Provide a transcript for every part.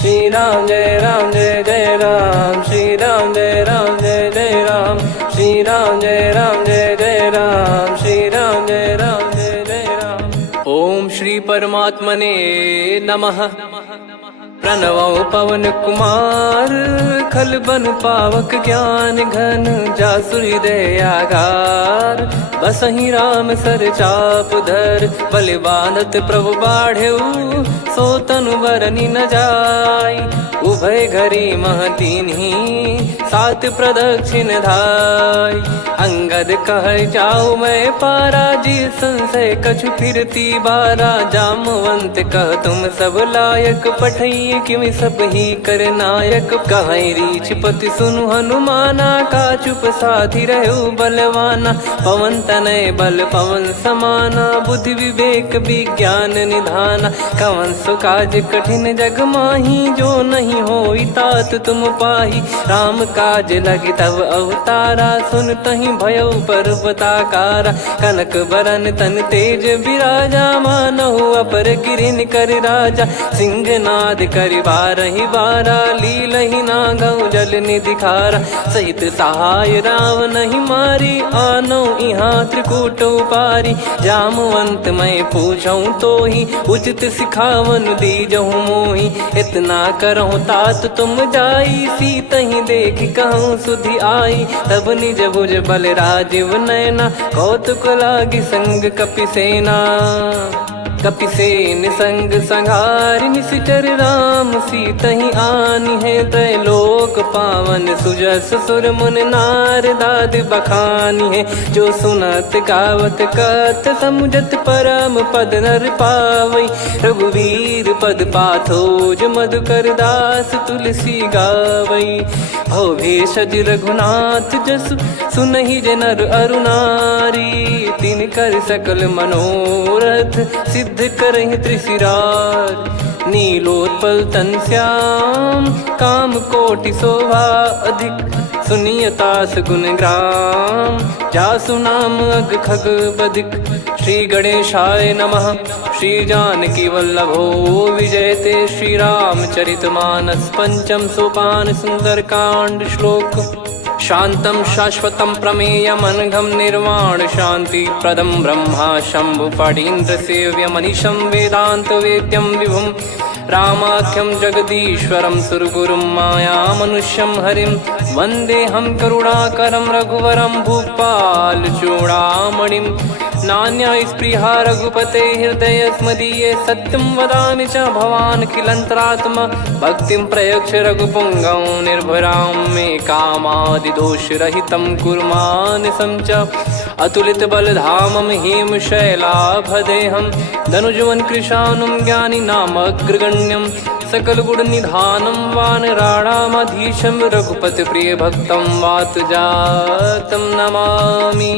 श्री राम जय जय राम, श्री राम जय जय राम, श्री राम जय जय राम, श्री राम जय जय राम। ओम श्री परमात्मने नमः। प्रणवो पवन कुमार, खल बन पावक ज्ञान घन, जासु हृदय आगार। बसहि राम सर चाप धर, बलि बांधत प्रभु बाढ़ेऊ, सो तनु बरनि न जाय। उभय घरी महतीन्ही, सात प्रदक्षिण धाय। अंगद कह जाऊ मैं पारा, जी संशय कछु फिरती बारा। जामवंत कह तुम सब लायक, पठई किमि सब ही कर नायक। कहीं रीछ पति सुनु हनुमाना, का चुप साधि रहु बलवाना। पवन तनय बल पवन समाना, बुद्धि विवेक विज्ञान निधाना। कवन सो काज कठिन जग माही, जो नहीं होई तात तुम पाही। राम काज लगी तब अवतारा, सुन तहि भयउ पर्वताकारा। कनक बरन तन तेज बिराजा, मानहु अपर गिरिन कर राजा। सिंहनाद करि बारहि बारा, लीलहि नागौ जल निधि खारा। सहित सहाय राम नहीं मारी, आनो इहाँ त्रिकूट उपारी। जामवंत मैं पूछऊँ तोहि, उचित सिखावन दीजहु मोहि। इतना करहु तात तुम जाई, सीतहि देख कहूँ सुधि आई। तब निज भुज बल राजीव नयना, कौतुक लागी संग कपिसेना। कपिसेन संग संघारि, निशिचर राम सीतहि आनी है। त्रैलोक पावन सुजस सुर मुन नार, दाद बखानी है। जो सुनत गावत कथ, समुझत परम पद नर पावई। रघुवीर पद पाथोज, मधुकर दास तुलसी गावई। भव भेषज रघुनाथ जसु, सुनहि जे नर अरु नारी। तिन कर सकल मनोरथ, सिद्ध करहि त्रिशिरार। नीलोत्पल तन श्याम, काम कोटि शोभा अधिक। सुनियतास गुण ग्राम, जासु नाम अग खग बदिक। श्री गणेशाय नमः। श्री जानकी वल्लभो विजयते, श्री रामचरित मानस। पंचम सोपान सुंदर कांड श्लोक। शांतं शाश्वतं प्रमेयमनघं, निर्वाण शांति प्रदं ब्रह्मा शंभु फणीन्द्र सेव्यमनिशं। वेदांत वेद्यं विभुं रामाख्यं जगदीश्वरं, सुरगुरुं माया मनुष्यं हरिं। वन्देऽहं करुणाकरं रघुवरं, भूपाल चूडामणिं। नान्या स्पृहा रघुपते हृदय स्मदीये, सत्यं वदामि च भवान् खिलन्तरात्मा। भक्तिं प्रयच्छ रघुपुङ्गं, निर्भरां मे कामादिदोषरहितं कुर्मानिसं च। अतुलित बलधामं हेमशैलाभदेहं, धनुजवन कृशानुं ज्ञानी नामग्रगण्यं। सकल गुण निधानं वानराणामधीशं, रघुपति प्रिय भक्तं वातजातं नमामि।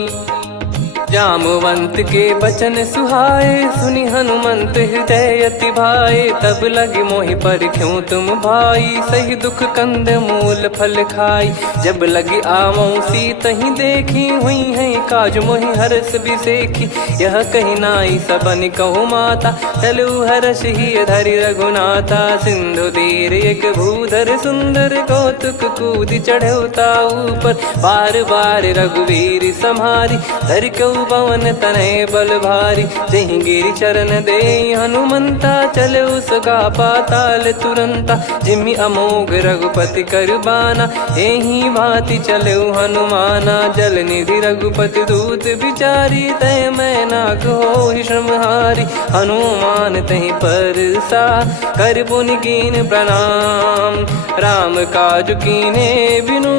जामवंत के बचन सुहाए, सुनि हनुमंत हृदय अति भाए। तब लगे मोहि पर क्यों तुम भाई, सही दुख कंद मूल फल खाई। जब लगे आवऊं सीतहि देखी, हुई है काज मोहि हरस बिसेखी। यह कही नाई सबन कहु माता, चलु हरष ही धरि रघुनाथा। सिंधु तीर एक भूधर सुंदर, कौतुक कूद चढ़ौता ऊपर। बार बार रघुवीर सम्हारी, धर कऊ पवन तनय बल भारी। जहि गिरि चरण दे हनुमंता, चले उसका पाताल तुरंता। जिमि अमोघ रघुपति कर बाना, एहि भांति चले हनुमाना। जल निधि रघुपति दूत बिचारी, तय मैं नाग होहि श्रमहारी। हनुमान तहि परसा, कर पुनि कीन प्रणाम। राम काज कीने बिनु,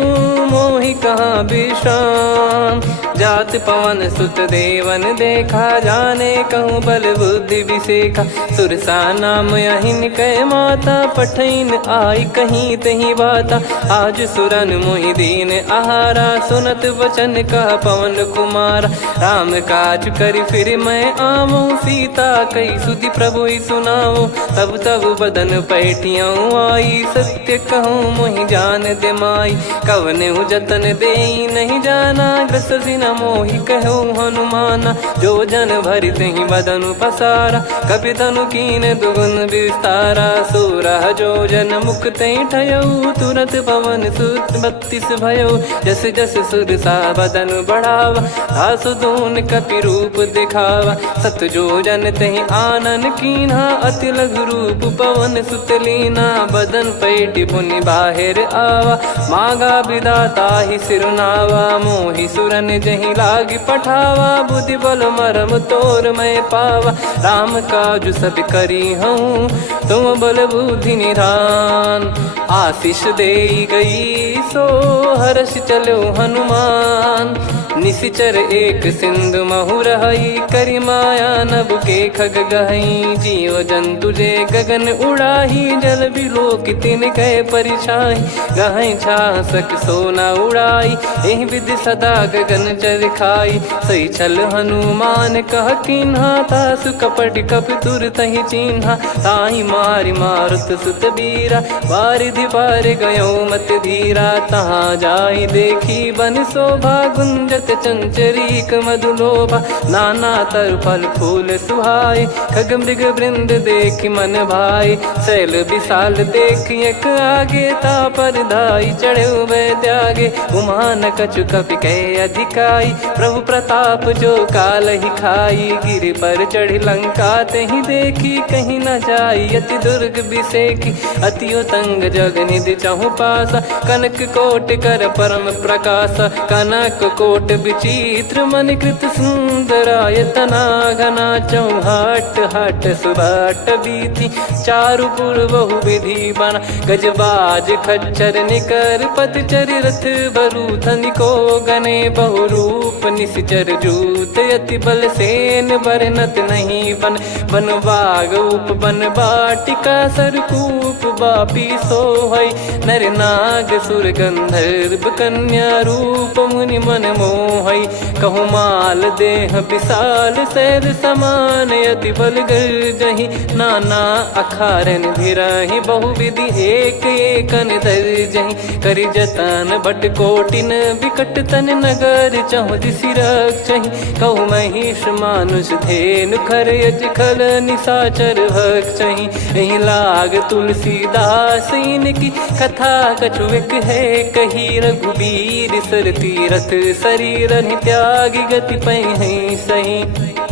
मोहि कहाँ विश्राम। जात पवन सुत देवन देखा, जाने कहूँ बल बुद्धि विसेखा। सुरसा नाम अहिन कै माता, पठैन आई कहीं तही बाता। आज सुरन मोहि दीन आहारा, सुनत वचन कह पवन कुमारा। राम काज करि फिर मैं आवऊं, सीता कई सुधि प्रभु ही सुनाओ। तब तब बदन पैठियाँ आई, सत्य कहूँ मोहि जान दे माई। कवने जतन दे नहीं जाना, ग्रसि न मोहि कहो हनुमाना। जो जन भरि तेहि बदनु पसारा, कपि तनु कीन दुगुन विस्तारा। सोरह जो जन मुख तेहि ठयऊ, तुरत पवन सुत 32 भयऊ। जस जस सुरसा बदन बढ़ावा, आसु दून कपि रूप दिखावा। सत जो जन तेहि आनन कीन्हा, अति लघु रूप पवन सुत लीना। बदन पैटि पुनि बाहिर आवा, मागा विधाता ही सिरुनावा। मोहि सुरन जहि लागी पठावा, बुद्धि बल मरम तोर मैं पावा। राम काजु सब करी हूँ, तुम बल बुद्धि निधान। आशीष देई गई सो हर्ष चलो हनुमान। निशिचर एक सिंधु महु रहई, करी माया नभ के खग गहई। जीव जंतु जे गगन उड़ाही, जल बिलोक तिन कह परिछाई। गहई छासक सोना उड़ाई, एहि विधि सदा गगन चर खाई। सही छल हनुमान कह कीन्हा, तासु कपट कप तुर तहि चिन्हा। ताहि मारि मारुत सुत बीरा, वारिधि पार गयो मत धीरा। तहाँ जाई देखी बन शोभा, गुंजत चंचरीक मधुलोभा। नाना तर फल फूल सुहाए, खग मृग वृंद देख मन भाई। शैल विशाल देख एक आगे, तापर धाई चढ़े वै त्यागे। उमान कछु कपि कह अधिकाई, प्रभु प्रताप जो काल ही खाई। गिर पर चढ़ी लंका तेहि देखी, कहीं न जाई अति दुर्ग बिसेकी। अति उतंग जग निधि चहु पासा, कनक कोट कर परम प्रकाश। कनक कोट विचित्र मन कृत सुंदरायतना। घना चौहाट हाट सुबाट बीती, चारु पुर बहु विधि बना। गजबाज खच्चर निकर पतचर, रथ बरु धनिको गने। बहु रूप निशिचर जूत, अति बल सेन बरनत नहीं बन। बन बाग उप बन बाटिका, सरकूप बापी सोहई। नर नाग सुर गंधर्व कन्या, रूप मुनि मन मोहई। कहु माल देह विशाल, शैल समान अति बल गर्जहि। नाना अखारन भिरहि, बहु विधि एक एकन दर्जहि। करि जतन बट कोटिन, बिकट तन नगर चहु दिसि रक्षहि। कहु महिष मानुष धेनु, खर यज खल निशाचर भक्षहि। एहि लाग तुलसीदास इनकी, कथा कछु एक है कही। रघुबीर सर तीरथ शरीर, त्यागी गति पै सही।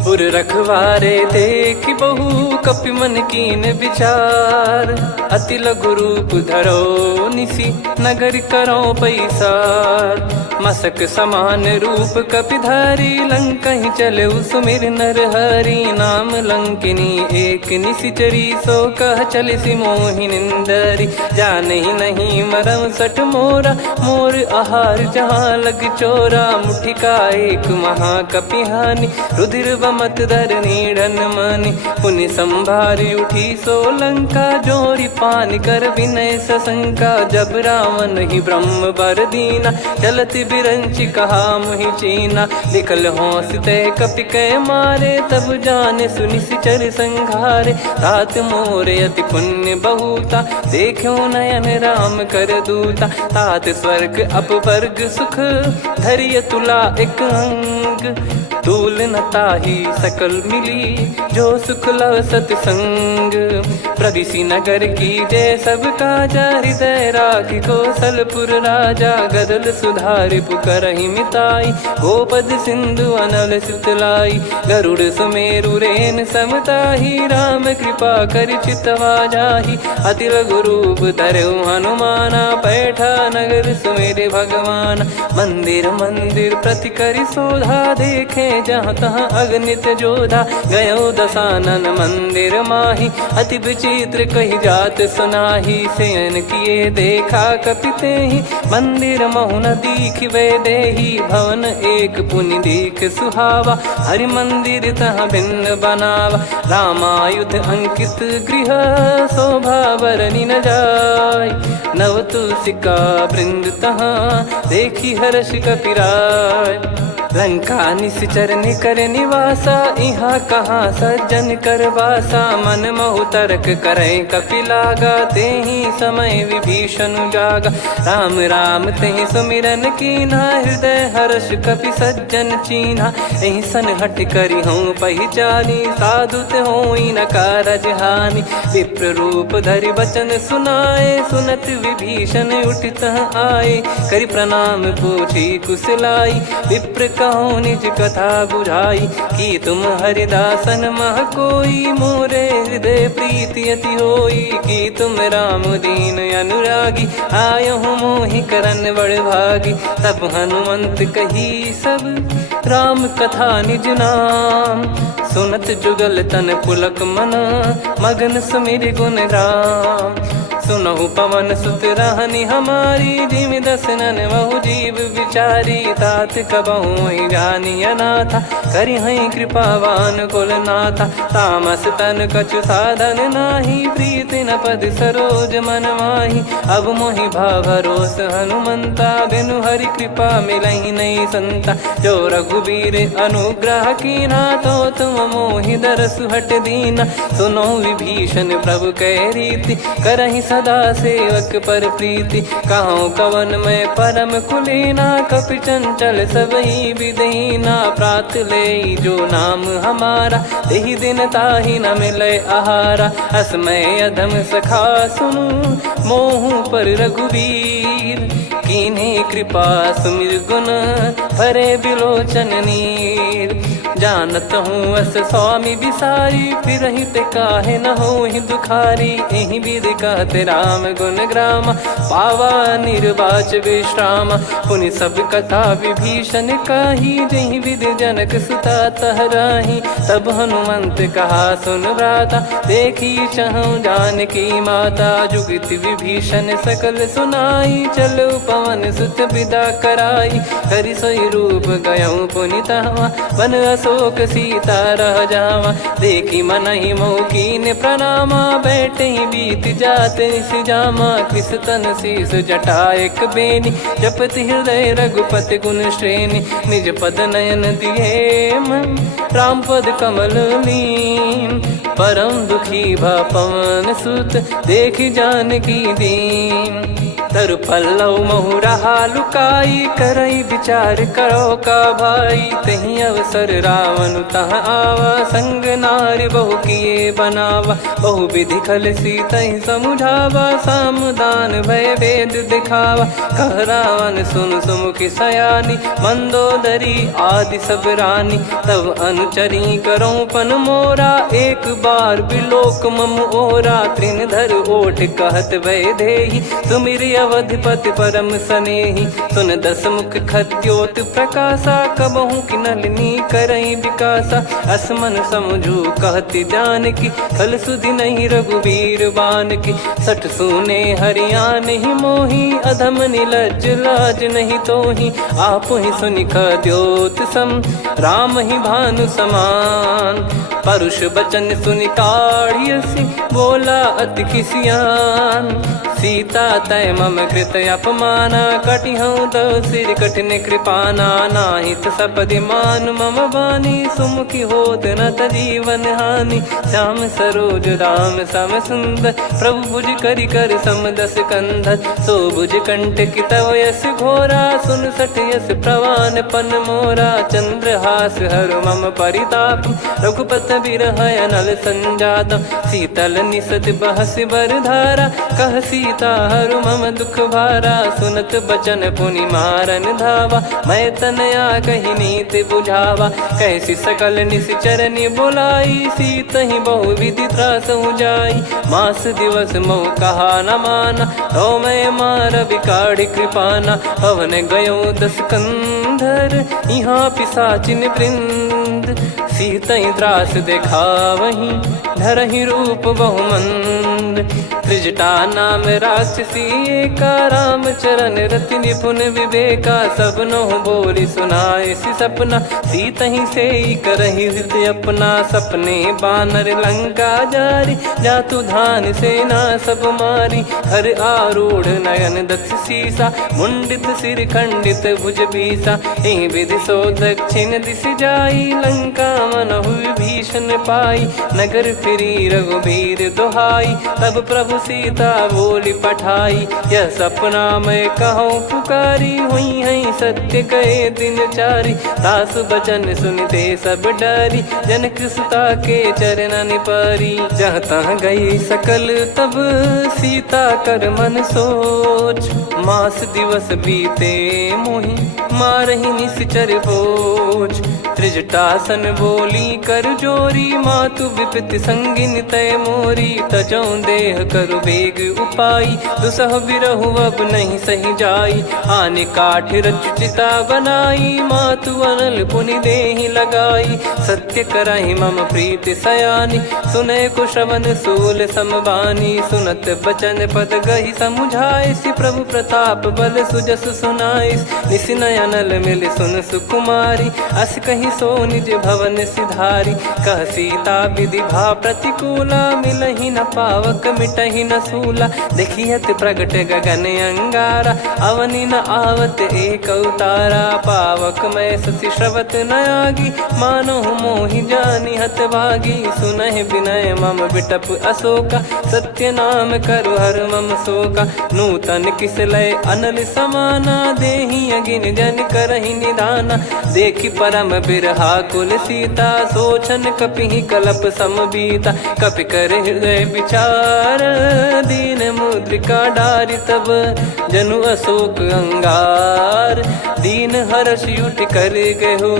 पुर रखवारे देख बहु, कपि मन कीन विचार। अति लघु रूप धरो निसी, नगर करो पैसार। मसक समान रूप कपि धारी, लंकहि चले सुमिर नर हरि। नाम लंकिनी एक निशिचरी, सो कह चलिसि मोहि निंदरी। जानहि नहीं मरम सठ मोरा, मोर आहार जहाँ लग चोरा। मुठिका एक महाकपिहानि, रुधिर बमत धरनी ढन मानि। पुनि संभारी उठी सो लंका, जोरी पान कर विनय सशंका। जब रावण ही ब्रह्म बर दीना, चलत बिरंचि कहा मुहि चीना। लिखल होंस ते कपि कै मारे, तब जाने सुनि सिचर संघारे। तात मोरे अति पुण्य बहुता, देखो नयन राम कर दूता। तात स्वर्ग अपवर्ग सुख, धरिय तुला एक अंग। तूल न ताहि सकल मिली, जो सुख लव सतसंग। प्रविशि नगर की जय सब काजा, हृदय राखि कौशलपुर राजा। गदल सुधारि पुकरहि मिताई, गोपद सिंधु अनल सितलाई। गरुड़ सुमेरु रेन समताहि, राम कृपा करि चितवा जाहि। अति लघु रूप धरऊ हनुमाना, पैठा नगर सुमेरे भगवान। मंदिर मंदिर प्रति करि शोधा, देखे जहाँ तहाँ अगणित जोधा। गयो दशानन मंदिर माही, अति विचित्र कही जात सुनाही। शयन किए देखा कपि तेहि, मंदिर महु न दीख वे देही। भवन एक पुनि दीख सुहावा, हरि मंदिर तहाँ भिन्न बनावा। रामायुध अंकित गृह, शोभा बरनि न जाय। नव तुलसी का वृंद तहाँ, देखी हर्ष कपिराय। लंका निश्चर निकर निवासा, इहाँ कहाँ सज्जन कर वासा। मन महु तर्क करे कपिलागा, तेहि समय विभीषण जागा। राम राम तेहि सुमिरन कीन्हा, हृदय हर्ष कपि सज्जन चीन्हा। एहि सन हट करि हूँ पहिचानी, साधु ते होई न कारज हानि। विप्र रूप धरि वचन सुनाए, सुनत विभीषण उठित आए। करि प्रणाम पूछी कुशलाई, विप्र कहो निज कथा बुझाई। कि तुम हरिदासन मह कोई, मोरे हृदय प्रीति अति होई। कि तुम राम दीन अनुरागी, आयहु मोहि करन बड़ भागी। तब हनुमंत कही सब राम कथा निज नाम, सुनत जुगल तन पुलक मना, मगन सुमिर गुण राम। सुनहु पवन सुत रहनी हमारी, जिमि दसनन महु जीव विचारी। तात कबहु ही जानी अनाथा, करि हई कृपावान कुल नाथा। तामस तन कछु साधन नाही, प्रीति न पद सरोज मन माही। अब मोहि भाव भरोस हनुमंता, बिनु हरि कृपा मिलहि नहीं संता। जो रघुबीर अनुग्रह कीन्हा, तो तुम मोहि दरसु हट दीना। सुनो विभीषण प्रभु कह रीति, करहि सदा सेवक पर प्रीति। कहूँ कवन में परम कुलीना, कपि चंचल सबही विदहीना। प्रात ले जो नाम हमारा, तेहि दिन ताहि न मिले आहारा। असमय अधम सखा सुनु, मोहु पर रघुवीर। कीन्ही कृपा सुमिर गुण, भरे बिलोचन नीर। जानत हूँ अस स्वामी बिसारी, फिरहि ते काहे न होहि दुखारी। एहि विधि कहते राम गुण ग्राम, पावा निर्वाच विश्राम। पुनि सब कथा विभीषण काही, जहि विधि जनक सुता तहराही। तब हनुमंत कहा सुन भ्राता, देखी चहु जानकी माता। जुगति विभीषण सकल सुनाई, चलो पवन सुत विदा कराई। करि सोई रूप गयऊँ पुनि तहवा, वन अशोक सीता रह जावा। देखी मनहि मोह कीन्ह प्रणामा, बैठे ही बीत जात निस जामा। कृस तन शीस जटा एक बेनी, जपति हृदय रघुपति गुण श्रेणी। निज पद नयन दिए मन, राम पद कमल लीन। परम दुखी भा पवन सुत, देखि जानकी दीन। तरु पल्लव महु रहा लुकाई, करई विचार करो का भाई। तहि अवसर रावण तह आवा, संग नारी बहु किए बनावा। बहु विधि खल सीतहि समुझावा, सामदान भय वेद दिखावा। कह रावण सुन सुमुखि सयानी, मंदोदरी आदि सब रानी। तब अनुचरी करो पन मोरा, एक बार बिलोक मम ओरा। तृण धर ओठ कहत भय देहि, सुमिर अवधिपति परम सनेहि। सुन दस मुख खद्योत प्रकाशा, कबहु कि नलिनी करई विकासा। असमन समझू कहति जानकी, खल सुधि नहीं रघुवीर बानकी। सठ सुने हरियाण ही मोही, अधम निलज्ज लाज नहीं तोही। आप ही सुनि खद्योत सम, राम ही भानु समान। परुष बचन सुनि काढ़ियसि, बोला अति किसियान। सीता तय मम कृत अपमाना, कटिहऊँ तव सिर कठिन कृपाना। नाहित सपदि मान मम बानी, सुमुखी होत न जीवन हानि। श्याम सरोज राम सम सुंदर, प्रभु भुज करि कर सम दस कंधर। सो भुज कंठ की तव यस घोरा, सुन सठ यस प्रवान पन मोरा। चंद्रहास हर मम परिताप, रघुपत बिरह अनल संजातम। शीतल निसत बहस बर धारा, कह सीता हरु मम दुख भारा। सुनत बचन पुनि मारन धावा, मैं तनया कहि नीति बुझावा। कैसी सकल निश्चरनि बुलाई, सीतहि बहु विधि त्रासहु जाई। मास दिवस मोह कहा न माना, तो मैं मार बिकाढ़ि कृपाना। पवन गयो दस कंधर, यहाँ पिशाचिन वृंद। मंद, सीतई त्रास देखावहीं धरहि रूप बहुमंद। त्रिजटा नाम राक्षसी एका, राम चरण रति निपुण विवेका। सबनो बोली सुनाए सि सपना, सीतहि से करहि हृद अपना। सपने बानर लंका जारी, जातु धान सेना सब मारी। हर आरूढ़ नयन दक्ष सीसा, मुंडित सिर खंडित भुज बीसा। एहि विधि सो दक्षिण दिश जाई, लंका मनहु विभीषण पाई। नगर फिरी रघुबीर दुहाई, तब प्रभु सीता बोली पठाई। यह सपना मैं कहूँ पुकारी, हुई है सत्य कहे दिन चारी। दास बचन सुनते सब डरी, जनक सुता के चरण परी। जहाँ तहाँ गई सकल तब सीता कर मन सोच। मास दिवस बीते मोहि मारहि निश्चर बोझ। त्रिजटासन बोली कर जोरी, मातु विपत्ति संगिन तय मोरी। तजौ देह करु बेग उपाई, दुसह बिरहु अब नहीं सही जाई। आने काठ रचिता बनाई, मातु अनल पुनि देहि लगाई। सत्य करहि मम प्रीति सयानी, सुनय को श्रवण सूल समबानी। सुनत बचन पद गहि समुझाए, सि प्रभु प्रताप बल सुजस सुनाइस। निस नयनल मिल सुन सुकुमारी, अस कहि सो निज भवन सिधारी। कह सीता विधि भा प्रतिकूला, मिलहि न पावक मिटहि न सूला। देखियत प्रगट गगन अंगारा, अवनि न आवत एक अवतारा। पावक मैं शशि श्रवत न आगी, मानो मोहि जानि हत भागी। सुनहि विनय मम बिटप अशोका, सत्य नाम करु हर मम शोका। नूतन किस लय अनल समाना, देहि अगिन जन करहि निदाना। देखि परम बिरहा कुल सीता, सोचन कपिहि कलप समबीता। कपि कर हृदय विचार, दीन मुद्रिका डारि तब जनु अशोक अंगार। दीन हर्ष उठ कर गहु,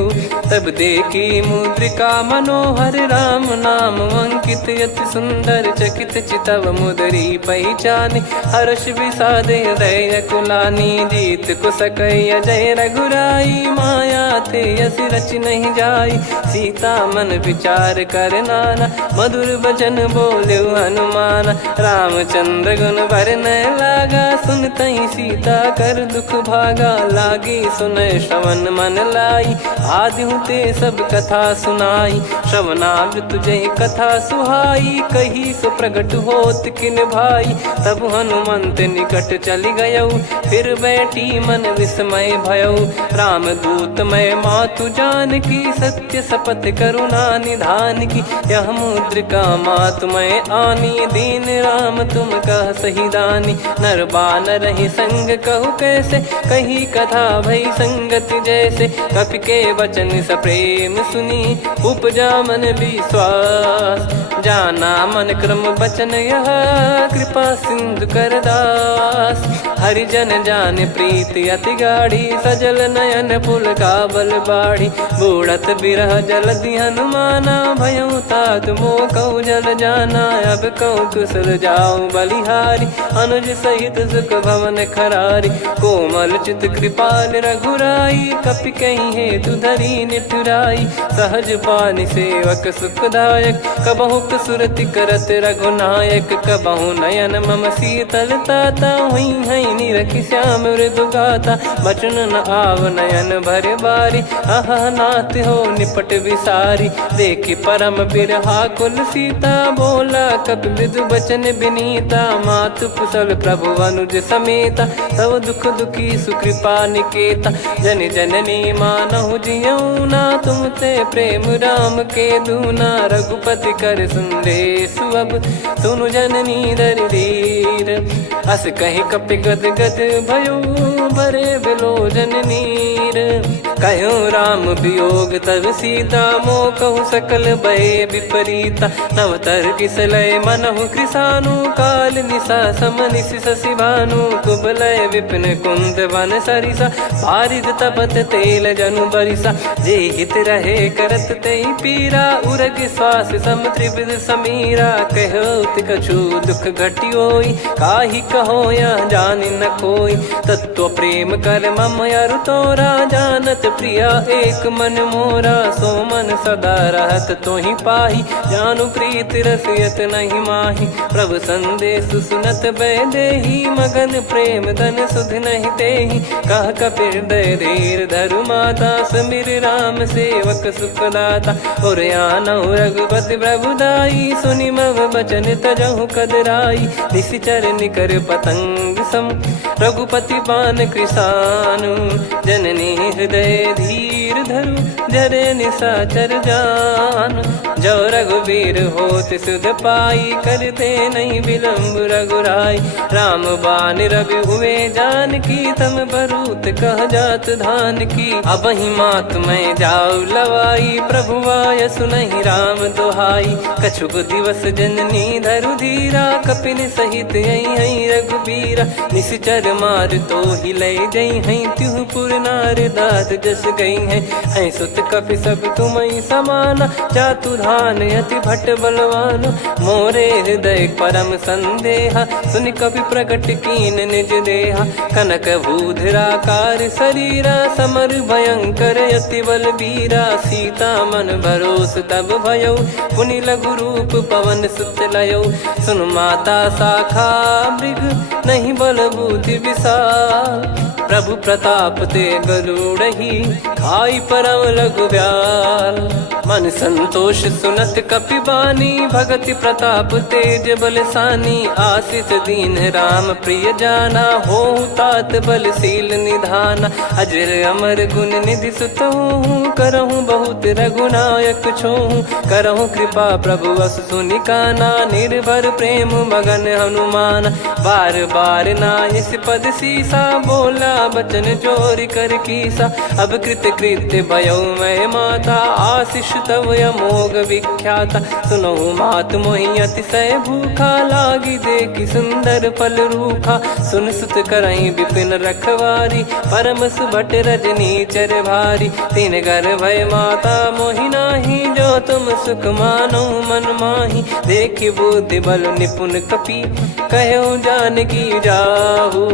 तब देखी मुद्रिका मनोहर। राम नाम अंकित अति सुंदर, चकित चितव मुदरी पहचान। हर्ष विषाद हृदय कुलानी, जीत को सकय जय रघुराई। माया थे यस रच नहीं जाई, सीता मन विचार कर नाना। मधुर बचन बोले हनुमान, रामचंद्र गुण बरनै लागा। सुनतहि सीता कर दुख भागा, लागी सुनय श्रवण मन लाई। आदि ते सब कथा सुनाई, श्रवणामृत जय कथा सुहाई। कही सो प्रगट होत किन भाई, तब हनुमंत निकट चली गयौ। फिर बैठी मन विस्मय भयौ, राम दूत मैं मातु जानकी। सत्य शपथ करुणा निधान की, यह मुद्रिका मातु मैं आनी। दीन राम तुम कह सही दानी, नर बानर ही संग कहु कैसे। कही कथा भई संगति जैसे, कपि के वचन सप्रेम सुनी। उपजा मन विश्वास, जाना मन क्रम बचन यह। कृपा सिंधु कर दास, हरिजन जान प्रीति अति गाढ़ी। सजल नयन पुल का बल बाढ़ी, बूढ़त बिरह जल दी हनुमाना। भयउ तात मोह कहु जल जाना, अब कहु कुशल जाऊं बलिहारी। अनुज सहित सुख भवन खरारी, कोमल चित कृपाल रघुराई। कपि कहीं हेतु धरी निठुराई, सहज पानि सेवक सुखदायक। कबहु सुरति करत रघुनायक, कबहु नयन मम शीतल ताता। हुई है निरखि श्याम मृदु गाता, बचन न आव नयन भर बारी। आहा नाथ हो निपट विसारी, देखि परम बिरहा कुल सीता। बोला कपि मृदु बचन बिनीता, मातु कुशल प्रभु अनुज समेता। तव दुख दुखी सुकृपा निकेता, जन जननी मानहु जियऊ ना। तुम ते प्रेम राम के दूना, रघुपति कर संदेश अब सुनु जननी दर धीर। अस कहि कपि गद गद भयो, भरे बिलोचन नीर। कहो राम वियोग तब सीता, मोह कहु सकल भय विपरीता। नवतर किसलय मनहु कृसानु, काल निशा समनिशि शशि भानु। कुबलय विपिन कुंद वन सरिसा, पारिद तपत तेल जनु बरिसा। जे हित रहे करत तेहि पीरा, उरग श्वास सम त्रिविध समीरा। कहो कछु दुख घटियोई, काहि कहो या जान न कोई। तत्व प्रेम कर मम अरु तोरा, जानत प्रिया एक मन मोरा। सो मन सदा रहत तो ही पाही, जानु प्रीत रसियत नहीं माही। प्रभु संदेश सुनत बैदेही, मगन प्रेम धन सुध नहीं तेही। कह कपिर दय धीर धरु माता, समिर राम सेवक सुखदाता। और आनौ रघुपति प्रभुदाई, सुनि मव बचन तजहु कदराई। निशिचर निकर पतंग सम, रघुपति पान कृसानु। जननी हृदय धीर धरु, जरे निशाचर जान। जो रघुवीर होत सुध पाई, करते नहीं विलम्ब रघुराई। राम बान रवि हुए जानकी, तम बरूत कह जात धान की। अब ही मात मैं जाऊ लवाई, प्रभु आय सुनहि राम दोहाई। कछुक दिवस जननी धरु धीरा, कपिन सहित यही रघुबीरा। निशिचर मार तो ही ले जई हैं, त्युह पुर नार दाद जस गई हैं। सुत कपि सब तुमहि समाना, जातु धान अति भट बलवान। मोरे हृदय परम संदेहा, सुनि कपि प्रकट कीन निज देहा। कनक भूधराकार शरीरा, समर भयंकर अति बलबीरा। सीता मन भरोस तब भयउ, पुनि लघु रूप पवन सुत लयउ। सुन माता शाखा मृग, नहीं बल बुद्धि विशाल। प्रभु प्रताप ते गरुड़ही, खाई परम लघु ब्याल। मन संतोष सुनत कपि बानी, भगति प्रताप तेज बलसानी। आशीष दीन राम प्रिय जाना, होहु तात बलशील निधाना। अजर अमर गुण निधि सुतहु, करहु बहुत रघुनायक छोहु। करहु कृपा प्रभु अस सुनि काना, निर्भर प्रेम मगन हनुमान। बार बार नायस पद सीसा, बोला बचन चोरी कर कीसा। अब कृत कृत्य भयउ मैं माता, आशीष तव अमोघ विख्याता। सुनहु मात मोहि अतिशय भूखा, लागी देखि सुंदर फल रूखा। सुन सुत करहि विपिन रखवारी, परम सुभट रजनी चर भारी। तीन घर भय माता मोहि नाही, जो तुम सुख मानो मन माही। देखि बुद्धि बल निपुण कपि, कहु जानकी जाहु।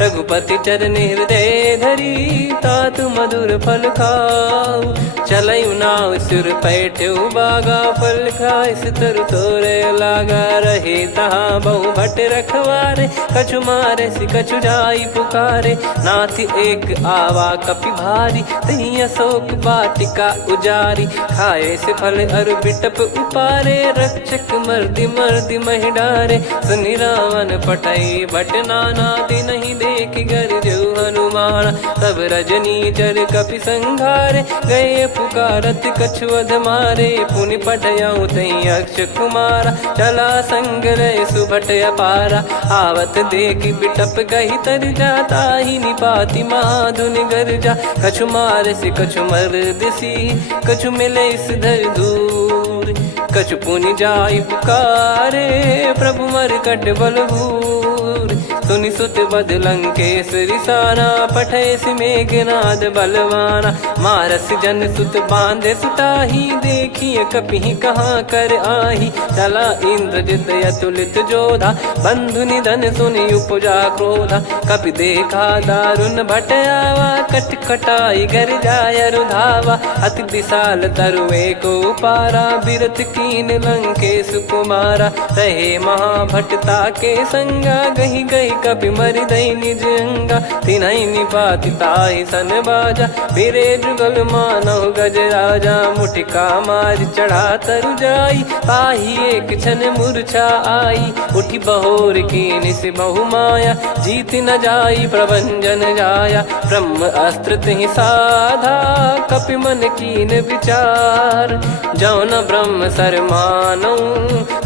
रघुपति चरण हृदय धरी, तात मधुर फल खाऊ। चलयु नाव सुर पैठ्यु बागा, फल खाइस तरु तोरे लागा। रहे तहाँ बहु भट रखवारे, कछु मारे सि कछु जाई पुकारे। नाथ एक आवा कपि भारी, तही अशोक वाटिका उजारी। खाए से फल अरु बिटप उपारे, रक्षक मर्दि मर्दि महि डारे। सुनि रावण पटई भट नाना, तिनहि देखि गरजउ हनुमान। तब रजनी चर कपि संघारे, गए पुकारत कछु अध मारे। पुनि पठयउ तई अक्ष कुमारा, चला संग रहे सुभट अपारा। आवत देखि बिटप गही तर जाता, ही निपाति महाधुनि गर्जा। कछु मार से कछु मर्दिसी, कछु मिले इस धर दूर। कछु पुनि जाई पुकारे, प्रभु मरकट बलभूर। सुनि सुत बद लंकेश्वरी साना, पठय मेघनाद बलवाना। मारस जन सुत बांधे सुताही, देखिए कपि कहाँ कर आही। चला इंद्रजित अतुलित जोधा, बंधु निधन सुनि उपजा क्रोधा। कपि देखा दारुण भट आवा, कट कटाई गर जाय रुधावा। अति विशाल तरुए को पारा, बिरत कीन लंकेश कुमारा। रहे महाभटता के संगा, गही गही कपि मरि दई निज अंगा। तिन्हि निपाति ताहि सन बाजा, फिरे जुगल मानव गज राजा। मुटिका मार चढ़ा तरु जाई, ताहि एक क्षण मूर्छा आई। उठि बहोर कीन से बहु माया, जीत न जाई प्रभंजन जाया। ब्रह्म अस्त्र तिहि साधा, कपि मन कीन विचार। जौ न ब्रह्म सर मानौ,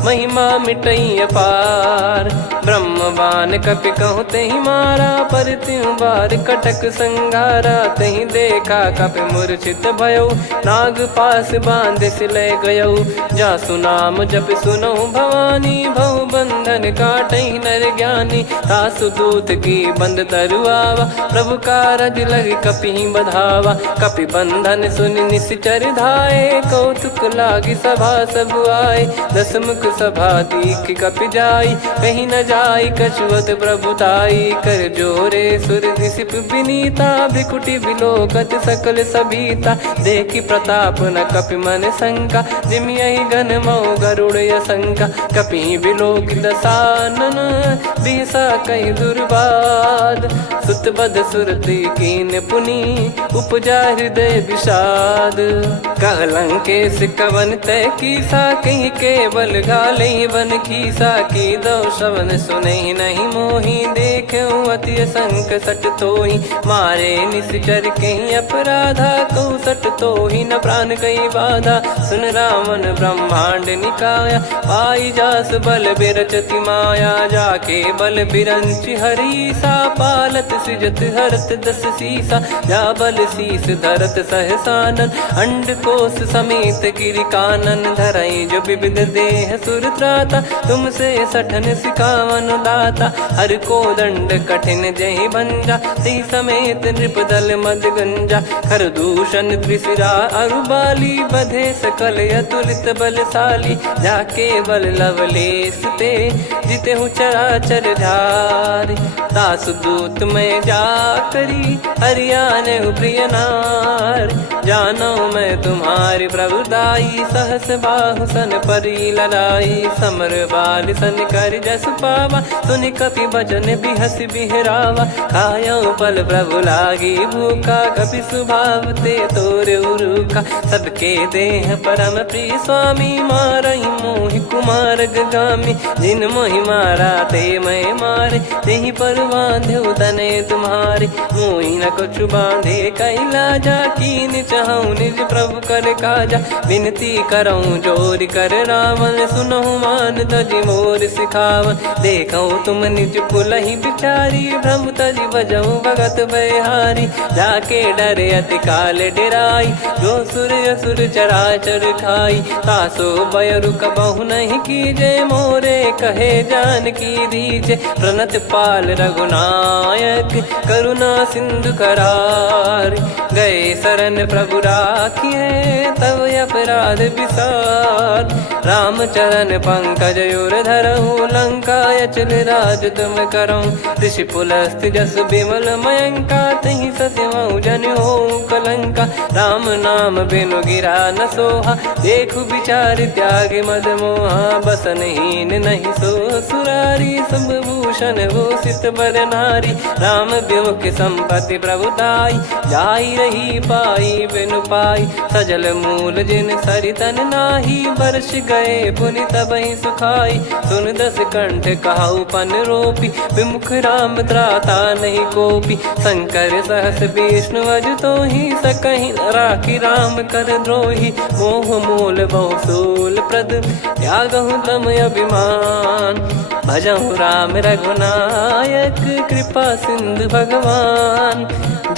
महिमा मिटई अपार। ब्रह्म बान कपि कहु तहि मारा, पर त्यों बार कटक संगारा। तहि देखा कपि मूर्छित भयउ, नाग पास बांध सिले गयउ। जासु नाम जप सुनहु भवानी, भव बंधन काटहि नर ज्ञानी। तासु दूत की बंद तरुआवा, प्रभु कारज लग कपि बधावा। कपि बंधन सुनि निश्चर धाये, कौतुक लागी सभा सब आए। दस मुख सभा दीख कपि जाई, कहीं न जाई कछुवत प्रभुताई। कर जोरे सुर दिसिप विनीता, भ्रिकुटि बिलोकत सकल सबीता। देखि प्रताप न कपि मन शंका, जिमियहि गन मऊ गरुड़ असंका। कपि बिलोक दसानन, बिहसा कहि दुर्वाद। सुत बध सुरति कीन पुनि, उपजा हृदय विषाद। कहलंकेश कवन तय कीसा, कहीं केवल गाले बन खीसा। की दो श्रवण सुने नहीं मोही, देखे अति संक सट तोही। मारे निश्चर कहीं अपराधा, कहूँ सट तोही न प्राण कहीं बाधा। सुन रावण ब्रह्मांड निकाया, पाई जास बल बिरचति माया। जाके बल बिरंच हरीसा, पालत सृजत हरत दस सीसा। जा बल शीस धरत सहसानन, अंड कोश समेत गिरि कानन। धरई जो विविध देह सुर त्राता, तुमसे सठन सिखावन दाता। हर को दंड कठिन जहि भंजा, ती समेत नृप दल मद गंजा। खर दूषण त्रिशिरा अरुबाली, बधे सकल अतुलित बलशाली। जाके बल लवलेश ते, जिते हूँ चराचर धारी। दास दूत में जा करी, हरियाने प्रिय नार। जानो मैं तुम्हारी प्रभुताई, सहस बाहु सन परी लड़ाई। समर बाल सन कर जस पावा, सुनि कपि भजन बिहस बिहरावा। खायो पल प्रभु लागी भूखा, कपि स्वभाव ते तोर उरुखा। सबके देह परम प्रिय स्वामी, मारई मोहि कुमार गगामी। जिन मोहि मारा ते मैं मारे, तेहि पर बांधो तने तुम्हारे। मोहि न कुछ बांधे कैलाजा, कीन चाहूँ निज प्रभु कर काजा। विनती करऊँ जोर कर रावण, सुनहु मान तजि मोर सिखावन। देखऊँ तुम निज पुलहि बिचारी, भ्रम तजि बजऊँ भगत बहारी। जाके डरे अति काल डेराई, जो सुर असुर चराचर खाई। तासो बयरु कबहु नहीं कीजे, मोरे कहे जान की दीजे। प्रणत पाल रघुनायक, करुणा सिंधु करार। गए शरण प्रभु राखिए, तब अपराध विसार। राम चरण पंकज उर धरऊँ, लंका अचल राज तुम करऊँ। ऋषि पुलस्त जस विमल मयंका, तहि सत्यमऊ जन हो कलंका। राम नाम बिनु गिरा न सोहा, देखु विचार त्याग मद मोहा। बसनहीन नहीं सो सुरारी, सब भूषण भूषित बर नारी। राम विमुख संपत्ति प्रभुताई, जाई रही पाई बिनु पाई। सजल मूल जिन सरितन नाही, वर्ष गए पुनि तबहि सुखाई। सुन दस कंठ कहाऊ पन रोपी, विमुख राम त्राता नहीं कोपी। शंकर सहस विष्णु अज तोहि, सकहि न राखी राम कर द्रोही। मोह मूल बहु सूल प्रद, त्यागहु तम अभिमान। भजहु राम रघुनायक, कृपा सिंधु भगवान।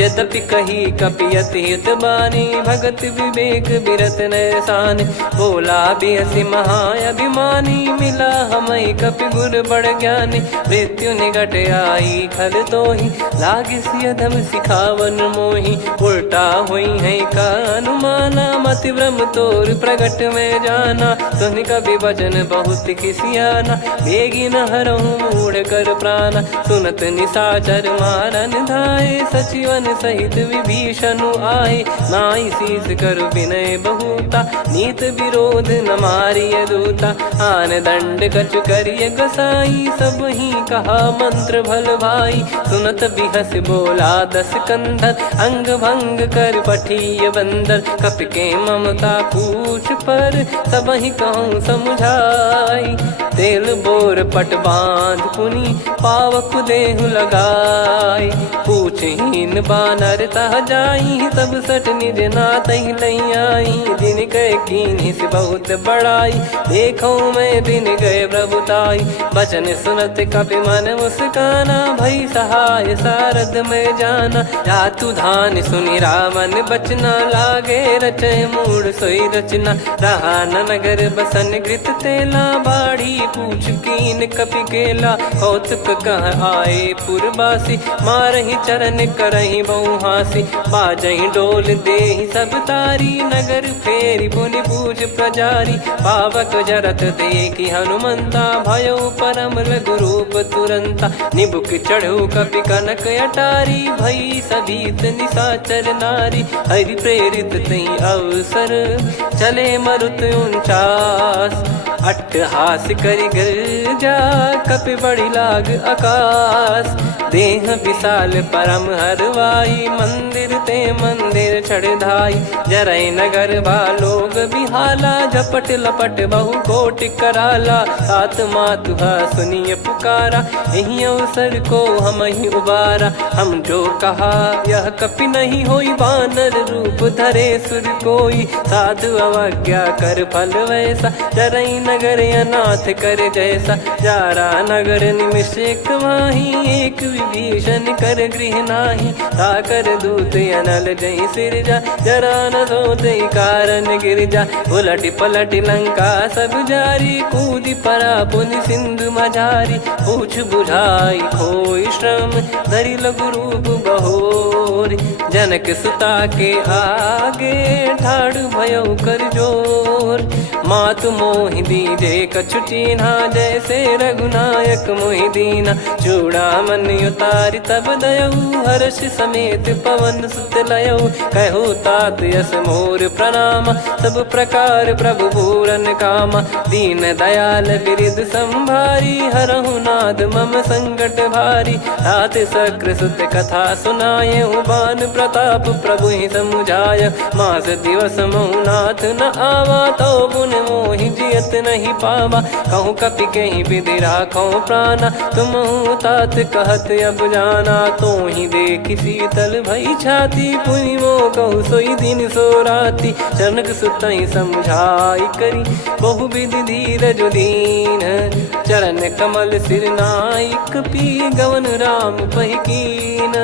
यद्यपि कही कपियति हित बानी, भगत विवेक बिरत नैसान। बोला बिहसि महाअभिमानी, मिला हमई कपि गुर बड़ ज्ञानी। मृत्यु निकट आई खल तोहि, लागिसि अधम सिखावन मोहि। उल्टा हुई है का अनुमाना, मति भ्रम तोर प्रगट में जाना। सुन कवि वचन बहुत खिसियाना, बेगी न हरहु मूढ़ कर प्राणा। सुनत निशाचर मारन धाये, सचिवन सहित विभीषणु आए। नाई शीस कर विनय बहुता, नीत विरोध न मारिय दूता। आन दंड कछु करिय गसाई, सब ही कहा मंत्र भल भाई। सुनत बिहस बोला दस कंधर, अंग भंग कर पठिय बंदर। कपि के ममता पूछ पर, सब ही कहूँ समुझाई। तेल बोर पट बांध पुनि, पावक देहु लगाई। पूछहीन बानर तह जाई, सब सट निज नातहि लई आई। दिन गए कीन्ही से बहुत बड़ाई, देखो मैं दिन गए प्रभुताई। बचन सुनत कपि मन मुस्काना, भई सहाय सारद में जाना। जातु धान सुनि रावण बचना, लागे रचय मूढ़ सोई रचना। रहा न नगर बसन घृत तेला, बाढ़ी पूछ कीन कपि केला कौतुक कह आए पुरबासी मारही चरण करही बहु हासी बाजही डोल देहि सब तारी नगर फेरी पुनि पूज प्रजारी पावक जरत देखी हनुमंता भयो परम लघु रूप तुरंता निबुक चढ़ू कपि कनक अटारी भई सभीत निशाचर नारी हरि प्रेरित तई अवसर चले मरुत 49 अट्टहास करि गिरजा कपि बड़ी लाग आकाश देह विशाल परम हरवाई मंदिर ते मंदिर चढ़ाई जरई नगर बालोग बिहाला झपट लपट बहु कोट कराला सात मातुहा सुनिय पुकारा यही अवसर को हम ही उबारा हम जो कहा यह कपि नहीं होई बानर रूप धरे सुर कोई साधु अवज्ञा कर फल वैसा जरई नगर अनाथ कर जैसा जारा नगर निमिष एक माही एक विभीषण कर गृह नाही ताकर दूत अनल जय सिरजा जरा न सोते कारण गिरजा उलट पलट लंका सब जारी कूदी परा पुनि सिंधु मझारी पूछ बुझाई खोई श्रम धरि लघु रूप बहोरी जनक सुता के आगे ठाड़ भयो कर जोर मातु मोहि दीजे कछु चीन्हा जैसे रघुनायक मोहि दीना चूड़ामन उतारि तब दयऊ हर्ष समेत पवन सुत लयऊ कहु तात यस मोर प्रणाम सब प्रकार प्रभु पूरन कामा दीन दयाल बिरिद संभारी हरहु नाद मम संकट भारी तात सक्र सुत कथा सुनाये बान प्रताप प्रभु ही समुझाय मास दिवस महु नाथ न आवा तो पुन मोहि जियत नहीं पावा कहूँ कपि कहीं विधि राखो प्राणा तुम तात कहत अब जाना तो ही देख शीतल भई छाती पुनि मो कहु सोई दिन सो राती जनक सुतई समझाई करी बहु विधि धीरज दीन चरण कमल सिर नाइक पी गवन राम पहिकीन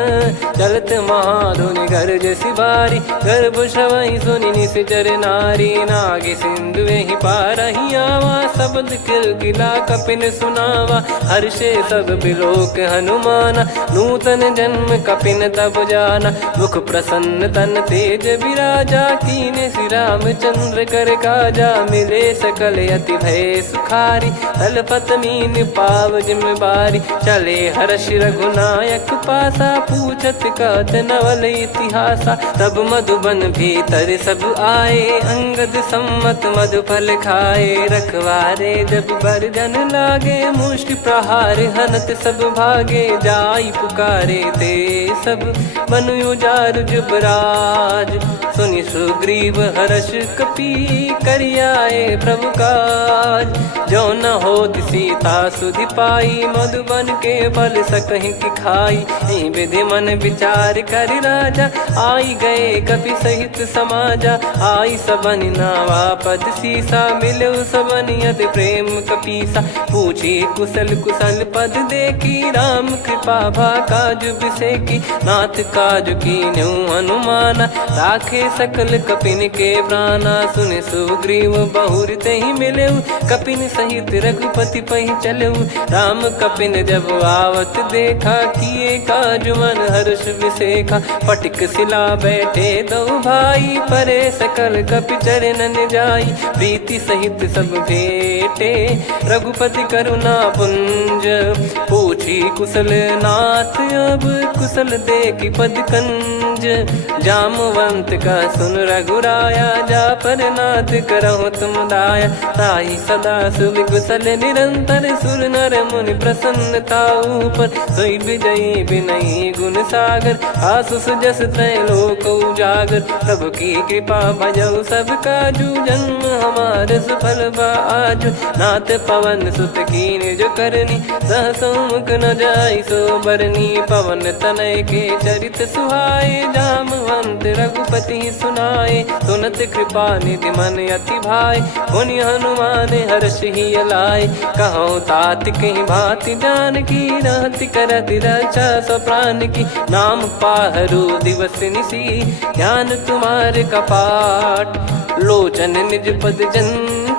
चलत महाधुनि गर्ज सिबारी गर्भ श्रवहि सुनि निश्चर नारी नागे सिंधु ही पारही आवा शब्द किलकिला कपिन सुनावा हर्षे सब बिलोक हनुमाना नूतन जन्म कपिन तब जाना मुख प्रसन्न तन तेज विराजा कीने श्री रामचंद्र कर काजा मिले सकल अति भय सुखारी तलपत मीन पाव जिम्मेवारी चले हर्ष रघुनायक पासा पूछत कहत नवल इतिहासा तब मधुबन भीतर सब आए अंगद सम्मत मधुफल खाए रखवारे जब बरजन लागे मुष्टि प्रहार हनत सब भागे जाई पुकारे ते सब मनु उजार जुबराज सुनि सुग्रीव हर्ष कपि करियाए प्रभु काज जो न हो सीता सुधि पाई मधुबन के फल सकहि की खाई विधि मन विचार कर राजा आई गए कपि सहित समाजा आई सबन नावा पद सीसा मिलो सबनियत प्रेम कपीसा पूछी कुशल कुशल पद देखी राम कृपा भा काज बिसेकी नाथ काज की न्यू हनुमाना राखे सकल कपिन के प्राणा सुन सुग्रीव बहुर ते ही मिले कपिन सहित रघुपति पहि चले राम कपिन जब आवत देखा किए काज मन हर्ष विसेखा पटिक सिला बैठे दो भाई परे सकल कपि चरणन जाई प्रीति सहित सब भेटे रघुपति करुणा पुंज पूछी कुशल नाथ अब कुशल देखी पद कंज जामवंत का सुन रघुराया जा पर नाथ करहु तुम दाया ताई सदा सुभि कुशल निरंतर सुर नर मुनि प्रसन्नता ऊपर सोई विजयी विनयी गुण सागर आसु सुजस त्रैलोक उजागर प्रभु की कृपा भजऊ सब काजू जन्म हमार सफल बाजू नाथ पवन सुत कीन जो करनी सहसो मुख न जाई सो बरनी पवन तनय के चरित सुहाए जामवंत रघुपति सुनाए सुनत कृपा निधि मन अति भाई पुनि हनुमान हर्ष ही लाए कहो तात कहीं भांति जान की रहति करति रक्षा सो प्राण की नाम पाहरू दिवस निसी ध्यान तुम्हारे कपाट लोचन निज पद जन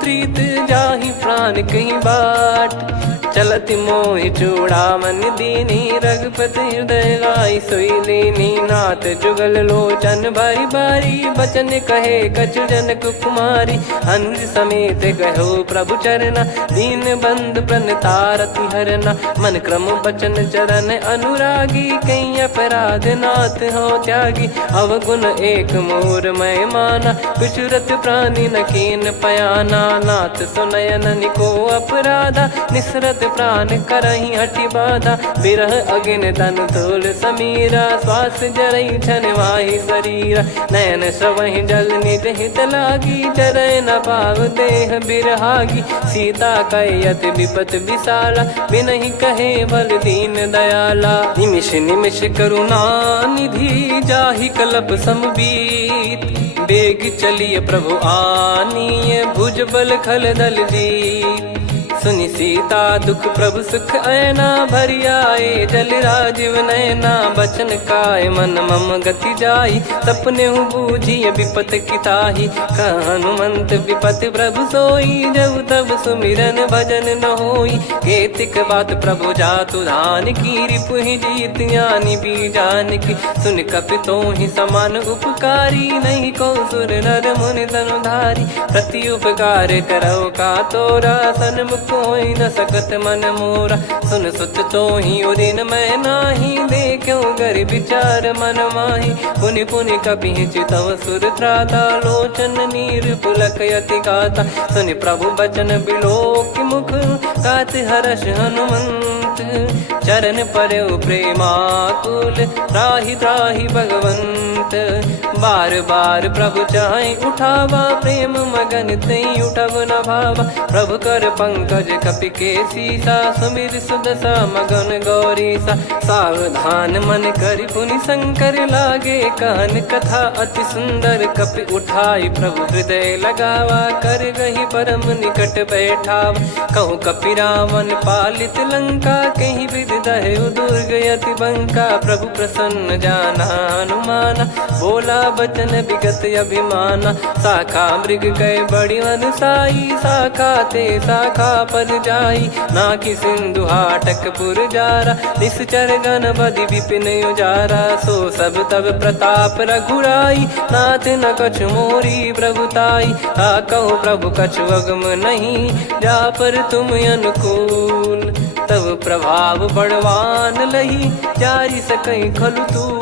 प्रीत जाहि प्राण कहीं बाट। चलत मोहि चूड़ामन दीनी रघुपति हृदय लाई सोई लीनी। नाथ जुगल लोचन बारी बारी बचन कहे कछु जनक कुमारी। हंस समेत गहो प्रभु चरना दीन बंद प्रणतारति हरना। मन क्रम बचन चरण अनुरागी कहीं अपराध नाथ हो त्यागी। अवगुण एक मोर मैं माना विचुरत प्राणी न कीन पयाना। नाथ सुनयन निको अपराधा निसरत प्राण करही हटि बाधा। बिरह अगिन तन तोल समीरा श्वास जरई छन वाहि शरीरा। नयन सवहि जल निज हित लागी चरय न पाव देह बिरहागी। सीता कयत विपत विशाला बिनहि कहे बल दीन दयाला। निमिष निमिष करुणा निधि जाहि कलप समबीत। बेग चलिए प्रभु आनीय भुज बल खल दल जीत। सुनि सीता दुख प्रभु सुख ऐना भरि आए जल राजीव नैना। बचन काय मन मम गति जाई सपने बूझी विपत किताही। हनुमंत विपत प्रभु सोई जब तब सुमिरन भजन न होई। केतिक बात प्रभु जातु धान की रिपुहि जीत ज्ञानी बीजान की। सुन कपितो ही समान उपकारी नहीं को सुर नर मुनि तनुधारी। प्रति उपकार करो का तोरा सन्मुख कोई न सकत मन मोरा। सुन सुत तो ही उदिन मैं नाही देखो गर विचार मन माही। पुनि पुनि कपि चितव सुर त्राता लोचन नीर पुलक यति गाता। सुनि प्रभु बचन बिलोक मुख गात हर्ष हनुमंत। चरण परयो प्रेमाकुल त्राहि त्राहि भगवंत। बार बार प्रभु चाहि उठावा प्रेम मगन तई उठब न भावा। प्रभु कर पंकज कपि के सीसा सुमिर सुदशा मगन गौरीसा। सावधान मन करि पुनि शंकर लागे कहन कथा अति सुंदर। कपि उठाई प्रभु हृदय लगावा कर गही परम निकट बैठावा। कहूँ कपि रावण पालित लंका कहीं विधि दहु दुर्ग यति बंका। प्रभु प्रसन्न जाना हनुमाना बोला बचन विगत अभिमाना। शाखा मृग गए बड़ी अनुसाई शाखा ते शाखा पर जाई। ना कि सिंधु हाटक पुर जारा निश्चर गण बदि विपिन उजारा। सो सब तब प्रताप रघुराई नाथ न कछु मोरी प्रभुताई। कहूँ प्रभु कछु अगम नहीं जा पर तुम अनुकूल। तब प्रभाव बड़वान लही जारी सकई खलु तूल।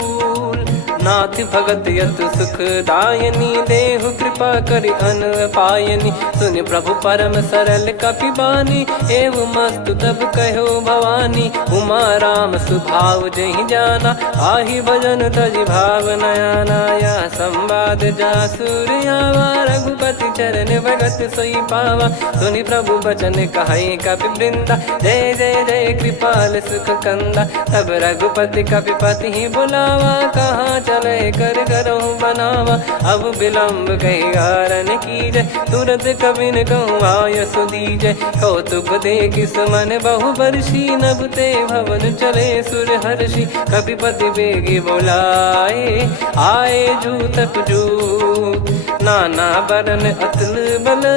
नाथ भगत यत सुख दायनी देहु कृपा करि अन पायनी। सुन प्रभु परम सरल कपि बानी एवं मस्तु तब कहो भवानी। उमा राम सुभाव जहि जाना आहि भजन तजि भाव नयाना। या संवाद जासुर आवा रघुपति चरण भगत सोई पावा। सुनि प्रभु बचन कहै कपि वृंदा जय जय जय कृपाल सुख कंदा। तब रघुपति कपि पति बुलावा कहाँ चले कर करहु बनावा। अब विलम्ब कही कारण कीजय तुरत कबिन कहूँ आयस दीजय। कौतुक देख सुमन बहु बरसी नभ ते भवन चले सुर हर्षि। कपिपति बेगी बोलाए आए जूतक जूत। नाना बरन अतुल बल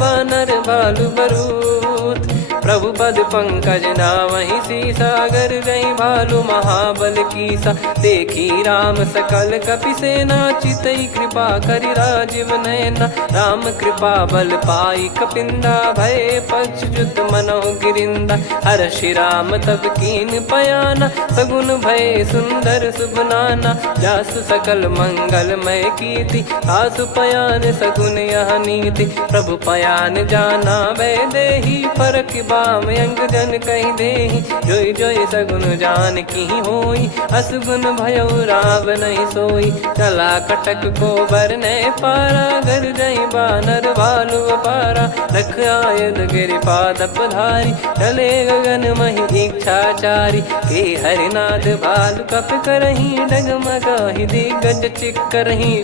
बानर बालु बरूत। प्रभु पद पंकज नावहि सीसागर गई भालु महाबल कीसा। देखी राम सकल कपि सेना चितई कृपा करि राजीव नयना। राम कृपा बल पाई कपिंदा भय पक्ष जुत मनो गिरिंदा। हर्षि राम तब कीन पयाना सगुन भय सुंदर शुभ नाना। जासु सकल मंगलमय कीर्ति आसु पयान सगुन यह नीति। प्रभु पयान जाना वै देहि फरक बाम अंग जन कहीं देहि। जोई जोई सगुन जान की होई असगुन भयो राव नहीं सोई। चला कटक को बरने पारा घर जई बानर भालु पारा। रख आयद गिरि पाद पधारी चले गगन मही इच्छाचारी। के हरिनाथ भालु कप करही डगमगाहि दिग्गज चिक्करही।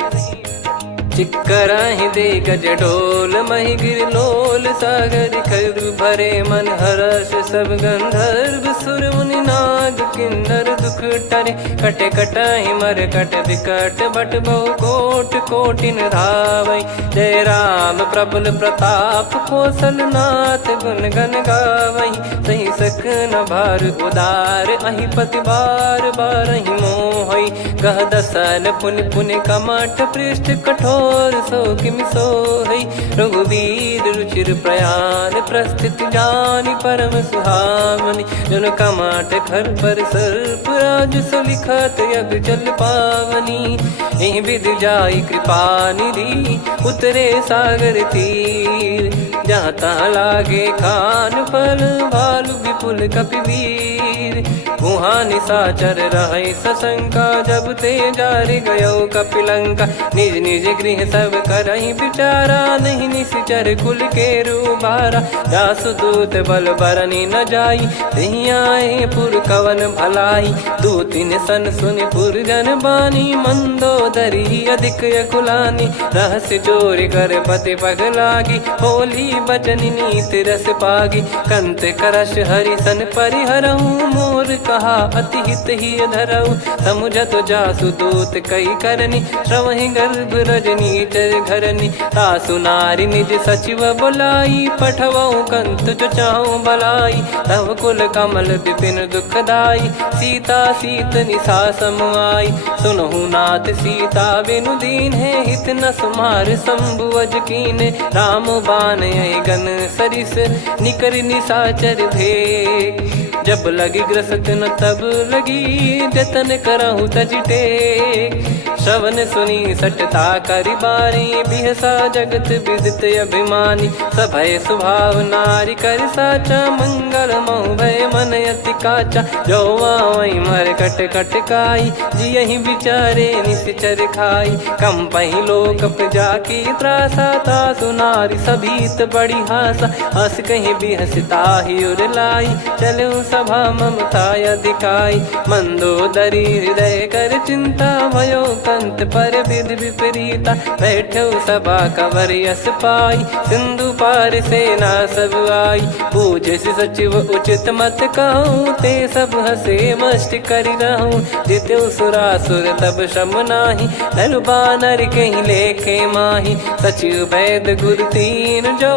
चिक्कराहि दे गज डोल महि गिर लोल सागर खर भरे मन हर्ष सब गंधर्व सुर मुनि नार। नाग किन्नर दुख टरे, कटे कटहि मर कट विकट बट बहु कोट कोटिन धावै। जय राम प्रबल प्रताप कौशलनाथ गुण गण गावै। सही सकन भार उदार अहि पति बार बारहि मोहै। गह दसन पुन पुन कमठ पृष्ठ कठोर सो किमि सोहै। रघुवीर रुचिर प्रयाण प्रस्थित जानि परम सुहावनि। जन कमठ खर पर सर्प राज सलिखत यग जल पावनी। एहि विधि जाई कृपा निधि उतरे सागर तीर। जहाँ तहाँ लागे खान फल भालु विपुल कपिवीर। वहाँ निशाचर रहै सशंका जब ते जारि गयो कपिलंका। निज निज गृह सब करहि विचारा नहीं निश्चर कुल के रूबारा। जासु दूत बल बरनि न जाई तेहि आए पुर कवन भलाई। दूतिन सन सुनि पुर जन बानी मंदोदरी अधिक यकुलानी। रहस्य चोरी कर पति पगलागी होली बचन नीति रस पागी। कंत करश हरिसन परिहरहु मोर कहा अति हित ही धरऊ। समुझत जासु दूत कई करनी श्रवहि गर्भ रजनी चर घरनी। तासु नारी निज सचिव बुलाई पठवऊ कंत जो चाहूं बलाई। तव कुल कमल विपिन दुखदाई सीता सीत निशा समाई। सुनहु नाथ सीता बिनु दीन है हित न सुमार शंभु अज कीने। राम बाण गन सरिस निकर निशाचर भेग। जब लगी ग्रसत न तब लगी जतन करहु तज टेक। श्रवण सुनी सटता करि बारी बिहसा जगत विदित अभिमानी। सभय स्वभाव नारी कर साचा मंगल मऊ भय मन अति काचा। जो आवै मर कट कट काई जियहि विचारे निश्चर खाई। कम पहि लोक जाकी त्रासा तासु नारी सभीत बड़ी हासा। हस कहीं बिहसता ही उर लाई चलऊ सभा ममता अधिकाई। मंदोदरी हृदय कर चिंता भयो कंत पर विधि विपरीता। बैठो सभा कवर यस पाई सिंधु पार सेना सब आई। पूज्य सचिव उचित मत कहूँ ते सब हसे मष्ट करि रहूँ। जित्यु सुरासुर तब श्रम नाही नर बानर कहीं लेखे माही। सचिव वैद गुरु तीन जो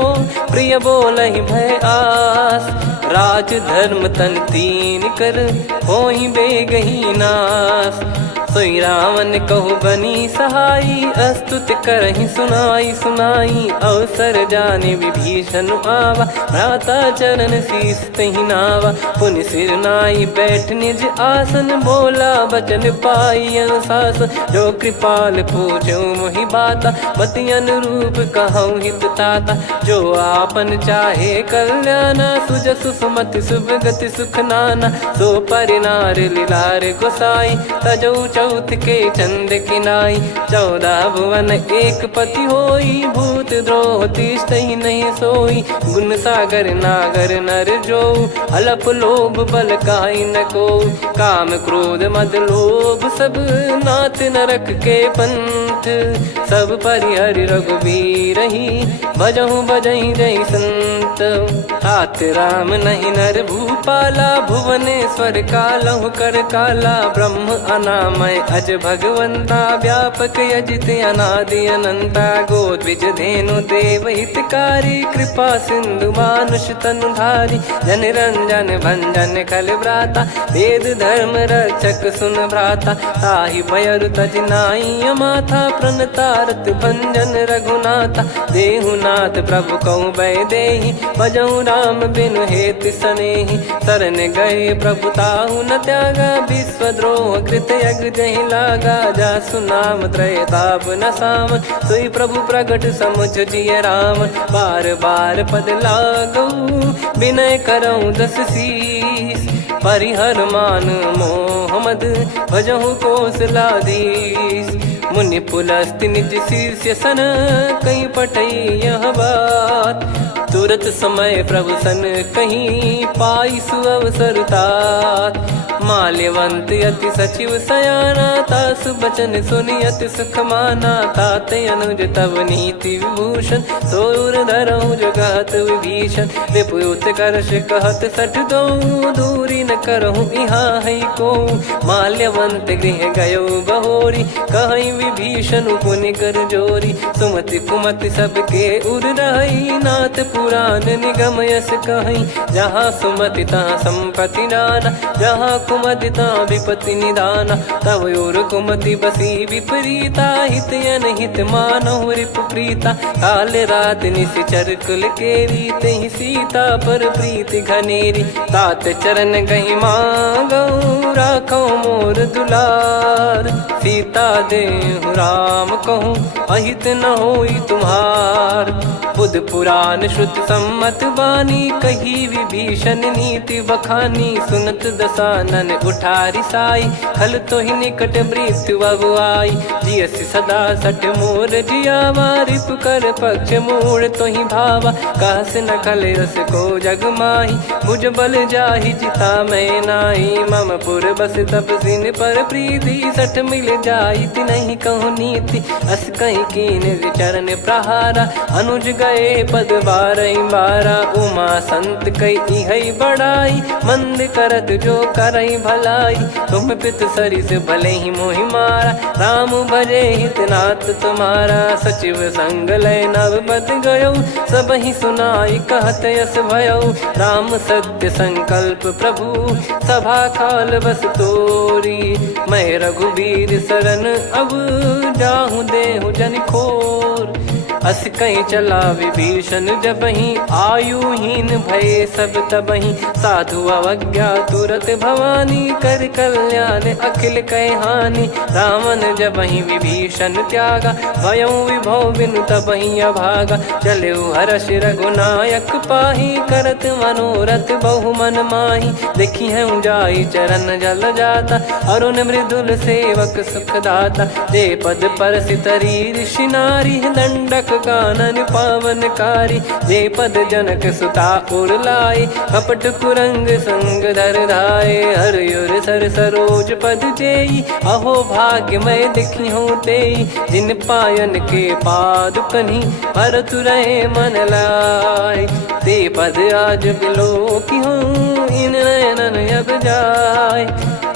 प्रिय बोलहि भय आस। राज धर्म तन तीन कर होई बेगही नास। सोई रावण कहु बनी सहाई अस्तुत करहि सुनाई सुनाई। अवसर जाने विभीषण आवा भ्राता चरण शीस तहि नावा। पुनि सिर नाई बैठ निज आसन बोला बचन पाई अनुशासन। जो कृपाल पूछो मोहि बाता मति अनुरूप कहूँ हित ताता। जो आपन चाहे कल्याणा सुजसु सुमति सुभगति सुख नाना। सो परिनार लीलार गोसाई तजौ चौथ के चंद किनाई। 14 भुवन एक पति होई भूत द्रोह तिष्ठहि नहीं सोई। गुण सागर नागर नर जो अलप लोभ बल काई न को। काम क्रोध मद लोभ सब नाथ नरक के पंथ। सब परिहरि रघुबीर ही भजहु भजहि जय संत। तात राम नहीं नर भूपाला भुवनेश्वर कालहु कर काला। ब्रह्म अनामय अज भगवंता व्यापक यजित अनादि अनंता। गोद्विज धेनु देव हितकारी कृपा सिंधु मानुष तनुधारी। जन रंजन भंजन खल भ्राता वेद धर्म रक्षक सुन भ्राता। ताहि भयरु तज नाई माथा प्रणतारत भंजन रघुनाथा। देहुनाथ प्रभु कहु भय देहि भजहु राम बिनु हेतु सनेहि। शरण गए प्रभु ताहु न त्यागा विश्वद्रोह कृत यज्ञ जहि लागा। जासु नाम त्रय ताप न सावन सोई प्रभु प्रगट समुझ जिय राम। बार बार पद लागऊ विनय करऊँ 10 शीस। परिहर मान मोह मद भजहु कौशलाधीश। मुनि पुलस्त्य निज शिष्य सन कहीं पठई यह बात। तुरत समय प्रभु सन कहीं पाई सुअवसर तात। माल्यवंत अति सचिव सयाना तासु बचन सुनि अति सुख माना। ताते अनुज तव नीति विभूषण सोर धरऊ जगत विभीषण। विपुत करश कहत सठ दो दूरी न करहु यहाँ है को। माल्यवंत गृह गयो बहोरी, कहीं विभीषण पुनि कर जोरी। सुमति कुमति सबके उर रही, नाथ पुराण निगम यस कहीं। जहाँ सुमति तहाँ संपत्ति नाना, जहाँ कुमति तहाँ विपत्ति निदाना। तब और कुमति बसी विपरीता, हित अनहित मानहु रिपु प्रीता। काल रात निश्चर कुल केरी, तहि सीता पर प्रीति घनेरी। तात चरण गही मांगऊ, राखो मोर दुलार। सीता देहु राम कहूँ, अहित न होई तुम्हार। बुध पुराण श्रुत सम्मत बानी, कही विभीषण नीति बखानी। सुनत दसानन उठारी साई, खल तो ही निकट मृत्यु अब आई। जियसि सदा सठ मोर जियावा, रिप कर पक्ष मूड़ तो ही भावा। कहस न खल रस को जग माही, मुझ बल जाहि जिता मैं नाई। मम पुर बस तपसिन पर प्रीति, सठ मिल जाई नहीं कहूँ नीति। अस कहीं कीन चरण प्रहारा, अनुज गए पद बारई बारा। उमा संत कई है बड़ाई, मंद करत जो करई भलाई। तुम पित सरिस भले ही मोहि मारा, राम भजे हित नाथ तुम्हारा। सचिव संग लय नव बद गयो, सब ही सुनाई कहत यस भयो। राम सत्य संकल्प प्रभु, सभा काल बस तोरी। मैं रघुबीर शरण अब, जाहूँ देहु जन खोर। अस कहीं चला विभीषण जबहि, आयुहीन भय सब तबहि। साधु अवज्ञा तुरत भवानी, कर कल्याण अखिल कह हानि। रावण जबहि विभीषण त्यागा, भयउ विभव बिनु तबहि अभागा। चलऊ हर्ष रघुनायक पाही, करत मनोरथ बहु मन माही। देखी है जाई चरण जल जाता, अरुण मृदुल सेवक सुखदाता। जे पद पर सितरी ऋषि नारी, दंडक कानन पावनकारी। जे पद जनक सुता उर लाए, कपट कुरंग संग धर धाये। हरियुर सर सरोज पद जेई, अहो भाग्य मैं दिखी हूँ तेई। जिन पायन के पाद कन्ही, भरत रहे मन लाए। ते पद आज बिलो की हूँ, इन नयनन अब जाय।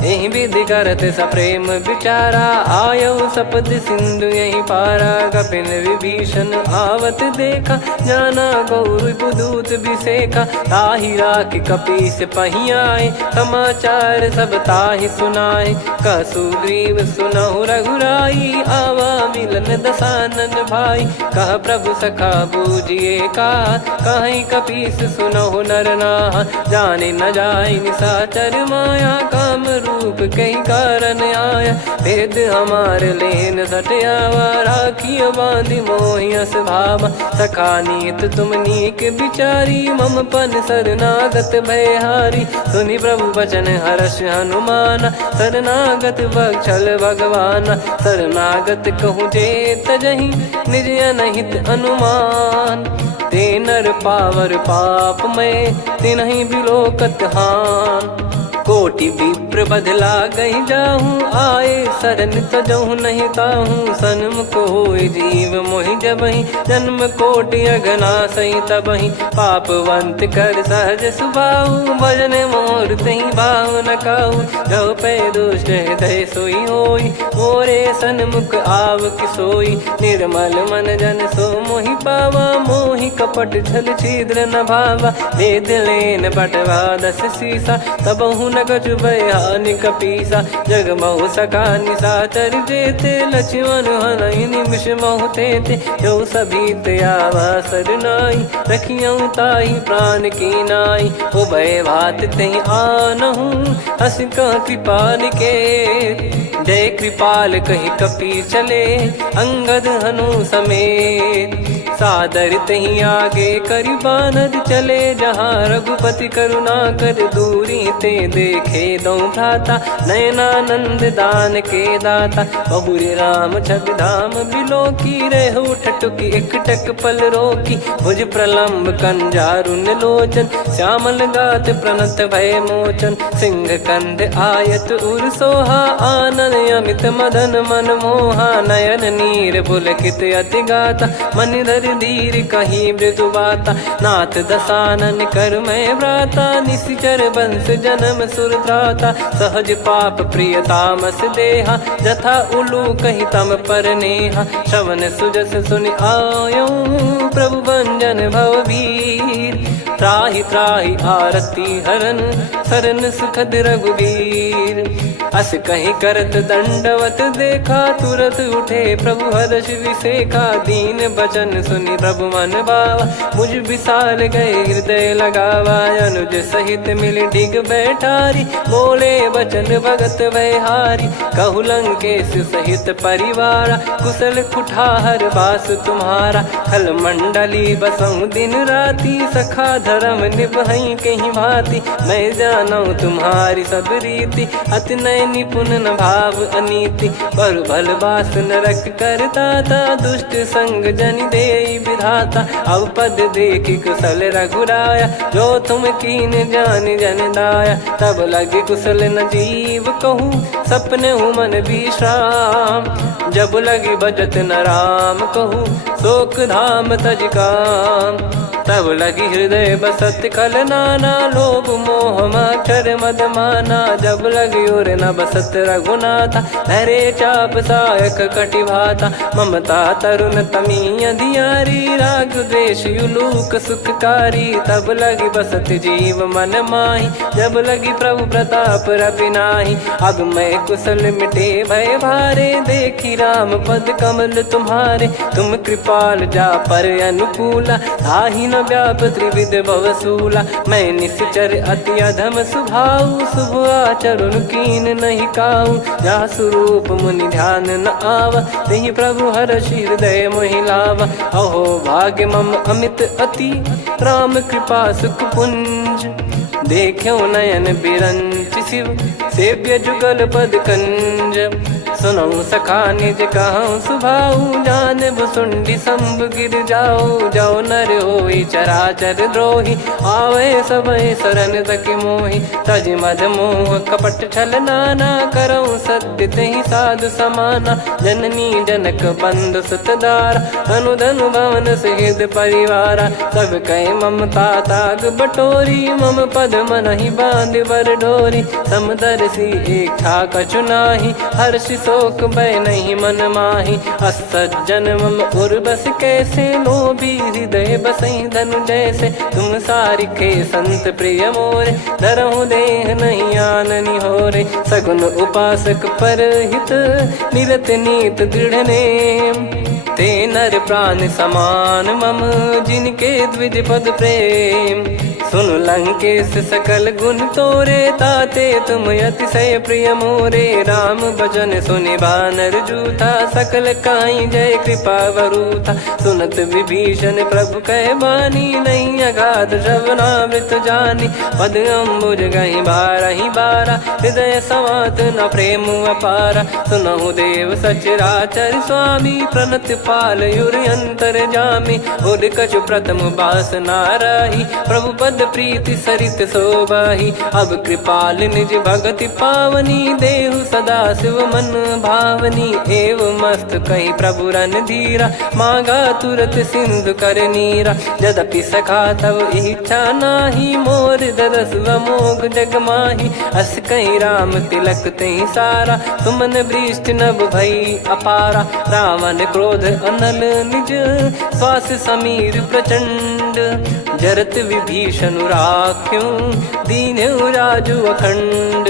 यही विधि करत सप्रेम विचारा, आयऊ सपद सिंधु यही पारा। कपिन विभीषण आवत देखा, जाना गौर बुदूत बिसेखा। ताहि राख कपीस पही आए, समाचार सब ताहि सुनाए। कह सुग्रीव सुनहु रघुराई, आवा मिलन दसानन भाई। कह प्रभु सखा बूझिए का, कहीं कपीस सुनहु नर नाहा। जाने न जाय निशाचर माया, काम रूप कई कारण आया। भेद हमार लेन सटयावा, राखियो बांधि मोहियस भावा। सखा नीत तुम नीक बिचारी, मम पन शरणागत भयहारी। सुनि प्रभु वचन हर्ष हनुमाना, शरणागत बक्षल भगवाना। शरणागत कहूँ जे तजहि, निज अनहित अनुमान। ते नर पावर पाप में, तिन्हि बिलोकत हान। कोटि विप्र बदला गई जाहूँ, आए शरण तजहु नहीं ताहूँ। सन्मुख होय जीव मोहि जबहि, जन्म कोटि अगना सही तबहि। पापवंत कर सहज सुभाऊ, भजन मोर तहि भाव न काहू। जो पै दुष्ट हृदय सोई होई, मोरे सन्मुख आव किसोई। निर्मल मन जन सो मोहि पावा, मोहि कपट छल छिद्र न भावा। वेद लेन बटवा दस सीसा, तबहु न कछु भयानि कपीसा। जग महु सखा निशाचर जेते, लक्ष्मण हनहि निमिष महु तेते। जो सभी त्यावा सरनाई, रखियऊ ताहि प्राण की नाई। उभय भात तहि आनहु, हस कह कृपाल के। जय कृपाल कहि कपी चले, अंगद हनु समेत। सादर तही आगे करि बानर चले, जहाँ रघुपति करुणा कर दूरी ते देखे दो भ्राता। नयनानंद दान के दाता, बहुरी राम छग धाम बिलो की। रेहु ठटुकी एकटक पल रोकी, भुज प्रलम्ब कंजारुन लोचन। श्यामल गात प्रणत भय मोचन, सिंह कंध आयत उर सोहा। आनन अमित मदन मन मोहा, नयन नीर पुलकित अति गाता। मनिधर कर धीर कहीं मृदु बाता, नाथ दसानन कर मैं व्राता, निशिचर बंस जन्म सुर त्राता, सहज पाप प्रिय तामस देहा, जथा उलू कही तम पर नेहा, श्रवण सुजस सुनि आयो प्रभु भंजन भववीर, त्राहि त्राहि आरती हरन सरन सुखद रघुवीर, अस कहीं करत दंडवत देखा, तुरत उठे प्रभु हर्ष विसेखा, दीन बचन सुनि प्रभु मन भावा, मुझ विशाल गए हृदय लगावा, अनुज सहित मिल डिग बैठारी, बोले बचन भगत वैहारी, कहु लंकेश सहित परिवारा, कुशल कुठार बास तुम्हारा, खल मंडली बसऊं दिन राती, सखा धर्म निभई कहीं भांति, मैं जानू तुम्हारी सब रीति, अति नय निपुण न भाव अनीति, पर भल बास नरक करता था, दुष्ट संग जन दे विधाता, अब पद देखी कुशल रघुराया, जो तुम कीन जान जन दाया, तब लगे कुशल न जीव कहूँ, सपने हूँ मन विश्राम, जब लगी बजत न राम कहूँ, शोक धाम तज काम, तब लगी हृदय बसत खल नाना, लोभ मोह मक्षर मद माना, जब लगी और न बसत रघुनाथा, धरे चाप सायक कटि भाता, ममता तरुण तमी अधियारी, राग द्वेष युलूक सुखकारी, तब लगी बसत जीव मन माही, जब लगी प्रभु प्रताप रवि नाही, अब मैं कुशल मिटे भय भारे, देखी राम पद कमल तुम्हारे, तुम कृपाल जा पर अनुकूला, ताहि न व्याप त्रिविध भवसूला, मैं निश्चर अति अधम सुभाऊ, शुभ आचरण कीन नहीं काऊ, जा स्वरूप मुनि ध्यान न आवा, तेहि प्रभु हर्ष हृदय मोहि लावा, अहो भाग्य मम अमित अति, राम कृपा सुख पुंज, देखो नयन बिरंच शिव, सेव्य जुगल पद कंज, सुनऊ सखा निज कहूँ सुभाऊ, जान भुसुंडी संभ गिर जाओ, जाओ नर होई चराचर द्रोही, आवे सबय शरण तक मोहि, तज मद मोह कपट छल नाना, करऊँ सत्य तेहि साधु समाना, जननी जनक बंधु सुतदारा, अनु धनु भवन सहित परिवारा, सब कहे ममता ताग बटोरी, मम पद मनहि बांध बर डोरी, समदर्शी इच्छा कछु नाही, हर्ष शोक भय नहीं मन माही, असज्जन मम उर्वश कैसे, लोभी हृदय बसई धनु जैसे, तुम सारिखे संत प्रिय मोरे, धरहु देह नहीं आननि होरे, सगुन उपासक पर हित, निरत नीत दृढ़ नेम, ते नर प्राण समान मम, जिनके द्विज पद प्रेम, सुन लंकेश सकल गुण तोरे, ताते तुम अतिशय प्रिय मोरे, राम भजन सुनि बानर जूथा, सकल काई जय कृपा वरूथा, सुनत विभीषण प्रभु कह बानी, नहीं अगाध श्रवणामृत जानी, पद अम्बुज गहि बारहि बारा, हृदय समात न प्रेम अपारा, सुनहु देव सचराचर स्वामी, प्रणत पाल युर अंतर जामी, उद कछु प्रथम बास नाराही, प्रभु पद प्रीति सरित शोभाही, अब कृपाल निज भगति पावनी, देहु सदा शिव मन भावनी, एव मस्त कही प्रभु रन धीरा, मांगा तुरत सिंधु कर नीरा, यद्यपि सखा तब इच्छा नाही, मोर दरस अमोघ जग माही, अस कहीं राम तिलक तहि सारा, सुमन वृष्ट नभ भई अपारा, रावण क्रोध अनल निज, श्वास समीर प्रचंड, जरत विभीषण राख्यों, दीन्हु राजु अखंड,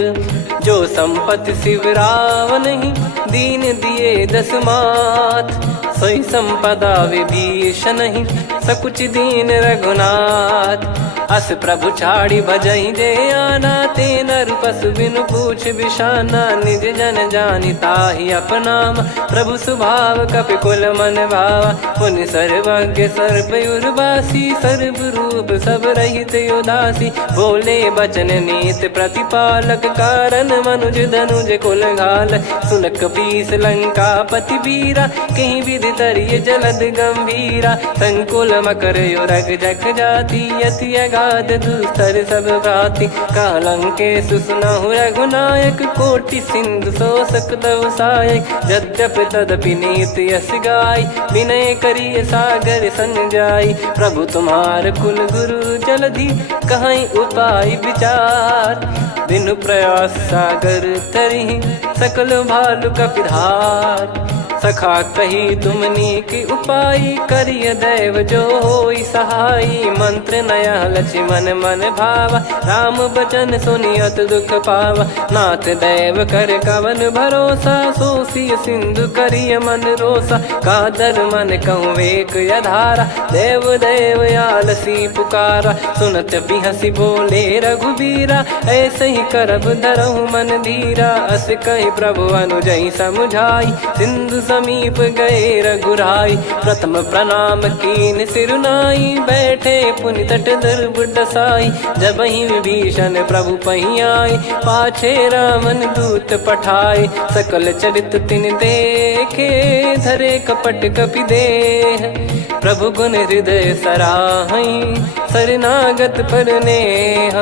जो संपत्ति शिव रावण ही, दीन दिए दस मात, सोई संपदा विभीषण ही, सकुच दीन रघुनाथ, अस प्रभु छाड़ी भजई जे आना, ते नर पशु बिनु पूछ बिशाना, निज जन जानि ताहि अपनाम, प्रभु स्वभाव कपि कुल मन भावा, मुनि सर्वज्ञ सर्वयुर्वासी, सर्व रूप सब रहित उदासी, बोले बचन नीत प्रतिपालक, कारण मनुज धनुज कुल घाल, सुन कपीस लंका पति वीरा, कहीं विधि तरिय जलद गंभीरा, संकुल मकर युरग जख जाति, यति गाद दुस्तर सब भांति कालंके सुसुनाहु रघुनायक कोटि सिंधु शोषक तव सहायक यद्यपि तदपि नीत यस गाय विनय करिय सागर सन जाई प्रभु तुम्हार कुल गुरु जलधि कहीं उपाय विचार बिनु प्रयास सागर तरिहि सकल भालु कपिधार सखा कही तुमनी की उपाय करिय दैव जो होई सहाई मंत्र नया लक्ष्मण मन भावा राम बचन सुनियत दुख पावा नाथ दैव कर कवन भरोसा सोसिय सिंधु करिय मन रोसा कादर मन कहूँ वेक यधारा देव देव आलसी पुकारा सुनत बिहसी बोले रघुबीरा ऐसे ही करब धरहु मन धीरा अस कही प्रभु अनुजई समुझाई सिंधु समीप गए रघुराई प्रथम प्रणाम कीन सिरुनाई बैठे पुनि तट दर्भ डसाई जब ही विभीषण प्रभु पही आए पाछे रामन दूत पठाए सकल चरित तिन देखे धरे कपट कपि देह प्रभु गुण हृदय सराहई शरणागत पर नेह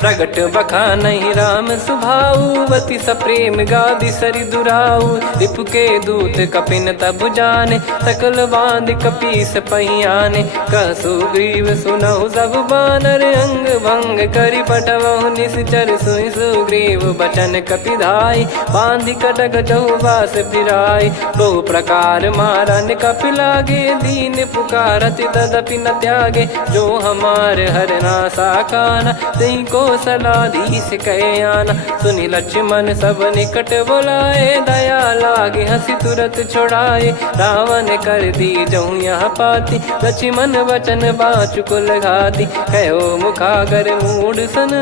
प्रगट बखानहि राम सुभाऊ वति सप्रेम गादि सरि दुराऊ रिपु के दूत कपिन तब जाने सकल बांध कपीस पहियाने कह सुग्रीव सुनहु सब बानर अंग भंग करि पटवहु निश्चर सुनि सुग्रीव बचन कपिधाई बांधि कटक चहुबास फिराई बहु प्रकार मारन कपि लागे दीन पुकारति तदपि न त्यागे जो हमार हरना साकाना तई को सलाधीश कहे आना सुनि लक्ष्मण सब निकट बुलाए दया लागे हंसी तुरत छोड़ाए रावण कर दी जहूँ यहाँ पाती लक्ष्मण वचन बाचु कुल घाती कहो मुखागर मूड सन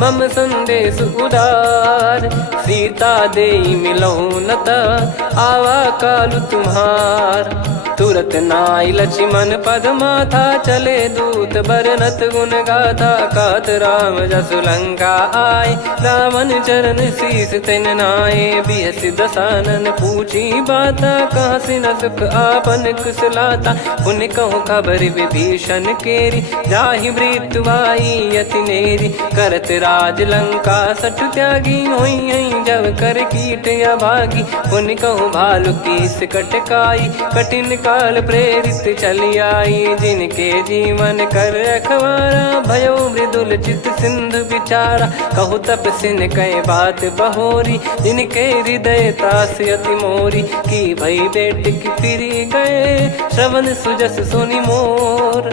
मम संदेश उदार सीता देई मिलहु नता आवा कालु तुम्हार तुरत नाई लक्ष्मण पद माथा चले दूत बरनत गुण गाथा कात राम जसु लंका आए रावण चरण शीस तिन नाये बिहसि दसानन पूछी बाता कहाँ से न सुख आपन कुशलाता पुन कहूँ खबर विभीषण केरी जाहि मृत्यु आई यति नेरी करत राज लंका सठ त्यागी होई जब कर कीट अभागी पुन कहूँ भालु कीस कटकाई कठिन काल प्रेरित चली आई जिनके जीवन कर रखवारा भयो मृदुल चित सिंधु विचारा कहु तप सिन कई बात बहोरी जिनके हृदय तास अति मोरी की भई बेट की फिरी गए श्रवण सुजस सुनि मोर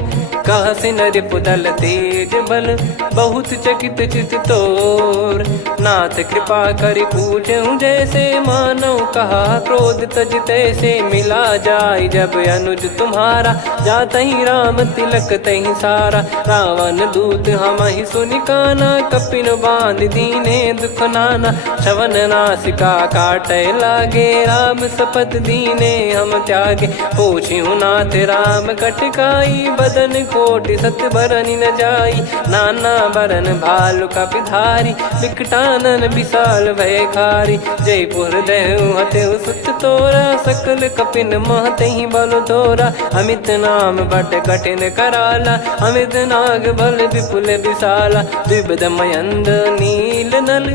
कह सिन रिपुदल तेज बल बहुत चकित चित तोर नाथ कृपा करि पूछूं जैसे मानव कहा क्रोध तज तैसे मिला जाय जब अनुज तुम्हारा जात ही राम तिलक तही सारा रावण दूत हम ही सुनि काना कपिन बांध दीने दुख नाना श्रवण नासिका काटे लागे राम सपत दीने हम त्यागे पूछूं नाथ राम कटकाई बदन कोटि सत बरनि न जाई नाना बरन भालु कपिधारी विकटानन विशाल भय खारी जयपुर देहु हतेउ सुत तोरा सकल कपिन महतहि बल तोरा अमित नाम बट कठिन कराला अमित नाग बल विपुल विशाला द्विपद मयंद नील नल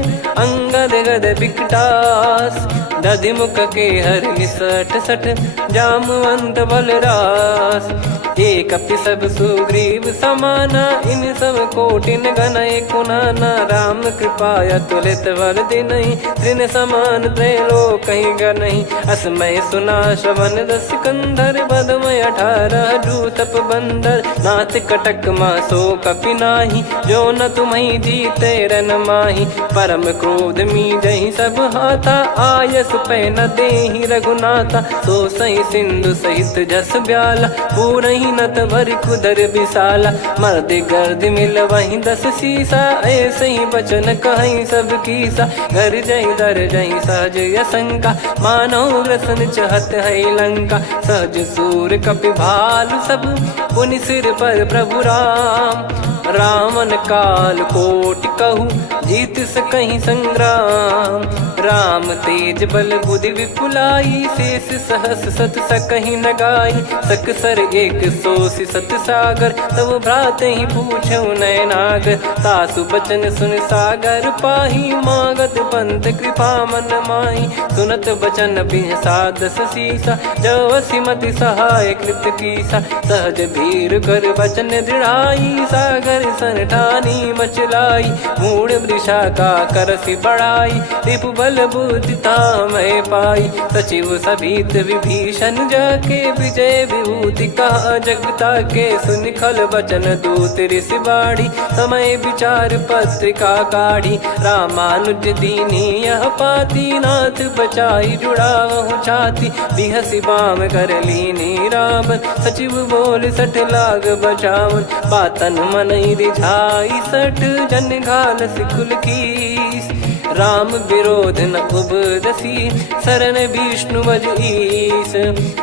अंगद गद विकटास दधि मुख के हर निसठ सठ जामवंत बलरास एक अपि सब सुग्रीव समाना इन सब कोटिन गनय कुनाना राम कृपा अतुलित बल दिनहि त्रिन समान त्रैलोक कहीं गनहि असमय सुना श्रवण दस कंधर बदमय 18 जूतप बंदर नाथ कटक मासो कपि नाही जो न तुम्हि जीते रन माही परम क्रोध मी जहि सब हाथा आयस पै न देहि रघुनाथा सो सही सिंधु सहित जस ब्याला पूरहि नत भरि कुदर विशाला मर्द गर्द मिल वहीं 10 सीसा ऐसे ही बचन कहीं सब कीसा घर जहि दर जहि सहज यसंका मानव रसन चहत है लंका सहज सूर कपि भालु सब पुनि सिर पर प्रभु राम रावण काल कोटि कहु जीत सकहीं संग्राम। राम तेज बल बुद्धि विपुलाई, शेष सहस सत सकहीं न गाई। सकसर एक सोसी सत सागर, तब भ्रात ही पूछो नयनागर। तासु बचन सुन सागर पाही, मागत पंथ कृपा मन माही। सुनत बचन बिहसादस सीसा, जव सिमति सहाय कृत कीसा। सहज भीर कर बचन दृढ़ाई, सागर सन ठानी मचलाई। मूढ़ वृषा का करसि बढ़ाई, रिपु बल बुद्धि तामय पाई। सचिव सभीत विभीषण जाके, विजय विभूति कहा जगता के। सुनि खल बचन दूत ऋषि बाड़ी, समय विचार पत्रिका काढ़ी। रामानुज दीनी यह पाती, नाथ बचाई जुड़ावहु छाती। बिहसि बाम कर लीनी रावण, सचिव बोल सठ लाग बचावन। बातन मनई रिझाई सठ, जन घाल सिकुल कीस। राम विरोध न उपदसी, शरण विष्णु बज ईस।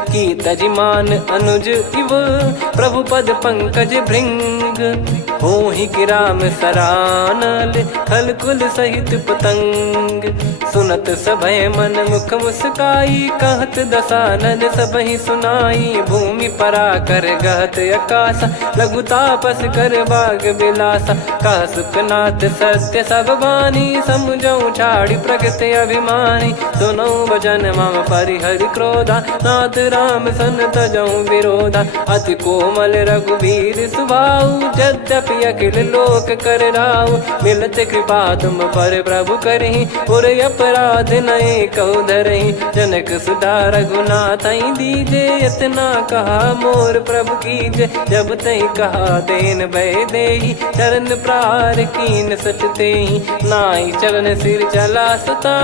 की तजिमान अनुज इव, प्रभु पद पंकज भृंग। होहि कि राम सरानल, खल कुल सहित पतंग। सुनत सभय मन मुख मुस्काई, कहत दसानन सबहि सुनाई। भूमि परा कर गहत आकाशा, लघु तापस कर बाग बिलासा। कह सुखनाथ सत्य सब बानी, समुझौ छाड़ी प्रगति अभिमानी। सुनो भजन मम परिहरि क्रोधा, नाथ राम सन तजौ विरोधा। अति कोमल रघुवीर सुभाऊ, यद्यपि अखिल लोक कर राऊ। मिलत कृपा तुम पर प्रभु करहि, पुर अपराध नए कौ धरहि। जनक सुधा रघुनाथ दीजे, इतना कहा मोर प्रभु कीजे। जब तई कहा देन भय देहि, चरण प्रार कीन सट तेहि। नाई चरण सिर चला सता,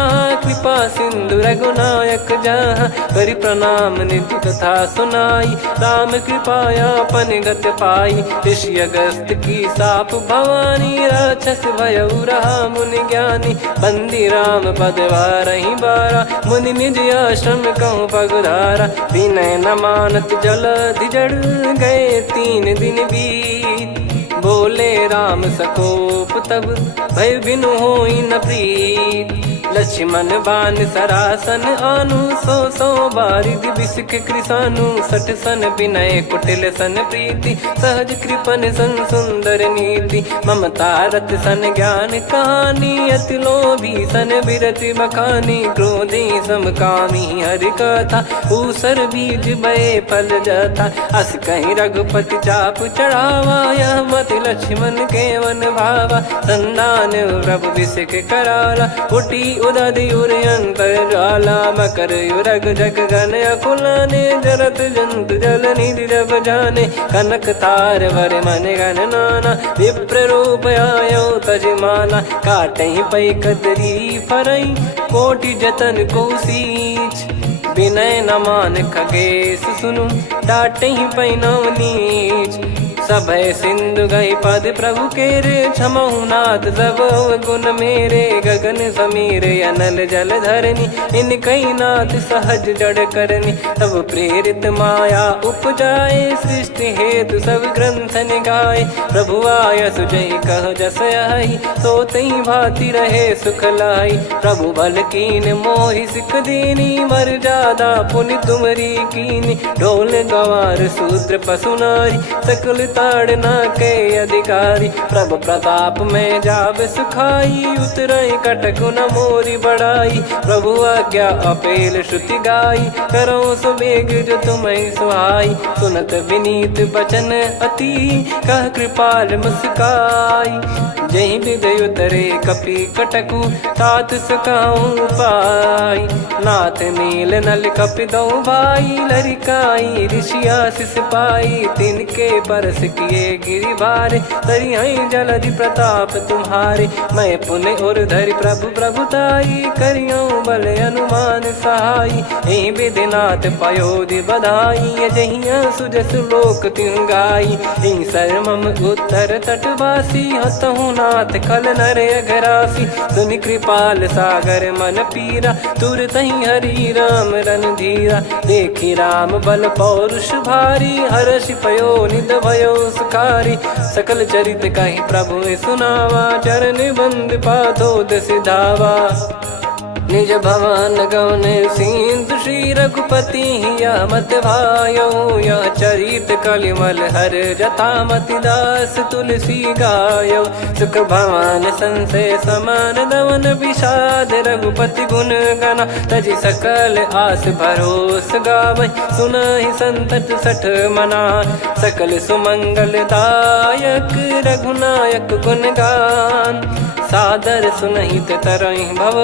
कृपा सिंधु रघुनायक जहाँ। करि प्रणाम निधि कथा सुनाई, राम कृपाया पन गत पाई। ऋषि अगस्त की साप भवानी, राक्षस भयउ रहा मुनि ज्ञानी। बंदी राम पद वारहि बारा, मुनि निज आश्रम कहूँ पगुधारा। विनय न मानत जलधि जड़, गए 3 दिन बीत। बोले राम सकोप तब, भय बिनु होई न प्रीत। लक्ष्मण बान सरासन आनु, 100 बारिधि बिसक कृसानु। 60 सन विनय कुटिल सन प्रीति, सहज कृपन सन सुंदर नीति। ममता रत सन ज्ञान कहानी, अति लोभी सन बिरति बखानी। क्रोधी समकामी हरि कथा, ऊसर बीज बये फल जथा। अस कहीं रघुपति चाप चढ़ावा, यह मत लक्ष्मण के वन भावा। संदान प्रभु बिसक कराला, उठी उदधि उर अंतर ज्वाला। मकर युरग जग गण अकुलाने, जरत जंतु जल निधि जब जाने। कनक तार वर मन गण नाना, विप्र रूप आयो तजमाना। काटहि पै कदरी फरई, कोटि जतन को सींच। विनय न मान खगेश सुनु, डांटहि पै नव नीच। सभय सिंधु गई पद प्रभु केरे, क्षमहु नाथ सब गुण मेरे। गगन समीरे अनल जल धरनी, इन कई नाथ सहज जड़ करनी। तब प्रेरित माया उपजाए, सृष्टि हेतु सब ग्रंथ निगाए। प्रभु आय सुजई कह जस आई, सोतई भांति रहे सुख लाई। प्रभु बल कीन मोहि सिख दीनी, मर्यादा पुनि तुमरी कीनी। ढोल गवार शूद्र पशु नारी, सकल ताड़ना के अधिकारी। प्रभु प्रताप में जाब सुखाई, उतरई कटक न मोरी बढ़ाई। प्रभु आज्ञा अपेल श्रुति गाई, करो सुबेग जो तुम्हें सुहाई। सुनत विनीत बचन अति, कह कृपाल मुस्काई। जहि हृदय उतरे कपि कटकु, तात सकाऊं पाई। नाथ नील नल कपि दो भाई, लरिकाई ऋषि आशीष पाई। तिनके परस किए गिरि भारे, तरिहै जलधि प्रताप तुम्हारे। मैं पुन और धरि प्रभु प्रभुताई, करियौ बल अनुमान सहाई। एहि विधिनाथ पयोधि बधाई, जहिया सुजस लोक तिहुँ गाई। एहि सरमम उत्तर तटवासी, हतहु रघुनाथ खल नर अघरासी, सुनि कृपाल सागर मन पीरा, तुरत ही हरि राम रन धीरा। देखी राम बल पौरुष भारी, हर्षि पयो निध भयो सुखारी। सकल चरित कहि प्रभु सुनावा, चरण बंद पादोद सिधावा। निज भवन गौन सिंधु श्री रघुपति हिया मत भायो, यह चरित कलिमल हर जथा मति दास तुलसी गायो। सुख भवन संशय समान दवन विषाद, रघुपति गुण गना तजि सकल आस भरोस गावै। सुनहि संतत सठ मना, सकल सुमंगल दायक रघुनायक गुण गान। सादर सुनहित तरहि भव,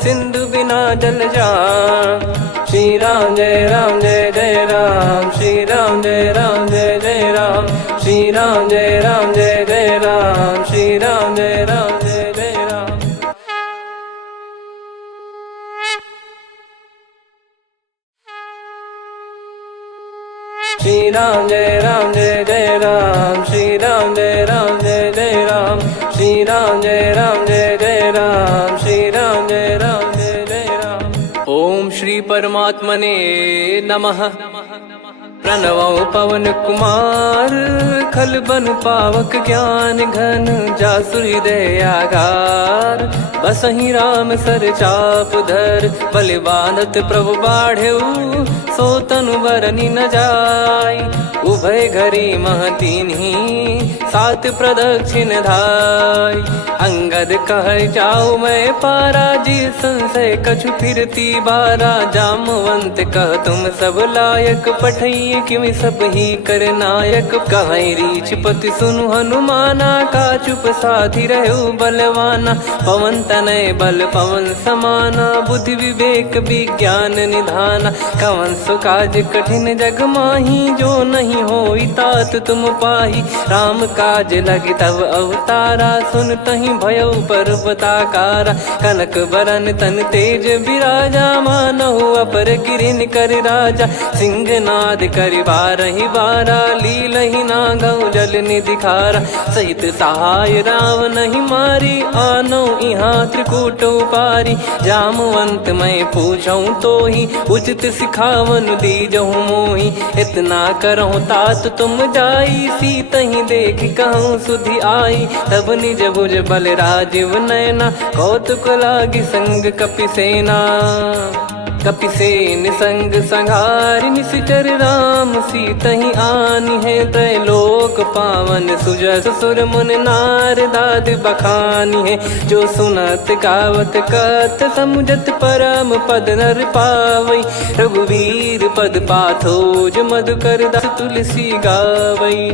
सिंधु बिना जल जान। श्री राम जय जय राम, श्री राम जय जय राम, श्री राम जय जय राम, श्री राम जय जय राम। श्री राम जय जय राम, श्री राम जय जय राम, श्री राम जय जय राम, श्री राम जय जय राम। ओम श्री परमात्मने नमः। प्रणवो पवन कुमार, खल बन पावक ज्ञान घन, जासु हृदय आगार। बसहि राम सर चाप धर, बलि बांधत प्रभु बाढ़ऊ, सो तनु बरनि न जाय। उभय घरी महतीन्ही, सात प्रदक्षिण धाय। अंगद कह जाऊ मैं पारा, जी संशय कछु फिरती बारा। जामवंत कह तुम सब लायक, पठई किमि सब ही कर नायक। कहै रीछ पति सुनु हनुमाना, का चुप साधि रहु बलवाना। पवन तनय बल पवन समाना, बुद्धि विवेक विज्ञान निधाना। कवन सो काज कठिन जग माही, जो नहीं होई तात तुम पाही। राम काज लगी तब अवतारा, सुन तहि भयउ पर्वताकारा। कनक बरन तन तेज बिराजा, मानहु अपर गिरिन कर राजा। सिंहनाद करि बारहि बारा, लीलहि नागौ जल निधि खारा। सहित सहाय राम नहीं मारी, आनो इहाँ त्रिकूट उपारी। जामवंत मैं पूछऊँ तोहि, उचित सिखावन दीजहु मोहि। इतना करहु तात तुम जाई, सीतहि देख कहूँ सुधि आई। तब निज भुज बल राजीव नयना, कौतुक लागी संग कपिसेना। कपिसेन संग संघारि निशिचर राम, सीतहि आनि है त्रैलोक पावन। सुजस सुर मुन नार दाद बखानी है, जो सुनत गावत कथ समुझत परम पद नर पावई। रघुवीर पद पाथोज मधुकर दास तुलसी गावई।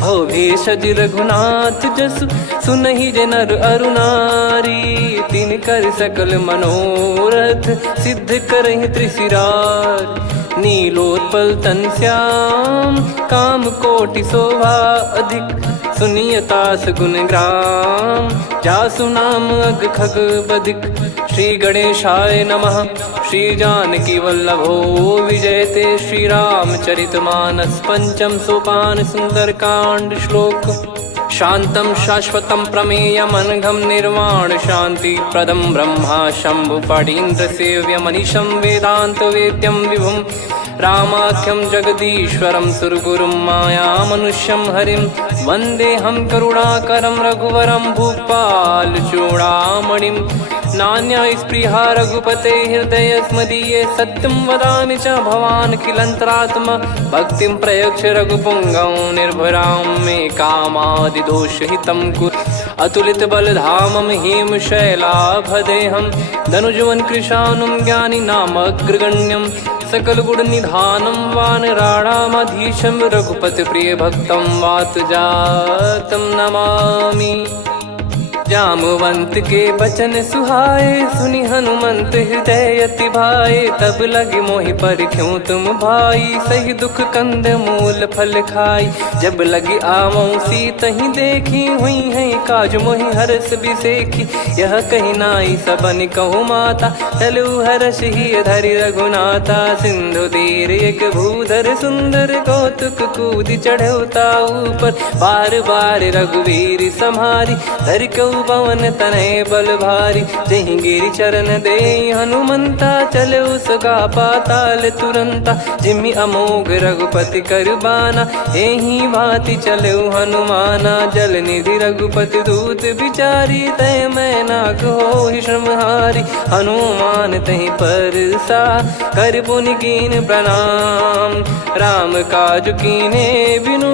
भव भेषज रघुनाथ जसु, सुनहि जे नर अरु नारी। तिन कर सकल मनोरथ, सिद्ध करहि त्रिशिरार। नीलोत्पल तन श्याम, काम कोटि शोभा अधिक। सुनियतास गुण ग्राम, जासु नाम अग खग बधिक। श्री गणेशाय नमः। श्री जानकी वल्लभो विजयते, श्री रामचरित मानस पंचम सोपान सुंदरकांड श्लोक। शांतं शाश्वतं प्रमेयमनघं निर्वाण शांति प्रदं ब्रह्मा शंभु फणीन्द्र सेव्य मनीषं वेदांत वेद्यं विभुं। रामाख्यं जगदीश्वरं सुरगुरुं माया मनुष्यं हरिं। वन्देऽहं करुणाकरं रघुवरं भूपाल चूडामणिं। नान्या स्पृहा रघुपते हृदय स्मदीये, सत्यं वदामि च भवान् खिलन्तरात्मा। भक्तिं प्रयच्छ रघुपुङ्गं निर्भरां मे कामादिदोषहितं कुरु। अतुलित बलधामं हेमशैलाभदेहं, धनुजवन कृशानुं ज्ञानिनामग्रगण्यं। सकल गुण निधानं वानराणामधीशं, रघुपति प्रिय भक्तं वात जातं नमामि। जामवंत के बचन सुहाए, सुनि हनुमंत हृदय अति भाए। तब लगे मोहि पर क्यों तुम भाई, सही दुख कंद मूल फल खाई। जब लगी आवऊं सीत ही देखी, हुई है काज मोहि हरस बिसेखी। यह कही नाई सबन कहु माता, चलू हर्ष ही धरि रघुनाथा। सिंधु तीर एक भूधर सुंदर, कौतुक कूद चढ़ौता ऊपर। बार बार रघुवीर सम्हारी, धरि कहु पवन तनय बल भारी। जहि गिरि चरण दे हनुमंता, चले उसका पाताल तुरंता। जिमि अमोघ रघुपति कर बाना, एहि भांति चले हनुमाना। जल निधि रघुपति दूत विचारी, तय मैं नाक होहि श्रमहारी। हनुमान तहि परसा, कर पुनि कीन प्रणाम। राम काज कीने बिनु,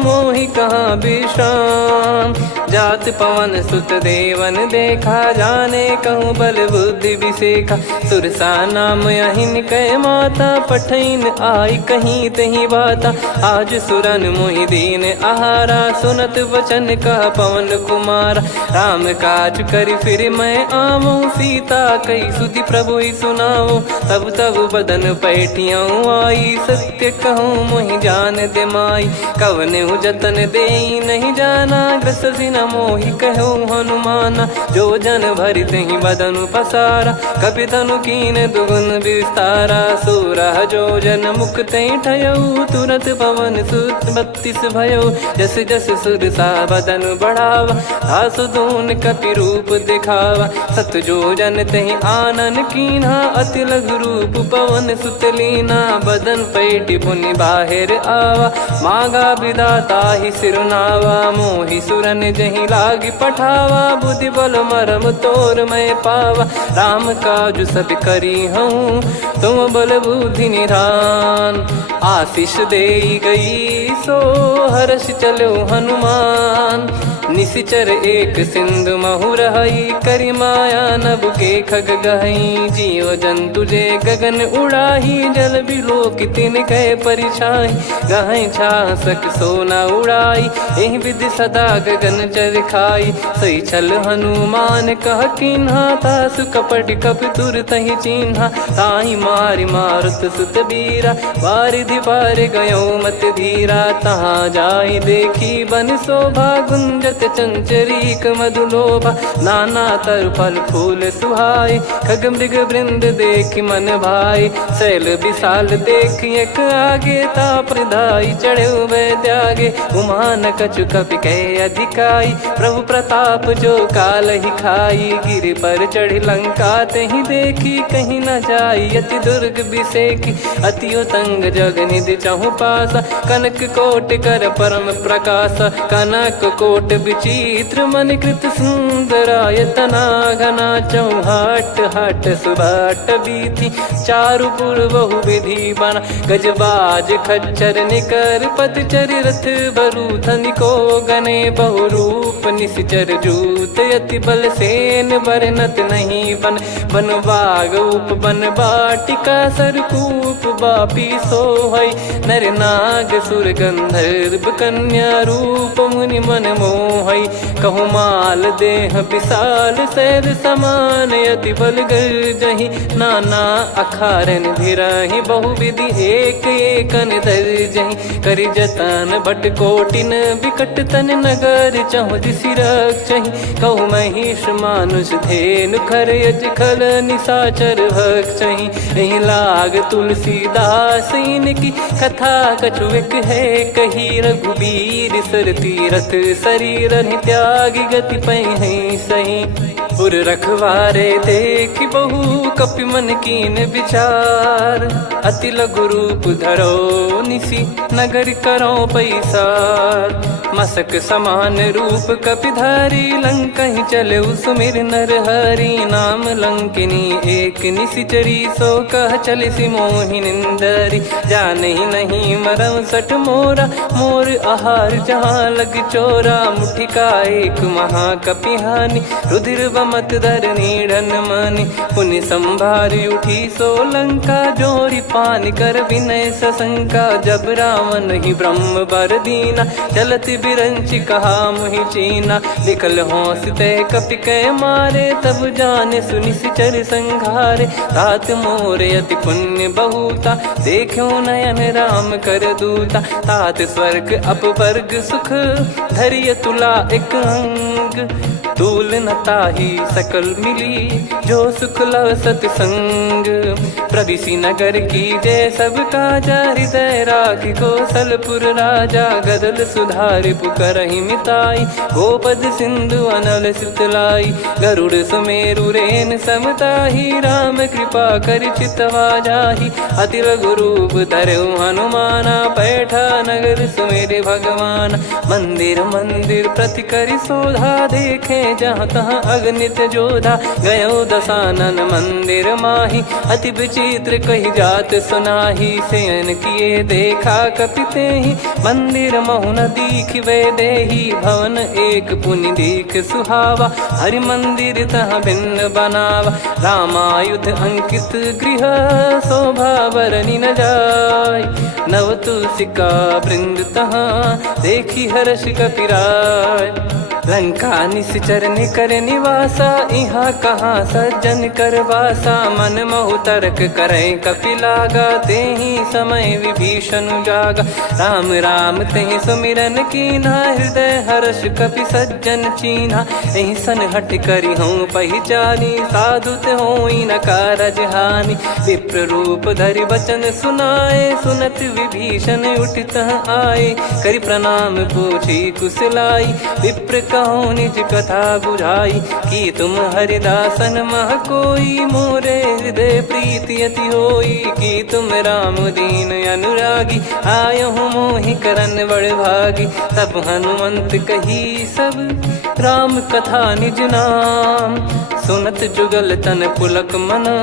मोहि कहाँ विश्राम। जात पवन सुत देवन देखा, जाने कहूँ बल बुद्धि विसेखा। सुरसा नाम अहिन कै माता, पठैन आई कहीं तहीं बाता। आज सुरन मोहि दीन आहारा, सुनत वचन कह पवन कुमारा। राम काज करि फिर मैं आवऊं, सीता कई सुधि प्रभु ही सुनाऊं। तब तब बदन पैठियाऊं आई, सत्य कहूँ मोहि जान दे माई। कवने जतन देई नहीं जाना, ग्रसिन मोहि कहूँ हनुमाना। जो जन भरि तहि बदनु पसारा, कपि तनु कीन दुगुन विस्तारा। सोरह जो जन मुख तहि ठयऊ, तुरत पवन सुत 32 भयऊ। जस जस सुरसा बदनु बढ़ावा, आसु दून कपि रूप दिखावा। सत जो जन तहि आनन कीन्हा, अति लघु रूप पवन सुत लीना। बदन पैठि पुनि बाहिर आवा, मांगा विधाता ही सिरुनावा। मोहि सुरन जहि लागी पठावा, बुद्धि बल मरम तोर मैं पावा। राम काज सब करी हूँ, तुम बल बुद्धि निधान। आशीष देई गई, सो हर्ष चलो हनुमान। निशिचर एक सिंधु महु रहई, करि माया नभ के खग गहई। जीव जंतु जे गगन उड़ाही, जल बिलो तिन गए परिछाई। गहई छासक सोना उड़ाई, एहि विधि सदा गगन चर खाई। सही छल हनुमान कह कीन्हा, तासु कपट कपि तुर तहि चिन्हा। ताहि मारि मारुत सुत बीरा, वारिधि पार गयो मत धीरा। तहाँ जाई देखी बन शोभा, गुंजत चंचरीक मधुलोभा। नाना तर फल फूल सुहाए, खग मृग वृंद देखि मन भाई। शैल विशाल देखि एक आगे, ताप धाई चढ़े वै त्यागे। उमा न कछु कपि कहे अधिकाई, प्रभु प्रताप जो काल ही खाई। गिरि पर चढ़ी लंका तहि देखी, कहीं न जाई अति दुर्ग बिसेकी। अति उतंग जग निधि चहु पासा, कनक कोट कर परम प्रकाशा। कनक कोट विचित्र मन कृत सुंदरायतना घना। चौहाट हाट सुभाट बीथी, चारु पुर बहु विधि बना। गजबाज खच्चर निकर पतचर, रथ बरु धनिको गने। बहु रूप निशिचर जूत, अति बल सेन बरनत नहीं बन। बन बाग उप बन बाटिका, सरकूप बापी सोहई। नर नाग सुर गंधर्व कन्या, रूप मुनि मन मोहई। कहु माल देह विशाल, शैल समान अति बल गर्जहि। नाना अखारन भिरहि, बहु विधि एक एकन दर्जहि। करि जतन भट कोटिन, विकट तन नगर चहु दिसि रक्षहि। कहु महिष मानुष धेनु, खर यज खल निशाचर भक्षहि। एहि लाग तुलसीदास इनकी, कथा कछु एक है कही। रघुबीर सर तीरथ शरीर, त्यागी गति पै सही। पुर रखवारे देखि बहु, कपि मन कीन विचार। अति लघु रूप धरो निसी, नगर करो पैसार। मसक समान रूप कपि धारी, लंकहि चले सुमिर नर हरि। नाम लंकिनी एक निशिचरी, सो कह चलिसि मोहि निंदरी। जानहि नहीं मरम सठ मोरा, मोर आहार जहाँ लग चोरा। मुठिका एक महाकपि हानि, रुधिर मत धरनी ढन मानी। पुनि संभारी उठी सो लंका, जोरी पान कर विनय सशंका। जब रावण ही ब्रह्म बर दीना, चलत बिरंच कहा मुहि चीना। निकल होंस ते कपि कै मारे, तब जाने सुनि सिचर संघारे। तात मोरे अति पुण्य बहुता, देखो नयन राम कर दूता। तात स्वर्ग अपवर्ग सुख, धरिय तुला एक अंग। तूल न ताहि सकल मिली, जो सुख लव सतसंग। प्रविशि नगर की जय सब काजा, हृदय राखि कौशलपुर राजा। गदल सुधारि पुकारहि मिताई, गोपद सिंधु अनल सितलाई। गरुड़ सुमेरु रेन समताहि, राम कृपा करि चितवा जाहि। अति लघु रूप धरऊ हनुमाना, पैठा नगर सुमेरे भगवान। मंदिर मंदिर प्रति करि शोधा, देखे जहाँ तहाँ अगणित जोधा। गयो दशानन मंदिर माही, अति विचित्र कही जात सुनाही। शयन किए देखा कपिते ही, मंदिर महु न दीखिबे देही। भवन एक पुनि दीख सुहावा, हरि मंदिर तहाँ भिन्न बनावा। रामायुध अंकित गृह, शोभा बरनि न जाय। नव तुलसी का वृंद तहाँ, देखी हर्ष कपिराय। लंका निश्चर निकर निवासा, यहाँ कहाँ सज्जन कर वासा। मन महु तर्क करें कपिलागा, तेहि समय विभीषण जागा। राम राम तेहि सुमिरन कीन्हा, हृदय हर्ष कपि सज्जन चीन्हा। एहि सन हट करि हूँ पहिचानी, साधु ते होई न कारज हानि। विप्र रूप धरि वचन सुनाए, सुनत विभीषण उठित आए। करि प्रणाम पूछी कुशलाई, विप्र कहो निज कथा बुझाई। कि तुम हरिदासन मह कोई, मोरे हृदय प्रीति अति होई। कि तुम राम दीन अनुरागी, आयहु मोहि करन बड़ भागी। तब हनुमंत कही सब राम कथा निज नाम। सुनत जुगल तन पुलक मना,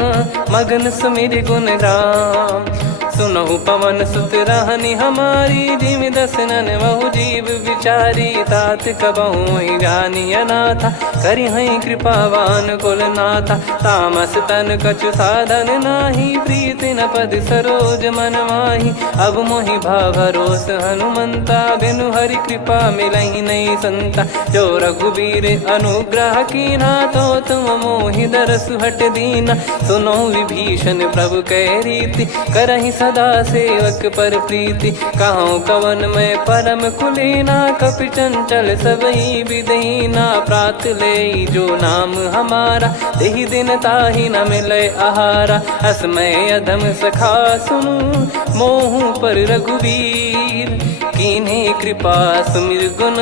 मगन सुमिर गुण राम। सुनहु पवन सुत रहनी हमारी, जिमि दसनन बहु जीव विचारी। तात कबहु ही जानिय नाथा, करि हई कृपावान कुल नाथा। तामस तन कछु साधन नाही, प्रीति न पद सरोज मन माही। अब मोहि भाव भरोस हनुमंता, बिनु हरि कृपा मिलहि नहीं संता। जो रघुबीर अनुग्रह कीन्हा, तो तुम मोहि दरसु हट दीना। सुनो विभीषण प्रभु कै रीति, करहि सदा सेवक पर प्रीति। कहूँ कवन में परम कुलीना, कपि चंचल सबई विदहीना। प्रात ले जो नाम हमारा, तेहि दिन ताहि न मिले आहारा। असमय अधम सखा सुनु, मोहु पर रघुवीर। कीन्ही कृपा सुमिर गुण,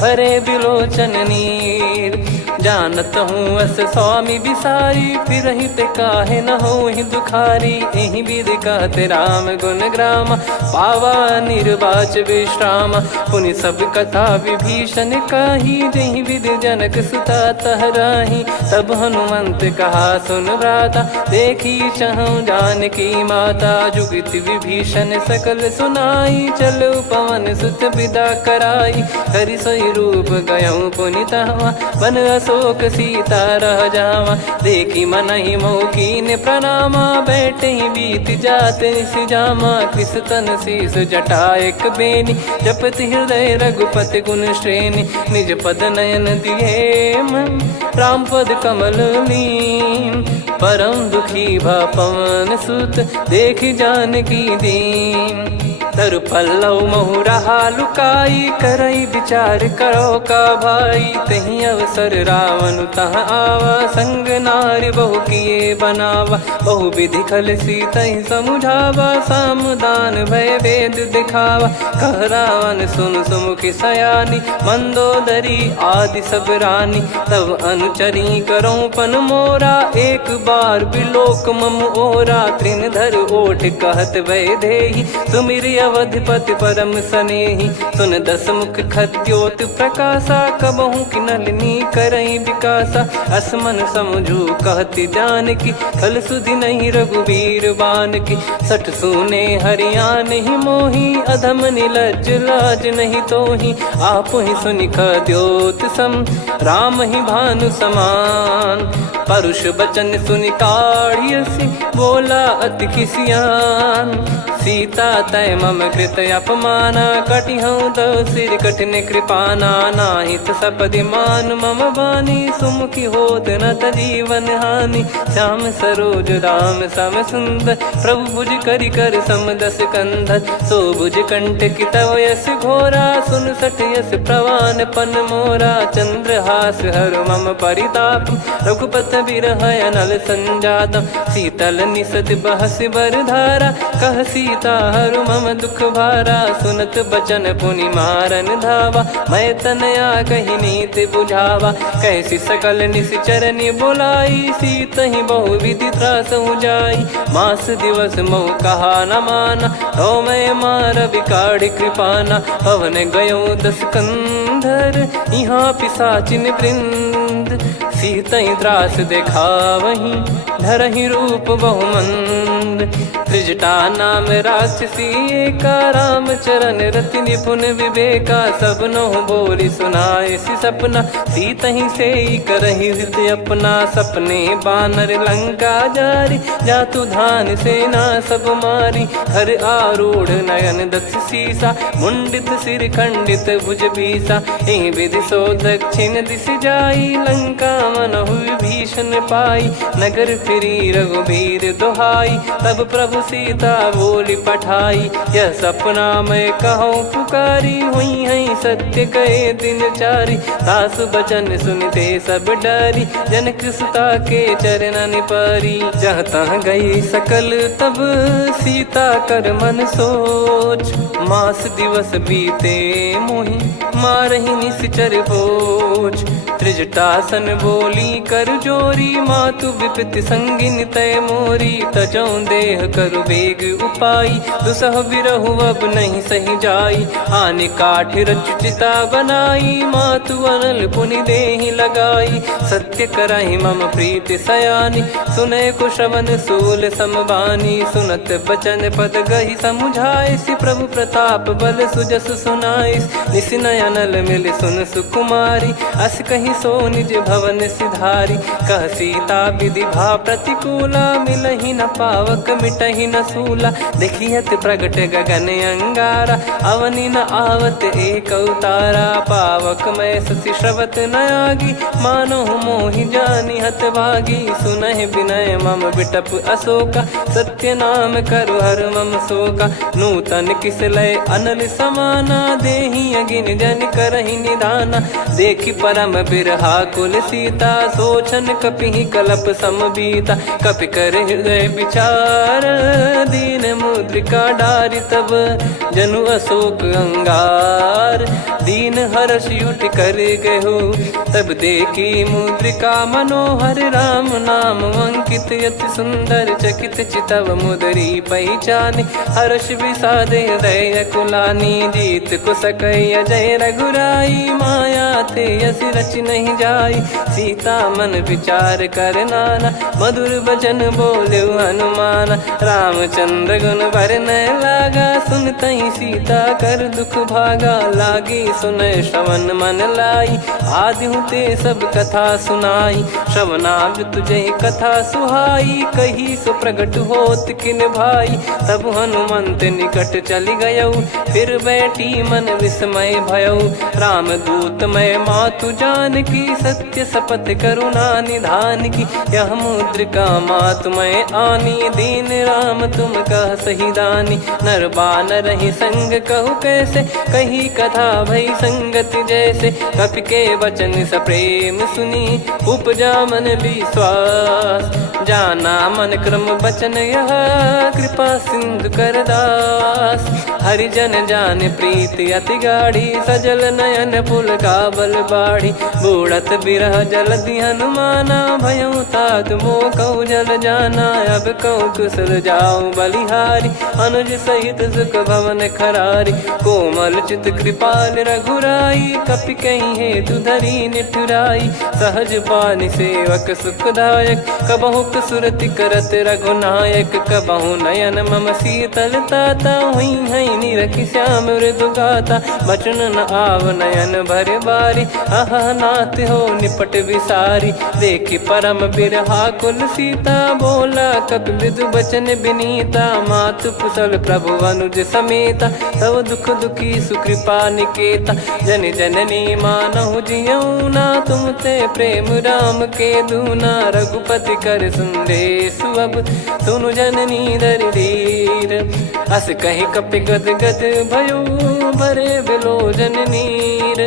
भरे बिलोचन नीर। जानत हूँ अस स्वामी बिसारी, फिरहि ते काहे न होहि दुखारी। एहि विधि कहते राम गुण ग्राम, पावा निर्वाच विश्राम। पुनि सब कथा विभीषण काही, जहि विधि जनक सुता तहराही। तब हनुमंत कहा सुन भ्राता, देखी चहु जानकी माता। जुगित विभीषण सकल सुनाई, चलो पवन सुत विदा कराई। हरि सोई रूप गयऊँ पुनि तहवा, बन अशोक सीता रह जावा। देखी मनहि मौकीन प्रणामा, बैठे ही बीत जात निस जामा। कृस तन शीस जटा एक बेनी, जपति हृदय रघुपति गुण श्रेणी। निज पद नयन दिए मन, राम पद कमल लीन। परम दुखी भा पवन सुत, देखि जानकी दीन। तरु पल्लव महु रहा लुकाई, करई विचार करो का भाई। तही अवसर रावण तहाँ आवा, संग नारी बहु किए बनावा। बहु विधि खल सीतहि समुझावा, सामदान भय वेद दिखावा। कह रावण सुन सुमुखि सयानी, मंदोदरी आदि सब रानी। तब अनुचरी करो पन मोरा, एक बार बिलोक मम ओरा। तृण धर ओठ कहत भय देहि, सुमिर अवधिपति परम स्नेही। सुन दस मुख खद्योत प्रकाशा, कबहू की नलिनी करई विकासा। असमन समझू कहती जान की, कल सुधि नहीं रघुबीर बान की। सठ सुने हरियाण ही मोही, अधम निलज लाज नहीं तोही। आप ही सुनि खद्योत सम, राम ही भानु समान। परुष बचन सुनि काढ़ियसि, बोला अति किसियान। सीता तय मम कृत अपमाना, कटिहऊँ तव सिर कठिन कृपाना। नाहित सपदि मान मम बानी, सुमुखी होत न जीवन हानि। श्याम सरोज राम सम सुंदर, प्रभु भुज करि कर सम दस कंधर। सो भुज कंठ की तव यस घोरा, सुन सठ यस प्रवान पन मोरा। चंद्रहास हर मम परिताप, रघुपत बिरह अनल संजातम। शीतल निसत बहस बर धारा, कह सीता हरु मम दुख भारा। सुनत बचन पुनि मारन धावा, मैं तनया कही नीति बुझावा। कैसी सकल निश्चरनि बोलाई, सीत ही बहु विधि त्रासहु जाई। मास दिवस मोह कहा न माना, तो मैं मार बिकाढ़ कृपाना। पवन गयो दस कंधर, यहाँ पिशाचिन वृंद। सीतई त्रास देखावहीं, धरहि रूप बहुमंद। त्रिजटा नाम राक्षसी एका, राम चरण रति निपुण विवेका। सब नहुँ बोली सुनाए सि सपना, सीतहि से करहि हृत अपना। सपने बानर लंका जारी, जातु धान सेना सब मारी। हर आरूढ़ नयन दस सीसा, मुंडित सिर खंडित भुज बीसा। एहि विधि सो दक्षिण दिस जाई, लंका मनहु विभीषण पाई। नगर फिरी रघुबीर दोहाई, तब प्रभु सीता बोली पठाई। यह सपना मैं कहूँ पुकारी, हुई है सत्य कहे दिन चारी। दास बचन सुनते सब डरी, जनक सुता के चरण पारी। जहाँ तहाँ गई सकल तब सीता कर मन सोच। मास दिवस बीते मोहि, मारहि निश्चर बोझ। त्रिजटासन बोली कर जोरी, मातु विपति संगिन तय मोरी। तजौ देह करु बेग उपाई, दुसह बिरहु अब नहीं सही जाई। आने काठ रचु चिता बनाई, मातु अनल पुनि देहि लगाई। सत्य कराहि मम प्रीति सयानी, सुनय कुशवन सूल समबानी। सुनत बचन पद गहि समुझाइसि, प्रभु प्रताप बल सुजस सुनाइस। निस नयनल मिल सुन सुकुमारी, अस कहि सो निज भवन सिधारी। कह सीता विधि भा प्रतिकूला, मिलहि न पावक मिटहि न सूला। देखियत प्रगट गगन अंगारा, अवनि न आवत एक अवतारा। पावक मैं शशि श्रवत न आगी, मानो मोहि जानि हत भागी। सुनहि विनय मम बिटप अशोका, सत्य नाम करु हर मम शोका। नूतन किस लय अनल समाना, देहि अगिन जन करहि निधाना। देखि परम बिरहा कुल सीता, सोचन कपिहि कलप समबीता। कपि कर हृदय विचार, दीन मुद्रिका डारि तब। जनु अशोक अंगार, दीन हर्ष उठ कर गहु। तब देखी मुद्रिका मनोहर, राम नाम अंकित अति सुंदर। चकित चितव मुदरी पहचान, हर्ष विषाद हृदय कुलानी। जीत को सकई अजय रघुराई, माया थे यस रच नहीं जाई। सीता मन विचार कर नाना, मधुर बचन बोले हनुमान। रामचंद्र गुण बरनय लागा, सुनतहि सीता कर दुख भागा। लागी सुनय श्रवण मन लाई, आदिहु ते सब कथा सुनाई। श्रवणाव तुझे कथा सुहाई, कही सो प्रगट होत किन भाई। तब हनुमंत निकट चली गयौ, फिर बैठी मन विस्मय भयौ। राम दूत मैं मातु जान की, सत्य शपथ करुणा निधान की। यह मुद्रिका मातु मैं आनी, दीन राम तुम कह सही दानी। नर बानर ही संग कहु कैसे, कही कथा भई संगति जैसे। कपि के वचन सप्रेम सुनी, उपजा मन विश्वास। जाना मन क्रम बचन यह, कृपा सिंधु कर दास। हरिजन जान प्रीति अति गाढ़ी, सजल नयन पुल काबल बाढ़ी। बूढ़त बिरह जलधि हनुमाना, भयउ तात मोह कहु जल जाना। अब कहु कुशल जाऊं बलिहारी, अनुज सहित सुख भवन खरारी। कोमल चित कृपाल रघुराई, कपि कहीं हेतु धरी निठुराई। सहज पानि सेवक सुखदायक, कबहु सुरति करत रघुनायक। कबहु नयन मम शीतल ताता, हुई है निरखि श्याम मृदु गाता। बचन न आव नयन भर बारी, अह नाथ हो निपट विसारी। देखि परम बिरहा कुल सीता, बोला कपि मृदु बचन बिनीता। मातु कुशल प्रभु अनुज समेता, तव दुख दुखी सुकृपा निकेता। जन जननी मानहु जियऊ ना, तुम ते प्रेम राम के दूना। रघुपति कर संदेश अब, सुनु जननी दर धीर। अस कहि कपि गद गद भयो, भरे बिलोचन नीर।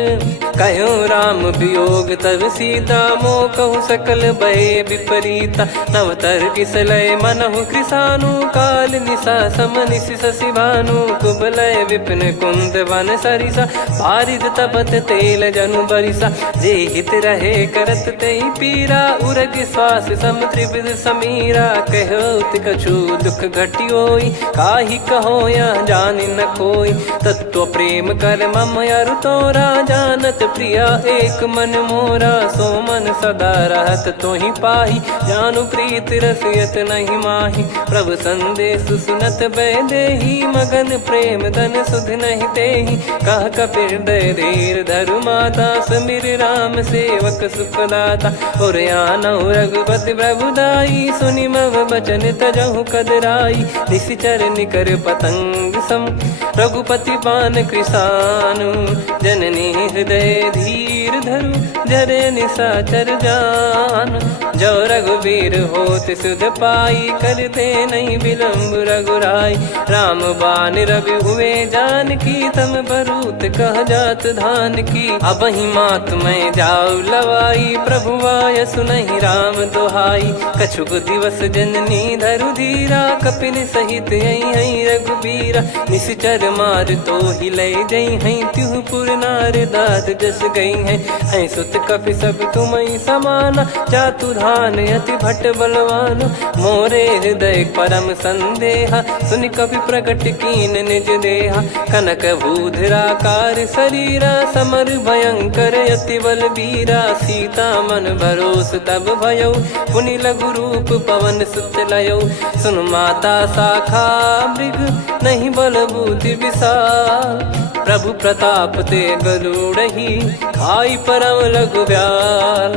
कहूँ राम वियोग तब सीता, मोह कहूँ सकल भय विपरीता। नव तर किसलय मनहु कृसानु, काल निशा समनिश शशि भानु। कुबलय विपिन कुंद वन सरिसा, पारिद तपत तेल जनु बरिसा। जे हित रहे करत तेहि पीरा, उरग श्वास सम त्रिविध समीरा। कहत कछु दुख घटियोई, काहि कहो या जानि न कोई। तत्व प्रेम कर मम अरु तोरा, जानत प्रिया एक मन मोरा। सो मन सदा रहत तोहि पाही, जानु प्रीत रसियत नहीं माही। प्रभु संदेश सुनत बैदेही, मगन प्रेम धन सुध नहीं तेहि। कह कपि हृदय धीर धरु माता, समिर राम सेवक सुखदाता। और आनहु रघुपति प्रभुदाई, सुनि मम बचन तजहु कदराई। निशिचर निकर पतंग सम, रघुपति पान कृसानु। जननी हृदय धीर धरु, जरे निशाचर जान। जो रघुवीर होत सुध पाई, करते नहीं विलम्ब रघुराई। राम बान रवि हुए जानकी, तम बरूत कह जात धान की। अब ही मात मैं जाऊ लवाई, प्रभु आय सुनहि राम दुहाई। कछुक दिवस जननी धरु धीरा, कपिन सहित यही रघुबीरा। निश्चर मार तो ही ले जई हैं, त्यों पुर नार दाद जस गई हैं। सुत कपि सब तुमई समाना, जातु धान अति भट बलवान। मोरे हृदय परम संदेहा, सुनि कपि प्रकट कीन निज देहा। कनक भूधराकार शरीरा, समर भयंकर अति बल बीरा। सीता मन भरोस तब भयउ, पुनि लघु रूप पवन सुत लयउ। सुन माता शाखा मृग, नहीं बल बुद्धि विशाल। प्रभु प्रताप ते गरुड़हि, खाई परम लघु ब्याल।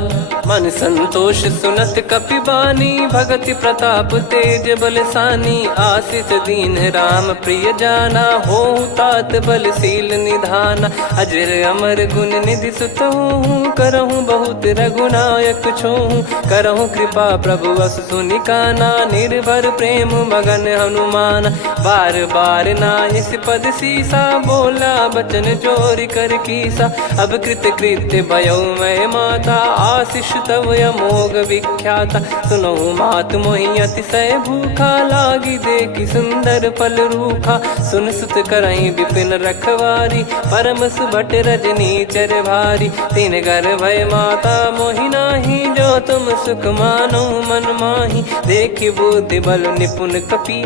मन संतोष सुनत कपि बानी, भगति प्रताप तेज बलसानी। आशीष दीन राम प्रिय जाना, होहु तात बलशील निधाना। अजर अमर गुण निधि सुतहु, करहु बहुत रघुनायक छोहु। करहु कृपा प्रभु अस सुनि काना, निर्भर प्रेम मगन हनुमान। बार बार नायस पद सीसा, बोला बचन चोरी कर कीसा। अब कृत कृत्य भयो मैं माता, आशीष तव अमोघ विख्याता। सुनहु मात मोहि अतिशय भूखा, लागी देखि सुंदर फल रूखा। सुन सुत करहि विपिन रखवारी, परम सुभट रजनी चर भारी। तीन घर भय माता मोहि नाही, जो तुम सुख मानो मन माही। देखि बुद्धि बल निपुण कपि,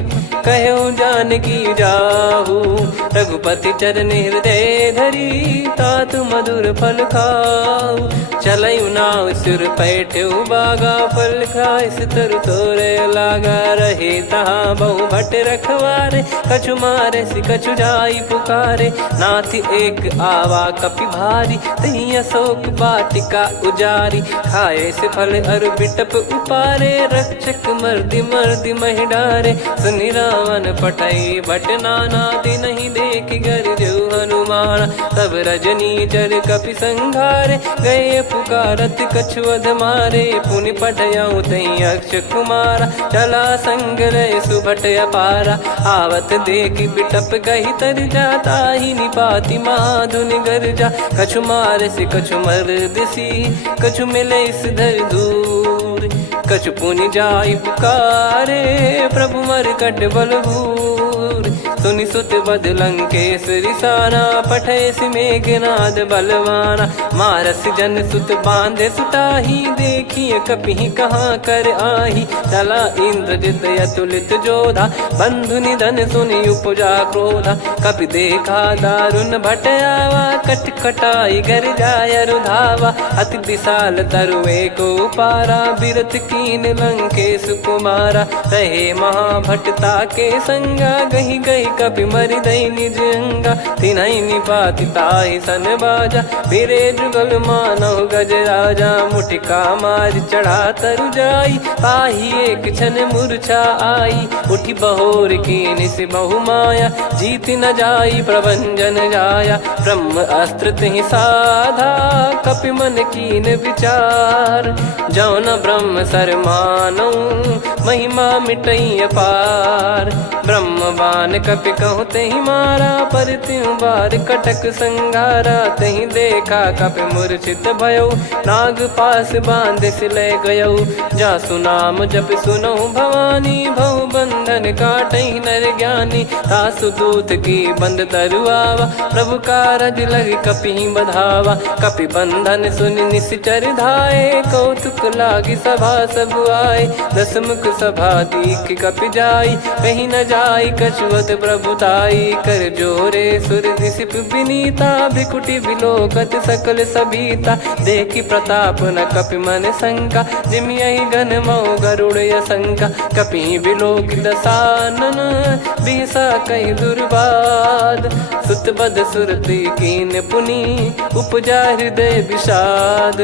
कहो जानकी जाहू। रघुपति चरण हृदय धरी, तात मधुर फल खाऊ। चलयु नाव सिर पैठ्यु बागा, फल खाय तरु तोरे लागा। रहे तहाँ बहु भट रखवारे, कछु मारे सि कछु जाई पुकारे। नाथ एक आवा कपि भारी, तही अशोक वाटिका उजारी। खाए से फल अरु बिटप उपारे, रक्षक मर्दि मर्दि महि डारे। सुनि रावण पटई भट नाना, तिनहि देख गरजु हनुमान। तब रजनी चर कपि संघारे, गए पुकारत कछु अध मारे। पुनि पटयउ तई अक्ष कुमारा, चला संग रहे सुभट अपारा। आवत देखि बिटप गहि तर जाता, ही निपाति माधुनि गर्जा। कछु मारे से कछु मर्दिसी, कछु मिले इस धर दूर। कछु पुनि जाई पुकारे, प्रभु मरकट बलभूर। सुनि सुत बद लंकेश रिसाना, पठेसि मेघनाद बलवाना। मारस जन सुत बांधे सुताही, देखिए कपि कहाँ कर आही। चला इंद्रजित अतुलित जोधा, बंधु निधन सुनि उपजा क्रोधा। कपि देखा दारुण भट आवा, कट कटाई गर जाय रुधावा। अति विशाल तरुए को पारा, बिरथ कीन लंकेश कुमारा। रहे महाभटता के संगा, गही गही कपि मरि दई निज अंगा। तिन्हि निपाति ताहि सन बाजा, फिरे जुगल मानव गज राजा। मुटिका मार चढ़ा तरु जाई, ताहि एक क्षण मूर्छा आई। उठी बहोर कीन से बहु माया, जीत न जाई प्रभंजन जाया। ब्रह्म अस्त्र तिहि साधा, कपि मन कीन विचार। जौन ब्रह्म सर मानौ, महिमा मिटई अपार। ब्रह्म बान कपि कहु तेहि मारा, पर त्यों बार कटक संगारा। तेहि देखा कपि मूर्छित भयउ, नाग पास बांध सिले गयउ। जासु नाम जप सुनौ भवानी, भव बंधन काटई नर ज्ञानी। तासु दूत की बंद तरुआवा, प्रभु कारज लग कपि बधावा। कपि बंधन सुनि निश्चर धाये, कौतुक लागी सभा सब आए। दस मुख सभा दीख कपि जाई, कहीं न जाई कछुअत प्रभुताई। कर जोरे सुर निसिप विनीता, भिकुटी बिलोकत सकल सबीता। देखी प्रताप न कपि मन शंका, जिमियहि घन मऊ गरुड़ असंका। कपि बिलोक दसानन, बिहसा कहि दुर्बाद। सुत बद सुरति कीन पुनि, उपजा हृदय विषाद।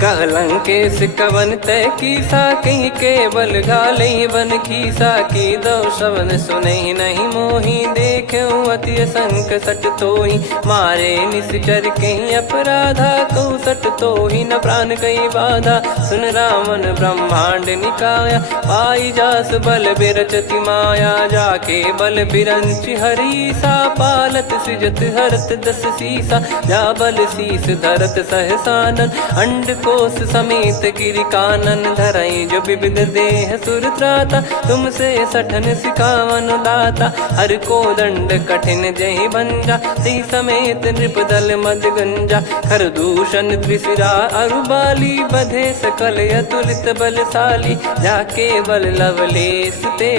कह लंकेश कवन तय कीसा, कहीं केवल घाले बन खीसा। की दो श्रवण सुनहि नहीं मोही, देखऊं अति संक सट तोहि। मारे निश्चर कहीं अपराधा, कहु सट तोहि न प्राण कहीं बाधा। सुन रावण ब्रह्मांड निकाया, पाई जास बल बिरचति माया। जाके बल बिरंच हरीसा, पालत सृजत हरत दस सीसा। जा बल शीस धरत सहसानन, अंड कोश समेत गिरि कानन। धरई जो विविध देह सुर त्राता, तुमसे सठन सिखावन दाता। हर को दंड कठिन जहि भंजा, ती समेत नृप दल मद गंजा। खर दूषण त्रिशिरा अरुबाली, बधे सकल अतुलित बलशाली। जाके बल लवलेस ते,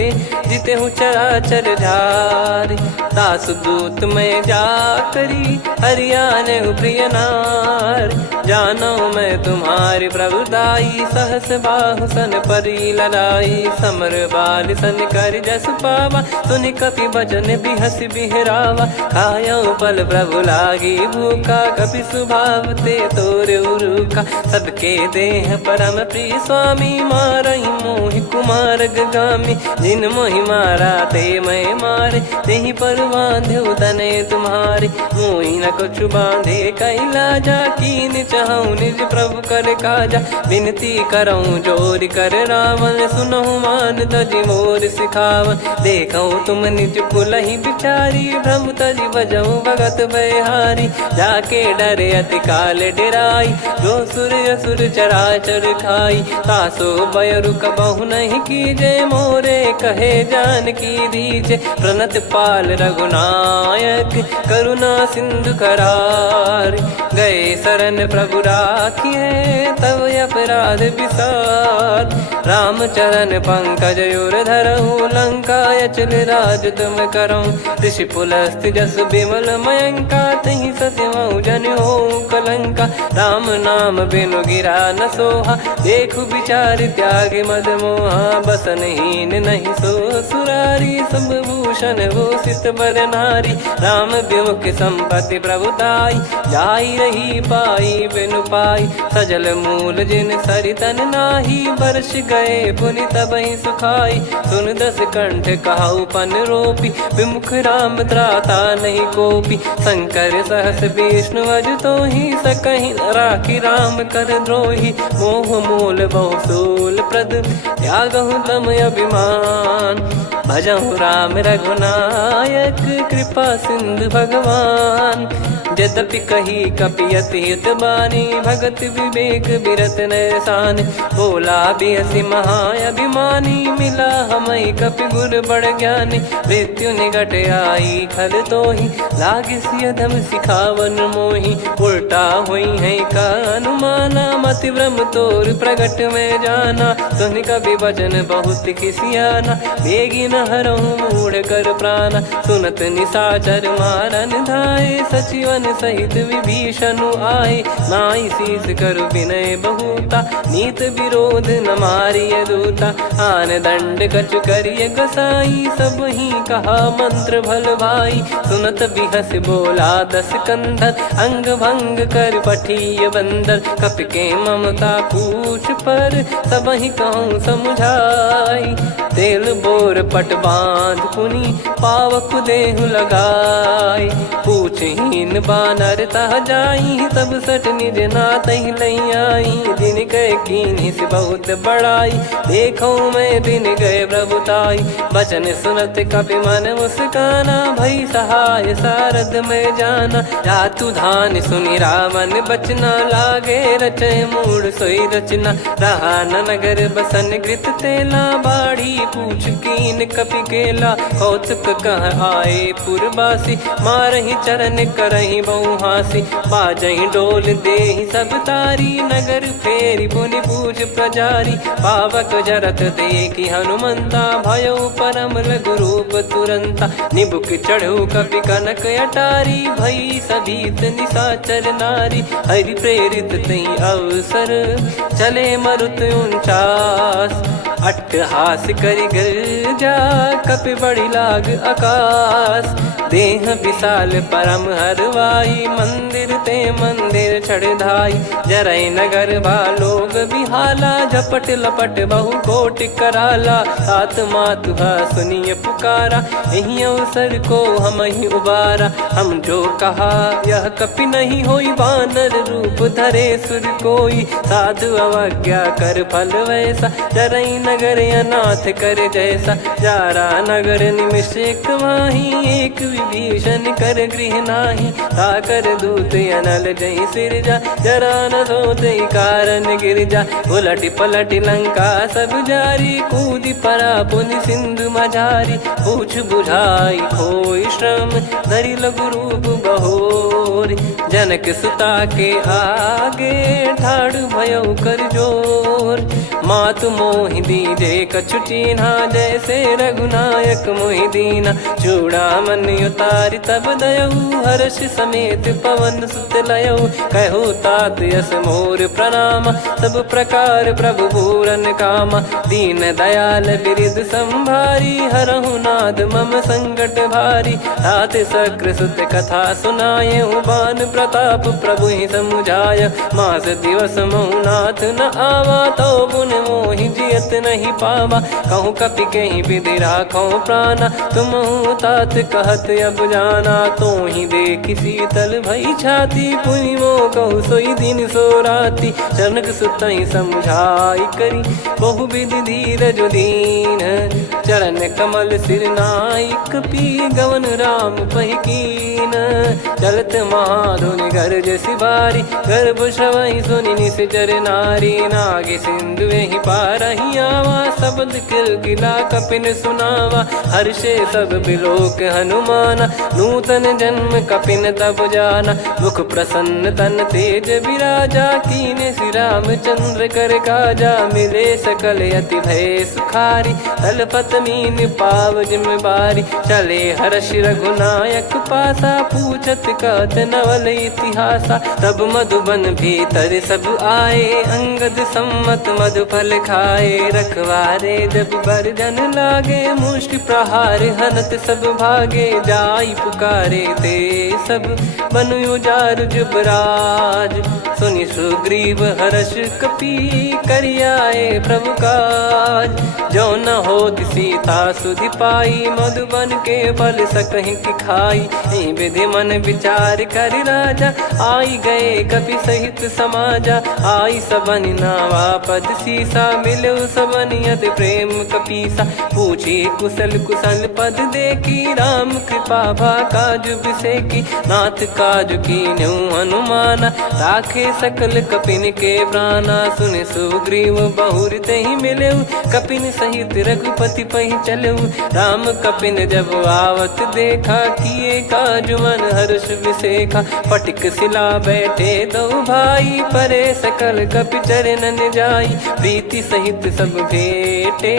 जिते हूँ चराचर झारी। तासु दूत में जा करी, हरियाने प्रिय नार। जानो मैं तुम्हारी प्रभुताई, सहस बाहु सन परी लड़ाई। समर बाल सन कर जस पावा, सुनि कपि भजन बिहस बिहरावा। खायऊ पल प्रभु लागी भूखा, कपि स्वभाव ते तोर उरुखा। सबके देह परम प्रिय स्वामी, मारई मोहि कुमार गगामी। जिन मोहि मारा ते मैं मारे, तेहि पर बांधे तने तुम्हारे। मोहि न कुछ बांधे कैलाजा, कीन चाहूं निज प्रभु कर काजा। विनती करऊं जोर कर रावण, सुनहु मान तजि मोर सिखावन। देखऊं तुम निज कुलहि बिचारी, भ्रम तजि बजऊं भगत बहारी। जाके डरे अति काल डेराई, जो सुर असुर चराचर खाई। तासो बयरु कबहु नहीं कीजे, मोरे कहे जान की दीजे। प्रणत पाल रघुनायक, करुणा सिंधु करार। गए शरण प्रभु राखिए, तब अपराध विसार। राम चरण पंकज उर धरहु, लंका अचल राज तुम करऊं। ऋषि पुलस्त जस विमल मयंका, तहि सत्यमऊ जन हो कलंका। राम नाम बिनु गिरा न सोहा, देखु विचार त्याग मद मोहा। बसनहीन नहीं सो सुरारी, सब भूषण वो सित बर नारी। राम विमुख संपत्ति प्रभुताई, जाई रही पाई बिनु पाई। सजल मूल जिन सरितन नाही, वर्ष गए पुनि तबहि सुखाई। सुन दस कंठ कहु पन रोपी, विमुख राम त्राता नहीं कोपी। शंकर सहस विष्णु अजतो ही, सकहि राखी राम कर द्रोही। मोह मूल बहु सूल प्रद त्यागहु तम अभिमान। भजहु राम रघुनायक कृपा सिंधु भगवान। यद्यपि कही कपियति हित बानी भगत विवेक बिरत नैसान। बोला बिहसी महाअभिमानी मिला हमई कपि गुर बड़ ज्ञानी। मृत्यु निकट आई खल तोहि लागे सिय धम सिखावन मोहि। उल्टा हुई है का अनुमाना मति ब्रह्म तोर प्रगट में जाना। सुन कवि वचन बहुत किसियाना बेगी न हरहु मूढ़ कर प्राण। सुनत निशाचर मारन धाये सचिवन सहित विभीषण आए। नाई शीस करु विनय बहुता नीत विरोध न मारिय दूता। आन दंड कछु करिय गसाई सब ही कहा मंत्र भल भाई। सुनत बिहस बोला दस कंधर अंग भंग कर पठिय बंदर। कपि के ममता पूछ पर सब ही कहूँ समझाई। तेल बोर पट बांध पुनि पावक देहु लगाई। पूछहीन बानर तह जाई तब सट निज नाथ लई आई। दिन गए कीन्ही से बहुत बड़ाई देखो मैं दिन गए प्रभुताई। बचन सुनत कपि मन मुस्काना भई सहाय सारद में जाना। जातु धान सुनि रावण बचना लागे रचे मूड सोई रचना। रहा न नगर बसन कृत तेला बाड़ी पूछ कीन कपि केला। कौतुक कह आए पुरबासी मारहि चरण करहि बहु हासी। बाजहि डोल देहि सब तारी नगर फेरी पुनि पूज प्रजारी। पावक जरत देखि हनुमंता भयो परम रघुरूप तुरंता। निबुक चढ़ऊ कपि कनक अटारी भई सभीत निशाचर नारी। हरि प्रेरित तहि अवसर चले मरुत 49। अट्टहास करि गर्जा कपि बड़ी लाग आकाश। देह विशाल परम हरवाई मंदिर ते मंदिर चढ़धाई। जरई नगर बालोग बिहाला झपट लपट बहु कोटि कराला। सात मातुहा सुनिय पुकारा यही अवसर को हम ही उबारा। हम जो कहा यह कपि नहीं होई वानर रूप धरे सुर कोई। साधु अवज्ञा कर फल वैसा जरई नगर अनाथ कर जैसा। जारा नगर निमिष एक माही एक विभीषण कर गृह नाही। ताकर दूत अनल जय सिरजा जरा न सोते कारण गिरजा। उलट पलट लंका सब जारी कूदी परा पुनि सिंधु मझारी। पूछ बुझाई खोई श्रम धरि लघु रूप बहोरी। जनक सुता के आगे ठाड़ भयउ कर जोर। मातु मोहि दीजे कछु चिन्हा जैसे रघुनायक मोहि दीना। चूड़ामन उतारि तब दयऊ हर्ष समेत पवन सुत लयऊ। कहु तात यस मोर प्रणाम सब प्रकार प्रभु पूरन कामा। दीन दयाल बिरिद संभारी हरहु नाद मम संकट भारी। तात सक्र सुत कथा सुनायहु बान प्रताप प्रभु ही समुझाय। मास दिवस महु नाथ न आवा तो पुन मोहि जियत नहीं पावा। कहूँ कपि कहीं विधि राखो प्राणा तुम तात कहत अब जाना। तो ही देखी शीतल भई छाती पुनि मो कहु सोई दिन सो राती। जनक सुतहि समझाई करी बहु विधि धीरज दीन। चरण कमल सिर नाई कपि गवन राम पहि कीन। चलत महाधुनि गर्ज सिबारी गर्भ श्रवहि सुनि निश्चर नारी। नागे सिंधु ही पारहि आवा शब्द किलकिला कपिन सुनावा। हर्षे सब बिलोक हनुमाना नूतन जन्म कपिन तब जाना। मुख प्रसन्न तन तेज विराजा कीने श्री रामचंद्र कर काजा। मिले सकल अति भय सुखारी तलपत मीन पाव जिम बारी। चले हर्ष रघुनायक पासा पूछत कहत नवल इतिहासा। तब मधुबन भीतर सब आए अंगद सम्मत मधुफल खाए। रखवा मारे जब बरजन लागे, मुष्टि प्रहार हनत सब भागे। जाई पुकारे ते सब बन उजार जुबराज, सुनि सुग्रीव हर्ष कपि करियाए प्रभु काज। जो न होत सीता सुधि पाई, मधुबन के फल सकहि की खाई। विधि मन विचार कर राजा, आई गए कपि सहित समाजा। आई सबन नावा पद सीसा, मिलो सबन यदि प्रेम कपीसा। पूछी कुशल कुशल पद देखी, राम कृपा भा काज बिसेकी। नाथ काज कीन्हु हनुमाना, राखे सकल कपिन के प्राणा। सुन सुग्रीव बहुर तेहि मिलेउ, कपिन सहित रघुपति पहि चलेउ। राम कपिन जब आवत देखा, किए काज मन हर्ष विसेखा। फटिक सिला बैठे दो भाई, परे सकल कपि चरणन जाई। प्रीति सहित सब भेटे,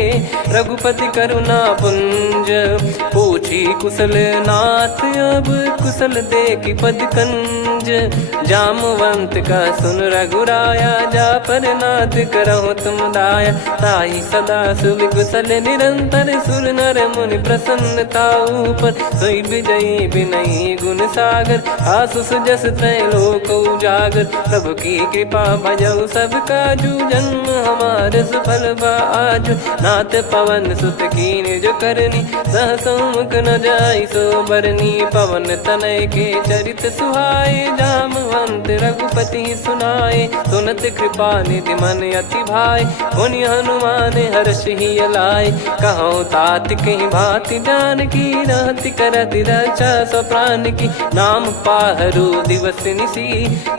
रघुपति करुणा पुंज। पूछी कुशल नाथ अब, कुशल देखि पद कंज। जामवंत का सुन रघुराया, जा पर नाथ करहु तुम दाया। ताहि सदा सुभि कुशल निरंतर, सुर नर मुनि प्रसन्नता ऊपर। सोई विजयी विनयी गुण सागर, आसु सुजस त्रैलोक उजागर। प्रभु की कृपा भजऊ सब काजू, जन्म हमार सफल बा आजु। नाथ पवन सुत कीन जो करनी, सहसो मुख न जाई सो बरनी। पवन तनय के चरित सुहाए, जामवंत रघुपति सुनाए। सुनत कृपा निधि मन अति भाई, मुनि हनुमान हर्ष ही लाए। कहो तात कहीं भांति जानकी, रहति करति रक्षा सो प्राण की। नाम पाहरु दिवस निसी,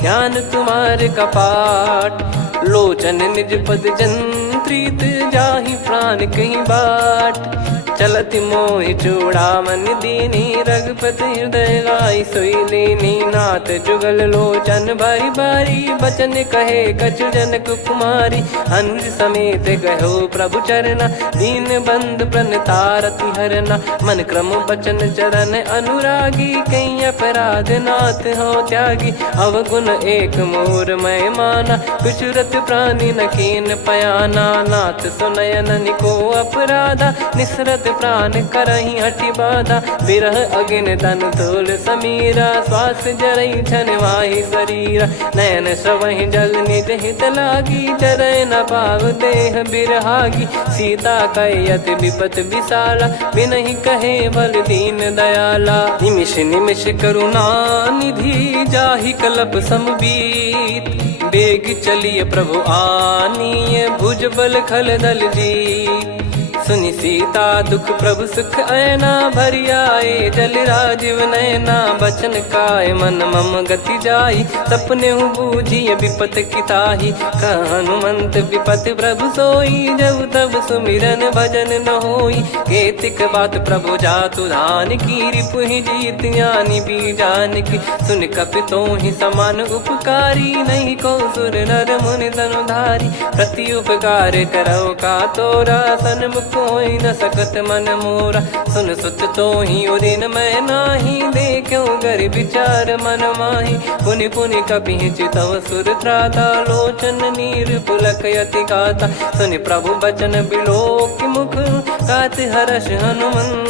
ज्ञान तुम्हारे कपाट। लोचन निज पद जंत्रित, जाहि प्राण कहीं बाट। चलति मोहि चूड़ामन दीनी, रघुपति हृदय लाई सोई लीनी। नाथ जुगल लोचन बारी बारी, बचन कहे कछु जनक कुमारी। अनुज समेत गयो प्रभु चरना, दीन बंद प्रणतारति हरना। मन क्रम बचन चरण अनुरागी, कहीं अपराध नाथ हो त्यागी। अवगुण एक मोर मैं माना, कुछुरत प्राणी न कीन पयाना। नाथ सुनयन निको अपराधा, निसरत प्राण करही हटि बाधा। विरह अगिन तन तोल समीरा, श्वास जरई छन वाहि शरीरा। नयन श्रवहि जल निज हित लागी, चरय न पाव देह बिरहागी। सीता कयत विपत विशाला, बिनहि कहे बल दीन दयाला। निमिष निमिष करुणा निधि, जाहि कलप समबीत। बेग चलिए प्रभु आनीय, भुज बल खल दल जीत। सुनि सीता दुख प्रभु सुख ऐना, भरि आए जल राजीव नैना। बचन काय मन मम गति जाई, सपने हूँ बूझिए विपत किताही। हनुमंत विपत प्रभु सोई, जब तब सुमिरन भजन न होई। केतिक बात प्रभु जातु धान की, रिपुहि जीत ज्ञानी बीजान की। सुन कपि तोहि समान उपकारी, नहीं को सुर नर मुनि तनुधारी। प्रति उपकार करौ का तोरा, सन्मुख कोई न सकत मन मोरा। सुन सुत तो ही उदिन मैं नाही, देखो गर विचार मन माही। पुनि पुनि कपि चितव सुर त्राता, लोचन नीर पुलक यति गाता। सुनि प्रभु बचन बिलोक मुख, गात हर्ष हनुमंत।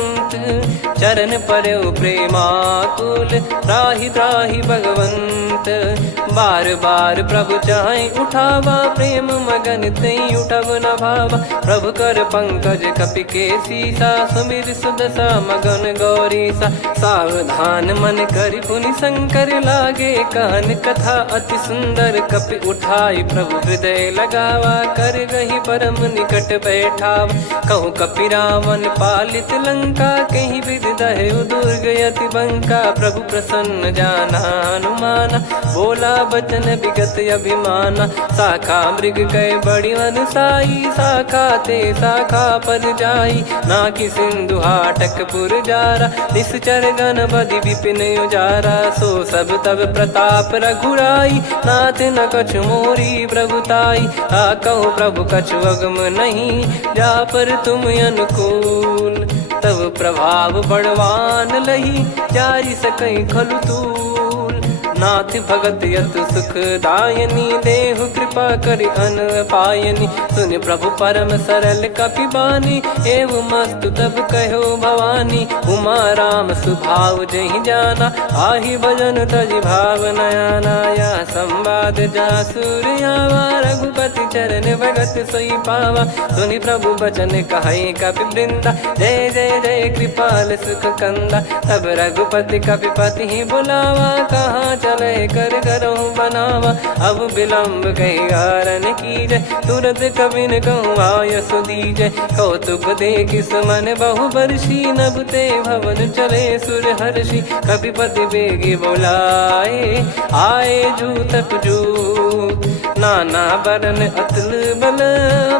चरण परौ प्रेमाकुल, त्राहि त्राहि भगवंत। बार बार प्रभु चाहि उठावा, प्रेम मगन तई उठब न भावा। प्रभु कर पंकज कपि के सीसा, सुमिर सुदशा मगन गौरीसा। सावधान मन करि पुनि शंकर, लागे कहन कथा अति सुंदर। कपि उठाई प्रभु हृदय लगावा, कर गही परम निकट बैठावा। कहु कपि रावण पालित लंका, कहीं विधि दहु दुर्ग यति बंका। प्रभु प्रसन्न जाना हनुमाना, बोला बचन विगत अभिमाना। शाखा मृग गए बड़ी अनुसाई, शाखा ते शाखा पर जाई। नाकि सिंधु हाटक पुर जारा, निश्चर गण बदि विपिन उजारा। सो सब तब प्रताप रघुराई, नाथ न कछु मोरी प्रभुताई। कहो प्रभु कछु अगम नहीं, जा पर तुम अनुकूल। तब प्रभाव बड़वान लही, जारी सकई खलु तूल। नाथ भगत यत सुख दायनी, देहु कृपा करि अन पायनी। सुन प्रभु परम सरल कपिबानी, एव मस्तु तब कहो भवानी। उमा राम सुभाव जहि जाना, आहि भजन तजि भाव नयाना। या संवाद जासुर आवा, रघुपति चरण भगत सोई पावा। सुनि प्रभु बचन कहै कपि वृंदा, जय जय जय कृपाल सुख कंदा। तब रघुपति कपिपति ही बुलावा, कहाँ चले कर करहु बनावा। अब विलम्ब कही कारण कीजय, तुरत कबिन कहूँ आय सुदीजय। कौतुक देखि सुमन बहु बरसी, नभ ते भवन चले सुर हर्षि। कपिपति बेगी बुलाए, आए जूतक जूत। नाना बरन अतुल बल,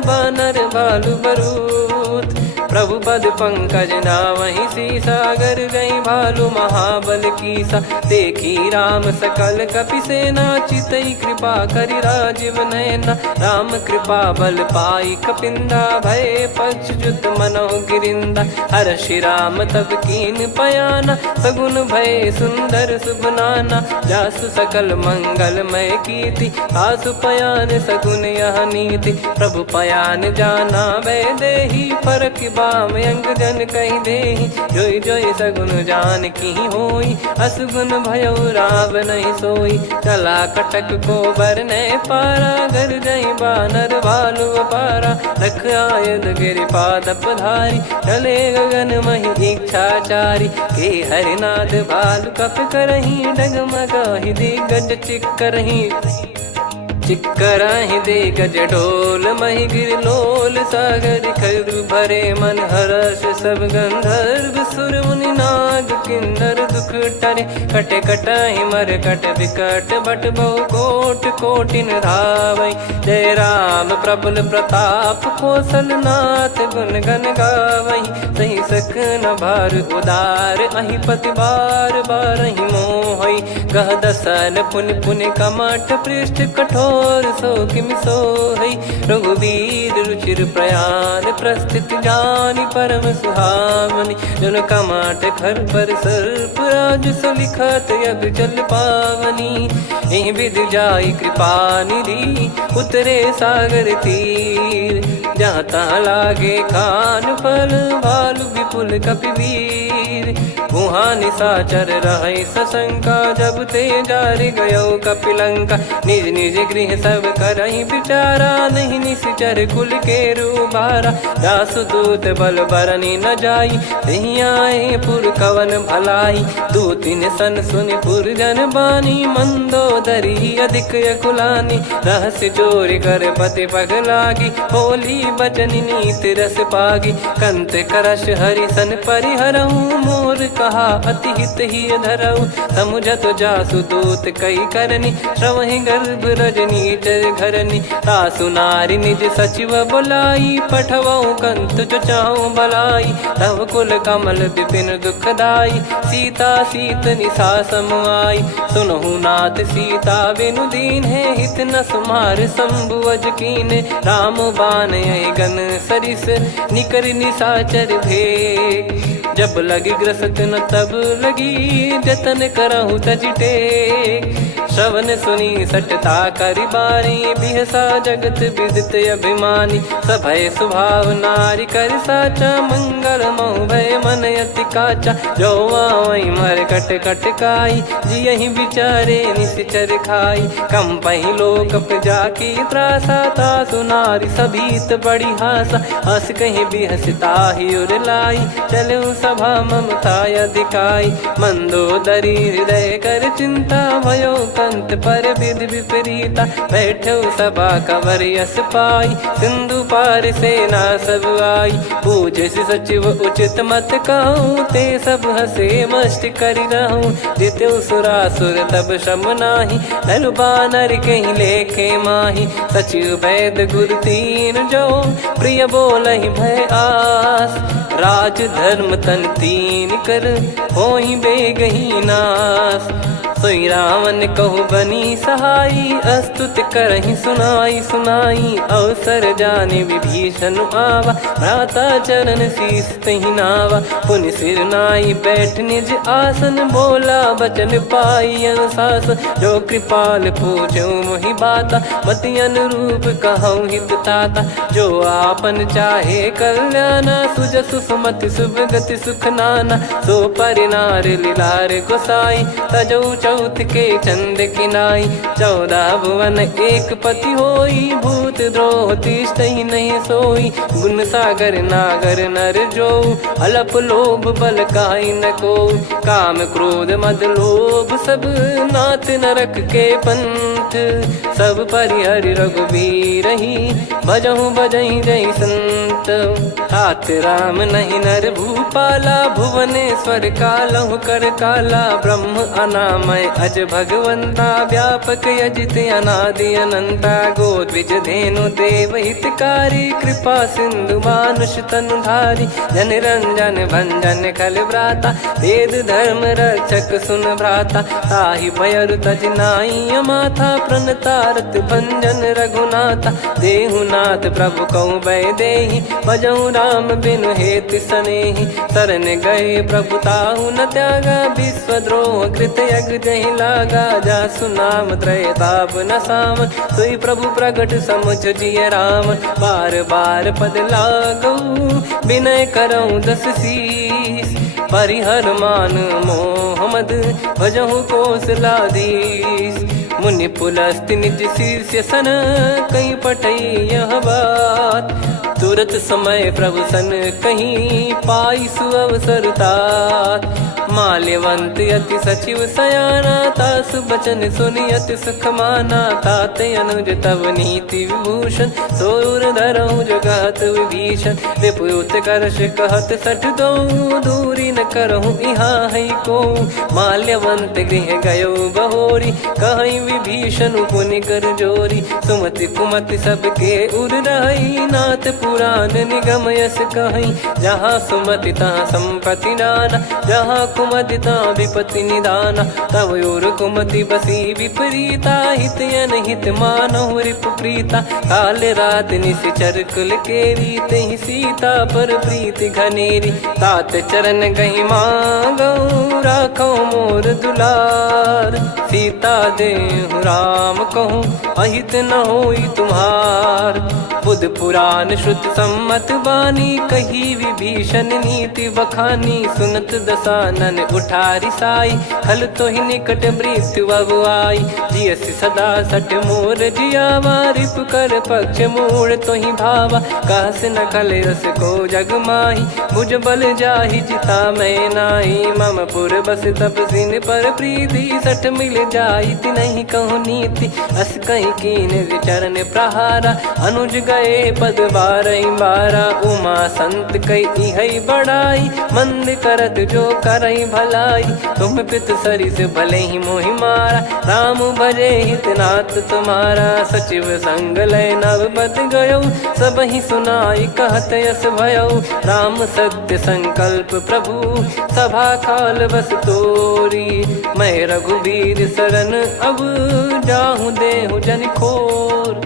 बानर बालु बरूत। प्रभु पद पंकज नावहि सीसा, गर गई भालु महाबल कीसा। देखी राम सकल कपि सेना, चितई कृपा करि राजीव नयना। राम कृपा बल पाई कपिंदा, भय पश्चात मनोह गिरिंदा। हर्षि राम तब कीन पयाना, सगुन भय सुंदर शुभ नाना। जासु सकल मंगलमय कीर्ति, आसु पयान सगुन यह नीति। प्रभु पयान जाना वै देहि, फरक बाम अंग जन कहि देहि। जोई जोई सगुन जान की होई, असुगुन भयो राव नहीं सोई। चला कटक को बरने पारा, घर जई बानर भालु अपारा। रख आयद गिरिपाद पधारी, चले गगन महि इच्छाचारी। के हरिनाथ भालु कप करही, डगमगाहि दिग्गज चिक्करही। चिक्कराहि दिग्गज डोल, महि गिर लोल। सागर खरु भरे मन हर्ष, सब गंधर्व सुर मुनि नाग किन्नर दुख टरे। कटे कटाहि मर कट विकट, बट बहु कोट कोटिन धावै। जय राम प्रबल प्रताप, कौशल नाथ गुण गन गावै। सही सकन भार उदार, अहि पति बार बारहि मोहै। गह दसन पुनि पुनि कमठ, पृष्ठ कठोर सो किमि सोहै। रघुवीर रुचिर प्रयाण, प्रस्थित जानि परम सुहावनी। जन कमाट खर पर सर्प, राज सलिखत अब जल पावनी। एहि विधि जाई कृपा निधि, उतरे सागर तीर। जाता लागे खान फल, भालु विपुल कपिवीर। वहाँ निशाचर रहै सशंका, जब ते जारि गयो कपिलंका। निज निज गृह सब करहि विचारा, नहीं निश्चर कुल के रूबारा। दासदूत बल बरनी न जाई, तेहि आए पुर कवन भलाई। दू तीन सन सुनि पुर जन बानी, मंदोदरी अधिक अकुलानी। रहस्य चोरी कर पति पग लागी, होली बचन नीत रस पागी। कंत करश हरि सन परिहरऊँ, मोर कहा अति हित ही धरऊ। समुझत जासु दूत कई करनी, श्रवहि गर्भ रजनी चर घरनी। तासु नारी निज सचिव बुलाई, पठवऊ कंत जो चाहूं भलाई। तव कुल कमल विपिन दुखदाई, सीता सीत निशा समुआई। सुनहु नाथ सीता बिनु दीन है, हित न सुमार शंभु अज कीन। राम बान यही गन सरिस, निकर निशाचर भेग। जब लगी ग्रसत न तब लगी, जतन करहु तज टेक। श्रवण सुनी सटता करि बारी, बिहसा जगत विदित अभिमानी। सभय स्वभाव नारी कर साचा, मंगल महु भय मन अति काचा। जो आवै मर कट कट काई, जियहि विचारे निश्चर खाई। कंपहि लोक प्रजा की त्रासा, तासु नारी सभीत बड़ी हासा। हस कहीं बिहसता ही उर लाई, चलऊ सभा ममता अधिकाई। मंदोदरी हृदय कर चिंता, भयो कंत पर विधि विपरीता। बैठो सभा कवर यस पाई, सिंधु पार सेना सब आई। पूजे सचिव उचित मत कहूँ, ते सब हसे मस्त करि रहूँ। जित्यु सुरासुर तब श्रम नाही, दल बानर कहीं लेखे माही। सचिव वैद गुरु तीन जो, प्रिय बोलहि भय आस। राज धर्म तन तीन कर, होहि बेगहि नास। सोई रावण कहु बनी सहाई, अस्तुत करहि सुनाई सुनाई। अवसर जाने विभीषण आवा, भ्राता चरण शीस तहि नावा। पुनि सिर नाई बैठ निज आसन, बोला बचन पाई अनुशासन। जो कृपाल पूछो मोहि बाता, मति अनुरूप कहूँ हित ताता। जो आपन चाहे कल्याणा, सुजसु सुमति सुभगति सुख नाना। सो परिनार लीलार गोसाई, तजौ चौथ के चंद किनाई। 14 भुवन एक पति होई, भूत द्रोह तिष्ठहि नहीं सोई। गुण सागर नागर नर जो, अलप लोभ बल काई न को। काम क्रोध मद लोभ सब, नाथ नरक के पंथ। सब परिहरि रघुबीर ही, भजहु भजहि जय संत। हाथ राम नहीं नर भूपाला, भुवनेश्वर कालहु कर काला। ब्रह्म अनामय अज भगवंता, व्यापक यजित अनादि अनंता। गोद्विज धेनु देव हितकारी, कृपा सिंधु मानुष तनुधारी। जन रंजन भंजन खल भ्राता, वेद धर्म रक्षक सुन भ्राता। ताहि भयरु तज नाई माथा, प्रणतारत भंजन रघुनाथा। देहुनाथ प्रभु कहु बै देहि, भजहु राम बिनु हेतु सनेहि। शरण गए प्रभु ताहु न त्यागा, विश्वद्रोह कृत यज्ञ जहि लागा। जासु नाम त्रय ताप न सामन, सोई प्रभु प्रगट समुझ जिय रामन। बार बार पद लागऊ, विनय करऊँ दस शीस। परिहर मान मोह मद, भजहु कौशलाधीश। मुनि पुलस्त्य निज शीर्ष सन, कहीं पटई यह बात। तुरत समय प्रभु सन कहीं, पाई सुअवसर तात। माल्यवंत अति सचिव सयाना, तासु बचन सुनि अति सुख माना। तात अनुज तव नीति विभूषण, सोर धरहु जगत विभीषण। विपुत करश कहत सठ दो, दूरी न करहु इहाँ है को। माल्यवंत गृह गयो बहोरी, कहीं विभीषण पुनि कर जोरी। सुमति कुमति सबके उर रही, नाथ पुराण निगम यस कहीं। जहाँ सुमति तहाँ संपत्ति नाना, जहाँ कुमति तहाँ विपत्ति निदाना। तव और कुमति बसी विपरीता, हित अनहित मानहु रिपु प्रीता। काल रात निश्चर कुल केरी, तहि सीता पर प्रीति घनेरी। तात चरण गहि मांगऊ, राखो मोर दुलार। सीता देहु राम कहूँ, अहित न होई तुम्हार। बुध पुराण श्रुत सम्मत बानी, कही विभीषण नीति बखानी। सुनत दसानन उठारी साई, खल तो ही निकट मृत्यु अब आई। जियस सदा सट मोर जियावा, रिप कर पक्ष मूड़ तो ही भावा। कहस न खल रस को जग माही, भुज बल जाहि जिता मैं नाई। मम पुर बस तब सिन पर प्रीति, सठ मिल जाई तिनहि कहु नीति। अस कहीं कीन चरण प्रहारा, अनुज गए पद बारहि बारा। उमा संत कई है बड़ाई, मंद करत जो करई भलाई। तुम पित सरिस भले ही मोहि मारा, राम भजे हित नाथ तुम्हारा। सचिव संग लय नव बद गयो, सब ही सुनाई कहत यस भयो। राम सत्य संकल्प प्रभु, सभा काल बस तोरी। मैं रघुबीर शरण अब, जाहूँ देहु जन खोर।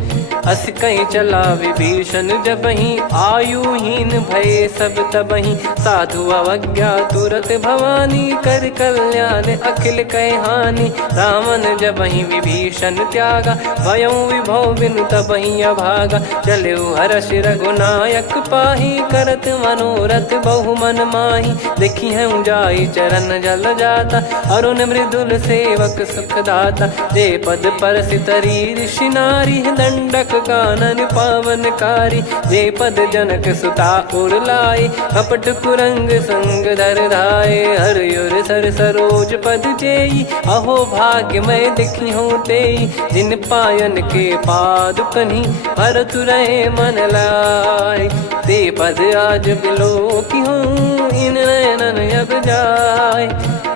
अस कहीं चला विभीषण जबहि, आयुहीन भय सब तबहि। साधु अवज्ञा तुरत भवानी, कर कल्याण अखिल कह हानि। रावण जबहि विभीषण त्यागा, भयउ विभव बिनु तबहि अभागा। चलऊ हर्ष रघुनायक पाहि, करत मनोरथ बहु मन माहि। देखी हूँ जाई चरण जल जाता, अरुण मृदुल सेवक सुख दाता। जे पद परसि तरी ऋषि नारी, दंडक कानन पावनकारी। जे पद जनक सुता उर लाए, कपट कुरंग संग धर धाये। हरियुर सर सरोज पद जेई, अहो भाग्य मैं दिखी हूँ तेई। जिन पायन के पाद कन्ही, भरतु रहे मन लाय। ते पद आज बिलो की हूँ, इन नयनन अब जाय।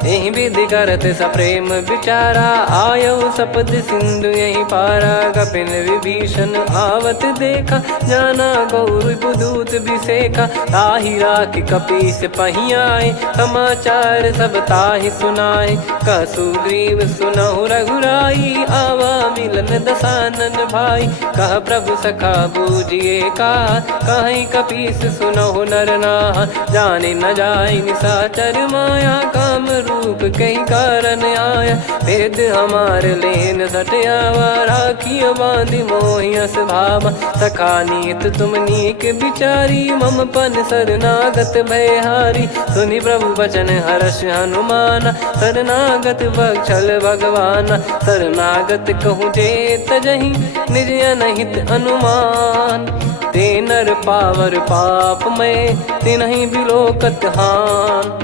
यही विधि करत सप्रेम विचारा, आयो सपद सिंधु यही पारा। कपिन विभीषण आवत देखा, जाना गौर बुदूत बिसेखा। ताहि राखि कपीस पहियाए, समाचार सब ताहि सुनाए। कह सुग्रीव सुनहु रघुराई, आवा मिलन दसानन भाई। कह प्रभु सखा बूझिए का, कहीं कपीस सुनहु नर नाहा। जाने न जाय निशाचर माया, काम रूप कई कारण आया। भेद हमार लेन सटयावा, राखियो बांधि मोहियस भावा। सखा नीत तुम नीक बिचारी, मम पन शरणागत भयहारी। सुनि प्रभु बचन हर्ष हनुमाना, शरणागत बक्षल भगवाना। शरणागत कहूँ जे तजहि, निज अनहित अनुमान। ते नर पावर पाप में, तिन्हि बिलोकत हान।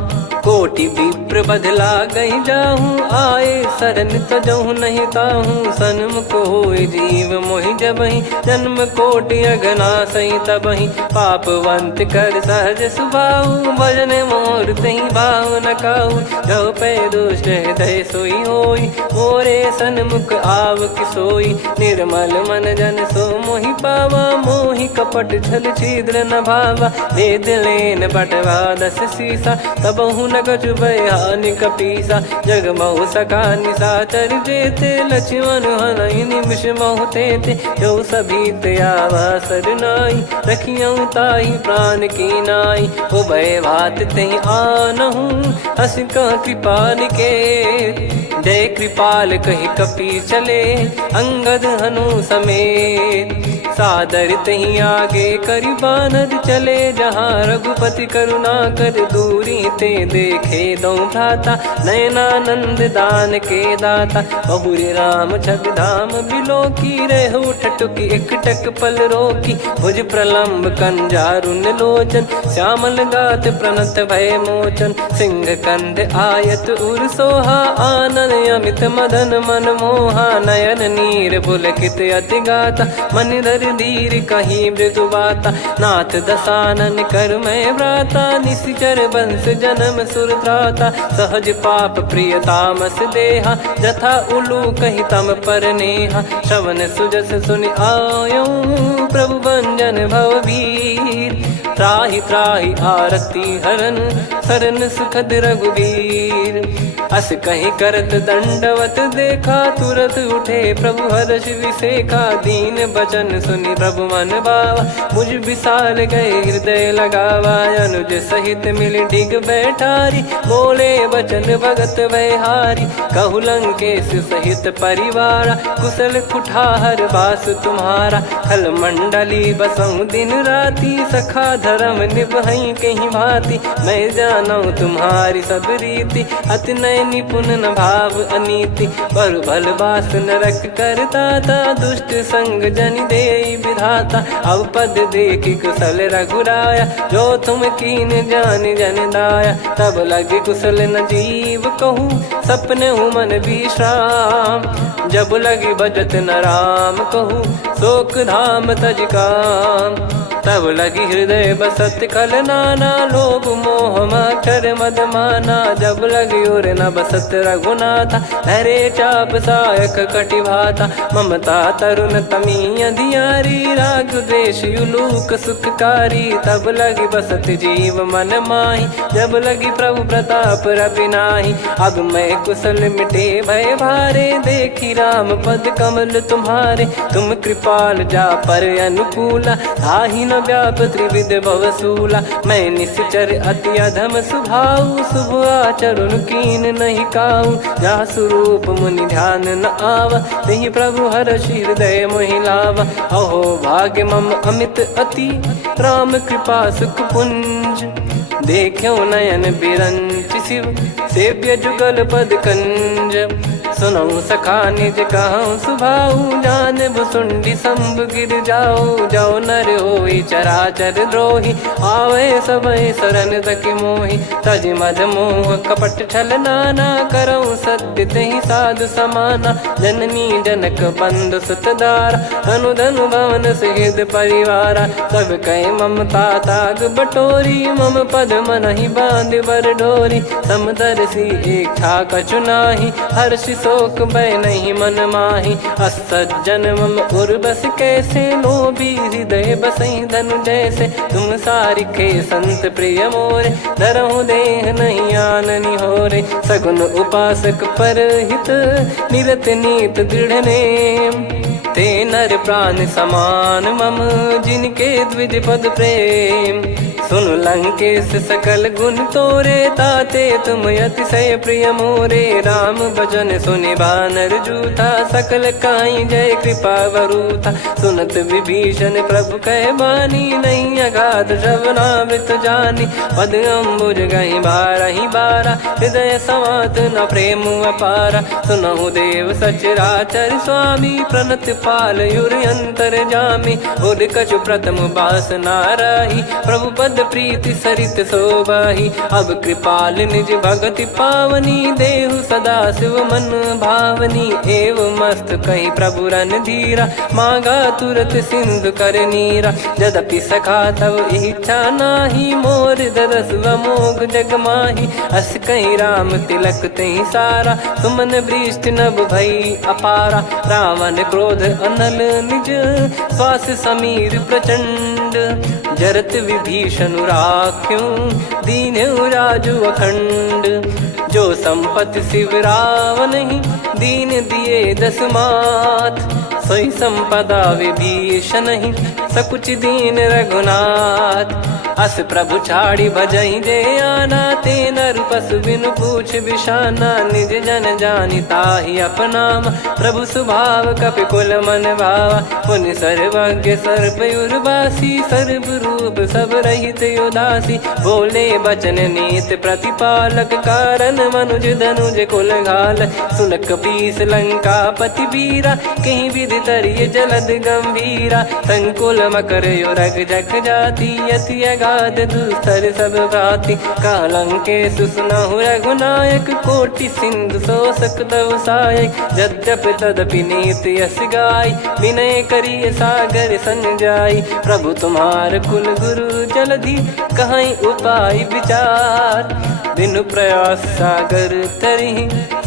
कोटि विप्र बदला गई जाहूँ, आए शरण तजहु नहीं ताहूँ। सन्मुख होय जीव मोहि जबहि, जन्म कोटि अगना सही तबहि। पापवंत कर सहज सुभाऊ, भजन मोर तहि भाव न काऊ। जो पै दुष्ट हृदय सोई होई, मोरे सन्मुख आव किसोई। निर्मल मन जन सो मोहि पावा, मोहि कपट छल छिद्र न भावा। वेद लेन बटवा दस सीसा, तबहु न कछु बयानि कपीसा। जग महु सका निशाचर जेते, लक्ष्मण हनहि निमिष महु तेते। जो सभी त्यावा सरनाई, रखियऊ ताहि प्राण की नाई। उभय भात तेहि आनहु, हस कह कृपाल के। जय कृपाल कहि कपी चले, अंगद हनु समेत। सादर तही आगे करि बानर चले, जहाँ रघुपति करुणा कर दूरी ते देखे दो भ्राता। नयनानंद दान के दाता, बहुरे राम छवि धाम बिलोकी। रेहु ठटुकी एकटक पल रोकी, भुज प्रलम्ब कंजारुन लोचन। श्यामल गात प्रणत भय मोचन, सिंह कंध आयत उर सोहा। आनन अमित मदन मन मोहा, नयन नीर पुलकित अति गाता। मन धर धीर कहीं मृदु बाता, नाथ दसानन कर मैं भ्राता। निश्चर बंस जन्म सुरत्राता, सहज पाप प्रिय तामस देहा। जथा उलू कही तम पर नेहा, श्रवण सुजस सुनि आयो। प्रभु भंजन भवभीर, त्राहि त्राहि आरती हरन। शरण सुखद रघुबीर, अस कहीं करत दंडवत देखा। तुरत उठे प्रभु हर्ष विसेखा, दीन बचन सुनि प्रभु मन भावा। मुझ विशाल गए हृदय लगावा, अनुज सहित मिल डिग बैठारी। बोले बचन भगत वैहारी, कहु लंकेश सहित परिवारा। कुशल कुठार बास तुम्हारा, खल मंडली बसऊं दिन राती। सखा धर्म निभई कहीं भांति, मैं जानू तुम्हारी सब रीति। अति नय निपुण न भाव अनीति, पर भल बास नरक करता था। दुष्ट संग जनि देई विधाता, अब पद देखि कुशल रघुराया। जो तुम कीन जान जन दाया, तब लगे कुशल न जीव कहूँ। सपने हूँ मन विश्राम, जब लगी भजत न राम कहूँ। शोक धाम तज काम, तब लगी हृदय बसत खल नाना। लोभ मोह मक्षर मद माना, जब लगी उर न बसत रघुनाथा। हरे चाप सायक कटि भाता, ममता तरुण तमी अधियारी। राग द्वेष युलूक सुखकारी, तब लगी बसत जीव मन माही। जब लगी प्रभु प्रताप रवि नाही, अब मैं कुशल मिटे भय भारे। देखी राम पद कमल तुम्हारे, तुम कृपाल जा पर अनुकूला। ताहि न व्याप त्रिविध भवसूला, मैं निश्चर अति अधम स्वभाव। शुभ आचरण कीन नहीं काऊ, जा स्वरूप मुनि ध्यान न आवा। तेहि प्रभु हर्ष हृदय मोहि लावा। अहो भाग्य मम अमित अति, राम कृपा सुख पुंज। देखो नयन बिरंच शिव, सेव्य जुगल पद कंज। सुनऊ सखा निज कहूँ सुभाऊ जान भुसुंडी संभ गिर जाओ जाओ नर होई चराचर द्रोही आवे सबय शरण तक मोहि तज मद मोह कपट छल नाना करऊँ सत्य तहि साधु समाना जननी जनक बंधु सुतदारा धनु धनु भवन सहित परिवारा सब कहे ममता ताग बटोरी मम पद मनहि बांध बर डोरी समदर्शी इच्छा कछु नाही हर्ष शोक भय नहीं मन माही असज्जन मम उर्वस कैसे लोभी हृदय बसई धनु जैसे तुम सारिखे संत प्रिय मोरे धरहु देह नहीं आननि होरे सगुन उपासक पर हित निरत नीत दृढ़ नेम ते नर प्राण समान मम जिनके द्विज पद प्रेम सुन लंकेश सकल गुण तोरे ताते तुम अतिशय प्रिय मोरे राम भजन सुनि बानर जूथा सकल काई जय कृपा वरूथा सुनत विभीषण प्रभु कह बानी नहीं अगाध श्रवणामृत जानी पद अम्बुज गहि बारहि बारा हृदय समात न प्रेम अपारा सुनहु देव सचराचर स्वामी प्रणत पाल युर अंतर जामी उद कछु प्रथम बास नाराही प्रभु पद प्रीति सरित शोभाही अब कृपाल निज भगति पावनी देहु सदा शिव मन भावनी एव मस्त कही प्रभु रन धीरा मांगा तुरत सिंधु कर नीरा यद्यपि सखा तब इच्छा नाही मोर दरस मोग जग माही अस कही राम तिलक तही सारा सुमन वृष्टि नभ भई अपारा रावण क्रोध अनल निज श्वास समीर प्रचंड जरत विभीषण राख्यों दीन राजु अखंड जो संपत्ति शिव रावण ही दीन दिए दस मात सोई संपदा विभीषण ही सकुच दीन रघुनाथ अस प्रभु छाड़ी भजई जे आना ते नर पशु बिनु पूछ बिशाना निज जन जानी ताहि अपनाम प्रभु स्वभाव कपि कुल मन भावा पुनि सर्वज्ञ सर्वयुर्वासी सर्व रूप सब रहित उदासी बोले बचन नीत प्रतिपालक कारण मनुज धनुज कुल घाल सुन कपीस लंका पति वीरा कहीं विधि तरिय जलद गंभीरा संकुल मकर युरग जग जाति यति अगाध दुस्तर सब भाति कालंकेश सुनहु रघुनायक कोटि सिंधु शोषक तव सहायक यद्यपि तदपि नीति यस गाय विनय करिय सागर सन जाई प्रभु तुम्हार कुल गुरु जलधि कहीं उपाय विचार बिनु प्रयास सागर तरी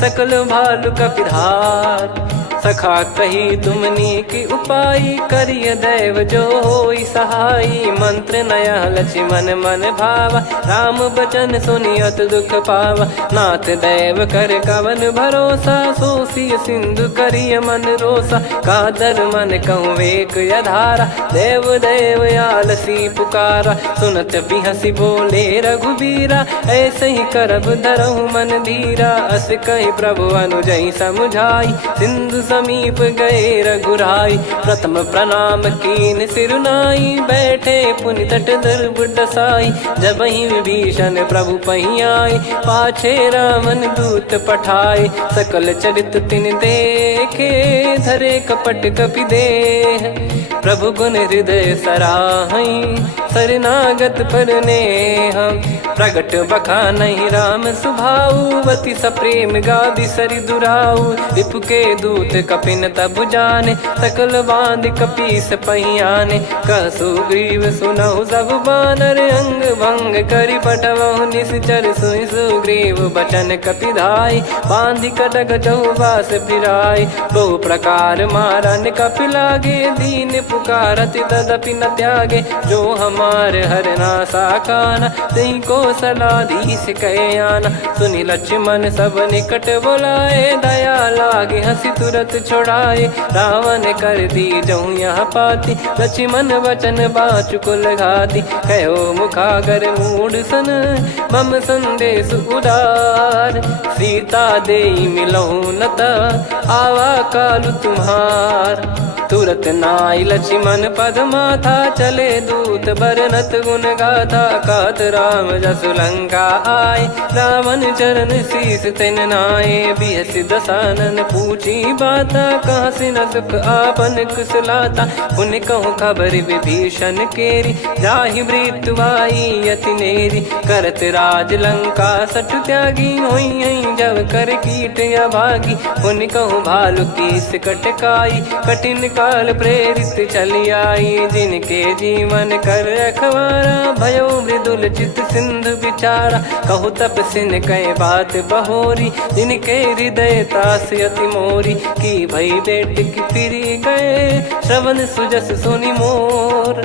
सकल भालु कपिधार सखा कही तुमनी की उपाय करिय दैव जो होई सहाई मंत्र नया लक्ष्मण मन भावा राम बचन सुनियत दुख पावा नाथ दैव कर कवन भरोसा सोसी सिंधु करिय मन रोसा कादर मन कहूँ वेक यधारा देव देव आलसी पुकारा सुनत बिहसी बोले रघुबीरा ऐसे ही करब धरहु मन धीरा अस कही प्रभु अनुजई समुझाई सिंधु समीप गए रघुराई प्रथम प्रणाम कीन सिरुनाई बैठे पुनि तट दर्भ डसाई जब ही विभीषण प्रभु पही आए पाछे रावण दूत पठाए सकल चरित तिन देखे धरे कपट कपि देह प्रभु गुण हृदय सराहई शरणागत पर नेह प्रगट बखानहि राम सुभाऊ बति सप्रेम गादि सरि दुराऊ रिपु के दूत कपिन तब जाने सकल बांध कपीस पहियाने कह सुग्रीव सुनहु सब बानर अंग भंग करि पटवहु निश्चर सुनि सुग्रीव बचन कपिधाई बांधि कटक चौबास फिराई बहु प्रकार मारन कपि लागे दीन पुकारत तदपि न त्यागे जो हमारे हरना साकाना तही को सलाधीश कहे आना सुनि लक्ष्मण सब निकट बुलाए दया लागे हंसी तुरत छोड़ाए रावण कर दी जहूँ यहाँ पाती लक्ष्मण वचन बाचु कुल घाती कहो मुखागर मूड सन मम संदेश उदार सीता देई मिलहु नता आवा कालु तुम्हार। तुरत नाई लक्ष्मण पद माथा, चले दूत बरनत गुण गाथा। कहत राम जसु लंका आए, रावण चरण शीस तिन नाए। बिहस दसानन पूछी बाता, कहाँ से न सुख आपन कुशलाता। पुन कहूँ खबर विभीषण केरी, जाहि मृत्यु आई अति नेरी। करत राज लंका सठ त्यागी, होई जब कर कीट अभागी। पुन कहूँ भालु कीस कटकाई, कठिन काल प्रेरित चली आई। जिनके जीवन कर रखवारा, भयो मृदुल चित सिंधु विचारा। कहु तपसिन कह बात बहोरी, जिनके हृदय तास अति मोरी। की भई बेट की फिरी गए, श्रवण सुजस सुनि मोर।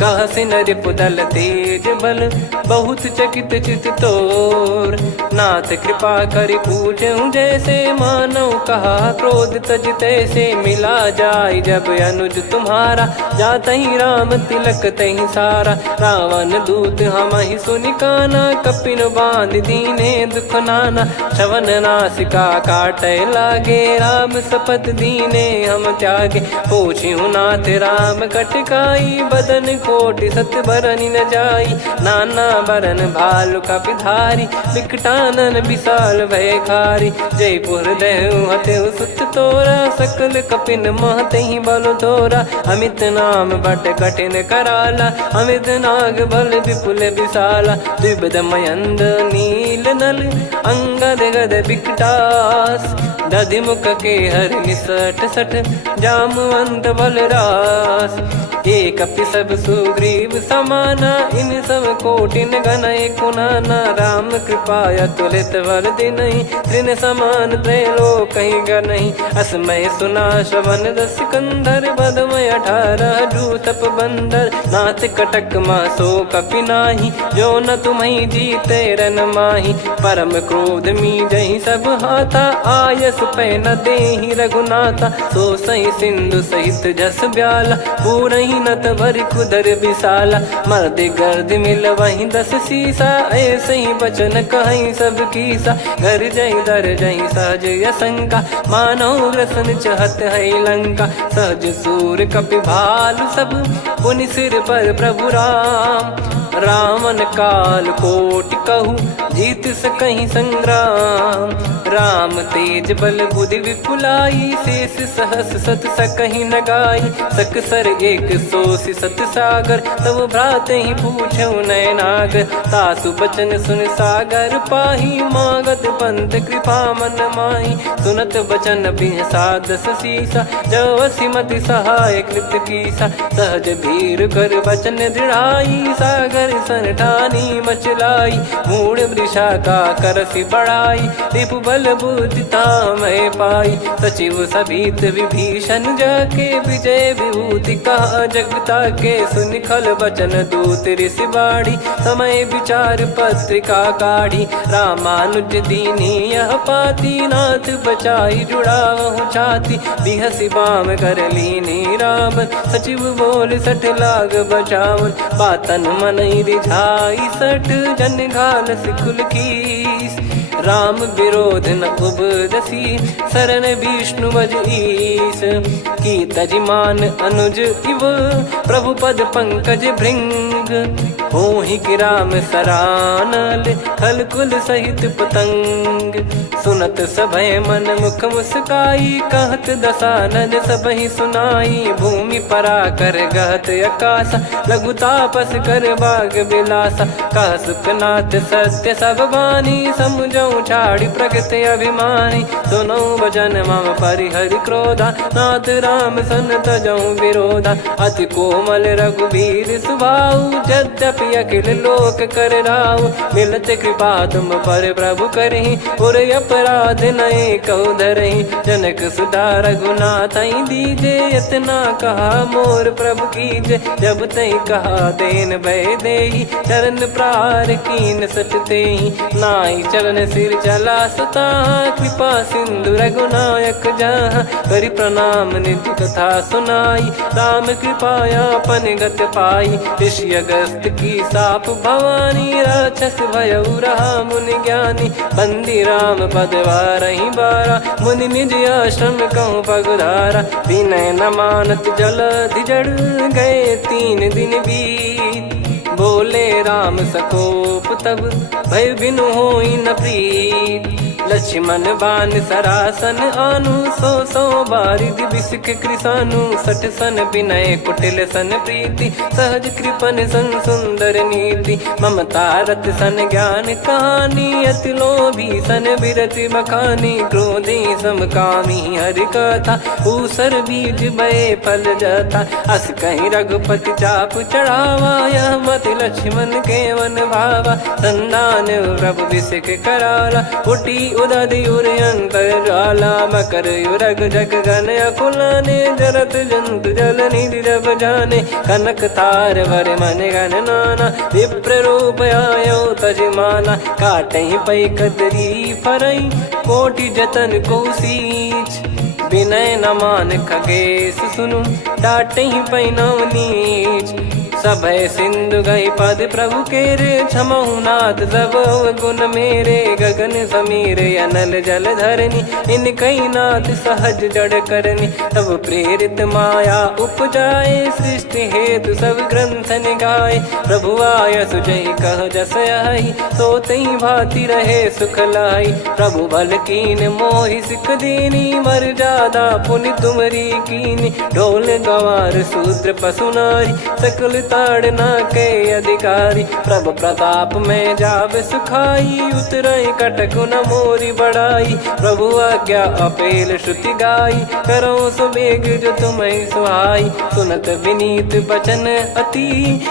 कहसि नरिप दल तेज बल, बहुत चकित चित तोर। नाथ कृपा करि पूछऊं जैसे, मानव कहा क्रोध तज तैसे। मिला जाय जब अनुज तुम्हारा, जातहि राम तिलक तहि सारा। रावण दूत हमहि सुनि काना, कपिन बांध दीने दुख नाना। श्रवण नासिका काटै लागे, राम सपत दीने हम त्यागे। पूछिहु नाथ राम कटकाई, बदन कोटि सत बरनि न जाई। नाना बरन भालु कपिधारी, बिकटानन विशाल भयखारी। जयपुर देहु हतेउ सुत तोरा, सकल कपिन महतहि बल तोरा। अमित नाम बट कठिन कराला, अमित नाग बल विपुल विशाला। द्विविध मयंद नील नल, अंगद गद बिकटास। दधिमुख के हरि सठ सठ, जामवंत बलरास। एक अपि सब सुग्रीव समाना, इन सब कोटिन गणय कुनाना। राम कृपा अतुलित बल दिनहि, त्रिन समान त्रैलोक कहीं गनहि। असमय सुना श्रवण दस कंधर, बदमय 18 जूतप बंदर। नाथ कटक मासो कपि नाही, जो न तुम्हि जीते रन माही। परम क्रोध मी जहि सब हाथा, आयस पै न देहि रघुनाथा। सो सही सिंधु सहित जस ब्याला, पूरहि नत भरि कुदर विशाला। मर्द गर्द मिल वही 10 सीसा, ऐसे ही बचन कहीं सब कीसा। घर जहि दर जहि सहज यसंका, मानव ग्रसन चहत है लंका। सहज सूर कपि भालु सब, पुनि सिर पर प्रभु राम। रामन काल कोटि कहू, जीत सकहीं संग्राम। राम तेज बल बुद्धि विपुलाई, शेष सहस सत सकहीं न गाई। सकसर 100 सत सागर, तब भ्रात ही पूछऊ नयनागर। तासु बचन सुन सागर पाही, मागत पंथ कृपा मन माही। सुनत बचन बिहसा 10 सीसा, जवसि मति सहाय कृत कीसा। सहज भीर कर बचन दृढ़ाई, सागर सन ठानी मचलाई। मूढ़ वृषा का करसि बढ़ाई, रिपु बल बुद्धि तामय पाई। सचिव सभीत विभीषण जाके, विजय विभूति कहा जगता के। सुनि खल बचन दूत ऋषि बाड़ी, समय विचार पत्रिका काढ़ी। रामानुज दीनी यह पाती, नाथ बचाई जुड़ावहु छाती। बिहसि बाम कर लीनी रावण, सचिव बोल सठ लाग बचावन। बातन मनहि रिझाई सठ, जन घाल सिकुल कीस। राम विरोध न उपजसी, शरण विष्णु बज ईस। की तजिमान अनुज इव, प्रभु पद पंकज भृंग। होहि कि राम सरानल, खल कुल सहित पतंग। सुनत सभय मन मुख मुस्काई, कहत दसानन सबहि सुनाई। भूमि परा कर गहत आकाशा, लघु तापस कर बाग बिलासा। कह सुखनाथ सत्य सब बानी, समुझऊ छाड़ी प्रकृति अभिमानी। सुनौ वचन मम परिहरि क्रोधा, नाथ राम सन तजऊ विरोधा। अति कोमल रघुवीर सुभाऊ, यद्यपि अखिल लोक कर राऊ। मिलत कृपा तुम पर प्रभु करहि, और अपराध नये कौ धरहि। जनक सुता रघुनाथ दीजे, इतना कहा मोर प्रभु कीजे। जब तई कहा देन भय देहि, चरण प्रार कीन सटतेहि। नाई चरण सिर चला सता, कृपा सिंधु रघुनायक जहाँ। करि प्रणाम निधि कथा सुनाई, राम कृपाया पन गत पाई। ऋषि अगस्त की साप भवानी, राक्षस भयउ रहा मुनि ज्ञानी, बंदी राम पदवा रही बारा, मुनि निज आश्रम कहूँ पगधारा, विनय न मानत जलधि जड़ गए 3 दिन बीत, बोले राम सकोप तब भय बिनु होई न प्रीत, लक्ष्मण बान सरासन आनु, 100 बारिधि बिसिक कृसानु, 60 सन विनय कुटिल सन प्रीति, सहज कृपन सन सुंदर नीति, ममता रत सन ज्ञान कहानी, अति लोभी सन बिरति बखानी, क्रोधी समकामी हरि कथा, ऊसर बीज बये फल जथा, अस कहीं रघुपति चाप चढ़ावा, यह मति लक्ष्मण के वन भावा, संदान प्रभु बिसिक कराला, उटी उदधि उर अंतर ज्वाला, मकर युरग जग गन अकुलाने, जरत जंतु जल निधि जब जाने, कनक तार वर मन गण नाना, विप्र रूप आयो तजमाना, काटे पै कदरी फरई, कोटि जतन को सींच, विनय न मान खगेश सुनु, डांटे ही पैनव नीच, सभय सिंधु गई पद प्रभु केरे, क्षमहु नाथ सब गुण मेरे, गगन समीर अनल जल धरनी, इन कई नाथ सहज जड़ करनी, तब प्रेरित माया उपजाए, सृष्टि हेतु सब ग्रंथ निगाए, प्रभु आय सुजय कह जस आई, सोते ही भांति रहे सुख लाई, प्रभु बल कीन मोहि सिख दीनी, मर जादा पुनि तुमरी कीनी, ढोल गवार शूद्र पशु नारी, सकल ताड़ना के अधिकारी, प्रभु प्रताप में जाब सुखाई, उतरई कटक न मोरी बढ़ाई, प्रभु आज्ञा अपेल श्रुति गाई, करो सुबेग जो तुम्हें सुहाई, सुनत विनीत बचन अति,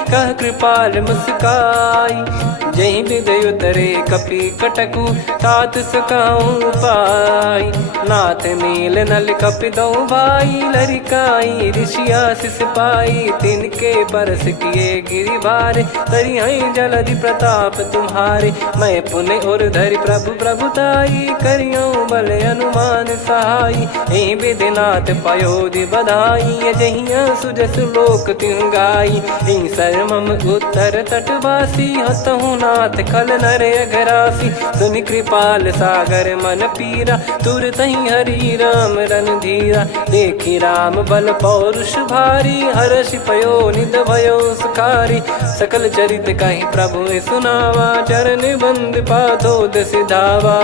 कह कृपाल मुस्काई, जही विदय उतरे कपि कटकु, तात सकाऊं पाई, नाथ नील नल कपि दो भाई, लरिकाई ऋषिया शिष पाई, तिनके परस किए गिरि भारे, तरी हई जलधि प्रताप तुम्हारे, मैं पुण्य और धरि प्रभु प्रभुताई, करियो बल अनुमान सहाई, एहि विधिनाथ पयोधि बधाई, जहिया सुजस लोक तिहुँ गाई, एहि सरमम उत्तर तटवासी, हतहु नाथ खल नर अघरासी, सुनि कृपाल सागर मन पीरा, तुरत ही हरि राम रन धीरा, देखी राम बल पौरुष भारी, हर्षि पयो निध भयो सुखारी, सकल चरित कहीं प्रभु सुनावा, चरण बंद पादोद सिधावा,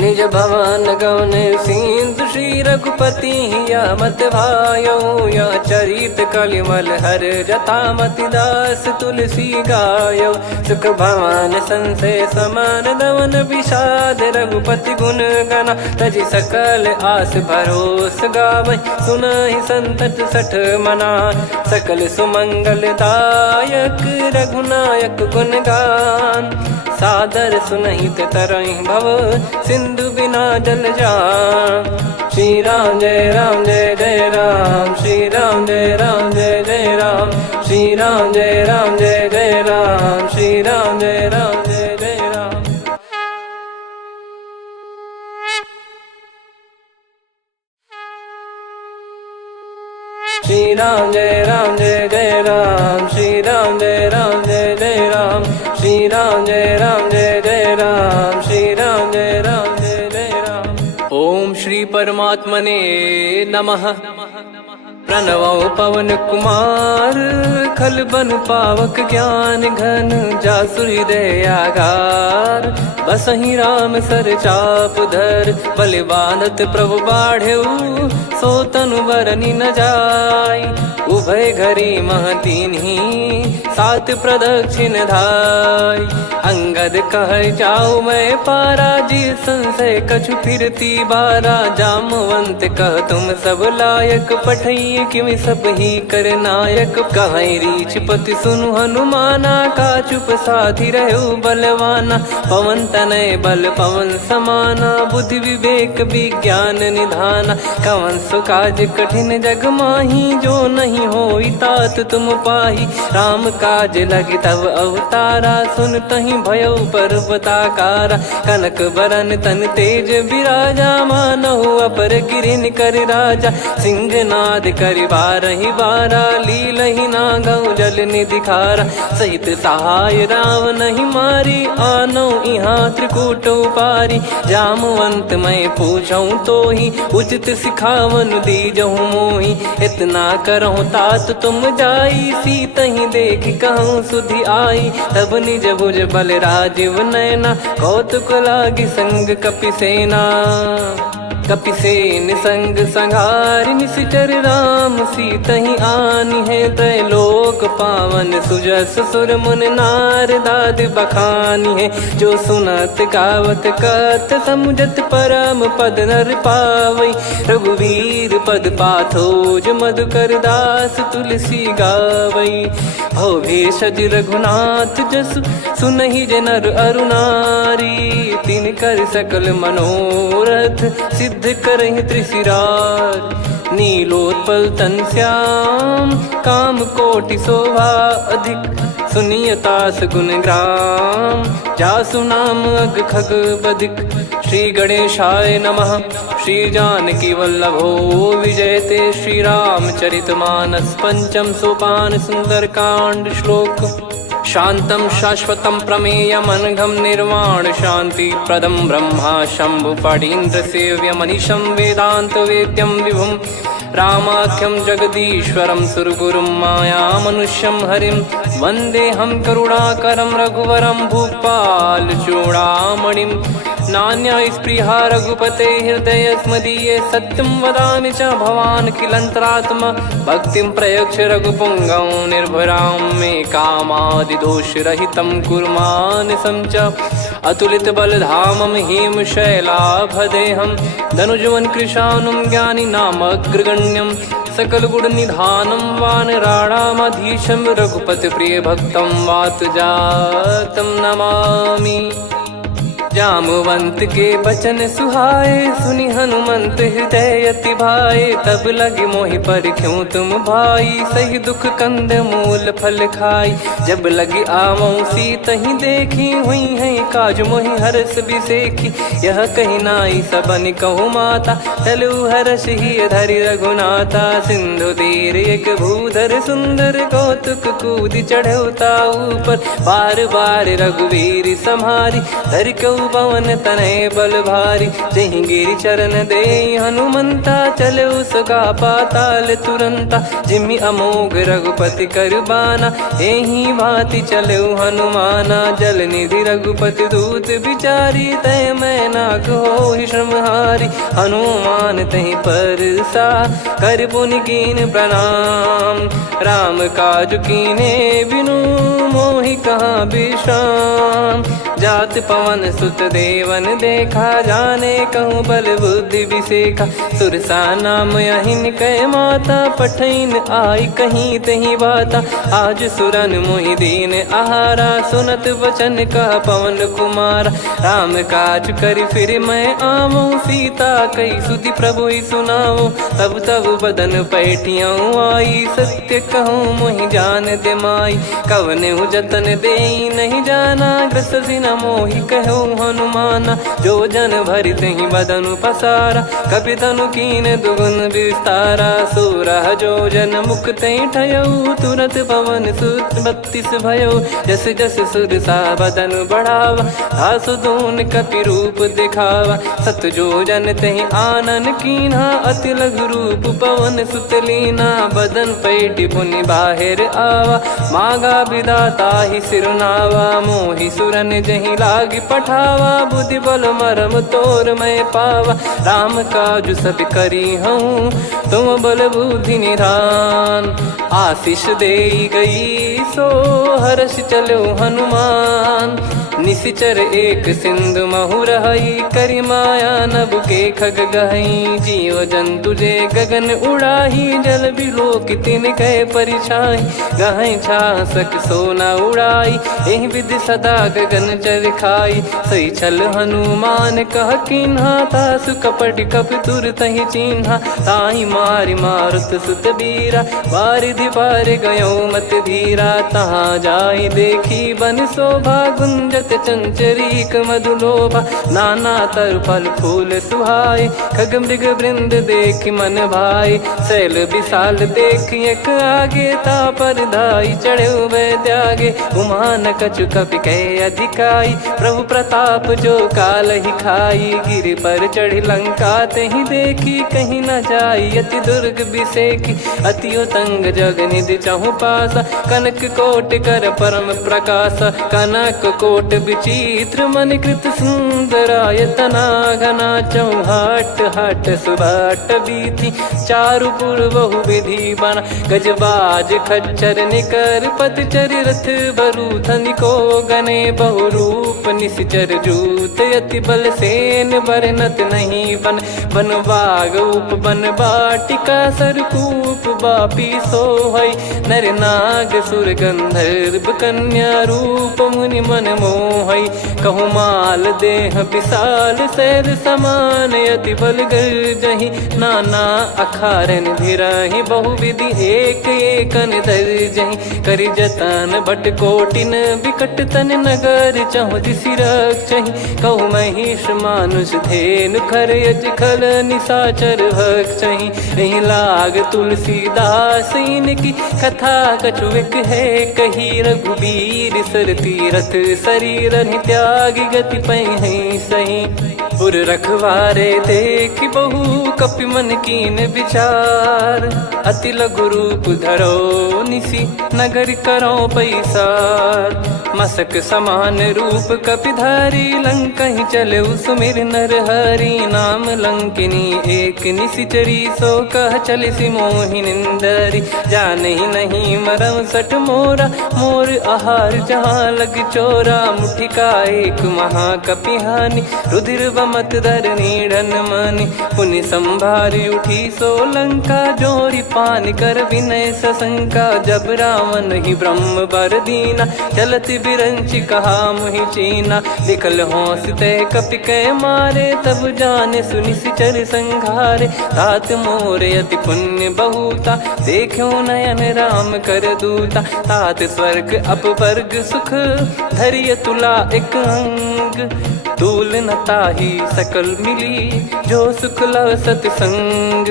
निज भवन गौन सिंधु श्री रघुपति या मत भायो, या चरित कलिमल हर जथा मति दास तुलसी गायो, सुख भवन संशय समान दवन विषाद, रघुपति गुण गना तजि सकल आस भरोस गावै, सुनहि संतत सठ मना, सकल सुमंगल दायक रघुनायक गुण गान, सादर सुनहित तरहि भव सिंधु बिना जल जान, श्री राम जय राम जय जय राम, श्री राम जय राम जय जय राम, श्री राम जय राम जय जय राम, श्री राम जय राम जय जय राम, श्री राम जय राम जय जय राम, श्री राम जय राम जय जय राम, श्री राम जय राम जय जय राम, श्री राम जय राम जय जय राम। ओम श्री परमात्मने नमः। प्रणवो पवन कुमार, खल बन पावक ज्ञान घन, जासु हृदय आगार, बसहि राम सर चाप धर, बलि बांधत प्रभु बाढ़ेउ, सो तनु बरनि न जाय, उभय घरी मह दीन्ही, सात प्रदक्षिण धाय, अंगद कह जाऊ मैं पारा, जी संशय कछु फिरती बारा, जामवंत कह तुम सब लायक, पठई किमि सब ही कर नायक, कहीं रीछ पति सुनु हनुमाना, का चुप साधि रहु बलवाना, पवन तनय बल पवन समाना, बुद्धि विवेक विज्ञान निधाना। कवन सो काज कठिन जग माही, जो नहीं होई तात तुम पाही। राम काज लगी तब अवतारा, सुन तहि भयउ पर्वताकारा। कनक बरन तन तेज बिराजा, मानहु अपर गिरिन कर राजा। सिंहनाद करि बारहि बारा, लीलहि नागौ जल निधि खारा। सहित सहाय रावणहि मारी, आनो इहाँ त्रिकूट उपारी। जामवंत मैं पूछऊँ तोहि, उचित सिखावन दीजहु मोहि। इतना करहु तात तुम जाई, सीतहि देख कहूँ सुधि आई। तब निज भुज बल राजीव नैना, कौतुक लागी संग कपिसेना। कपिसेन संग संहारि निशिचर राम, सीतहि आनि है त्रैलोक पावन। सुजस सुर मुन नार दाद बखानी है, जो सुनत गावत कथ समुझत परम पद नर पावई। रघुवीर पद पाथोज मधुकर दास तुलसी गावई। हो भेषज रघुनाथ जसु, सुनहि जे नर अरु नारी। तिन कर सकल मनोरथ, सिद्ध करहि त्रिशिरार। नीलोत्पल तन श्याम, काम कोटि शोभा अधिक। सुनियतास गुण ग्राम, जासु नाम अग खग बदिक। श्री गणेशाय नमः। श्री जानकी वल्लभो विजयते, श्री रामचरित मानस। पंचम सोपान सुंदरकांड श्लोक। शांतं शाश्वतं प्रमेयमनघं निर्वाण शांति प्रदं ब्रह्मा शंभु फणीन्द्र सेव्य मनीषं वेदांत वेद्यं विभुं। रामाख्यं जगदीश्वरं सुरगुरुं माया मनुष्यं हरिं। वन्देऽहं करुणाकरं रघुवरं भूपाल चूडामणिं। नान्या स्पृहा रघुपते हृदय स्मदीये, सत्यं वदामि च भवान् किलन्तरात्मा। भक्तिं प्रयच्छ रघुपुङ्गं निर्भरां मे कामादिदोषरहितं कुर्मानिसं च। अतुलित बलधामं हेमशैलाभदेहं, धनुजवन कृशानुं ज्ञानी नामग्रगण्यं। सकल गुण निधानं वानराणामधीशं, रघुपति प्रिय भक्तं वात जातं नमामि। जामवंत के बचन सुहाए, सुनि हनुमंत हृदय अति भाए। तब लगे मोहि परख्यूं तुम भाई, सही दुख कंद मूल फल खाई। जब लगे आवऊं सीतहि देखी, हुई है काज मोहि हरस बिसेखी। यह कही नाई सबन कहु माता, चलु हरष ही धरि रघुनाथा। सिंधु तीर एक भूधर सुंदर, कौतुक कूदि चढ़ौता ऊपर। बार बार रघुवीर सम्हारी, धरि कऊ पवन तनय बल भारी। जहि गिरि चरण दे हनुमंता, चले उसका पाताल तुरंता। जिमि अमोघ रघुपति कर बाना, एहि भांति चले हनुमाना। जल निधि रघुपति दूत बिचारी, तय मैं नाक होहि श्रमहारी। हनुमान तहि परसा, कर पुनि कीन प्रणाम। राम काज कीने बिनु, मोहि कहाँ विश्राम। जात पवन सुत देवन देखा, जाने कहूँ बल बुद्धि विसेखा। सुरसा नाम अहिन कै माता, पठैन आई कहीं तहीं बाता। आज सुरन मोहि दीन आहारा, सुनत वचन कह पवन कुमारा। राम काज करि फिर मैं आवऊं, सीता कई सुधि प्रभु ही सुनाऊं। तब तब बदन पैठियाँ आई, सत्य कहूँ मोहि जान दे माई। कवने जतन दे नहीं जाना, ग्रसि न मोहि कहूँ हनुमाना। जो जन भरि तहि बदनु पसारा, कपितनु कीन दुगुन विस्तारा। सोरह जो जन मुख तहि ठयऊ, तुरत पवन सुत 32 भयऊ। जस जस सुरसा बदन बढ़ावा, आसु दून कपि रूप दिखावा। सत जो जन तहि आनन कीन्हा, अति लघु रूप पवन सुत लीना। बदन पैटि पुनि बाहिर आवा, मांगा विधाता ही सिरुनावा। मोहि सुरन जहि लागी पठावा, बुद्धि बल मरम तोर मैं पावा। राम काज सब करी हूँ, तुम बल बुद्धि निधान। आशीष दे गई सो हर्ष चलो हनुमान, निसिचर एक सिंधु महु रहई, करी माया नभ के खग गहई। जीव जंतु जे गगन उड़ाही, जल बिलोक तिन कह परिछाई। गहई छासक सोना उड़ाई, एहि विधि सदा गगन चर खाई। सही छल हनुमान कह किन्हा, तासु कपट कप तुर तहि चिन्हा। ताहि मारि मारुत सुत बीरा, बारिधि पार गयो मत धीरा। तहाँ जाई देखी बन शोभा, गुंजत चंचरीक मधुलोभा। नाना तर फल फूल सुहाए, खग मृग वृंद देख मन भाई। शैल विशाल देख एक आगे, तापर धाई चढ़े वै त्यागे। उमा न कछु कपि कह अधिकाई, प्रभु प्रताप जो काल ही खाई। गिर पर चढ़ी लंका तहि देखी, कहीं न जाई अति दुर्ग बिसेकी। अति उतंग जग निधि चहु पासा, कनक कोट कर परम प्रकाश। कनक कोट विचित्र मन कृत सुंदरायतना घना। चौहाट हाट सुभाट बीथी, चारुपुर बहु विधि बना। गजबाज खच्चर निकर पतचर, रथ बरूथ निको गने। बहु रूप निसिचर जूत, अति बल सेन बरनत नहीं बन। बन बाग उप बन बाटिका, सरकूप बापी सोहई। नर नाग सुर गंधर्व कन्या, रूप मुनि मन मोहई। कहु माल देह विशाल, सैर समान अति बल गर्जहि। नाना अखारन भिरहि, बहु विधि एक एकन दर्जहि। करि जतन भट कोटिन, विकट तन नगर चहु दिसि रक्षहि। कहु महिष मानुष धेनु, खर यज खल निशाचर भक्षहि। एहि लाग तुलसीदास इनकी, कथा कछुक है कही। रघुबीर सर तीरथ शरीर, त्यागी गति पहि सही। पुर रखवारे देख बहु, कपि मन कीन विचार। अति लघु रूप धरो निसी, नगर करो पैसार। मसक समान रूप कपिधारी, लंकहि चले सुमिर नर हरि। नाम लंकिनी एक निसिचरी, सो कह चलिसि मोहि निंदरी। जानहि नहीं मरम सठ मोरा, मोर आहार जहाँ लग चोरा। मुठिका एक महाकपिहानि, रुधिर बमत धरनी ढन मनि। पुनि संभारी उठी सो लंका, जोरी पान कर विनय सशंका। जब रावण ही ब्रह्म बर दीना, चलत बिरंच कहा मुहि चीना। लिखल होंस ते कपि कै मारे, तब जाने सुनि सिचर संघारे। तात मोर अति पुण्य बहुता, देखो नयन राम कर दूता। तात स्वर्ग अपवर्ग सुख, धैर्य तुला एक अंग। दूल न ताहि सकल मिली, जो सुख लव सतसंग।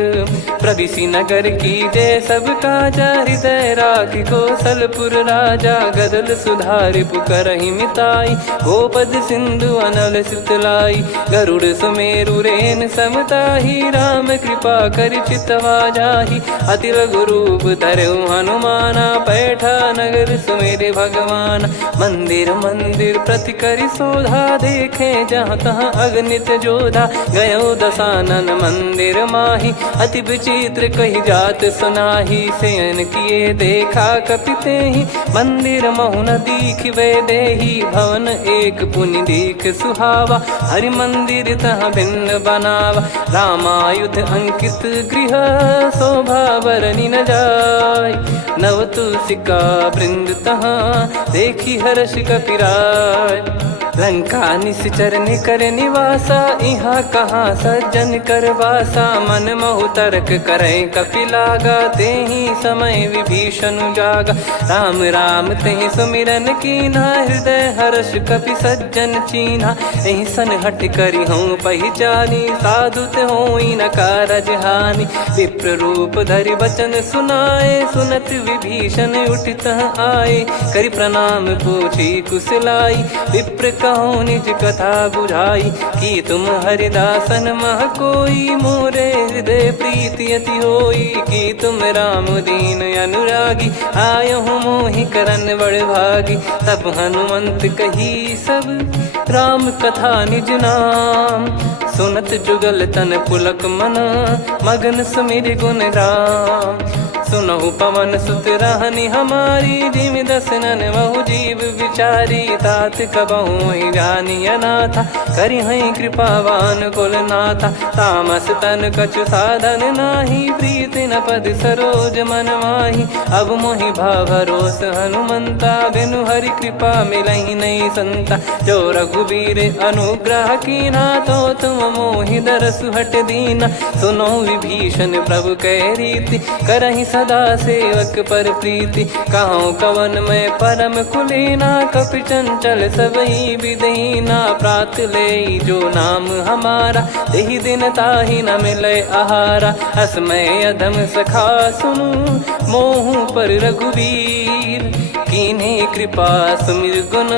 प्रविशि नगर की जय सब काजा, हृदय राखि कौशलपुर राजा। गदल सुधारि पुकारहि मिताई, गोपद सिंधु अनल सितलाई। गरुड़ सुमेरु रेन समताहि, राम कृपा करि चितवा जाहि। अति लघु रूप धरऊ हनुमाना, पैठा नगर सुमेरे भगवान। मंदिर मंदिर प्रति करि शोधा, देखे जहाँ तहाँ अगणित जोधा। गयो दशानन मंदिर माही, अति विचित्र कही जात सुनाही। शयन किए देखा कपि तेहि, मंदिर महु न दीख वे देही। भवन एक पुनि दीख सुहावा, हरि मंदिर तहाँ भिन्न बनावा। रामायुध अंकित गृह, शोभा बरनि न जाय। नव तुलसिका वृंद तहाँ, देखी हर्ष कपिराय। लंका निश्चर निकर निवासा, इहाँ कहाँ सज्जन कर वासा। मन महु तर्क करे कपिलागा, तेहि समय विभीषण जागा। राम राम तेहि सुमिरन कीन्हा, हृदय हर्ष कपि सज्जन चीन्हा। एहि सन हट करि हूँ पहिचानी, साधु होई न कारज हानि। विप्र रूप धरि वचन सुनाए, सुनत विभीषण उठित आए। करि प्रणाम पूछी कुशलाई, विप्र कहो निज कथा बुझाई। कि तुम हरिदासन मह कोई, मोरे हृदय प्रीति अति होई। कि तुम राम दीन अनुरागी, आयहु मोहि करन बड़ भागी। तब हनुमंत कही सब, राम कथा निज नाम। सुनत जुगल तन पुलक मना, मगन सुमिर गुण राम। सुनहु पवन सुत रहनी हमारी, जिमि दसनन महु जीव विचारी। तात कबहु ही जानी अनाथा, करि हई कृपावान कुल नाथा। तामस तन कछु साधन नाही, प्रीत न पद सरोज मन माही। अब मोहि भाव भरोस हनुमंता, बिनु हरि कृपा मिलहि नहीं संता। जो रघुबीर अनुग्रह कीना, तो तुम मोहि दरसु हट दीना। सुनो विभीषण प्रभु कह रीति, करहि सदा सेवक पर प्रीति। कहूँ कवन में परम कुलीना, कपि चंचल सबई विदहीना। प्रात ले जो नाम हमारा, तेहि दिन ताहि न मिले आहारा। असमय अधम सखा सुनु, मोहु पर रघुवीर। कीन्हे कृपा सुमिर गुण,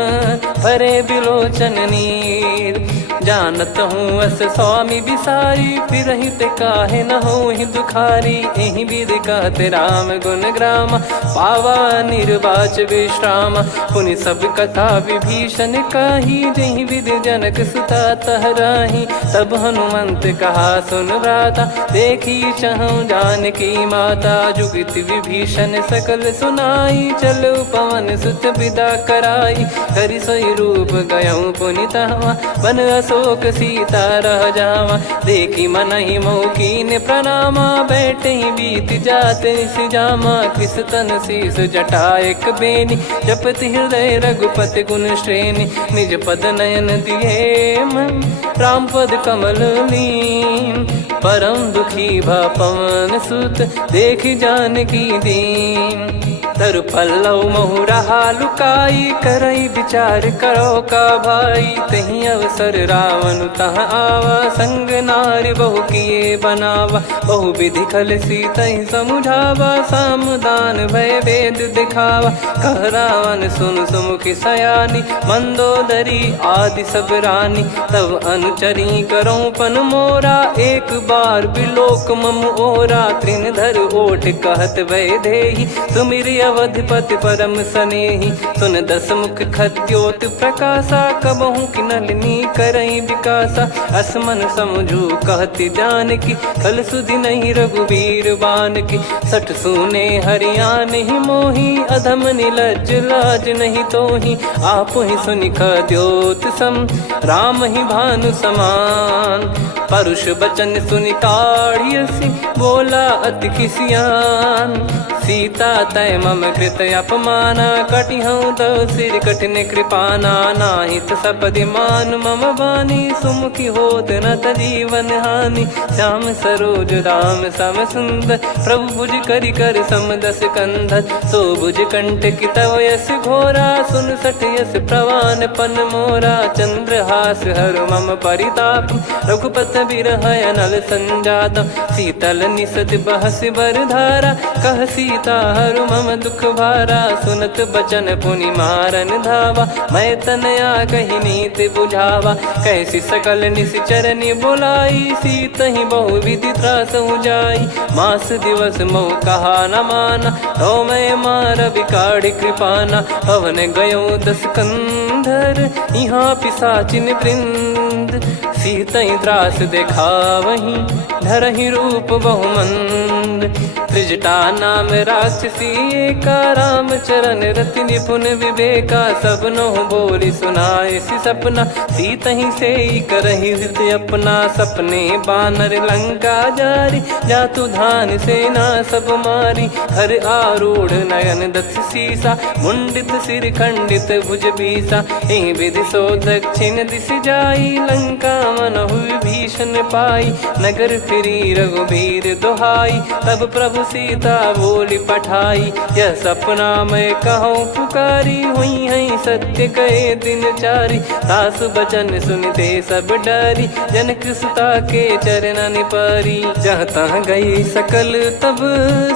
भरे बिलोचन नीर। जानत हूँ अस स्वामी बिसारी, फिरहित काहे न होहि दुखारी। एहि विधि कहते राम गुण ग्राम, पावा निर्वाच विश्राम। पुनि सब कथा विभीषण काही, जहि विधि जनक सुता तहराही। तब हनुमंत कहा सुन भ्राता, देखी चहु जानकी माता। जुगित विभीषण सकल सुनाई, चलो पवन सुत विदा कराई। हरि सोई रूप गयऊँ पुनि तहवा, बन अशोक सीता रह जावा। देखी मनहि मौकीन प्रणामा, बैठे ही बीत जात निस जामा। किस तन शीस जटा एक बेनी, जपति हृदय रघुपति गुण श्रेणी। निज पद नयन दिए मन, राम पद कमल लीन। परम दुखी भा पवन सुत, देखि जानकी दीन। तरु पल्लव महु रहा लुकाई, करई विचार करो का भाई। तही अवसर रावण तहाँ आवा, संग नारी बहु किए बनावा। बहु विधि खल सीतहि समुझावा, सामदान भय वेद दिखावा। कह रावण सुन सुमुखी सयानी, मंदोदरी आदि सब रानी। तब अनुचरी करो पन मोरा, एक बार बिलोक मम ओरा। तृण धर ओठ कहत भय देहि, सुमिरि अवधिपति परम सनेहि। सुन दस मुख खद्योत प्रकाशा, कबहु कि नलिनी करई विकासा। असमन समझू कहति जानकी, कल सुधि नहीं रघुबीर बान की। सठ सुने हरियान ही मोही, अधम निलज लाज नहीं तोही। आप ही सुनि खद्योत सम, राम ही भानु समान। परुष बचन सुनि काढ़ियसि, बोला अति किसियान। सीता तय मम कृत अपमाना, कटिहऊँ तो सिर कठिन कृपाना। नाहित सपदि मान मम बानी, सुमुखी होत न जीवन हानि। श्याम सरोज राम सम सुंदर, प्रभु भुज करि कर सम दस कंधर। सो भुज कंठ की तव यस घोरा, सुन सठ यस प्रवान पन मोरा। चंद्रहास हर मम परिताप, रघुपत बिरह अनल संजात। शीतल निसत बहस बर धारा, कह सीता हरु मम दुख भारा। सुनत बचन पुनि मारन धावा, मैं तनया कही नीति बुझावा। कैसी सकल निश्चरनि बुलाई, सीतहि बहु विधि त्रास जाई। मास दिवस मोह कहा न माना, तो मैं मार बिकाढ़ि कृपाना। पवन गयो दस कंधर, यहाँ पिशाचिन वृंद। सीतहि त्रास देखावहीं, धरहि रूप बहुमंद। त्रिजटा नाम राक्षसी एका, राम चरण रति निपुण विवेका। सब नोह बोली सुनाए सि सपना, सीतहि से करहि हृदय अपना। सपने बानर लंका जारी, जातु धान सेना सब मारी। हर आरूढ़ नयन दस सीसा, मुंडित सिर खंडित भुज बीसा। एहि विधि सो दक्षिण दिस जाई, लंका मनहु विभीषण पाई। नगर फिरी रघुबीर दुहाई, तब प्रभु सीता बोली पठाई। यह सपना मैं कहूँ पुकारी, हुई है सत्य कहे दिन चारी। सासु बचन सुनते सब डरी, जनक सुता के चरण पारी। जहाँ तहाँ गई सकल तब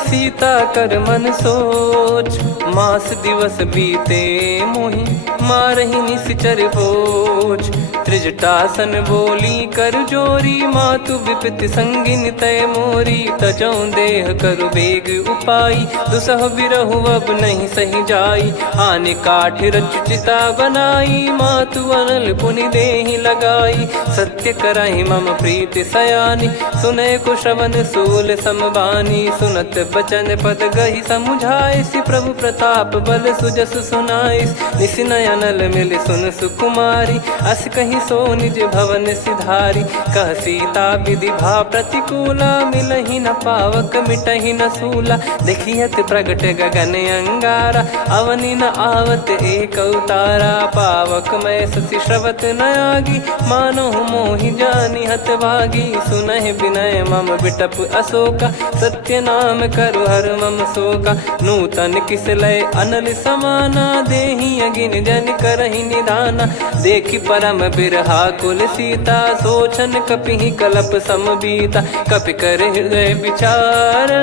सीता कर मन सोच। मास दिवस बीते मोहि, मारहि निश्चर बोझ। त्रिजटासन बोली कर जोरी, मातु विपति संगिन तय मोरी। तजौ देह करु बेग उपाई, दुसह बिरहु अब नहीं सही जाई। आने काठ रच चिता बनाई, मातु अनल पुनि देहि लगाई। सत्य कराहि मम प्रीति सयानी, सुनय को श्रवण सूल समबानी। सुनत बचन पद गहि समुझाए, सि प्रभु प्रताप बल सुजस सुनाइस। निस नयनल मिल सुन सुकुमारी, अस कहीं सो निज भवन सिधारी। कह सीता विधि भा प्रतिकूला, मिलहि न पावक मिटहि न सूला। देखियत प्रगट गगन अंगारा, अवनि न आवत एक अवतारा। पावक मैं ससि श्रवत न आगी, मानो मोहि जानि हत भागी। सुनहि विनय मम बिटप अशोका, सत्य नाम करु हर मम शोका। नूतन किस लय अनल समाना, देहि अगिन जन करहि निधाना। देखि परम बिरहा कुल सीता, सोचन कपिहि कलप समबीता। कपि कर हृदय विचार,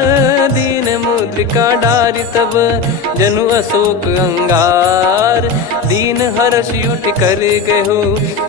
दीन मुद्रिका डारि तब। जनु अशोक अंगार, दीन हर्ष उठ कर गहु।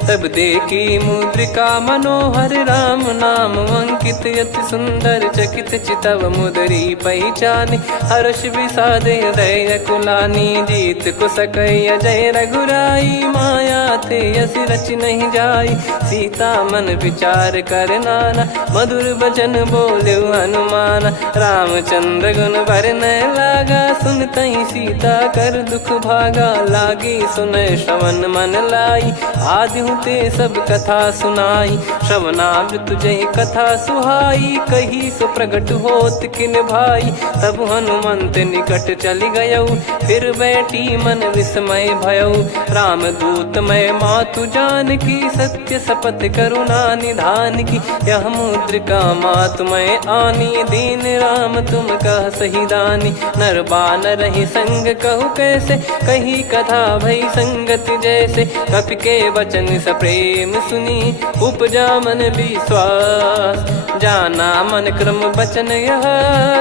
तब देखी मुद्रिका मनोहर, राम नाम अंकित अति सुंदर। चकित चितव मुदरी पहचानी, हर्ष विषाद हृदय कुलानी। जीत को सकय अजय रघुराई, माया थे यस रच नहीं जाई। सीता मन विचार कर नाना, मधुर बचन बोले हनुमान। रामचंद्र गुण भरने लागा, सुनतहि सीता कर दुख भागा। लागी सुनय श्रवण मन लाई, आदि ते सब कथा सुनाई। श्रवणामृत तुझे कथा सुहाई, कही सो प्रगट होत किन भाई। तब हनुमंत निकट चली गयौ, फिर बैठी मन विस्मय भयौ। राम दूत मैं मातु जानकी, सत्य शपथ करुणा निधान की। यह मुद्रिका मातु मैं आनी, दीन राम तुम कह सही दानी। नर बानर रही संग कहु कैसे, कही कथा भई संगति जैसे। कपि के वचन सप्रेम सुनी, उपजा मन विश्वास। जाना मन क्रम बचन यह,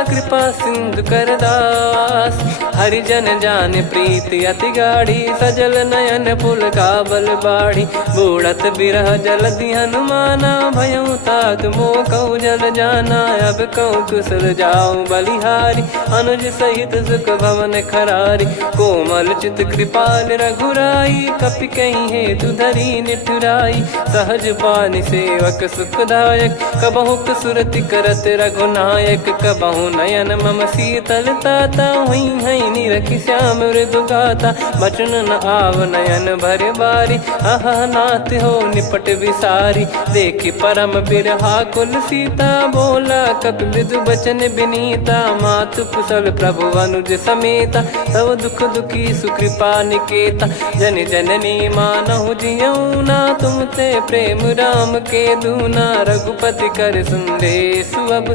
कृपा सिंधु कर दास। हरिजन जान प्रीति अति गाढ़ी, सजल नयन पुल काबल बाढ़ी। बूढ़त बिरह जलधि हनुमाना, भयउ तात मोह कहु जल जाना। अब कहु कुशल जाऊं बलिहारी, अनुज सहित सुख भवन खरारी। कोमल चित कृपाल रघुराई, कपि कहीं हेतु धरी निठुराई। सहज पानि सेवक सुखदायक, कबहु सुरति करत रघुनायक। कबहु नयन मम शीतल ताता, हुई हई निरखि श्याम मृदु गाता। बचन न आव नयन भर बारी, अह नाथ हो निपट विसारी। देखि परम बिरहा कुल सीता, बोला कपि मृदु बचन बिनीता। मातु कुशल प्रभु अनुज समेता, तव दुख दुखी सुकृपा निकेता। जन जननी मानहु जियऊ ना, तुम ते प्रेम राम के दूना। रघुपति कर संदेश अब,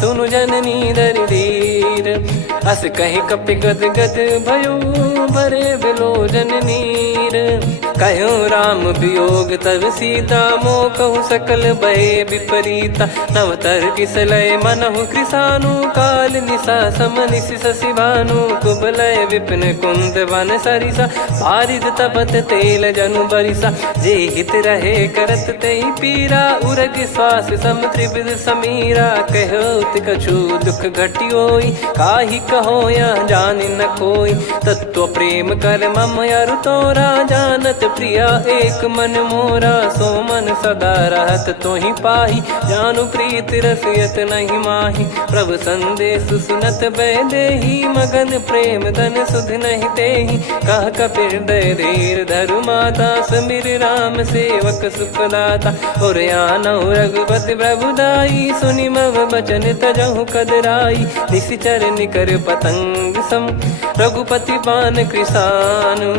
सुनु जननी दर धीर। अस कहि कपि गद गद भयो, भरे बिलोचन नीर। कहूँ राम वियोग तब सीता, मोह कहूँ सकल भय विपरीता। नवतर किसलय मनहु कृसानु, काल निशा समनिश शशि भानु। कुबलय विपिन कुंद वन सरिसा, पारिद तपत तेल जनु बरिसा। जे हित रहे करत तेहि पीरा, उरग श्वास सम त्रिविध समीरा। कहत कछु दुख घटियोई, काहि कहो या जानि न कोई। तत्व प्रेम कर मम अरु तोरा, जानत प्रिया एक मन मोरा। सो मन सदा रहत तोहि पाही, जानु प्रीत रसियत नहीं माही। प्रभु संदेश सुनत बैदेही, मगन प्रेम धन सुध नहीं तेहि। कह कपि हृदय धीर धरु माता, समीर राम सेवक सुखदाता। और आनहु रघुपति प्रभुदाई, सुनि मम बचन तजहु कदराई। निशिचर निकर पतंग सम, रघुपति पान कृसानु।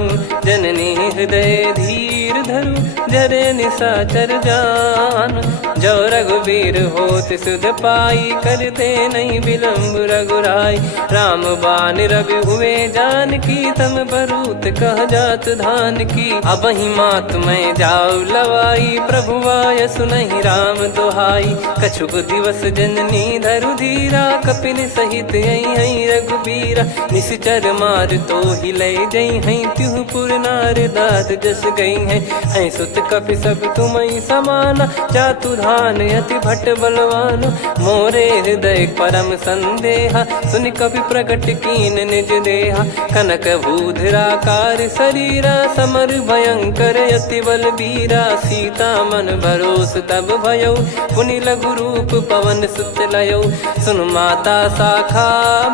जननी हृदय धीर धरु, जरे निशाचर जान। जो रघुवीर होत सुध पाई, करते नहीं विलम्ब रघुराई। राम बान रवि हुए जानकी, तम बरूत कह जात धान की। अब ही मात मैं जाऊ लवाई, प्रभु आय सुनहि राम दुहाई। कछुक दिवस जननी धरु धीरा, कपिन सहित आई रघुबीरा। निश्चर मार तो ही लय जई हई, त्युह पुर नार नार दाद जस गई है सुत कपि सब तुमई समाना जातु धान अति भट बलवान मोरे हृदय परम संदेहा सुनि कपि प्रकट कीन निज देहा कनक भूधराकार शरीरा समर भयंकर अति बल बीरा सीता मन भरोस तब भयो पुनि लघु रूप पवन सुत लयो सुन माता शाखा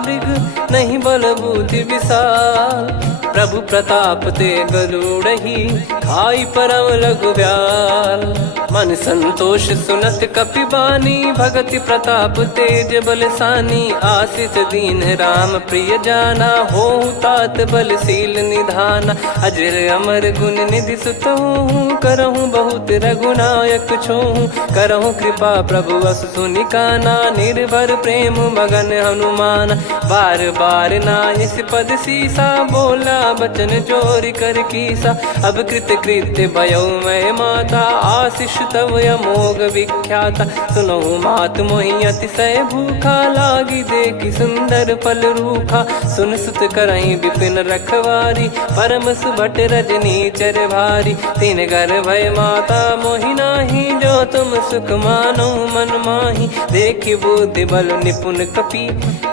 मृग नहीं बल बुद्धि विशाल प्रभु प्रताप ते गरुड़हि खाई परम लघु ब्याल मन संतोष सुनत कपि बानी भगति प्रताप तेज बलसानी आशीष दीन राम प्रिय जाना हो तात बलशील निधाना अजर अमर गुण निधि सुतहु करहु बहुत रघुनायक छोहु करहु कृपा प्रभु अस सुनि काना निर्भर प्रेम मगन हनुमान बार बार नायस पद सीसा बोला बचन चोरी कर कीसा अब कृत कृत्य भयो मैं माता आशीष तव अमोघ विख्याता सुनहु मात मोहि अतिशय भूखा लागी देखी सुंदर फल रूखा सुन सुत करई विपिन रखवारी परम सुभट रजनी चर भारी तीन घर भय माता मोहि नाही जो तुम सुख मानो मन माही देखी बुद्धि बल निपुण कपि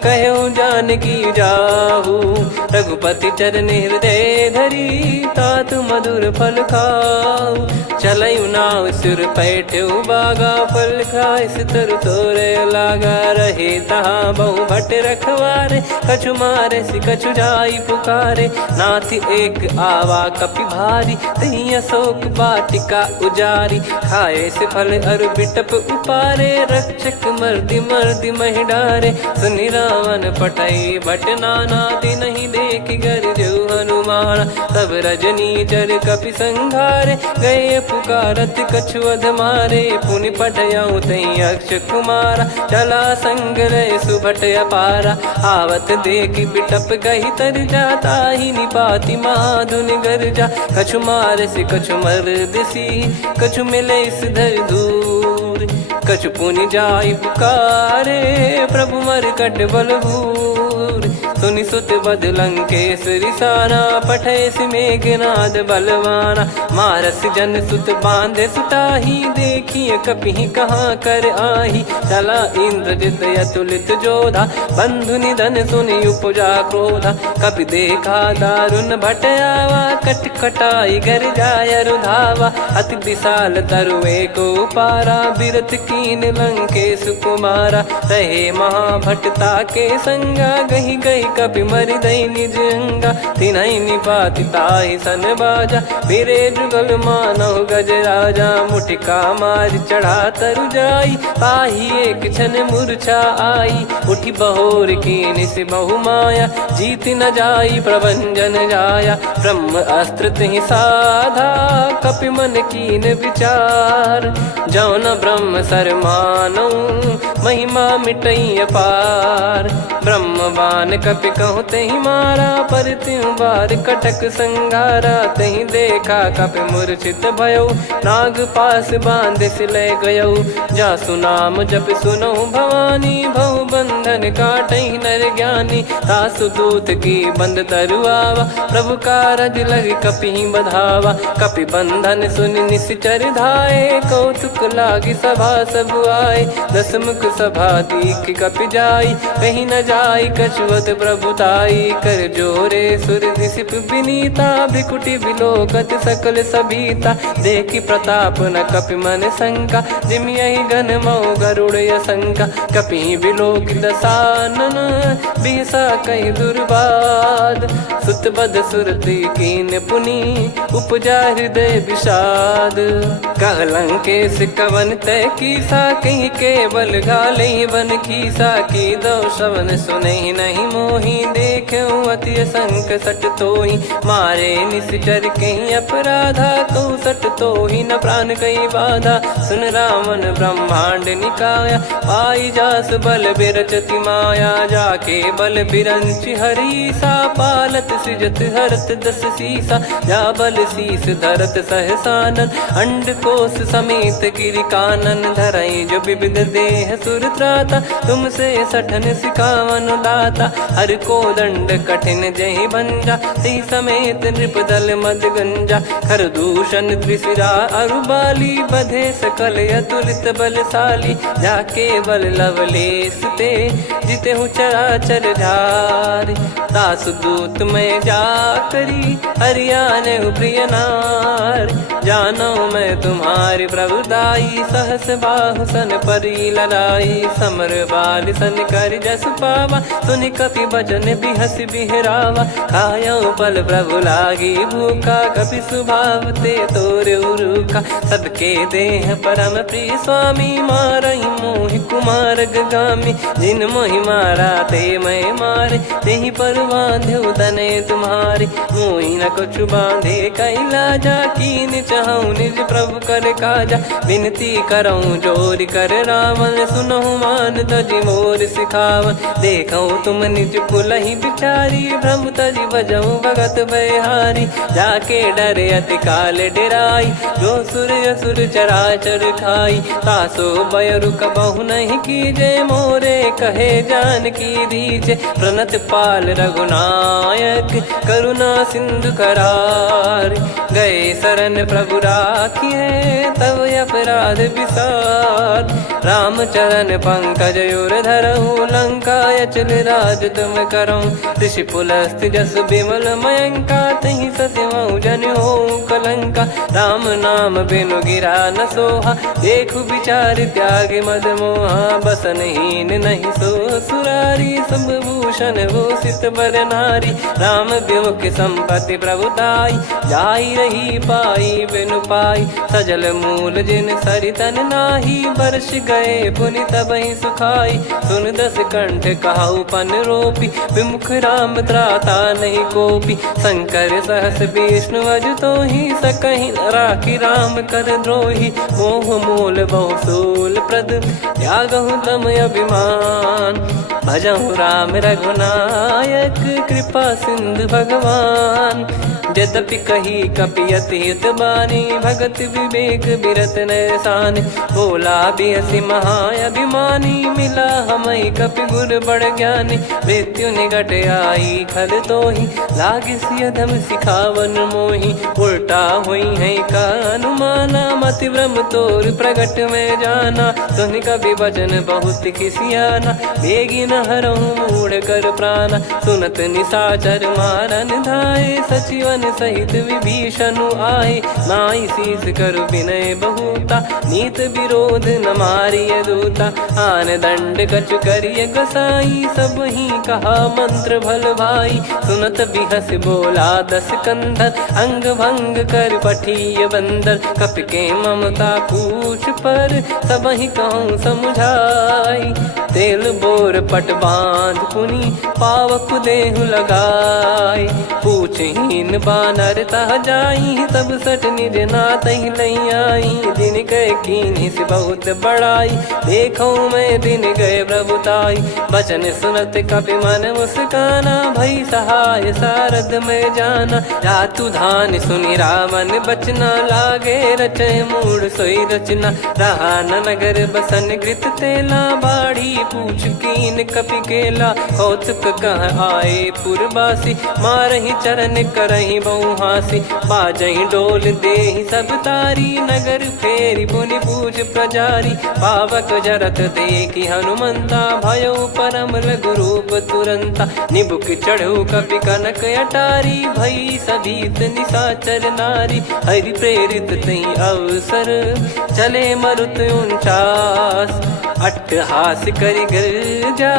कहो जानकी जाहू रघुपति चरण हृदय धरी तात मधुर फल खाऊ चलयु नाव सिर पैठ्यु बागा फल खाइस तरु तोरे लागा रहे तहाँ बहु भट रखवारे कछु मारे सि कछु जाई पुकारे नाथ एक आवा कपि भारी तही अशोक वाटिका उजारी खाए से फल अर बिटप उपारे रक्षक मर्दि मर्दि महि डारे सुनि रावण पटई भट नाना दिन नहीं देख गर जो हनुमान तब रजनी चर कपि संघारे गए पुकारत कछु अध मारे पुनि पटयाऊं तई अक्ष कुमारा चला संग रहे सुभट अपारा आवत देखी बिटप गही तर जाता ही निपाति माधुनि गर्जा कछु मार से कछु मर दिसी कछु मिले इस धर दूर कछु पुनि जाई पुकारे प्रभु मर कट बलभूर सुनि सुत बद लंकेश्वरी साना पठे सि मेघनाद बलवाना मारस जन सुत बांधे सुताही देखिए कपि कहाँ कर आही चला इंद्रजित अतुलित जोधा बंधु निधन सुनि उपजा क्रोधा कपि देखा दारुण भट आवा कट कटाई घर जाय रुधावा अति विशाल तरुए को पारा बिरत कीन लंकेश कुमारा रहे महाभटता के संगा गही गई कपि मरि दई निज अंगा तिन्है निपाति ताहि सन बाजा बिरे जुगल मानव गज राजा मुटिका मारि चढ़ा तरु जाई पाही एक क्षण मूर्छा आई उठी बहोर कीन से बहु माया जीत न जाई प्रभंजन जाया ब्रह्म अस्त्र तिहि साधा कपि मन कीन विचार जौन ब्रह्म सर मानौ महिमा मिटई अपार ब्रह्म बान कपि कहूँ तही मारा पर त्यों बार कटक संगारा तही देखा कपि मूर्छित भयो नाग पास बांध सिले गयो जा सुनाम जप सुनो भवानी भव बंधन काटई नर ज्ञानी तासु दूत की बंद तरुआवा प्रभु कारज लग कपि बधावा कपि बंधन सुनि निश्चर धाये कौतुक लागी सभा सब आए दस मुख सभा दीख कपि जाई कहीं न जाई कछुअत प्रभुताई कर जोरे सुर दिसिप विनीता भिकुटी बिलोकत सकल सबीता देखी प्रताप न कपि मन शंका जिम यही घन मऊ गरुड़ असंका कपि बिलोक दसानन बिहसा कहीं दुर्बाद सुत बद सुरति कीन पुनि उपजा हृदय विषाद कहलंकेश कवन तय कीसा कहीं केवल घाले बन खीसा की दो श्रवण सुने नहीं मोही देखे अति संक सट तोही मारे निश्चर कहीं अपराधा कहूँ सट तोही न प्राण कहीं बाधा सुन रावण ब्रह्मांड निकाया पाई जास बल बिरचति माया जाके बल बिरंच हरीसा पालत सृजत हरत दस सीसा जा बल शीस धरत सहसानन अंड कोश समेत गिरि कानन धरई जो विविध देह सुर त्राता तुमसे सठन सिखावन दाता हरि हर को दंड कठिन जहि भंजा, ती समेत नृपदल मद गंजा। खर दूषण त्रिशिरा अरुबाली, बधे सकल अतुलित बलशाली। जाके बल लवलेस ते, जिते हूँ चराचर झार। दास दूत में जा करी, हरियाने हूँ प्रिय नार। जानो मैं तुम्हारी प्रभुताई, सहस बाहु सन परी लड़ाई। समर बाल सन कर जस पावा, सुनि कपि बचन बिहस बिहरावा। खायो पल प्रभु लागी भूखा, कपि स्वभाव ते तोर उरुखा। सबके देह परम प्रिय स्वामी, मारहि मोहि कुमार गामी। जिन मोहि मारा ते मैं मारे, तेहि पर बांधे तने तुम्हारे। मोहि न कुछ बांधे कैलाजा, कीन चाहूं निज प्रभु कर काजा। विनती करऊं जोर कर रावण, सुनहु मान तजि मोर सिखावन। देखऊं तुम निज कुलहि बिचारी, भ्रम तजि बजऊं भगत बहारी। जाके डरे अति काल डेराई, जो सुर असुर चराचर खाई। तासो बयरु कबहु नहीं कीजे, मोरे कहे जान की दीजे। प्रणत पाल रघुनायक, करुणा सिंधु करार। गए शरण प्रभु राखिए, तब अपराध विसार। राम चरण पंकज उर धरहु, लंका अचल राज तुम करऊं। ऋषि पुलस्त जस विमल मयंका, तहि ससिमऊ जन हो कलंका। राम नाम बिनु गिरा न सोहा, देखु विचार त्याग मद मोहा। बसनहीन नहीं सो सुरारी, सब भूषण भूषित बर नारी। राम विमुख संपत्ति प्रभुताई, जाई रही पाई बिनु पाई। सजल मूल जिन सरितन नाही, वर्ष गए पुनि तबहि सुखाई। सुन दस कंठ कहाऊ पन रोपी, विमुख राम त्राता नहीं कोपी। शंकर सहस विष्णु अजतो ही, सकहि राखी राम कर द्रोही। मोह मूल बहु सूल प्रद, त्यागहु तम अभिमान। भजहु राम रघुनायक, कृपा सिंधु भगवान। यद्यपि कही कपियति हित बानी, भगत विवेक बिरत नैसान। बोला बिहसी महाअभिमानी, मिला हमई कपि गुर बड़ ज्ञानी। मृत्यु निकट आई खल तोहि, लागे सियधम सिखावन मोहि। उल्टा हुई है का अनुमाना, मति भ्रम तोर प्रगट में जाना। सुन कपि वचन बहुत खिसियाना, बेगी न हरहु मूढ़ कर प्राण। सुनत निशाचर मारन धाये, सचिवन सहित विभीषण आए। नाई शीस कर विनय बहुता, नीत विरोध न मारिय दूता। आन दंड कछु करिय गोसाई, सब ही कहा मंत्र भल भाई। सुनत बिहस बोला दस कंधर, अंग भंग कर पठिय बंदर। कपि के ममता पूछ पर, सब ही कहूँ समझाई। तेल बोर पट बांध पुनि, पावक देहु लगाई। पूछहीन बानर तह जाई, तब सट निज नाथ ही लई आई। दिन गए कीन्ही से बहुत बड़ाई, देखो मैं दिन गए प्रभुताई। बचन सुनत कपि मन मुस्काना, भई सहाय सारद में जाना। जातु धान सुनि रावण बचना, लागे रचे मूढ़ सोई रचना। रहा न नगर बसन कृत तेला, बाढ़ी पूछ कीन कपि केला। कौतुक कह आए पुरबासी, मारहि चरण करहि बहु हासी। बाजहि डोल देहि सब तारी, नगर फेरी पुनि पूज प्रजारी। पावक जरत देखि हनुमंता, भयो परम लघु रूप तुरंता। निबुक चढ़ऊ कपि कनक अटारी, भई सभीत निशाचर नारी। हरि प्रेरित तहि अवसर, चले मरुत 49। अट्टहास करि गिरजा,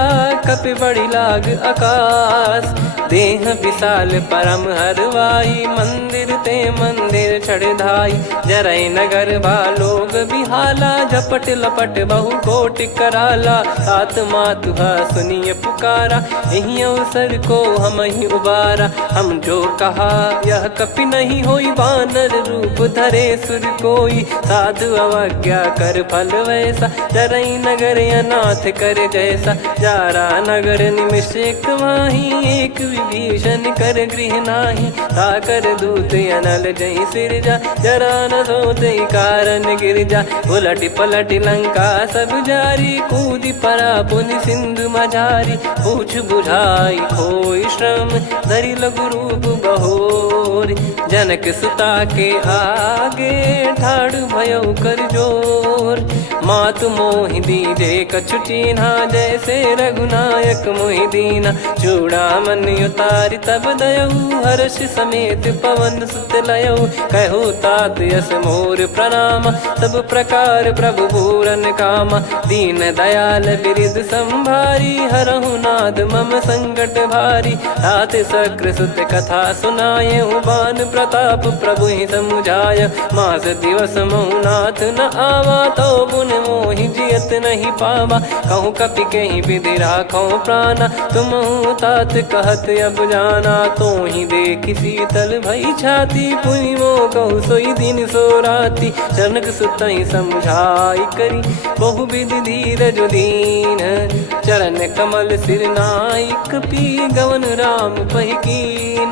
कपि बड़ी लाग आकाश। देह विशाल परम हरवाई, मंदिर ते मंदिर चढ़धाई। जरई नगर बालोग बिहाला, झपट लपट बहु कोटि कराला। सात मातुहा सुनिय पुकारा, यही अवसर को हम ही उबारा। हम जो कहा यह कपि नहीं होई, बानर रूप धरे सुर कोई। साधु अवज्ञा कर फल वैसा, जरई नगर अनाथ कर जैसा। जारा नगर निमिष एक माही, एक विभीषण कर गृह नाही। ताकर दूत अनल जय सिरजा, जरा न सोते कारण गिरजा। उलट पलट लंका सब जारी, कूदी परा पुनि सिंधु मझारी। पूछ बुझाई खोई श्रम, धरि लघु रूप बहोरी। जनक सुता के आगे, ठाड़ भयउ कर जोर। मातु मोहि दीजे कछु चीन्हा, जैसे रघुनायक मोहि दीना। चूड़ामन उतारि तब दयऊ, हर्ष समेत पवन सुत लयऊ। कहु तात यस मोर प्रणाम, सब प्रकार प्रभु पूरन कामा। दीन दयाल बिरिद संभारी, हरहु नाद मम संकट भारी। तात शक्र सुत कथा सुनाये, बान प्रताप प्रभु ही समुझाय। मास दिवस महु नाथ न आवा, तो पुन मोहि जियत नहीं पावा। कहूँ कपि कहीं विधि राखो प्राणा, तुम तात कहत अब जाना। तो ही देखी शीतल भई छाती, पुनि मो कहु सोई दिन सो राती। जनक सुत ही समझाई करी, बहु विधि धीरज दीन। चरण कमल सिर नाई, कपि गवन राम पहि कीन।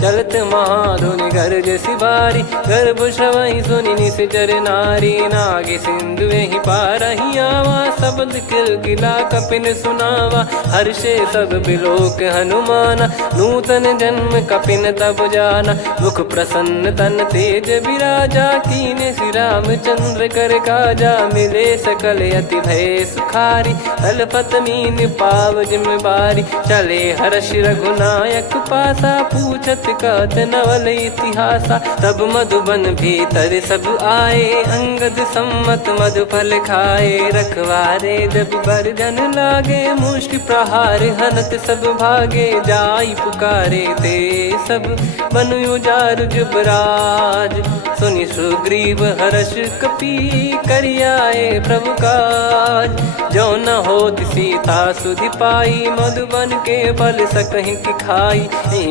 चलत महाधुनि गर्ज सिबारी, गर्भ श्रवहि सुनि निश्चर नारी। नागे सिंधु ही पारहि आवा, शब्द किलकिला कपिन सुनावा। हर्षे सब बिलोक हनुमाना, नूतन जन्म कपिन तब जाना। मुख प्रसन्न तन तेज विराजा, कीने श्री रामचंद्र कर काजा। मिले सकल अति भय सुखारी, तलपत मीन पाव जिम बारी। चले हर्ष रघुनायक पासा, पूछत कहत नवल इतिहासा। तब मधुबन भीतर सब आए, अंगद सम्मत मधुफल खाए। रखवारे जब बरजन लागे, मुष्टि प्रहार हनत सब भागे। जाई पुकारे ते सब, बन उजारु जुबराज। सुनि सुग्रीव हर्ष कपि, करियाए प्रभु काज। जो न होत सीता सुधि पाई, मधुबन के फल सकहि की खाई।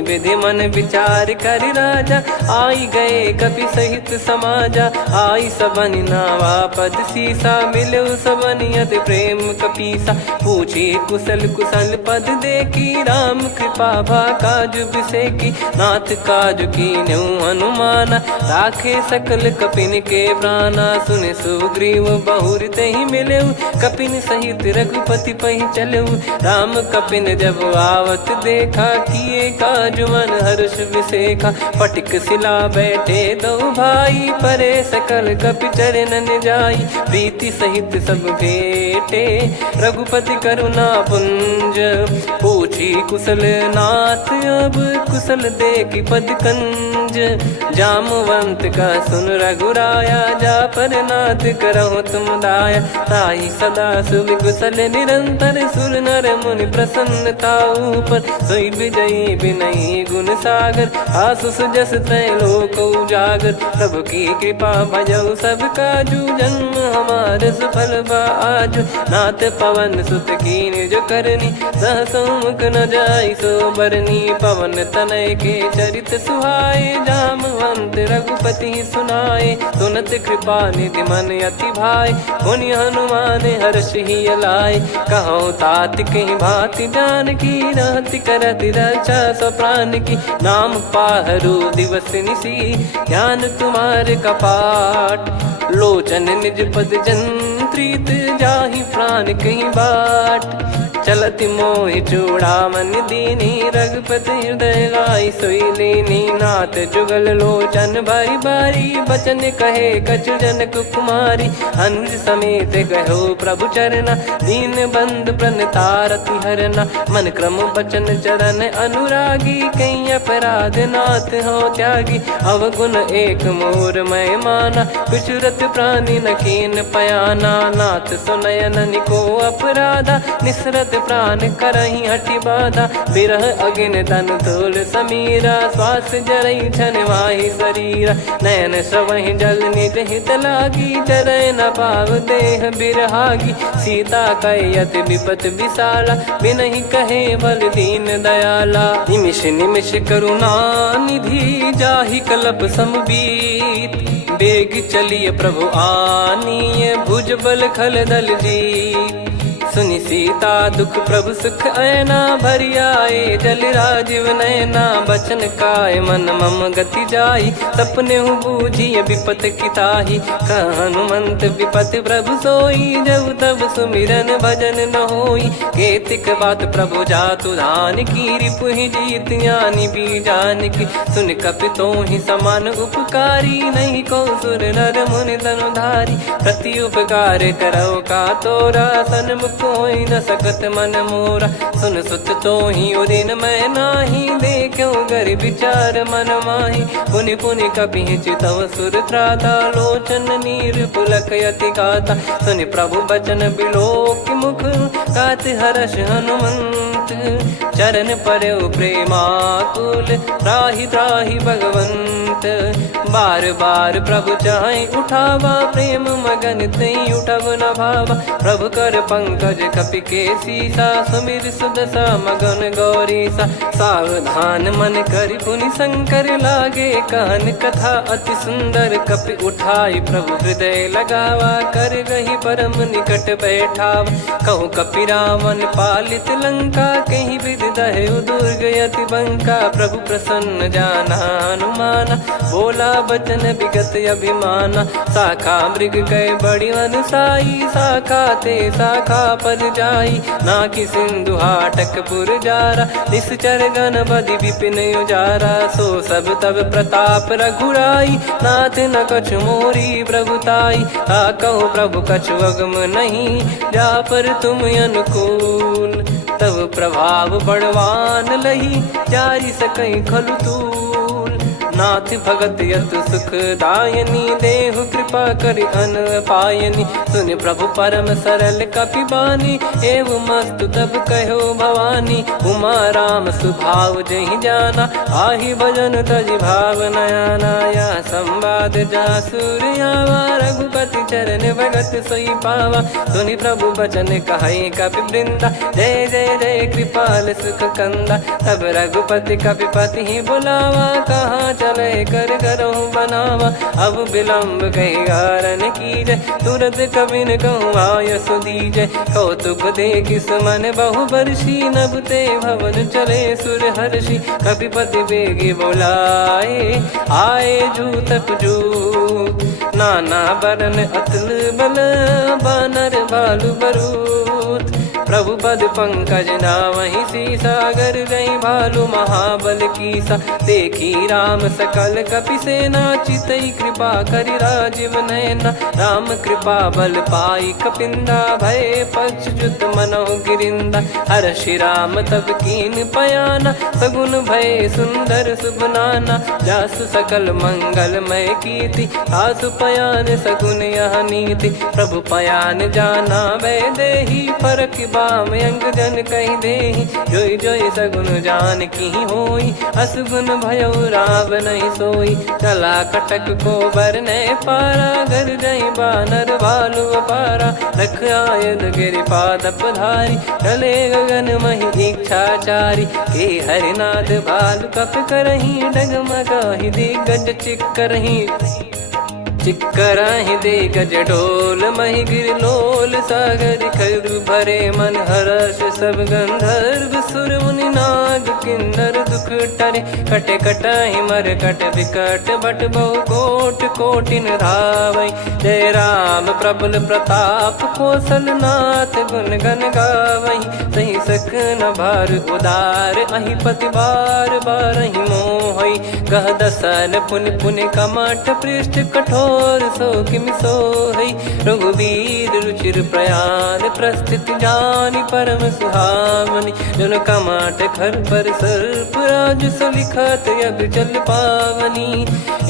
विधि मन विचार कर राजा, आई गए कपि सहित समाजा। आई सबनि नावा पद सीसा, मिलउ सबनि अति प्रेम कपीसा। पूछी कुशल कुशल पद देखी, राम कृपा भा काज बिसेकी। नाथ काज कीन्हु हनुमाना, राखे सकल कपिन के प्राणा। सुनि सुग्रीव बहुर तेहि मिलऊ, कपिन सहित रघुपति पहि चलऊ। राम कपिन जब आवत देखा, किए काज मन हर्ष विसेखा। फटिक सिला बैठे दो भाई, परे सकल कपि चरणन जाई। प्रीति सहित सब भेटे, रघुपति करुणा पुंज। पूछी कुशल नाथ, अब कुशल देखि पद कंज। जामवंत का सुन रघुराया, जा पर नाथ करहु तुम दाया। ताहि सदा सुभि कुशल निरंतर, सुर नर मुनि प्रसन्नता ऊपर। सोई विजयी विनयी गुण सागर, आसु सुजस त्रैलोक उजागर। प्रभु की कृपा भजऊ सब काजू, जन्म हमार सफल बा आजु। नाथ पवन सुत कीन जो करनी, सहसो मुख न जाई सो बरनी। पवन तनय के चरित सुहाए, जामवंत रघुपति सुनाए। सुनत कृपा निधि मन अति भाई, मुनि हनुमान हर्ष ही अलाय। कहो तात कहीं भांति जानकी, रहति करति रक्षा सो प्राण की। नाम पाहरु दिवस निसी, ज्ञान तुम्हारे कपाट। लोचन निज पद जंत्रित, जाहि प्राण कहीं बाट। चलति मोहि चूड़ामन दीनी, रघुपति हृदय लाई सोई लीनी। नाथ जुगल लोचन बारी बारी, बचन कहे कछु जनक कुमारी। अनुज समेत गयो प्रभु चरना, दीन बंद प्रणतारति हरना। मन क्रम बचन चरण अनुरागी, कहीं अपराध नाथ हो त्यागी। अवगुण एक मोर मैं माना, विचुरत प्राणी न कीन पयाना। नाथ सुनयन निको अपराधा, निसरत प्राण करही हटि बाधा। बिरह अगिन तन तोल समीरा, श्वास जरई छन वाहि शरीरा। नयन श्रवहि जल निज हित लागी, जरय न पाव देह बिरहागी। सीता कयत विपत विशाला, बिनहि कहे बल दीन दयाला। निमिष निमिष करुणा निधि, जाहि कल्प समबीत। बेग चलिए प्रभु आनीय, भुज बल खल दल जीत। सुनि सीता दुख प्रभु सुख ऐना भरि आए जल राजीव नैना बचन काय मन मम गति जाई सपने हूँ बूझी विपत किताही हनुमंत विपत प्रभु सोई जब तब सुमिरन भजन न होई केतिक बात प्रभु जातु धान की रिपु ही जीत ज्ञानी बीजान की सुन कपितो ही समान उपकारी नहीं को सुर नर मुनि धनुधारी प्रति उपकार करो का तोरा सन्मुख होई न सकत मन मोरा सुन सुत तो ही उदिन मैं नाही देखो गर विचार मन माही पुनि पुनि कपि चितव सुर त्राता लोचन नीर पुलक यति गाता सुनि प्रभु बचन बिलोक मुख गात हर्ष हनुमंत चरण परयो प्रेमाकुल त्राहि त्राहि भगवंत बार बार प्रभु चाहे उठावा प्रेम मगन तई उठब न भावा प्रभु कर पंकज कपि के सीसा सुमिर सुदशा मगन गौरीसा सावधान मन करि पुनि शंकर लागे कहन कथा अति सुंदर कपि उठाई प्रभु हृदय लगावा कर गही परम निकट बैठावा कहु कपि रावण पालित लंका कहीं विद दहु दुर्ग यति बंका प्रभु प्रसन्न जाना हनुमाना बोला बचन विगत अभिमाना शाखा मृग गए बड़ी अनुसाई शाखा ते शाखा पर जाई ना कि सिंधु हाटक पुर जारा निश्चर गण बदि विपिन उजारा सो सब तब प्रताप रघुराई नाथ न कछु मोरी प्रभुताई ता कहो प्रभु कछु अगम नहीं जा पर तुम अनुकूल तब प्रभाव बड़वान लही जारी सकई खलु तूल नाथ भगत यत सुख दायनी देहु कृपा करि अन पायनी सुन प्रभु परम सरल कपि बानी एव मस्तु तब कहो भवानी उमा राम सुभाव जहि जाना आहि भजन तजि भाव नया नाया संवाद जासुर आवा रघुपति चरण भगत सोई पावा सुनि प्रभु बचन कहै कपि वृंदा जय जय जय कृपाल सुख कंदा तब रघुपति कपि पति ही बुलावा कहाँ चले कर करो बनावा अब विलम्ब कही कारण की जय तुरंत कवि न कहूँ आय सुदीजय कौतुक देख सुमन बहु बरसी नभते भवन चले सुर हर्षि कपिपति बेगी बोलाए आए जू तक जू नाना बरन अतुल बल बानर बालु बरूत प्रभु पद पंकज नावहि सीसागर गई भालु महाबल कीसा देखी राम सकल कपि सेना चितई कृपा करि राजीव नयना राम कृपा बल पाई कपिंदा भय पक्ष जुत मनो गिरिंदा हर्षि राम तब कीन पयाना सगुन भय सुंदर सुगुनाना जासु सकल मंगलमय कीर्ति आसु पयान सगुन यह नीति प्रभु पयान जाना वै देही फरक बाम अंग जन कही देही जोई जोई सगुन जान की होई असगुन भयो राव नहीं सोई चला कटक को बरने पारा घर जई बानर भालु पारा रख आयल गिरि पाद पधारी चले गगन मही इच्छाचारी के हरिनाथ भालु कप करही डगमगाही दिग्गज चिक्करही चिक्कराहि दे गज डोल मही गिर लोल सागर खरु भरे मन हर्ष सब गंधर्व सुर मुनि नाग किन्नर दुख टरे कटे कटाहि मर कट विकट बट बहु कोट कोटिन धावई जय राम प्रबल प्रताप कौशल नाथ गुण गन गावई सही सक न भार उदार अहि पति बार बार ही मोहई गह दसन पुनि पुनि कमठ पृष्ठ कठोर सो किमि सोहई रघुवीर रुचिर प्रयाण प्रस्थित जानि परम सुहावनी जन कमाट खर पर सर्प राज सलिखत अब चल पावनी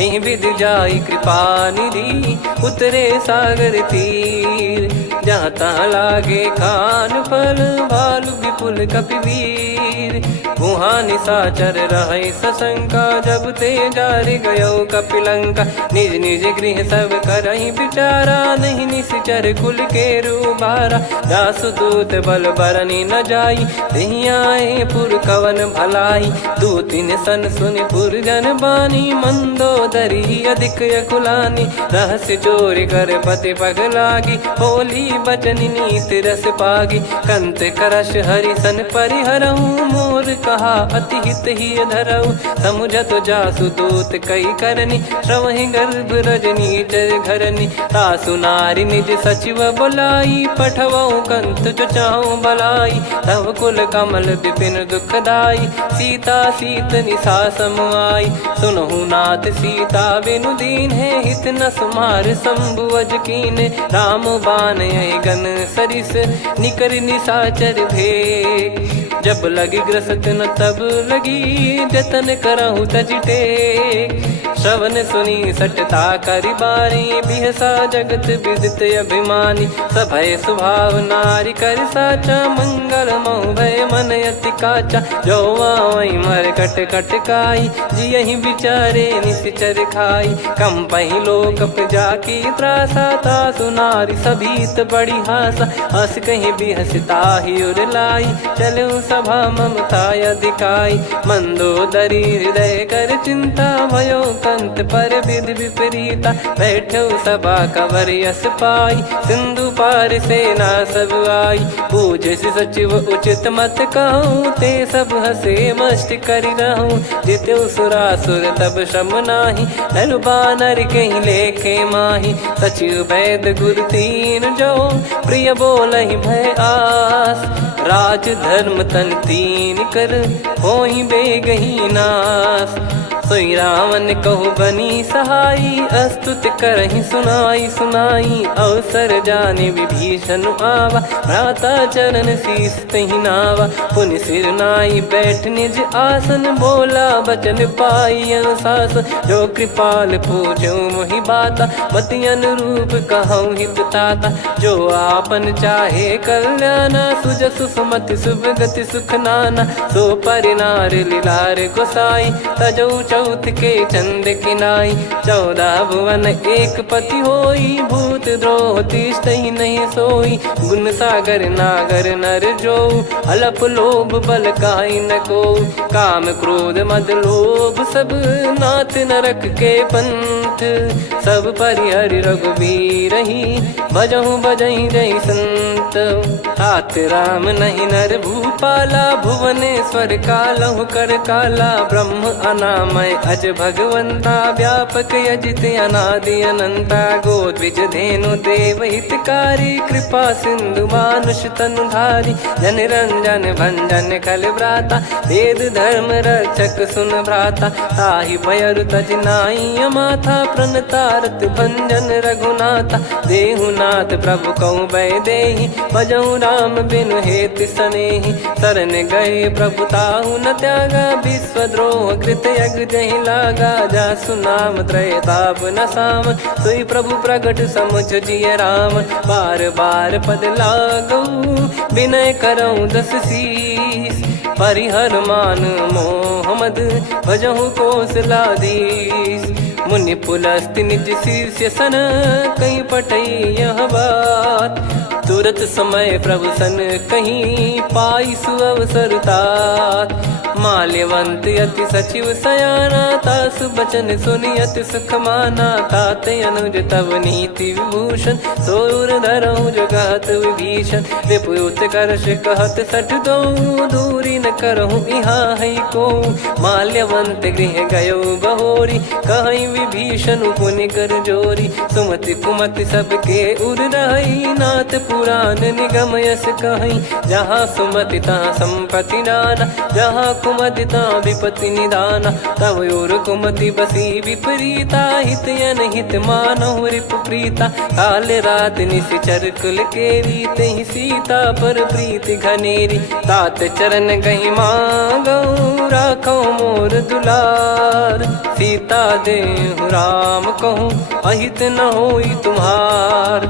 एहि विध जाई कृपा निधि उतरे सागर तीर जहाँ तहाँ लागे खान फल भालु विपुल कपिवीर वहाँ निशाचर रहे सशंका जब ते जारि गयो कपिलंका निज निज गृह सब करहि विचारा नहीं निश्चर निश्चर कुल के रूबारा। जासु दूत बल बरनी न जाई, तेहि आए पुर कवन भलाई। दूतिन सन सुनि पुर जन बानी, मंदोदरी अधिक अकुलानी। रहस्य चोरी कर पति पग लागी, होली बचन नीत रस पागी। कंत करश हरि सन परिहरऊँ, मोर कहा अति हित ही धरऊ। समुझत जासु दूत कई करनी, श्रवहि गर्भ रजनी चर घरनी। तासु नारी निज सचिव बुलाई, पठवऊ कंत जो चाहूं भलाई। तव कुल कमल विपिन दुखदाई, सीता सीत निशा समुआई। सुनहु नाथ सीता बिनु दीन है, हित न सुमार शंभुअज कीन। राम बान यही गन सरिस, निकर निशाचर भेग। जब लगी ग्रसत न तब लगी, जतन करहु तज टेक। श्रवण सुनी सटता करि बारी, बिहसा जगत विदित अभिमानी। सभय स्वभाव नारी कर साचा, मंगल मोह भय मन अति काचा। जो आवई मर कट कट काई, जियहि विचारे निश्चर खाई। कम पही लोक जाकी त्रासा, तासु नारी सभीत बड़ी हासा। हस कहीं बिहसता ही उर लाई, चलऊ सभा ममता अधिकाई। मंदोदरी हृदय कर चिंता, भयो कंत पर विधि विपरीता। बैठो सभा कवर यस पाई, सिंधु पार सेना सब आई। पूज्य सचिव उचित मत कहूँ, ते सब हसे मस्त करि रहूँ। जित्यो सुरासुर तब श्रम नाही, नर बानर कहीं लेखे माही। सचिव वैद गुरु तीन जो, प्रिय बोलहि भय आस। राज धर्म तन तीन कर, होई बेगही नास। सोई रावण कहु बनी सहाई, अस्तुत करहि सुनाई सुनाई। अवसर जाने विभीषण आवा, भ्राता चरण शीस तहि नावा। पुनि सिर नाई बैठ निज आसन, बोला बचन पाई अनुशासन। जो कृपाल पूछो मोहि बाता, मति अनुरूप कहूँ हित ताता। जो आपन चाहे कल्याणा, सुजसु सुमति शुभ गति सुख नाना। सो परिनार लीलार गोसाई, तजौ चौथ के चंद किनाई। 14 भुवन एक पति होई, भूत द्रोह तिष्ठहि नहीं सोई। गुण सागर नागर नर जो, अलप लोभ बल काई न को। काम क्रोध मद लोभ सब, नाथ नरक के पंथ। सब परिहरि रघुबीर ही, भजहु भजहि जय संत। तात राम नहीं नर भूपाला, भुवनेश्वर कालहु कर काला। ब्रह्म अनामय अज भगवंता, व्यापक यजित अनादि अनंता। गोद्विज धेनु देव हितकारी, कृपा सिंधु मानुष तनुधारी। जन रंजन भंजन खल व्राता, वेद धर्म रक्षक सुन भ्राता। ताहि भयरु तज नाई माथा, प्रणतारत भंजन रघुनाथा। देहुनाथ प्रभु कहु बै देहि, भजहु राम बिनु हेत सनेहि। शरण गए प्रभु ताहु न त्यागा, विश्वद्रोह कृत यज्ञ जहि लागा। जासु नाम त्रय ताप न साम, सोई प्रभु प्रगट समुझ जिय राम। बार बार पद लागऊ, विनय करऊँ दस शीस। परिहर मान मोह मद, भजहु कौशलाधीश। मुनि पुलस्त्य निज शीर्ष सन, कहीं पटई यह बात। तुरत समय प्रभु सन कहीं, पाई सुअवसर तात। माल्यवंत अति सचिव सयाना, तासु बचन सुनि अति सुख माना। तात अनुज तव नीति विभूषण, सोर धरहु जगत विभीषण। विपुत करश कहत सठ दो, दूरी न करहु यहाँ है को। माल्यवंत गृह गयो बहोरी, कहीं विभीषण पुनि कर जोरी। सुमति कुमति सबके उर रही, नाथ पुराण निगम यस कहीं। जहाँ सुमति तहाँ संपत्ति नाना, जहाँ कुमति तहाँ विपत्ति निदाना। तव और कुमति बसी विपरीता, हित अनहित मानहु रिपु प्रीता। काल रात निश्चर कुल केरी, तेहि सीता पर प्रीति घनेरी। तात चरण गहि मांगऊ, राखो मोर दुलार। सीता देहु राम कहूँ, अहित न होई तुम्हार।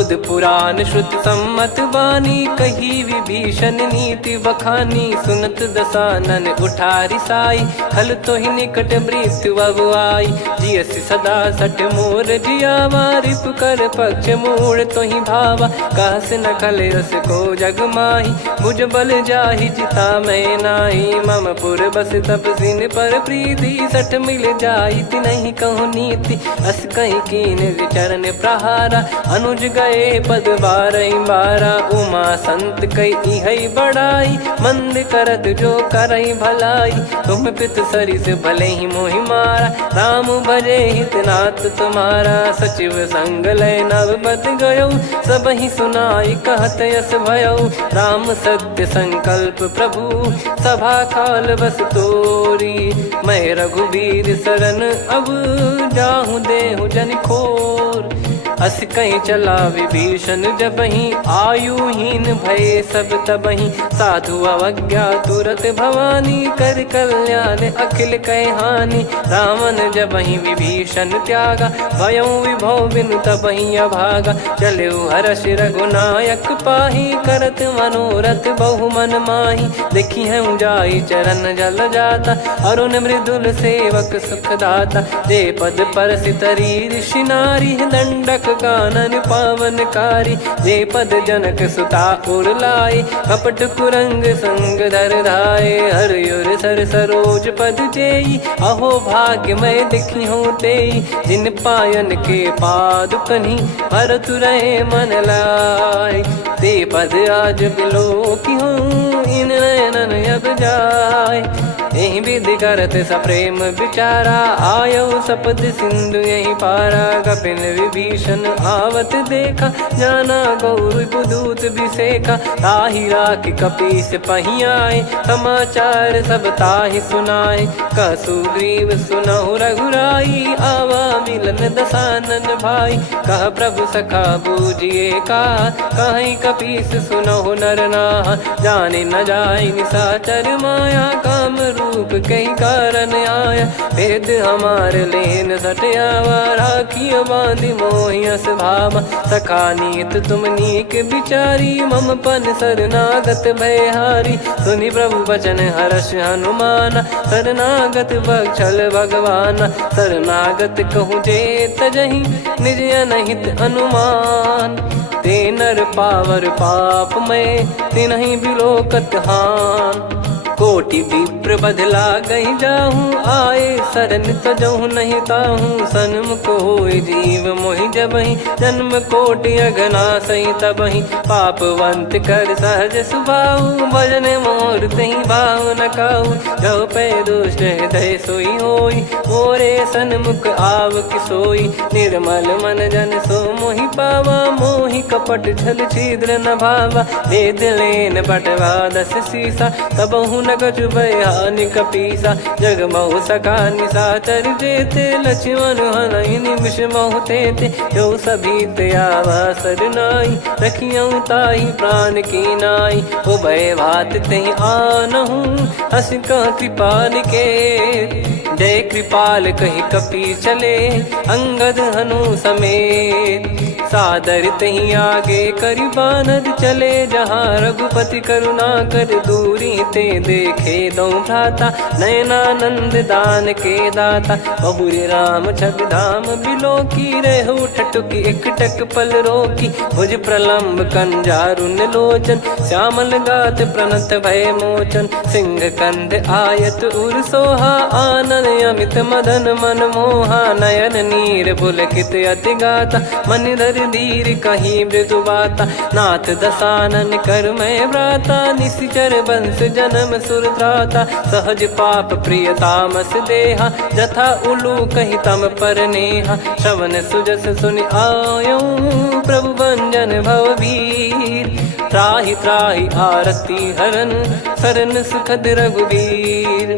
बुध पुराण श्रुत सम्मत बानी, कही विभीषण नीति बखानी। सुनत दसानन उठारी साई, खल तो ही निकट मृत्यु अब आई। जियस सदा सट मोर जियावा, रिप कर पक्ष मूड़ तो ही भावा। कहस न खल रस को जग माही, भुज बल जाहि जिता मैं नाही। मम पुर बस तब सिन पर प्रीति, सठ मिल जाई नहीं कहूँ नीति। अस कहीं कीन विचरण प्रहारा, अनुज गए पद बारही बारा। उमा संत कई हई बड़ाई, मंद करत जो करई भलाई। तुम पित सरिस भले ही मोहि मारा, राम भजे हित नाथ तुम्हारा। सचिव संग लय नव बद गयो, सब ही सुनाई कहत यस भयो। राम सत्य संकल्प प्रभु, सभा काल बस तोरी। मैं रघुबीर शरण अब, जाहूँ देहु जन खोर। अस कहीं चला विभीषण जबहि, आयुहीन भये सब तबहि। साधु अवज्ञा तुरत भवानी, कर कल्याण अखिल कह हानि। रावण जबहि विभीषण त्यागा, भयउ विभव बिनु तबहि अभागा। चलऊ हर्ष रघुनायक पाहि, करत मनोरथ बहु मन माहि। देखी हूँ जाई चरण जल जाता, अरुण मृदुल सेवक सुखदाता। जे पद पर सितरी ऋषि नारी, दंडक कानन पावनकारी। जे पद जनक सुता उर लाए, कपट कुरंग संग धर धाये। हरियुर सर सरोज पद जेई, अहो भाग्य मैं दिखी हूँ तेई। जिन पायन के पाद कन्ही, भरत रहे मन लाय। ते पद आज बिलो की हूँ, इन नयनन अब जाय। यही विधि करत सप्रेम विचारा, आयो सपद सिंधु यही पारा। कपिन विभीषण आवत देखा, जाना गौर बुदूत बिसेखा। ताहि राख कपीस पही आए, समाचार सब ताहि सुनाए। कह सुग्रीव सुनहु रघुराई, आवा मिलन दसानन भाई। कह प्रभु सखा बूझिए का, कहीं कपीस सुनहु नर नाहा। जाने न जाय निशाचर माया, काम रूप कई कारण आया। भेद हमार लेन सटयावा, राखिय बांधि मोहियस भावा। सखा नीत तुम नीक बिचारी, मम पन शरणागत भयहारी। सुनि प्रभु बचन हर्ष हनुमाना, शरणागत बक्षल भगवाना। शरणागत कहूँ जे तजहि, निज अनहित अनुमान। ते नर पावर पाप में, तिन्हि बिलोकत हान। कोटि विप्र बदला गई जाहूँ, आए शरण तजहु नहीं ताहूँ। सन्मुख होय जीव मोहि जबहि, जन्म कोटि अघना सही तबहि। पापवंत कर सहज सुभाऊ, भजन मोर तहि भाव न काऊ। जो पै दुष्ट हृदय सोई होई, मोरे सन्मुख आव किसोई। निर्मल मन जन सो मोहि पावा, मोहि कपट छल छिद्र न भावा। वेद लेन बटवा दस सीसा, तबहु न कछु भयानि कपीसा। जग महु सका निशाचर जेते, लक्ष्मण हनहि निमिष महु तेते। जो सभी त्यावा सरनाई, रखियऊँ ताहि प्राण की नाई। उभय भात तहि आनहूँ, हस कह कृपाल के। जय कृपाल कहि कपी चले, अंगद हनु समेत। सादर तही आगे करि बानर चले, जहाँ रघुपति करुणा कर दूरी ते देखे दो भ्राता। नयनानंद दान के दाता, बहुरी राम छग धाम बिलो की। रहु ठटुक एकटक पल रोकी, भुज प्रलम्ब कंजारुन लोचन। श्यामल गात प्रणत भय मोचन, सिंह कंद आयत उर सोहा। आनन अमित मदन मन मोहा, नयन नीर पुलकित अति गाता। मन धर धीर कहीं मृदु बाता, नाथ दसानन कर मैं व्राता। निशिचर वंश जन्म सुर त्राता, सहज पाप प्रिय तामस देहा। जथा उलू कही तम पर नेहा, श्रवण सुजस सुनि आयो। प्रभु भंजन भववीर, त्राहि त्राहि आरती हरन। शरण सुखद रघुबीर,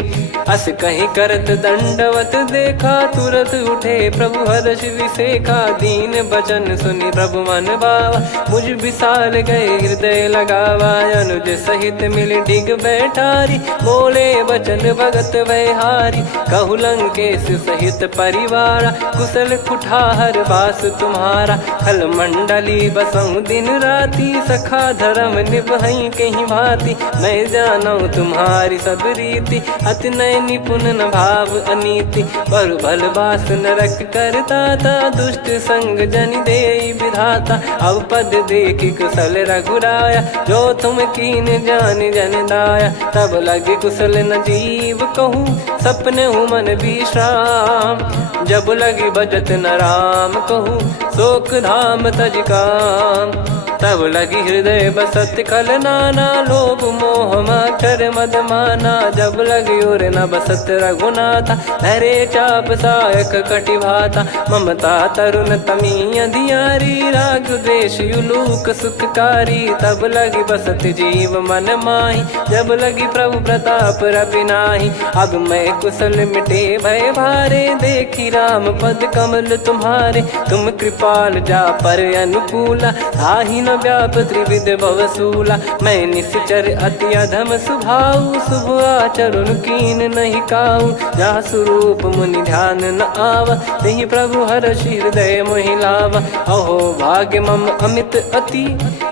अस कहीं करत दंडवत देखा, तुरत उठे प्रभु हर्ष विसेखा। दीन बचन सुनी प्रभु मन भावा, मुझ विशाल गए हृदय लगावा। अनुज सहित मिल डिग बैठारी, बोले बचन भगत वैहारी। कहु लंकेश सहित परिवारा, कुशल कुठार बास तुम्हारा। खल मंडली बसऊं दिन राती, सखा धर्म निभई कहीं भांति। मैं जानू तुम्हारी सब रीति, अति नय निपुण न भाव अनीति। पर भल बास नरक करता था, दुष्ट संग जन दे विधाता। अब पद देखि कुशल रघुराया, जो तुम कीन जान जन दाया। तब लगे कुशल न जीव कहूँ, सपने हूँ मन विश्राम। जब लगी बजत न राम कहूँ, शोक धाम तज काम। तब लगी हृदय बसत खल नाना, लोभ मोह मच्छर मद माना। जब लगी उर न बसत रघुनाथा, हरे चाप सायक कटि भाता। ममता तरुण तमी अधियारी, राग द्वेष युलूक सुखकारी। तब लगी बसत जीव मन माही, जब लगी प्रभु प्रताप रवि नाही। अब मैं कुशल मिटे भय भारे, देखी राम पद कमल तुम्हारे। तुम कृपाल जा पर अनुकूला, ताहि न व्याप त्रिविध भवसूला। मैं निश्चर अति अधम स्वभाव, शुभ आचरण कीन नहीं काऊ। जहाँ स्वरूप मुनि ध्यान न आवा, तहि प्रभु हर्ष हृदय मोहि लावा। अहो भाग्य मम अमित अति,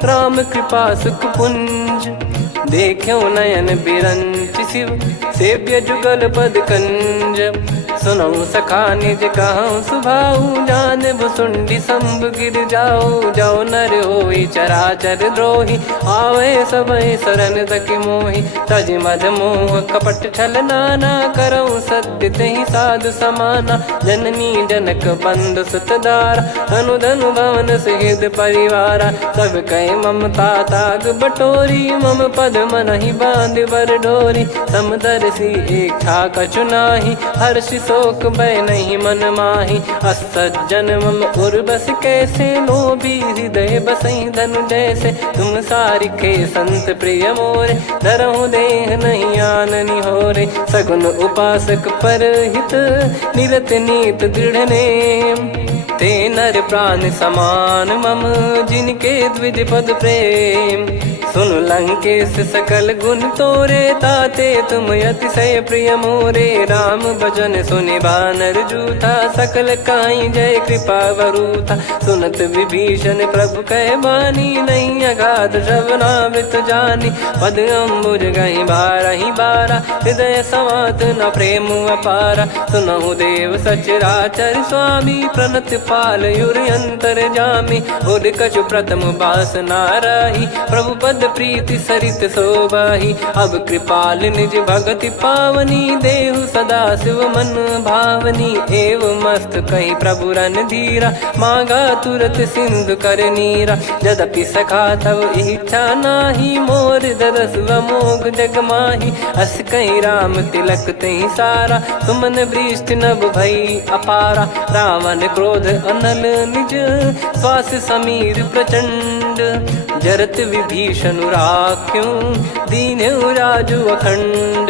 राम कृपा सुख पुंज। देख्यो नयन बिरंच शिव, सेव्य जुगल पद कंज। सुनऊ सखा निज कहूँ सुभाऊ, जान भुसुंडी संभ गिर जाऊ। जाओ नर होई चराचर द्रोही, आवे सबय शरण तक मोहि। तज मद मोह कपट छल नाना, करऊँ सत्य तहि साधु समाना। जननी जनक बंधु सुतदारा, धनु धनु भवन सहित परिवारा। सब कहे ममता ताग बटोरी, मम पद मनहि बांध बर डोरी। समदर्शी इच्छा कछु नाही, हर्ष शोक भय नहीं मन माही। असज्जन मम उर्वश कैसे, लोभी हृदय बसई धनु जैसे। तुम सारिखे संत प्रिय मोरे, धरहु देह नहीं आननि होरे। सगुन उपासक पर हित, निरत नीत दृढ़ नेम। ते नर प्राण समान मम, जिनके द्विज पद प्रेम। सुन लंकेश सकल गुण तोरे, ताते तुम अतिशय प्रिय मोरे। राम भजन सुनि बानर जूथा, सकल काई जय कृपा वरूथा। सुनत विभीषण प्रभु कह बानी, नहीं अगाध श्रवणामृत जानी। पद अम्बुज गहि बारहि बारा, हृदय समात न प्रेम अपारा। सुनहु देव सचराचर स्वामी, प्रणत पाल युर अंतर जामी। उद कछु प्रथम बास नाराही, प्रभु पद प्रीति सरित शोभाही। अब कृपाल निज भगति पावनी, देहु सदा शिव मन भावनी। एव मस्त कही प्रभु रन धीरा, मांगा तुरत सिंधु कर नीरा। यद्यपि सखा तब इच्छा नाही, मोर दरस व मोग जग माही। अस कहीं राम तिलक तहि सारा, सुमन वृष्टि नभ भई अपारा। रावण क्रोध अनल निज, श्वास समीर प्रचंड। जरत विभीषण राख्यों, दीन्हु राजु अखंड।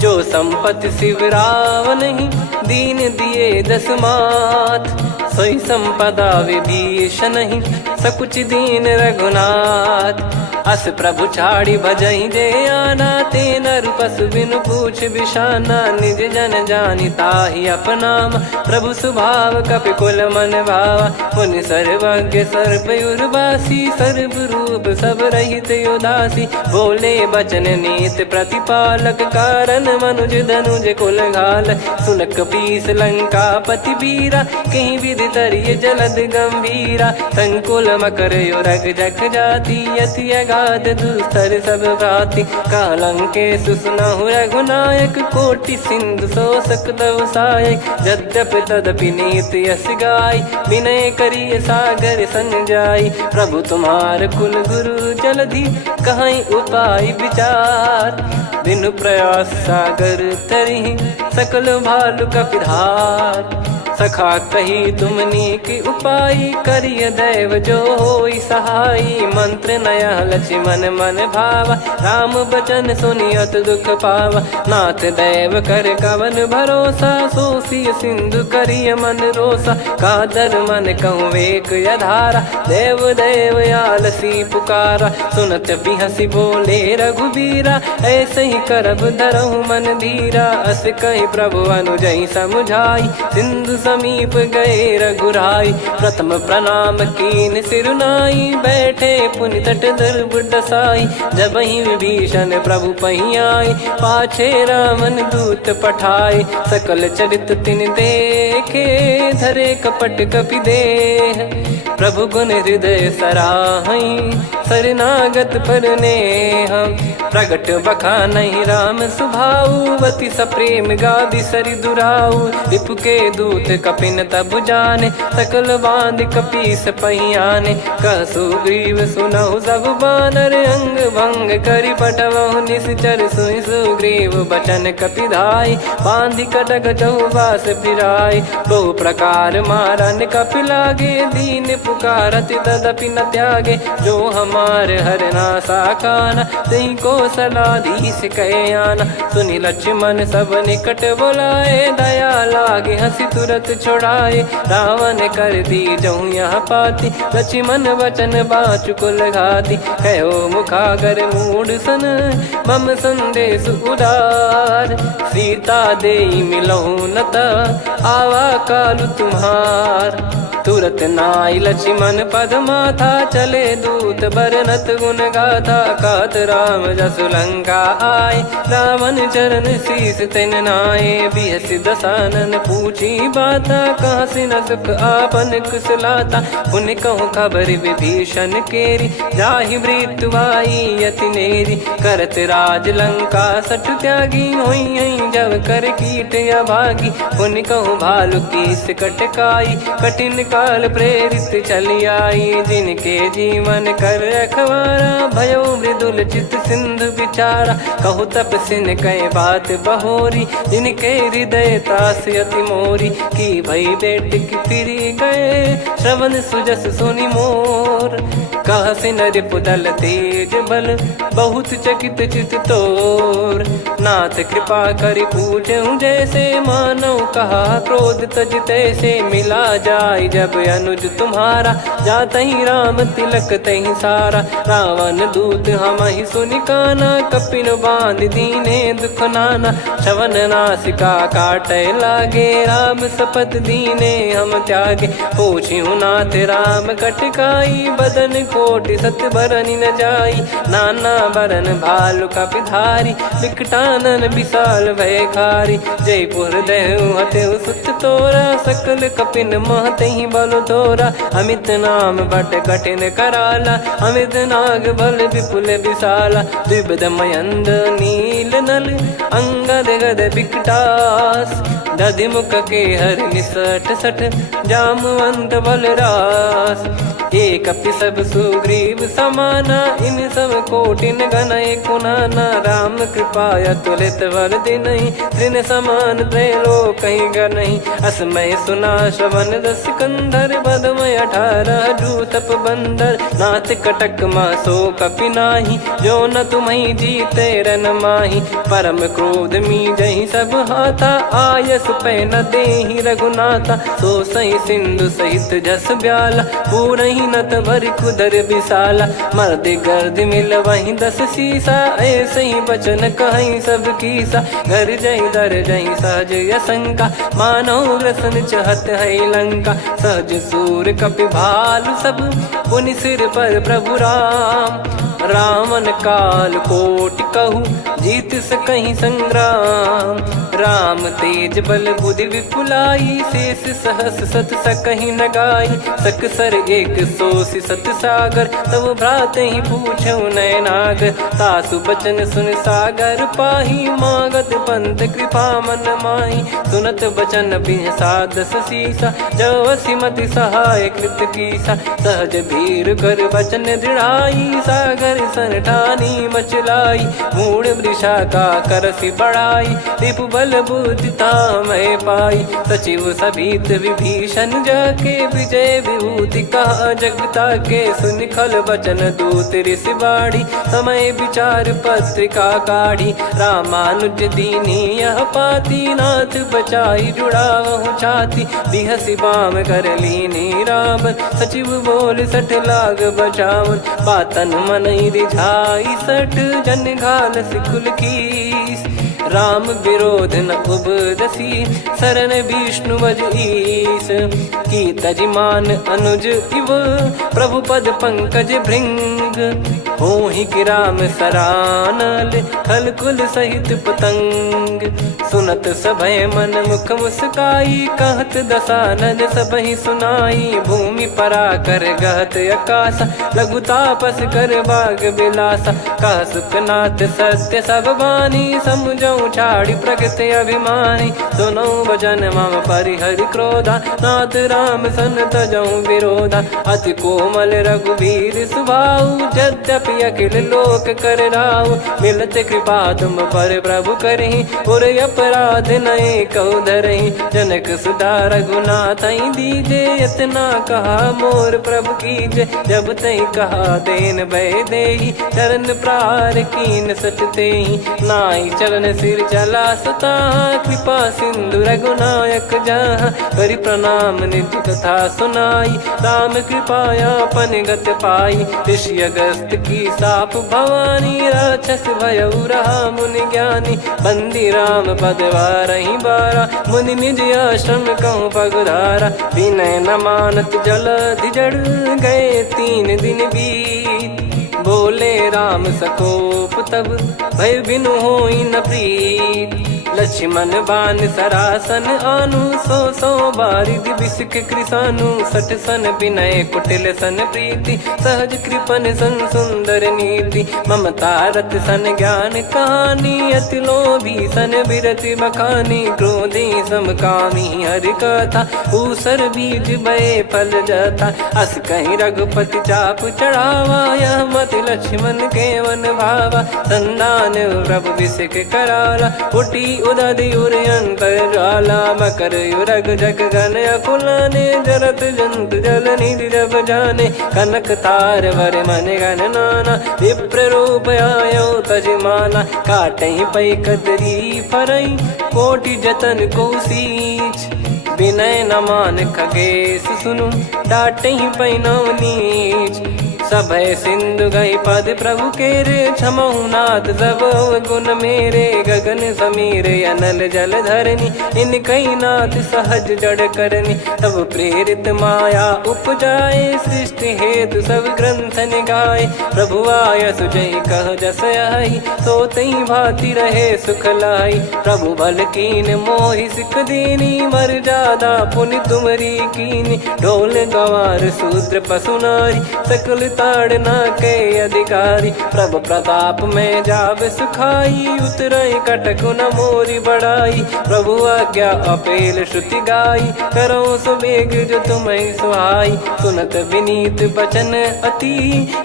जो संपत्ति शिव रावण ही, दीन दिए दस मात। सोई संपदा विभीषण ही, सकुच दीन रघुनाथ। अस प्रभु छाड़ी भजई जे आना, ते नर पशु बिनु पूछ बिशाना। निज जन जानि ताहि अपनाम, प्रभु स्वभाव कपि कुल मन भावा। मुनि सर्वज्ञ सर्वयुर्वासी, सर्व रूप सब रहित उदासी। बोले बचन नीत प्रतिपालक, कारण मनुज धनुज कुल घाल। सुन कपीस लंका पति वीरा, कहीं विधि तरिय जलद गंभीरा। संकुल मकर युरग जग जाति, यति अगाध दुस्तर सब भांति। कालंकेश सुनहु रघुनायक, कोटि सिंधु शोषक तव सहायक। यद्यपि तदपि नीति यस गाय, विनय करिय सागर सन जाई। प्रभु तुम्हार कुल गुरु जलधि, कहीं उपाय विचार। बिनु प्रयास सागर तरिहि, सकल भालु कपिधार। सखा कही तुमनी की उपाय, करिय दैव जो होई सहाई। मंत्र नया लक्ष्मण मन भावा, राम बचन सुनियत दुख पावा। नाथ दैव कर कवन भरोसा, सोसी सिंधु करिय मन रोसा। कादर मन कहूँ एक यधारा, देव देव आलसी पुकारा। सुनत बिहसी बोले रघुबीरा, ऐसे ही करब धरहु मन धीरा। अस कही प्रभु अनुजई समझाई, सिंधु समीप गए रघुराई। प्रथम प्रणाम कीन सिरुनाई, बैठे पुनि तट दर्ब डसाई। जब ही विभीषण प्रभु पही आए, पाछे रामन दूत पठाए। सकल चरित तिन देखे, धरे कपट कपि देह। प्रभु गुण हृदय सराहई, शरणागत पर नेह। प्रगट बखानहि राम सुभाऊ, बति सप्रेम गादि सरि दुराऊ। रिपु के दूत कपिन तब जाने, सकल बांध कपीस पहियाने। कह सुग्रीव सुनहु सब बानर, अंग भंग करि पटवहु निश्चर। सुनि सुग्रीव बचन कपिधाई, बांधि कटक चौबास फिराई। बहु प्रकार मारन कपि लागे, दीन पुकारत तदपि न त्यागे। जो हमार हरना साकाना, तही को सलाधीश कहे आना। सुनि लक्ष्मण सब निकट बुलाए, दया लागे हंसी तुरत छुड़ाए। रावण कर दी जहूँ यह पाती, लक्ष्मण वचन बाचु कुल घाती। कहो मुखागर मूढ़ सन, मम संदेश उदार। सीता देई मिलहु नत, आवा कालु तुम्हार। तुरत नाई लक्ष्मण पद माथा, चले दूत बरनत गुण गाथा। कहत राम जसु लंका आए, रावण चरण शीस तिन नाये। बिहसि दसानन पूछी बाता, कहाँ से न सुख आपन कुशलाता। पुन कहूँ खबर विभीषण केरी, जाहि मृत्यु आई यति नेरी। करत राज लंका सठ त्यागी, होई जब कर कीट अभागी। पुन कहूँ भालु कीस कटकाई, कठिन काल प्रेरित चली आई। जिनके जीवन कर रखवारा, भयो मृदुल चित सिंधु विचारा। कहु तपसिन कह बात बहोरी, जिनके हृदय तास अति मोरी। की भई बेट की फिरी गए, श्रवण सुजस सुनि मोर। कहसि नरिपु दल तेज बल, बहुत चकित चित तोर। नाथ कृपा करि पूछऊँ जैसे, मानव कहा क्रोध तज तैसे। मिला जाय जब अनुज तुम्हारा, जातहि राम तिलक तहि सारा। रावण दूत हमहि सुनि काना, कपिन बांध दीने दुख नाना। श्रवण नासिका काटै लागे, राम शपथ दीने हम त्यागे। पूछिहु नाथ राम कटकाई, बदन कोटि सत बरनि न जाई। नाना बरन भालु कपिधारी, विकटानन विशाल भयकारी। जयपुर देहु हतेउ सुत तोरा, सकल कपिन महतहि बल तोरा। अमित नाम बट कठिन कराला, अमित नाग बल विपुल विशाला। द्विविध मयंद नील नल, अंगद गद विकटास। दधिमुख के हर निसठ सठ, जामवंत बलरास। एक अपि सब सुग्रीव समाना, इन सब कोटिन गणय कुनाना। राम कृपा अतुलित बल दिनहि, तृण समान त्रैलोक कहीं गनहि। असमय सुना श्रवण रस कंधर, बदमय 18 जूतप बंदर। नाथ कटक मासो कपि नाही, जो न तुम्हि जीते रन माही। परम क्रोध मी जहि सब हाथा, आयस पै न देहि रघुनाथा। सो सही सिंधु सहित जस ब्याला, पूरहि नत भरि कुदर विशाला। मर्द गर्द मिल वही 10 सीसा, ऐसे ही बचन कहीं सब कीसा। घर जहि दर जहि सहज यसंका, मानो ग्रसन चहत है लंका। सहज सूर कपि भालु सब, पुनि सिर पर प्रभु राम। रावण काल कोटि कहु, जीत सकहि संग्राम। राम तेज बल बुद्धि विपुलाई, शेष सहस सत सकहि न गाई। सकसर 180 सत सागर, तब भ्रात ही पूछौ नयनागर। तासु बचन सुन सागर पाही, मागत पंथ कृपा मन माही। सुनत बचन बिहसा 10 सीसा, जवसि मति सहाय कृत कीसा। सहज भीर कर बचन दृढ़ाई, सागर सन ठानी मचलाई। मूढ़ विशाखा करसी बढ़ाई, रिपु बल बुद्धि तामय पाई। सचिव सभीत विभीषण जाके, विजय विभूति कहा जगता के। सुनि खल बचन दूत ऋषि बाड़ी, समय विचार पत्रिका काढ़ी। रामानुज दीनी यह पाती, नाथ बचाई जुड़ावहु छाती। बिहसी बाम कर लीनी रावण, सचिव बोल सठ लाग बचावन। बातन मनई रिझाई सठ, जन घाल सिकुल कीस। राम विरोध न उपदसी, शरण विष्णु बज ईस। की तजिमान अनुज इव, प्रभु पद पंकज भृंग। होहि कि राम सरानल, खल कुल सहित पतंग। सुनत सभय मन मुख मुस्काई, कहत दसानन सबहि सुनाई। भूमि परा कर गहत आकाशा, लघु तापस कर बाग बिलासा। कह सुखनाथ सत्य सब बानी, समुझऊँ छाड़ी प्रकृति अभिमानी। सुनौ भजन मम परिहरि क्रोधा, नाथ राम सन तजऊँ विरोधा। अति कोमल रघुवीर सुभाऊ, यद्यपि अखिल लोक कर राऊ। मिलत कृपा तुम पर प्रभु करहि, और अपराध नए कौ धरहि। जनक सुता रघुनाथ दीजे, इतना कहा मोर प्रभु कीजे। जब तई कहा देन भय देहि, चरण प्रार कीन सटतेहि। नाई चरण सिर चला सता, कृपा सिंधु रघुनायक जहाँ। करि प्रणाम निज कथा सुनाई, राम कृपाया पन गत पाई। ऋषि अगस्त की साप भवानी, राक्षस भयउ रहा मुनि ज्ञानी। बंदी राम पद वारहि बारा, मुनि निज आश्रम कहूँ पगधारा। विनय न मानत जलधि जड़, गए 3 दिन बीत। बोले राम सकोप तब, भय बिनु होई न प्रीत। लक्ष्मण बान सरासन आनु, 100 बारिधि बिसिक कृसानु। 60 सन विनय कुटिल सन प्रीति, सहज कृपन सन सुंदर नीति। ममता रत सन ज्ञान कहानी, अति लोभी सन बिरति बखानी। क्रोधी समकामी हरि कथा, ऊसर बीज भय फल जथा। अस कहीं रघुपति चाप चढ़ावा, यह मति लक्ष्मण के वन भावा। संदान प्रभु बिसिक कराला, उटी उदधि उर अंतर ज्वाला। मकर युरग जग गन अकुलाने, जरत जंतु जल निधि जब जाने। कनक तार वर मन गण नाना, विप्र रूप आयो तजमाना। काटहि पै कतरी फरई, कोटि जतन को सींच। विनय न मान खगेश सुनु, डांटहि पै नव नीच। सभय सिंधु गई पद प्रभु केरे, क्षमहु नाथ सब गुण मेरे। गगन समीर अनल जल धरनी, इनकई नाथ सहज जड़ करनी। तब प्रेरित माया उपजाए, सृष्टि हेतु सब ग्रंथ निगाए। प्रभु आय सुजय कह जस आई, सोतई भांति रहे सुख लाई। प्रभु बल कीन मोहि सिख दीनी, मर्यादा पुनि तुमरी कीनी। ढोल गवार शूद्र पशु नारी, सकल ताड़ना के अधिकारी। प्रभु प्रताप में जाव सुखाई, उतरई कटक न मोरी बढ़ाई। प्रभु आज्ञा अपेल श्रुति गाई, करो सुबेग जो तुम्हें सुहाई। सुनत विनीत बचन अति,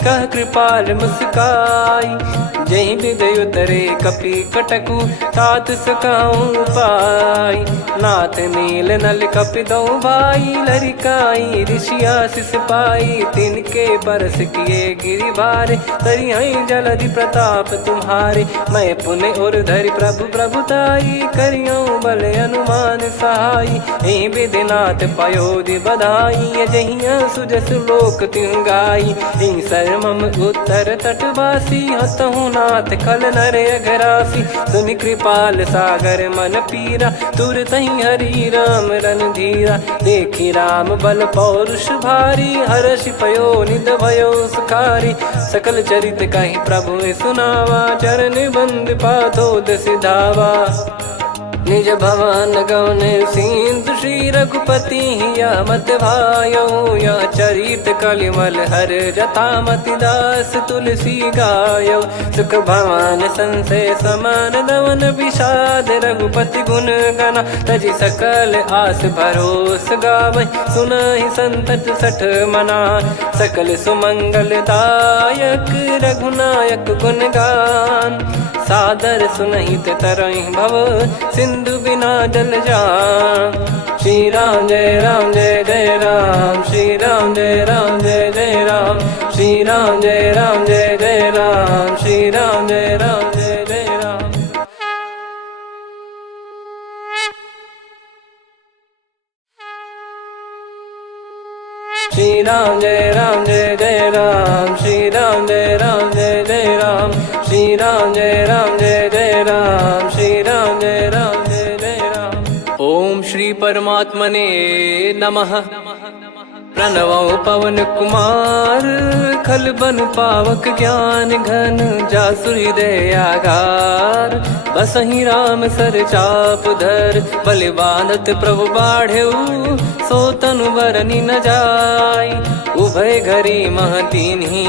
कह कृपाल मुस्काई। जहि विदय उतरे कपि कटकु, तात सकाऊं पाई। नाथ नील नल कपि दो भाई, लरिकाई ऋषि आशीष पाई। तिनके परस किए गिरि भारे, तरिहै जलधि प्रताप तुम्हारे। मैं पुण्य और धरि प्रभु प्रभुताई, करियऊँ बल अनुमान सहाई। एहि विधिनाथ पयोधि बधाई, जहिया सुजस लोक तिहुँ गाई। एहि सरमम उत्तर तटवासी, हतहु नाथ खल नर अघरासी। सुनि कृपाल सागर मन पीरा, तुरतहि हरि राम रन धीरा। देखि राम बल पौरुष भारी, हर्षि पयो निध भयो सुखारी। सकल चरित कहि प्रभु सुनावा, चरण बंद पाथोद सिधावा। निज भवन गौन सिंधु, श्री रघुपति हिया मत भायो। यह चरित कलिमल हर जथा, मति दास तुलसी गायो। सुख भवन संशय समान दवन, विषाद रघुपति गुण गना। तजि सकल आस भरोस गावै, सुनहि संतत सठ मना। सकल सुमंगल दायक, रघुनायक गुण गान। सादर सुनहित तरहि भव सिंधु बिना जल जा। श्री राम जय जय राम, श्री राम जय जय राम, श्री राम जय जय राम, श्री राम जय जय राम। श्री राम जय जय राम, श्री राम जय जय राम, श्री राम जय जय राम, श्री राम जय जय राम। ओम श्री परमात्मने नमः। प्रणवो पवन कुमार खल बन पावक ज्ञान घन जासु हृदय आगार। बसहि राम सर चाप धर बलि बांधत प्रभु बाढ़ेऊ सो तनु बरनि न जाय। उभय घरी मह दीन्ही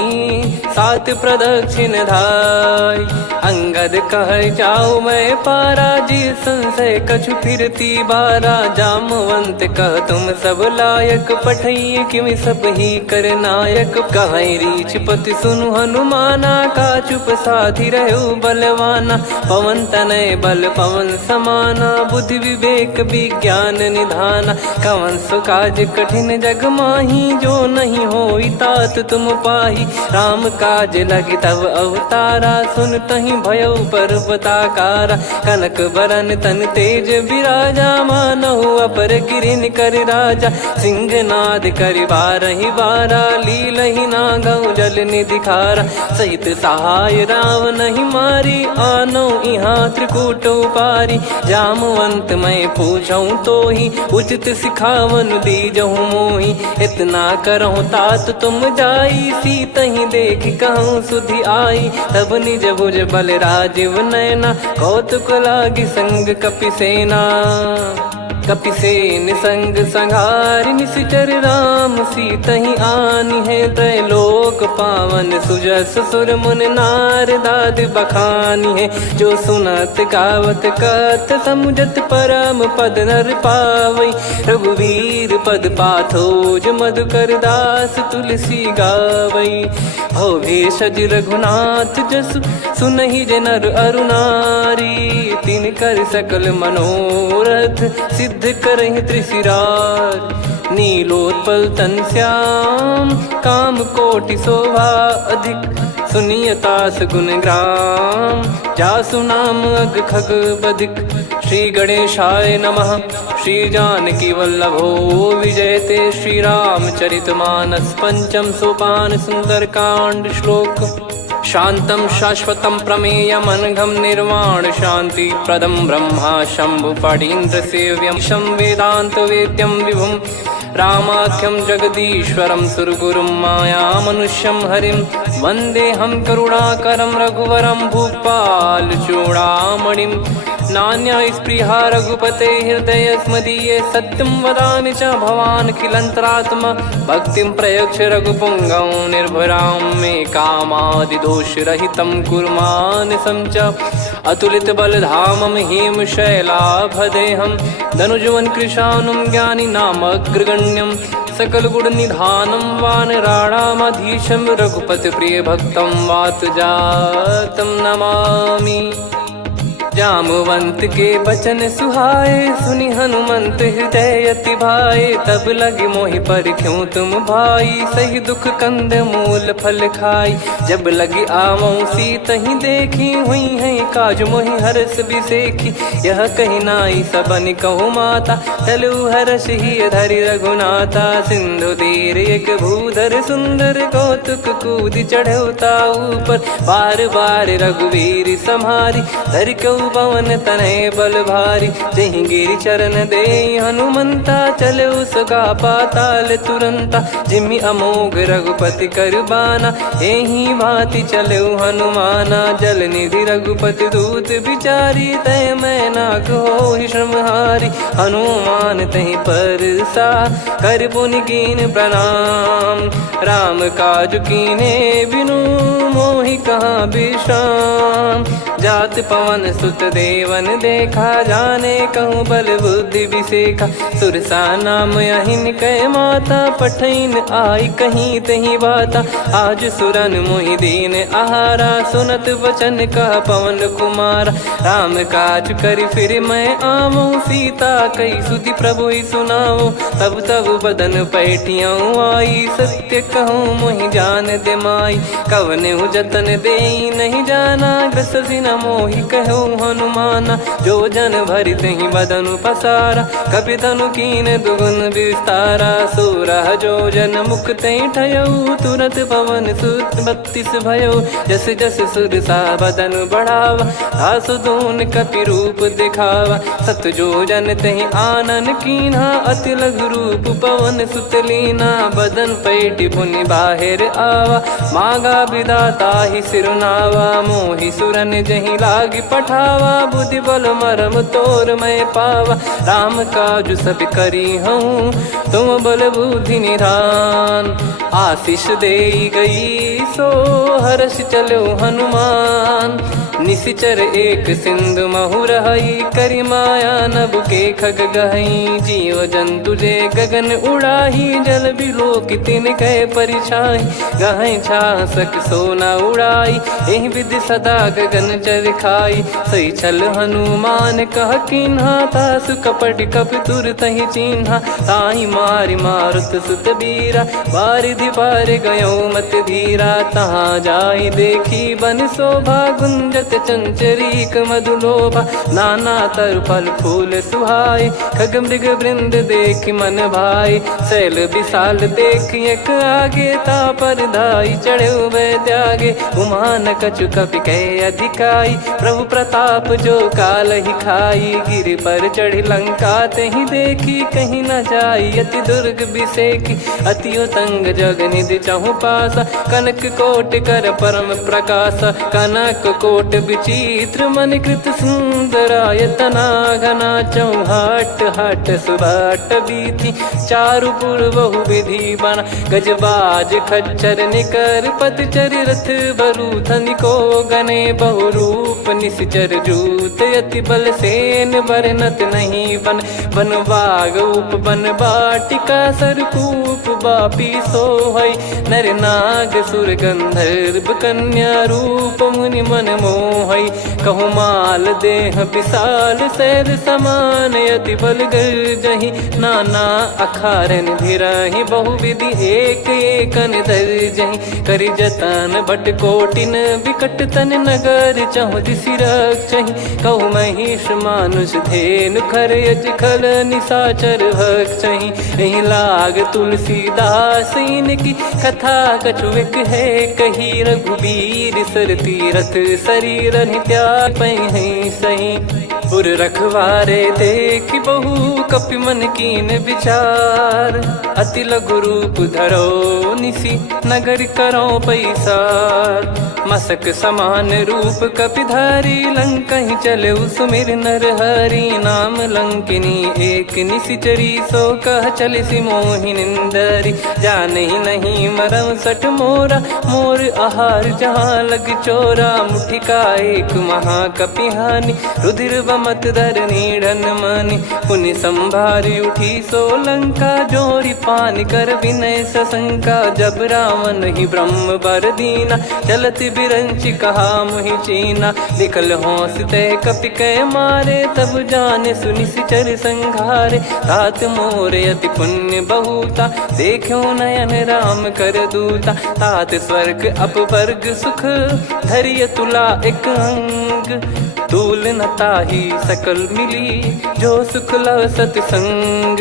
सात प्रदक्षिण धाय। अंगद कह जाऊ मैं पारा जी संशय कछु फिरती बारा। जामवंत कह तुम सब लायक पठई किमि सब ही कर नायक। कहीं रीछ पति सुनु हनुमाना का चुप साथी रहु बलवाना। पवन तनय बल पवन समाना बुद्धि विवेक विज्ञान निधाना। कवन सो काज कठिन जग माही जो नहीं होई तात तुम पाही। राम काज लगी तब अवतारा सुन तहि भयउ पर्वताकारा। कनक बरन तन तेज बिराजा मानहु अपर गिरिन कर राजा। सिंहनाद करि बारहि बारा लीलहि नागौ जल निधि खारा। सहित सहाय रावण ही मारी आनो इहाँ त्रिकूट पारी। जामवंत मैं पूछऊँ तो ही उचित सिखावन दीजहु मोहि। इतना करहु तात तुम जाई सीतहि देख कहूँ सुधि आई। तब निज भुज बल राजीव नैना कौतुक लागी संग कपिसेना। कपिसेन संग संहारि निशिचर राम सीतहि आनि है। त्रैलोक पावन सुजस सुर मुन नार दाद बखानी है। जो सुनत गावत कथ समुझत परम पद नर पावई। रघुवीर पद पाथोज मधुकर दास तुलसी गावई। हो भेषज रघुनाथ जसु सुनहि जे नर अरु नारी। तिन कर सकल मनोरथ सिद्ध करहि त्रिशिरार। नीलोत्पल तन श्याम काम कोटि शोभा अधिक। सुनियतास गुण ग्राम जासु नाम अग खग बदिक। श्री गणेशाय नमः। श्री जानकी वल्लभो विजयते श्री रामचरित मानस। पंचम सोपान सुंदर कांड श्लोक। शांतं शाश्वतं प्रमेयमनघं निर्वाण शांति प्रदं ब्रह्मा शंभु फणीन्द्र सेव्यं शं वेदांत वेद्यं विभुं। रामाख्यं जगदीश्वरं सुरगुरुं मायामनुष्यं हरिं। वन्देऽहं करुणाकरं रघुवरं भूपाल चूडामणिं। नान्या स्पृहा रघुपते हृदय स्मदीये। सत्यं वदामि च भवान् खिलन्तरात्मा। भक्तिं प्रयच्छ रघुपुङ्गं निर्भरां मे कामादिदोषरहितं कुर्मानसं च। अतुलित बलधामं हेमशैलाभदेहं धनुजवन कृशानुं ज्ञानी नामग्रगण्यं। सकल गुण निधानं वानराणामधीशं रघुपति प्रिय भक्तं वात जातं नमामि। जामवंत के बचन सुहाए सुनि हनुमंत हृदय अति भाए। तब लगे मोहि पर क्यों तुम भाई सही दुख कंद मूल फल खाई। जब लगी आवऊं सीतहि देखी हुई है काज मोहि हरस बिसेखी। यह कही नाई सबन कहु माता चलु हरष ही धरि रघुनाथा। सिंधु तीर एक भूधर सुंदर कौतुक कूद चढ़ौता ऊपर। बार बार रघुवीर सम्हारी धरि कऊ पवन तनय बल भारी। जहि गिरि चरण दे हनुमंता चले उसका पाताल तुरंता। जिमि अमोघ रघुपति कर बाना एहि भांति चले हनुमाना। जल निधि रघुपति दूत बिचारी तय मैना होहि श्रमहारी। हनुमान तहि परसा कर पुनि कीन प्रणाम। राम काज कीने बिनु मोहि कहाँ विश्राम। जात पवन सुत देवन देखा, जाने कहूँ बल बुद्धि विसेखा। सुरसा नाम अहिन कै माता, पठैन आई कहीं तहीं बाता। आज सुरन मोहि दीन आहारा, सुनत वचन कह पवन कुमारा। राम काज करि फिर मैं आवूँ, सीता कई सुधि प्रभु ही सुनाओ। तब तब बदन पैठियाँ आई, सत्य कहूँ मोहि जान दे माई। कवने जतन दे नहीं जाना, ग्रसि न मोहि कहूँ हनुमाना। जो जन भरि तहि बदनु पसारा, कपि तनु कीन दुगुन विस्तारा। सोरह जो जन मुख तहि ठयऊ, तुरत पवन सुत 32 भयऊ। जस जस सुरसा बदन बढ़ावा, आसु दून कपि रूप दिखावा। सत जो जन तहि आनन कीन्हा, अति लघु रूप पवन सुत लीना। बदन पैटि पुनि बाहिर आवा, मांगा विधाता ही सिरुनावा। मोहि सुरन जहि लागी पठावा, बुद्धि बल मरम तोर मैं पावा। राम काज सब करी हूँ, तुम बल बुद्धि निधान। आशीष दे गई सो हर्ष चलो हनुमान। निशिचर एक सिंधु महु रहई, करि माया नभ के खग गहई। जीव जंतु जे गगन उड़ाही, जल बिलोक तिन कह परिछाई। गहई छासक सोना उड़ाई, एहि विधि सदा गगन चर खाई। सही छल हनुमान कह कीन्हा, तासु कपट कपि तुर तहि चिन्हा। ताहि मारि मारुत सुत बीरा, बारिधि पार गयो मत धीरा। तहाँ जाई देखी बन शोभा, गुंजत चंचरीक मधुलोभा। नाना तर फल फूल सुहाए, खग मृग वृंद देख मन भाई। शैल विशाल देख एक आगे, तापर धाई चढ़े वै त्यागे। उमा न कछु कपि कह अधिकाई, प्रभु प्रताप जो काल ही खाई। गिर पर चढ़ी लंका तहि देखी, कहीं न जाई अति दुर्ग बिसेकी। अति उतंग जग निधि चहु पासा, कनक कोट कर परम प्रकाशा। कनक कोट विचित्र मन कृत सुंदरायतना। घना चौहाट हाट सुबाट बीथी, चारु पुर बहु विधि बना। गजबाज खच्चर निकर पतचर, रथ बरु धनिको गने। बहु रूप निश्चर जूत, अति बल सेन बरनत नहीं बन। बन बाग उप बन बाटिका, सरकूप बापी सोहई। नर नाग सुर गंधर्व कन्या, रूप मुनि मन मोहई। कहु माल देह विशाल, शैल समान अति बल गर्जहि। नाना अखारन भिरहि, बहु विधि एक एकन दर्जहि। करि जतन बट कोटिन, विकट तन नगर चहु दिसि रक्षहि। कहु महिष मानुष धेनु, खर यज खल निशाचर भक्षहि। एहि लाग तुलसीदास इनकी, कथा कछुक है कही। रघुबीर सर तीरथ शरीर त्याग पहि सही। पुर रखवारे देख बहु, कपि मन कीन विचार। अति लघु रूप धरो निसी, नगर करो पैसार। मसक समान रूप कपि धारी, लंकहि चले सुमिर नर हरि। नाम लंकिनी एक निशिचरी, सो कह चलिसि मोहि निंदरी। जानहि नहीं मरम सठ मोरा, मोर आहार जहाँ लग चोरा। मुठिका एक महाकपि हानि, रुधिर बमत धरनी ढन मानि। पुनि संभारी उठी सो लंका, जोरी पान कर विनय सशंका। जब रावण ही ब्रह्म बर दीना, चलत बिरंच कहा मुहि चीना। निकल होंस तय कपि कै मारे, तब जाने सुनि सिचर संघारे। तात मोर अति पुण्य बहुता, देखो नयन राम कर दूता। तात स्वर्ग अपवर्ग सुख, धरिय तुला एक अंग। तूल न ताहि सकल मिली, जो सुख लव सतसंग।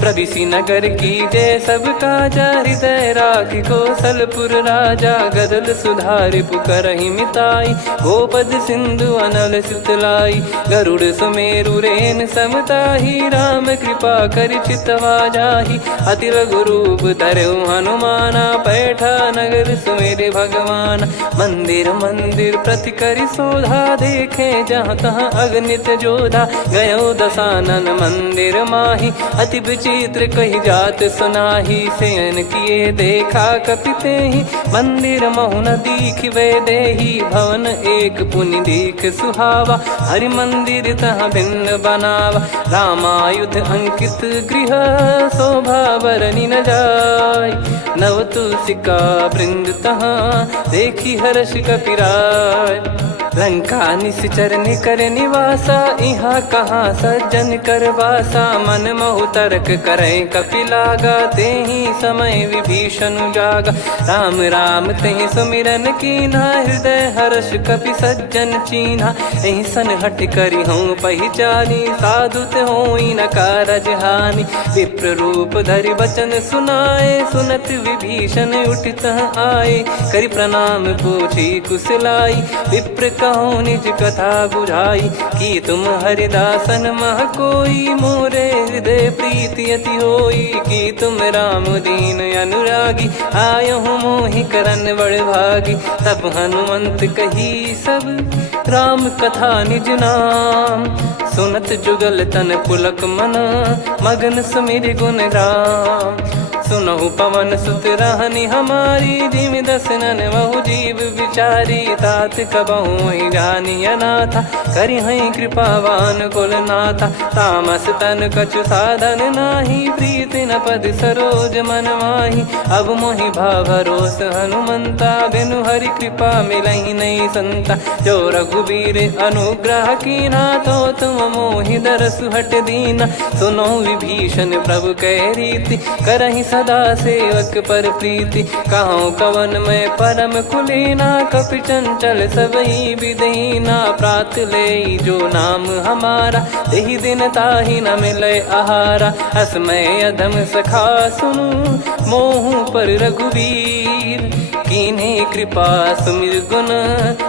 प्रविशि नगर की जय सब काजा, हृदय राखि कौशलपुर राजा। गदल सुधारि पुकारहि मिताई, गोपद सिंधु अनल सितलाई। गरुड़ सुमेरु रेन समताहि, राम कृपा करि चितवा जाहि। अति लघु रूप धरऊ हनुमाना, पैठा नगर सुमेर भगवान। मंदिर मंदिर प्रति करि शोधा, देखे जहाँ तहाँ अग्नि सहित जोधा गयो दसानन मंदिर माही। अति विचित्र कही जात सुनाही सेन किए देखा कपिते ही। मंदिर महु न दीख वे देही भवन एक पुनि दीख सुहावा। हरि मंदिर तहाँ भिन्न बनावा रामायुध अंकित गृह शोभा बरनी न जाय। नव तुलसी का वृंद तहाँ देखी हर्ष कपिराय। लंका निश्चर कर निवासा यहाँ कहाँ सज्जन कर वासा। मन महु तर्क करें कपिलागा तेहि समय विभीषण जागा। राम राम तेहि सुमिरन कीन्हा हृदय हर्ष कपि सज्जन चीन्हा। एहि सन हट करी हूँ पहिचानी साधु ते होई न कारज हानि। विप्र रूप धरि वचन सुनाए सुनत विभीषण उठित आए। करि प्रणाम पूछी कुशलाई विप्र कहो निज कथा बुझाई। कि तुम हरिदासन मह कोई मोरे हृदय प्रीति अति होई। कि तुम राम दीन अनुरागी आयहु मोहि करन बड़ भागी। तब हनुमंत कही सब राम कथा निज नाम। सुनत जुगल तन पुलक मन मगन सुमिर गुण राम। सुनहु पवन सुत रहनी हमारी जिमि दसनन महु जीव विचारी। तात कबहु ही जानी अनाथा करि हई कृपावान कुल नाथा। तामस तन कछु साधन नाही प्रीति न पद सरोज मन माही। अब मोहि भावरोस हनुमंता बिनु हरि कृपा मिलहि नहीं संता। जो रघुबीर अनुग्रह कीना तो तुम मोहि दरसु हट दीना। सुनो विभीषण प्रभु कह रीति करहि सदा सेवक पर प्रीति। कहूँ कवन में परम कुलीना कपि चंचल सबई विदहीना। प्रात ले जो नाम हमारा तेहि दिन ताहि न मिले आहारा। असमय अधम सखा सुनु मोहु पर रघुवीर। कीन्ही कृपा सुमिर गुण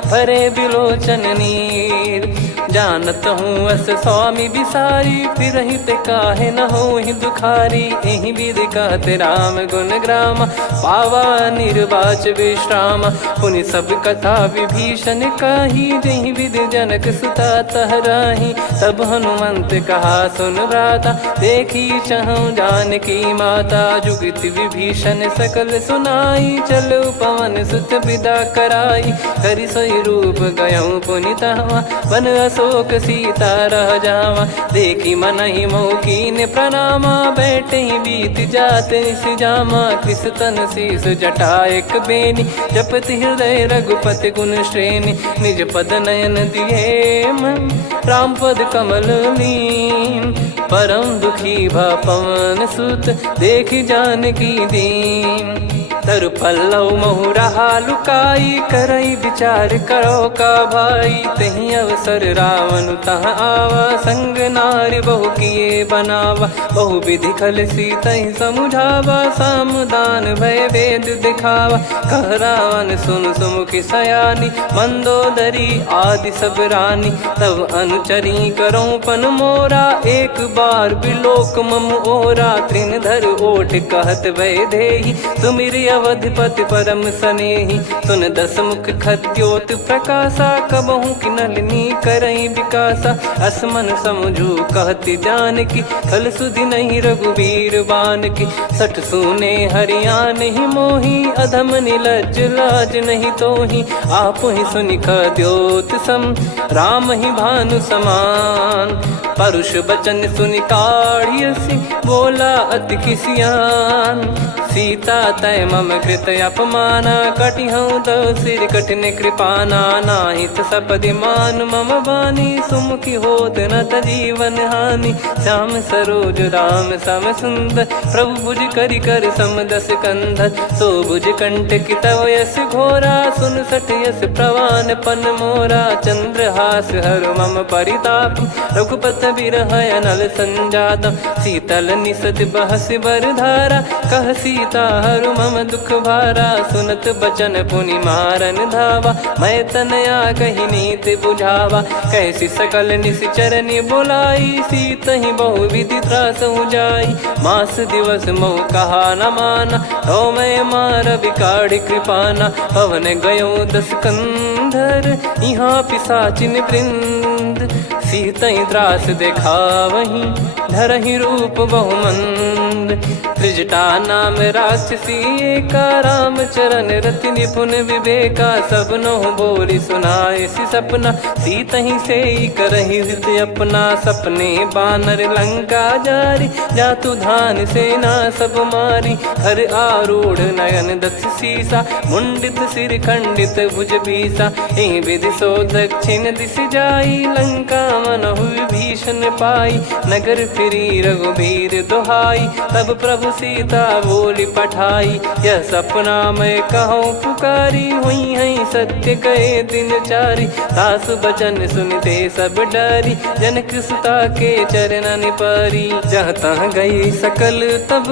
भरे बिलोचन नीर। जानत हूँ अस स्वामी बिसारी फिर ही ते काहे न हो ही दुखारी। एहि विधि कहते राम गुण ग्राम पावा निर्वाच विश्राम। पुनि सब कथा विभीषण काही जहि विधि जनक सुता तहराही। तब हनुमंत कहा सुन भ्राता देखी चहु जानकी माता। जुगत विभीषण सकल सुनाई चलो पवन सुत विदा कराई। करि सोई रूप गयऊँ पुनि तहवा वन अशोक सीता रह जावा। देखी मन ही मौकीन प्रणामा बैठे ही बीत जात निस जामा। कृष तन शीस जटा एक बेनी जपति हृदय रघुपति गुण श्रेणी। निज पद नयन दिए मन राम पद कमल लीन। परम दुखी भा पवन सुत देखी जानकी दीन। तरु पल्लव महु रहा लुकाई करई विचार करो का भाई। तही अवसर रावण तहाँ आवा संग नार बहु किए बनावा। बहु विधि खल सीतहि समुझावा सामदान भय वेद दिखावा। कह रावण सुन सुमुखी सयानी मंदोदरी आदि सब रानी। तब अनुचरी करो पन मोरा एक बार बिलोक मम ओरा। तृण धर ओठ कहत भय देहि सुमिर अवधिपति परम सनेहि। सुन दस मुख खद्योत प्रकाशा कबहु कि नलिनी करई विकासा। असमन समझू कहति जानकी खल सुधि नहीं रघुबीर बान की। सठ सुने हरियाण ही मोही अधम निलज लाज नहीं तोहि। आप ही सुनि खद्योत सम राम ही भानु समान। परुष बचन सुनि काढ़ियसि बोला अति किसियान। सीता तय मम कृत अपमाना कटिहऊँ तो सिर कठिन कृपाना। नाहित सपदि मान मम बानी सुमुखी होत न तजीवन हानि। श्याम सरोज राम सम सुंदर प्रभु भुज करि कर समदस कंधर। सो भुज कंठ की तव यस घोरा सुन सठ यस प्रवान पन मोरा। चंद्रहास हर मम परिताप रघुपत बिरह अनल संजात। शीतल निसत बहस बर धारा कह सीता हरु मम दुख भारा। सुनत बचन पुनि मारन धावा मैं तनया कही नीति बुझावा। कैसी सकल निश्चरनि बुलाई सीतहि बहु विधि त्रासहु जाई। मास दिवस मोह कहा न माना तो मैं मार विकाढ़ कृपाना। पवन गयो दस कंधर यहाँ पिशाचिन वृंद मंद, सीतई त्रास देखावहीं धरहि रूप बहुमंद। त्रिजटा नाम राक्षसी एका, राम चरण रति निपुण विवेका। सब नहुँ बोली सुनाए सि सपना, सीतहि से करहि हित अपना। सपने बानर लंका जारी, जातु धान सेना सब मारी। हर आरूढ़ नयन दस सीसा, मुंडित सिर खंडित भुज बीसा। एहि विधि सो दक्षिण दिस जाई, लंका मनहु विभीषण पाई। नगर फिरी रघुबीर दुहाई, तब प्रभु सीता बोली पठाई। यह सपना मैं कहूँ पुकारी, हुई है सत्य गए दिन चारी। दास बचन सुनते सब डरी, जनक सुता के चरण परी। जहाँ तहाँ गई सकल तब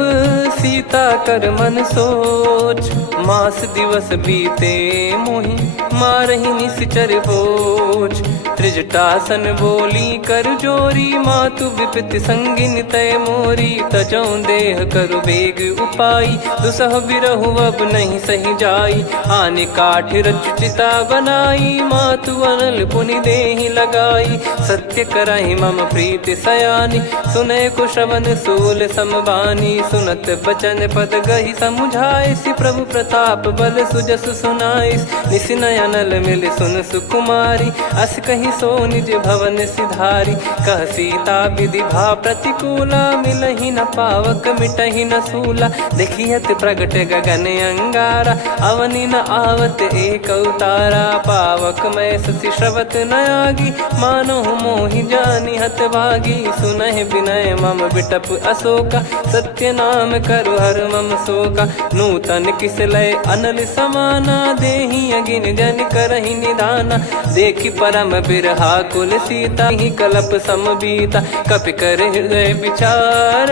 सीता कर मन सोच। मास दिवस बीते मोहि मारहि निश्चर बोझ। त्रिजटासन बोली कर जोरी, मातु विपति संगिन तय मोरी। तजौं देह करु बेग उपाई, दुसह बिरहु अब नहीं सही जाई। आने काठ रचु चिता बनाई, मातु अनल पुनि देहि लगाई। सत्य करहि मम प्रीति सयानी, सुनै को श्रवण सूल समबानी। सुनत बचन पद गहि समुझाइसि, प्रभु प्रताप बल सुजस सुनाइस। निस नयनल मिल सुन सुकुमारी, अस कहि सो निज भवन सिधारी। कह सीता विधि भा प्रतिकूला, मिलहि न पावक मिटहि न सूला। देखियत प्रगट गगन अंगारा, अवनि न आवत एक उतारा। पावक मैं ससि श्रवत न आगी, मानो मोहि जानि हत भागी। सुनहि विनय मम बिटप अशोका, सत्य नाम करु हर मम शोका। नूतन किस लय अनल समाना, देहि अगिन जन करहि निदाना। देखि परम बिरहा कुल सीता, ही कलप समबीता। कपि कर हृदय विचार,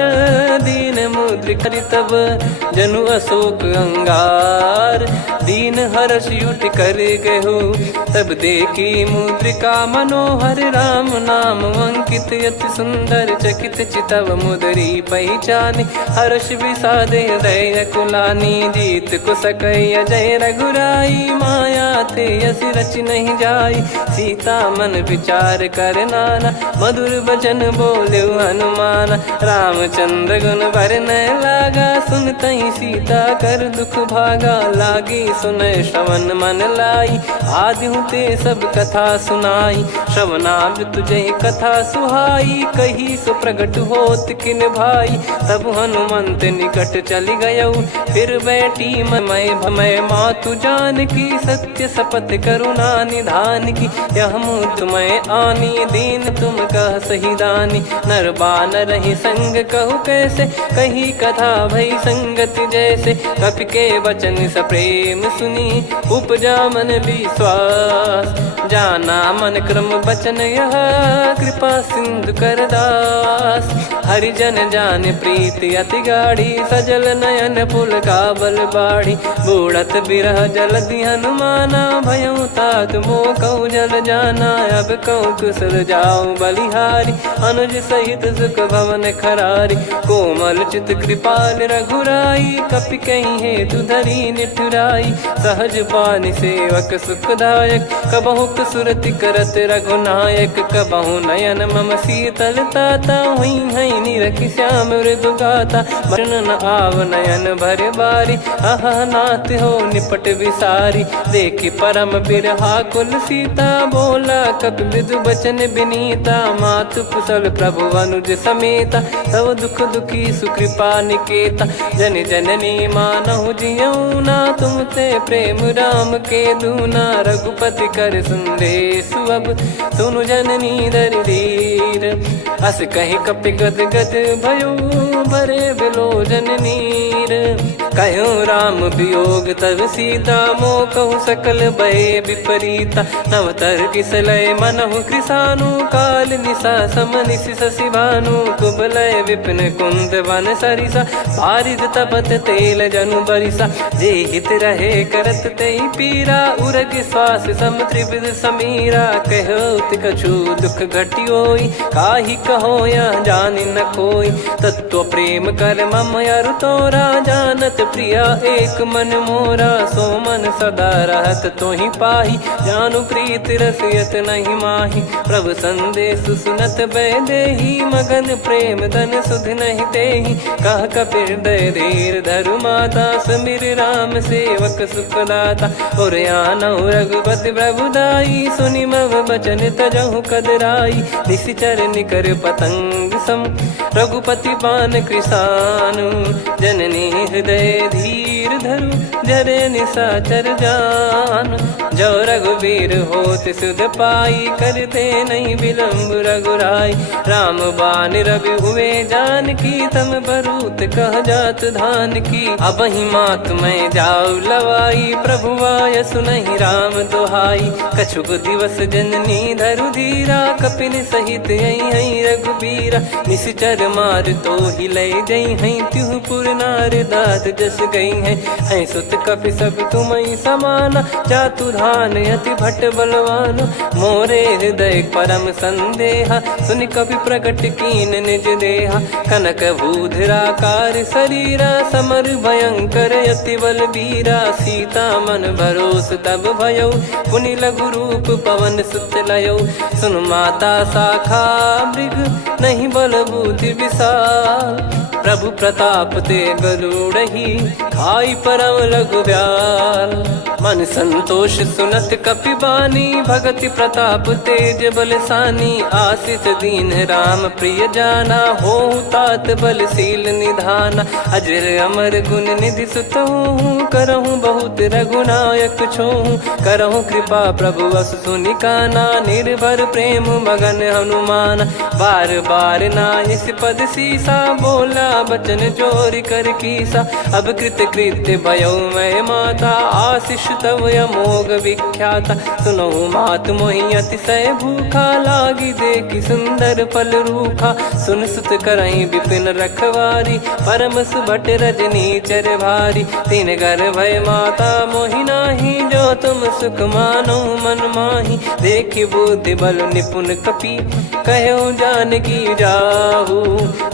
दीन मुद्रिक तब जनु अशोक अंगार। दीन हर्ष युट कर गहु, तब देखी मुद्रिका मनोहर। राम नाम अंकित अति सुंदर, चकित चितव मुदरी पहचानी। हर्ष विषाद हृदय कुलानी, जीत को सकय जय रघुराई। माया ते यस रच नहीं जाई, सीता मन विचार कर नाना। मधुर बचन बोले हनुमान, रामचंद्र गुण बरनय लागा। सुनतहि सीता कर दुख भागा, लागी सुनय श्रवण मन लाई। आदिहु ते सब कथा सुनाई, श्रवणाब तुझे कथा सुहाई। कही सो प्रगट होत किन भाई, तब हनुमंत निकट चली गयौ। फिर बैठी मय भमय मातु जानकी, सत्य शपथ करुणा निधान की। यह मुद मैं आनी, दीन तुम कह सही दानी। नर बानर ही संग कहु कैसे, कही कथा भई संगति जैसे। कपि के वचन सप्रेम सुनी, उपजा मन विश्वास। जाना मन क्रम बचन यह, कृपा सिंधु कर दास। हरिजन जान प्रीति अति गाढ़ी, सजल नयन पुल काबल बाढ़ी। बूढ़त बिरह जलधि हनुमाना, भयउ तात मोह कहु जल जाना। अब कहु कुशल जाऊं बलिहारी, अनुज सहित सुख भवन खरारी। कोमल चित कृपाल रघुराई, कपि कहीं हेतु धरी निठुराई। सहज पानि सेवक सुखदायक, कबहु सुरति करत रघुनायक। कबहु नयन मम शीतल ताता, हुई है निरखि श्याम मृदु गाता। वर्णन आव नयन भर बारी, अह नाथ हो निपट विसारी। देखि परम बिरहा कुल सीता, बोला कपि मृदु बचन विनीता। मातु कुशल प्रभु अनुज समेता, तव दुख दुखी सुकृपा निकेता। जन जननी मानहु जियऊ ना, तुम ते प्रेम राम के दूना। रघुपति कर संदेश अब, सुनु जननी दर धीर। अस कहि कपि गद गद भयो, भरे विलोचन नीर। कहूँ राम वियोग तब सीता, मोह कहूँ सकल भय विपरीता। नवतर किसलय मनहु कृसानु, काल निशा समनिश शशि भानु। कुबलय विपिन कुंद वन सरिसा, पारिद तपत तेल जनु बरिसा। जे हित रहे करत तेहि पीरा, उरग श्वास सम त्रिविध समीरा। कहत कछु दुख घटियोई, काहि कहो या जानि न कोई। तत्व प्रेम कर मम अरु तोरा, जानत प्रिया एक मन मोरा, सो मन सदा रहत तो ही पाही। जानु प्रीत रसियत नहीं माही, प्रभु संदेश सुनत बैदेही। मगन प्रेम धन सुध नहीं तेही, कह कपिर दय धीर धरु माता। समीर राम सेवक सुखदाता, और आनौ रघुपति प्रभुदाई। सुनि मव बचन तजहु कदराई, निशिचर निकर पतंग सम। रघुपति पान कृसानु, जननी हृदय धीर धरु। जरे निशाचर जान, जो रघुवीर होत सुध पाई। करते नहीं विलम्ब रघुराई, राम बान रवि हुए जानकी। तम बरूत कह जात धान की, अबहि मात मैं जाऊ लवाई। प्रभु आय सुनहि राम दोहाई, कछुक दिवस जननी धरु धीरा। कपिन सहित यही रघुबीरा, निशिचर मार तो ही ले जई हैं। त्युह पुर नार दाद जस गई हैं, सुत कपि सब तुमहि समाना। जातु धान अति भट बलवान, मोरे हृदय परम संदेहा। सुनि कपि प्रकट कीन निज देहा, कनक भूधराकार शरीरा। समर भयंकर अति बलबीरा, सीता मन भरोस तब भयौ। पुनि लघु रूप पवन सुत लयौ, सुन माता शाखा मृग नहीं बल बुद्धि विशाल। प्रभु प्रताप ते गरुड़हि, खाई परम लघु ब्याल। मन संतोष सुनत कपि बानी, भगति प्रताप तेज बलसानी। आशीष दीन राम प्रिय जाना, होहु तात बलशील निधाना। अजर अमर गुण निधि सुतहु, करहु बहुत रघुनायक छोहु। करहु कृपा प्रभु अस सुनि काना, निर्भर प्रेम मगन हनुमान। बार बार नायस पद सीसा, बोला बचन जोर कर कीसा। अब कृत कृत्य भयो मैं माता, आशीष तव अमोघ विख्याता। सुनो मात मोहि अतिशय भूखा, लागी देखी सुंदर फल रूखा। सुन सुत करहीं विपिन रखवारी, परम सुभट रजनी चर भारी। तीन घर भय माता मोहि नाही, जो तुम सुख मानो मन माही। देखि बुद्धि बल निपुण कपि, कहो जानकी जाहू।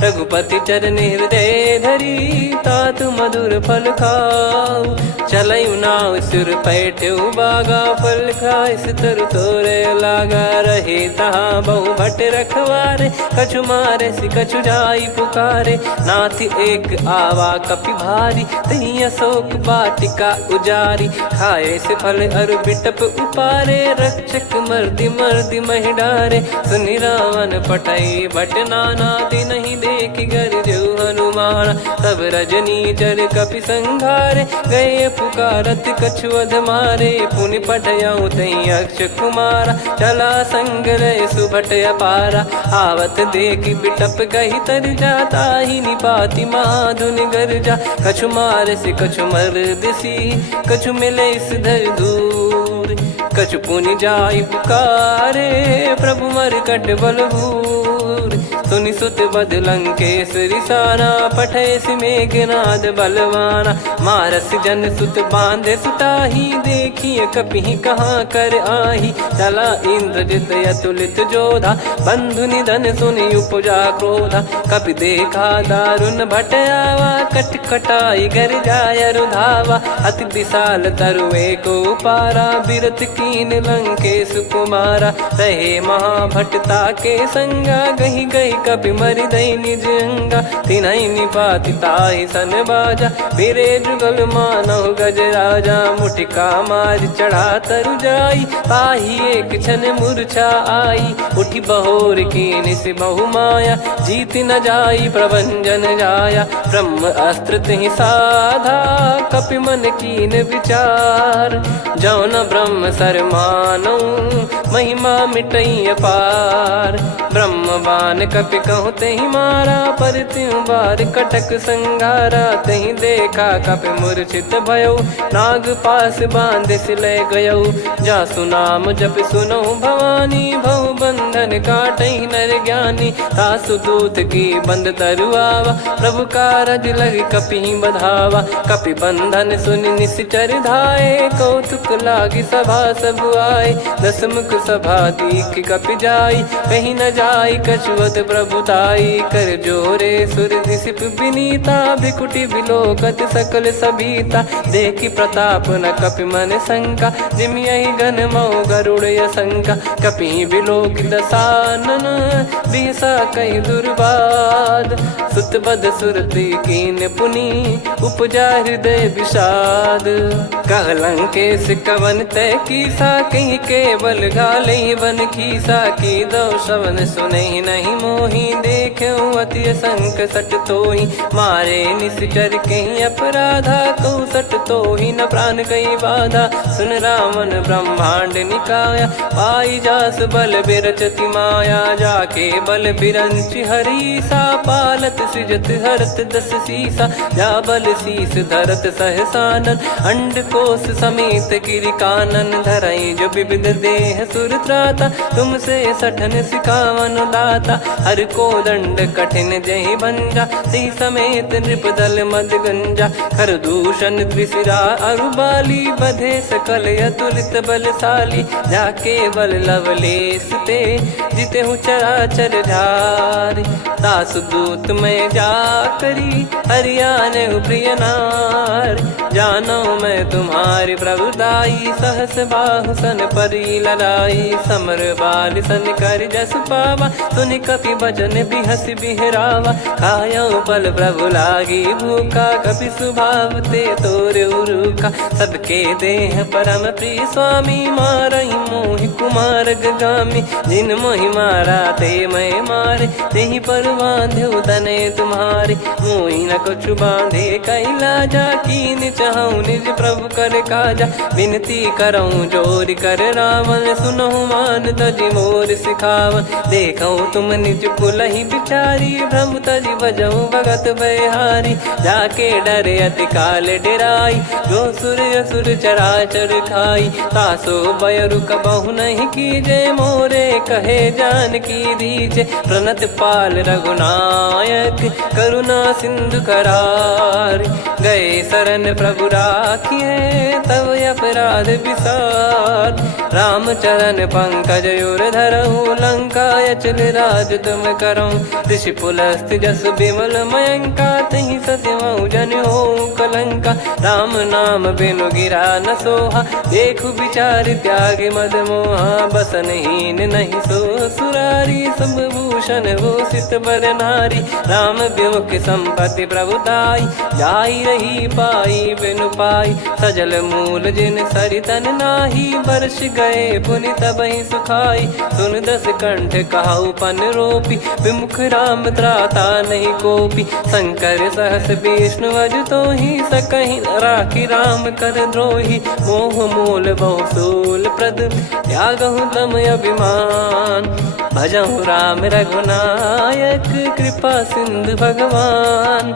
रघुपति चरण हृदय धरी, तात मधुर फल खाऊ। चलऊ नाव सिर पैठ्यु बागा, फल खाय तरु तोरे लागा। रहे तहाँ बहु भट रखवारे, कछु मारे सि कछु जाई पुकारे। नाथ एक आवा कपि भारी, तही अशोक वाटिका उजारी। खाए से फल अरु बिटप उपारे, रक्षक मर्दि मर्दि महि डारे। सुनि रावण पटई भट नाना, तिनहि देखि गर जो हनुमान। तब रजनी चर कपि संघारे, गए पुकारत कछु अध मारे। पुनि पटयऊ तई अक्ष कुमारा, चला संग रहे सुभट अपारा। आवत देखि बिटप गही तर जाता, ही निपाति माधुनि गर्जा। कछु मार से कछु मर्दिसी, कछु मिले इस धर दूर। कछु पुनि जाई पुकारे, प्रभु मरकट बलभूर। सुनि सुत बद लंकेश्वरी साना, पठयसि मेघनाद बलवाना। मारस जन सुत बांधे सुताही, देखिए कपिहि कहाँ कर आही। चला इंद्रजित अतुलित जोधा, बंधु निधन सुनि उपजा क्रोधा। कपि देखा दारुण भट आवा, कट कटाई घर जाय रुधावा। अति विशाल तरुए को पारा, बिरत कीन लंकेश कुमारा। रहे महाभटता के संगा, गही गही कपि मरि दई निज अंगा। तिन्हि निपाति ताहि सन बाजा, बिरे जुगल मानव गज राजा। मुटिका मार चढ़ा तरु जाई, ताहि एक क्षण मूर्छा आई। उठि बहोर कीन से बहु माया, जीत न जाई प्रभंजन जाया। ब्रह्म अस्त्र तिहि साधा, कपि मन कीन विचार। जौ न ब्रह्म सर मानौ, महिमा मिटई अपार। ब्रह्म बान कपि कहूँ तहि मारा, पर त्यों बार कटक संगारा। तहि देखा कपि मूर्छित भयो, नाग पास बांध सिले गयौ। जासु नाम जप सुनौ भवानी, भव बंधन काटहि नर ज्ञानी। तासु दूत की बंद तरुआवा, प्रभु कारज लग कपि बधावा। कपि बंधन सुनि निश्चर धाये, कौतुक लागी सभा सब आए। दसमुख सभा दीख कपि जाई, कहीं न जाई कछुअत प्रभुताई कर जोरे सुर दिसिप विनीता भिकुटी बिलोकत सकल सबीता देखी प्रताप न कपि मन शंका जिमियहि गन मऊ गरुड़ शंका कपि बिलोक दसानन बिहसा कहि दुर्बाद सुत बद सुरति कीन पुनि उपजा हृदय विषाद कहलंकेश कवन तय कीसा कहीं केवल गाले बन खीसा की दो शवन सुने नहीं मोही देखे अति संक सट तोही मारे निश्चर कहीं अपराधा तो सट तोही न प्राण कहीं बाधा सुन रावण ब्रह्मांड निकाया पाई जास बल बिरचति माया जाके बल बिरंच हरीसा पालत सृजत हरत दस सीसा जा बल शीस धरत सहसानन अंड कोश समेत गिरि कानन धरई जो विविध देह सुर त्राता तुमसे सठन सिखावन दाता हर को दंड कठिन जहि भंजा ती समेत नृपदल मद गंजा खर दूषण त्रिशिरा अरुबाली बधे सकल अतुलित बलशाली जाके बल लवलेस ते जिते हूँ चराचर झारी दास दूत में जा करी हरियाने प्रिय नार जानो मैं तुम्हारी प्रभुताई सहस बाहु सन परी ललाई समर बाल सन कर जस पावा सुन कपि भजन बिहस बिहरावा खायो पल प्रभु लागी भूखा कपि स्वभाव ते तोर उरुखा सबके देह परम प्रिय स्वामी मारई मोहि कुमार गामी जिन मोहि मारा ते मैं मारे तेहि पर बांधो तने तुम्हारे मोहि न कुछ बांधे कैला जा कीन चाहूं निज प्रभु कर काजा विनती करऊं जोर कर रावण सुनहु मान तजि मोर सिखावन देखऊं तुम निज कुलहि बिचारी भ्रम तजि बजऊं भगत बहारी जाके डरे अति काल डेराई जो सुर असुर चराचर खाई तासो बयरु कबहु नहीं कीजे मोरे कहे जान की दीजे प्रणत पाल रघुनायक करुणा सिंधु करार गए शरण प्रभु राखिए तब अपराध विसार राम चरण पंकज उर धरऊं लंका अचल राज तुम करऊं ऋषि पुलस्त जस विमल मयंका तहि सत्यमऊ जन हो कलंका राम नाम बिनु गिरा न सोहा देखु विचार त्याग मद मोहा बसनहीन नहीं सो सुरारी सब भूषण वो सित बर नारी राम विमुख संपत्ति प्रभुताई जाई रही पाई बिनु पाई सजल मूल जिन सरितन नाही वर्ष गए पुनि तबहि सुखाई सुन दस कंठ कहाऊ पन रोपी विमुख राम त्राता नहीं कोपी शंकर सहस विष्णु अज तो ही सकहि राखी राम कर द्रोही मोह मूल बहु सूल प्रद त्यागहु तम अभिमान भजहु राम रघुनायक कृपा सिंधु भगवान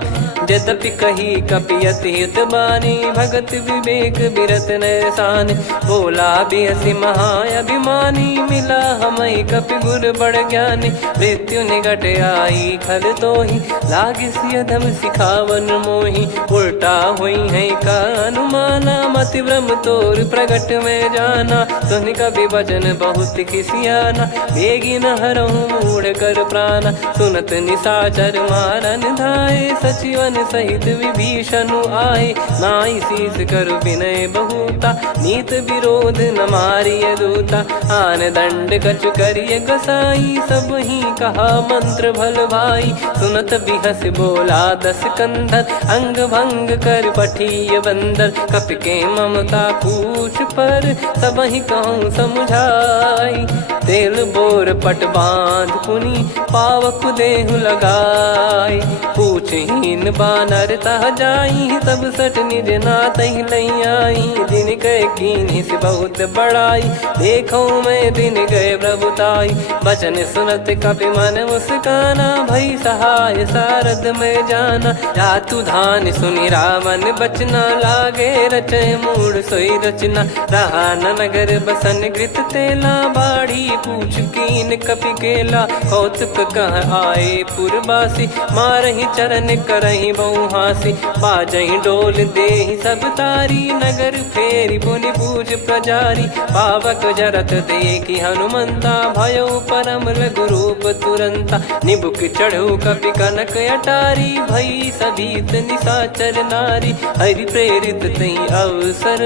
यद्यपि कही कपियत हित बानी भगत विवेक बिरत नैसान बोला बिहसी महाअभिमानी मिला हमई कपि गुर बड़ ज्ञानी मृत्यु निकट आई खल तो ही लागे सियधम सिखावन मोही उल्टा हुई है का अनुमाना मति ब्रह्म तोर प्रगट में जाना सुन कभी वचन बहुत किसियाना बेगी न हरहु मूढ़ कर प्राण सुनत निशाचर मारन धाये सचिवन सहित विभीषणु आए नाई शीस कर विनय बहुता नीत विरोध न मारिय दूता आन दंड कछु करिय गसाई सब ही कहा मंत्र भल भाई सुनत बिहस बोला दस कंधर अंग भंग कर पठिय बंदर कपि के ममता पूछ पर सब ही कहूँ समझाई तेल बोर पट बांध पुनि पावक देहु लगाई पूछहीन बानर तह जाई सब सट निज नाथ लई आई दिन गए कीन्ही से बहुत बड़ाई देखो मैं दिन गए प्रभुताई बचन सुनत कपि मन मुस्काना भई सहाय सारद में जाना जातु धान सुनि रावण बचना लागे रचय मूड सोई रचना रहा न नगर बसन कृत तेला बाड़ी पूछ कीन कपि केला कौतुक कह आए पुरबासी मारहि चरण करहि बहु हासी बाजही डोल देहि सब तारी नगर फेरी पुनि पूज प्रजारी पावक जरत देखी हनुमंता भयो परम रघुरूप तुरंता निबुक चढ़ऊ कपि कनक अटारी भई सभीत निशाचर नारी हरि प्रेरित तई अवसर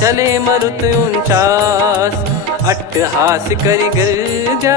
चले मरुत 49 अट्टहास करि गिरजा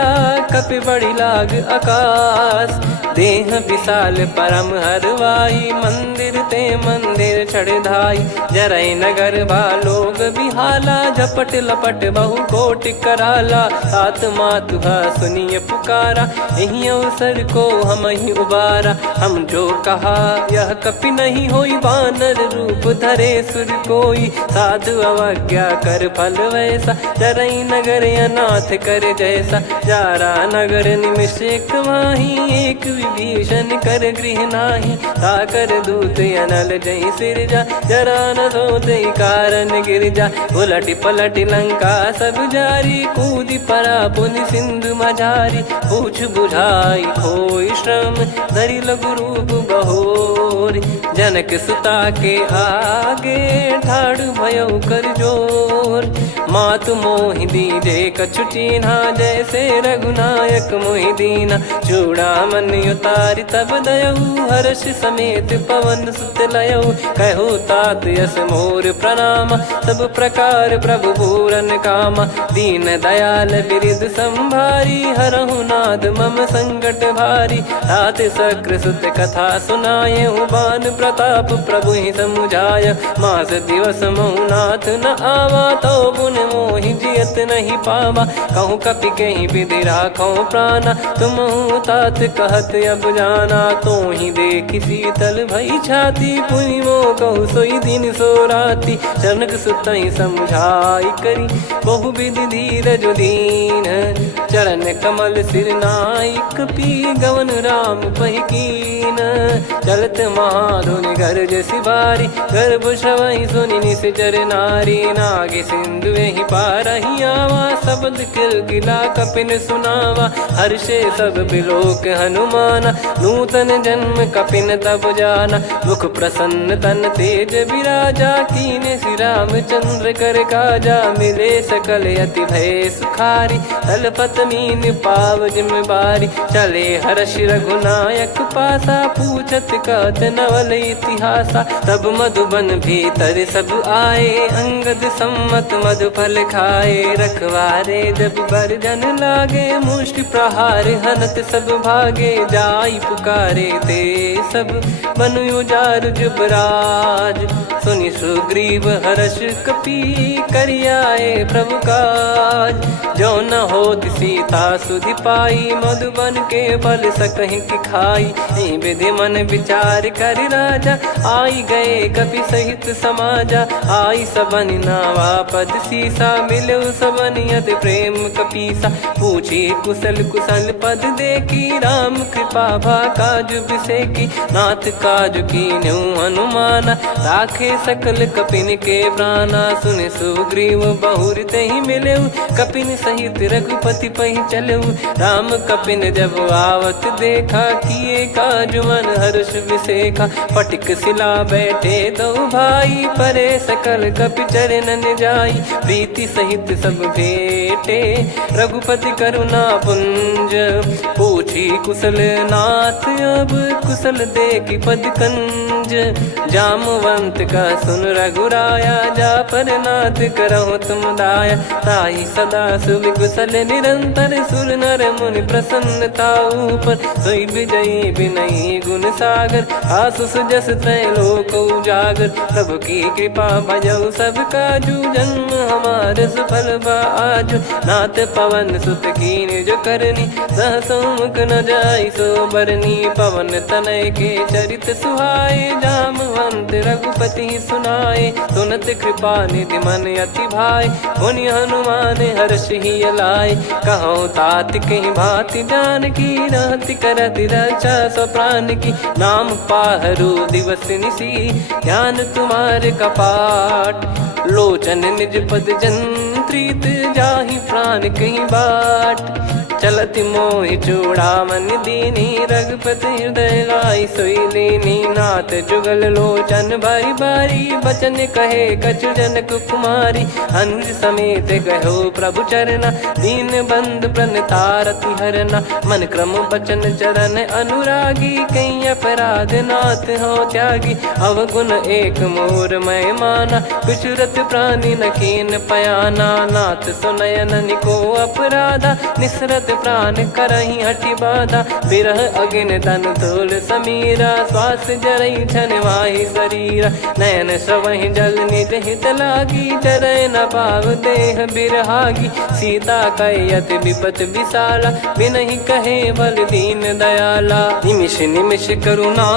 कपि बड़ी लाग आकाश देह विशाल परम हरवाई मंदिर ते मंदिर चढ़धाई जरई नगर भालोग बिहाला झपट लपट बहु कोटि कराला सात मातुहा सुनिय पुकारा यही अवसर को हम ही उबारा हम जो कहा यह कपि नहीं होई वानर रूप धरे सुर कोई साधु अवज्ञा कर फल वैसा जरई नगर अनाथ कर जैसा जारा नगर निमिष एक माही एक विभीषण कर गृह नाही ताकर दूत अनल जय सिरजा जरा न सोते कारण गिरजा उलट पलट लंका सब जारी कूदी परा पुनि सिंधु मझारी पूछ बुझाई खोई श्रम धरि लघु रूप बहोरी जनक सुता के आगे ठाड़ भयो कर जोर मातु मोहि दीजे कछु चीन्हा जैसे रघुनायक मोहि दीना चूड़ामन उतारि तब दयऊ हर्ष समेत पवन सुत लयऊ कहु तात यस मोर प्रणाम सब प्रकार प्रभु पूरन कामा दीन दयाल बिरिद संभारी हरहु नाद मम संकट भारी तात सक्र सुत कथा सुनाये बान प्रताप प्रभु ही समुझाय मास दिवस महु नाथ न आवा तो पुन मोहि जियत नहीं पावा कहूँ कपि कहीं विधि राखो प्राणा तुम तात कहत अब जाना तो ही देखी शीतल भई छाती पुनि मो कहु सोई दिन सो राती जनक सुतई समझाई करी बहु विधि धीरज दीन चरण कमल सिर नायक पी गवन राम पहिकीन चलत महाधुनि गरज सिबारी गर्भ श्रवई सुनि निश्चर नारी नागे सिंधु ही पारही आवा शब्द किल गिला कपिन सुनावा हर्षे सब बिलोक हनुमाना नूतन जन्म कपिन तब जाना मुख प्रसन्न तन तेज विराजा कीने श्री रामचंद्र कर काजा मिले सकल अति भय सुखारी तलपत मीन पाव जिम्मेवारी चले हर्ष रघुनायक पासा पूछत कहत नवल इतिहासा तब मधुबन भीतर सब आए अंगद सम्मत मधुफल खाए रखवारे जब बरजन लागे मुष्टि प्रहार हनत सब भागे जाई पुकारे ते सब बन उजार जुबराज सुनि सुग्रीव हर्ष कपि करियाए प्रभु काज जो न होत सीता सुधि पाई मधुबन के फल सकहि की खाई विधि मन विचार कर राजा आई गए कपि सहित समाजा आई सबन नावा पद सीसा मिलो सबन यद प्रेम कपीसा पूछी कुशल कुशल पद देखी राम कृपा भा काज बिसेकी नाथ काज कीन्यु हनुमाना राखे सकल कपिन के प्राणा सुन सुग्रीव बहुर तहि मिलेऊ कपिन सहित रघुपति पहि चलेऊ राम कपिन जब आवत देखा किए काज मन हर्ष विसेखा फटिक सिला बैठे दो भाई परे सकल कपि चरणन जाई प्रीति सहित सब भेटे रघुपति करुणा पुंज पूछी कुशल नाथ अब कुशल देखी पद कंज जामवंत का सुन रघुराया जा पर नाथ करहु तुम दाया ताई सदा सुविकुशल निरंतर सुर नर मुनि प्रसन्नता ऊपर सोई विजयी विनयी गुण सागर आसुस जस त्रैलोक उजागर प्रभु की कृपा भजऊ सब काजू जन्म हमार सफल आज नाथ पवन सुत कीन जो करनी सहसो मुख न जाई सो बरनी पवन तनय के चरित सुहाए जामवंत रघुपति सुनाए सुनत कृपा निधि मन अति भाई मुनि हनुमान हर्ष ही लाए कहो तात कहीं भांति जान की रहति करति रक्षा सो प्राण की नाम पाहरू दिवस निसी ध्यान तुम्हारे कपाट लोचन निज पद जंत्रित जाहि प्राण कहीं बाट चलत मोहि चूड़ामन दीनी रघुपति हृदय लाई सोई लीनी नाथ जुगल लोचन बारी बारी बचन कहे कछु जनक कुमारी अनुज समेत गहो प्रभु चरना दीन बंद प्रणतारति हरना मन क्रम बचन चरण अनुरागी कई अपराध नाथ हो त्यागी अवगुण एक मोर मैं माना कुचरत प्राणी न कीन पयाना नाथ सुनयन निको अपराधा निसरत प्राण करही हटि बाधा बिरह अगिन तन तोल समीरा श्वास जरई छन वाहि शरीरा नयन सवहि जल निज हित लागी चरय न पाव देह बिरहागी सीता कयत विपत विशाला बिनहि कहे बल दीन दयाला निमिष निमिष करुणा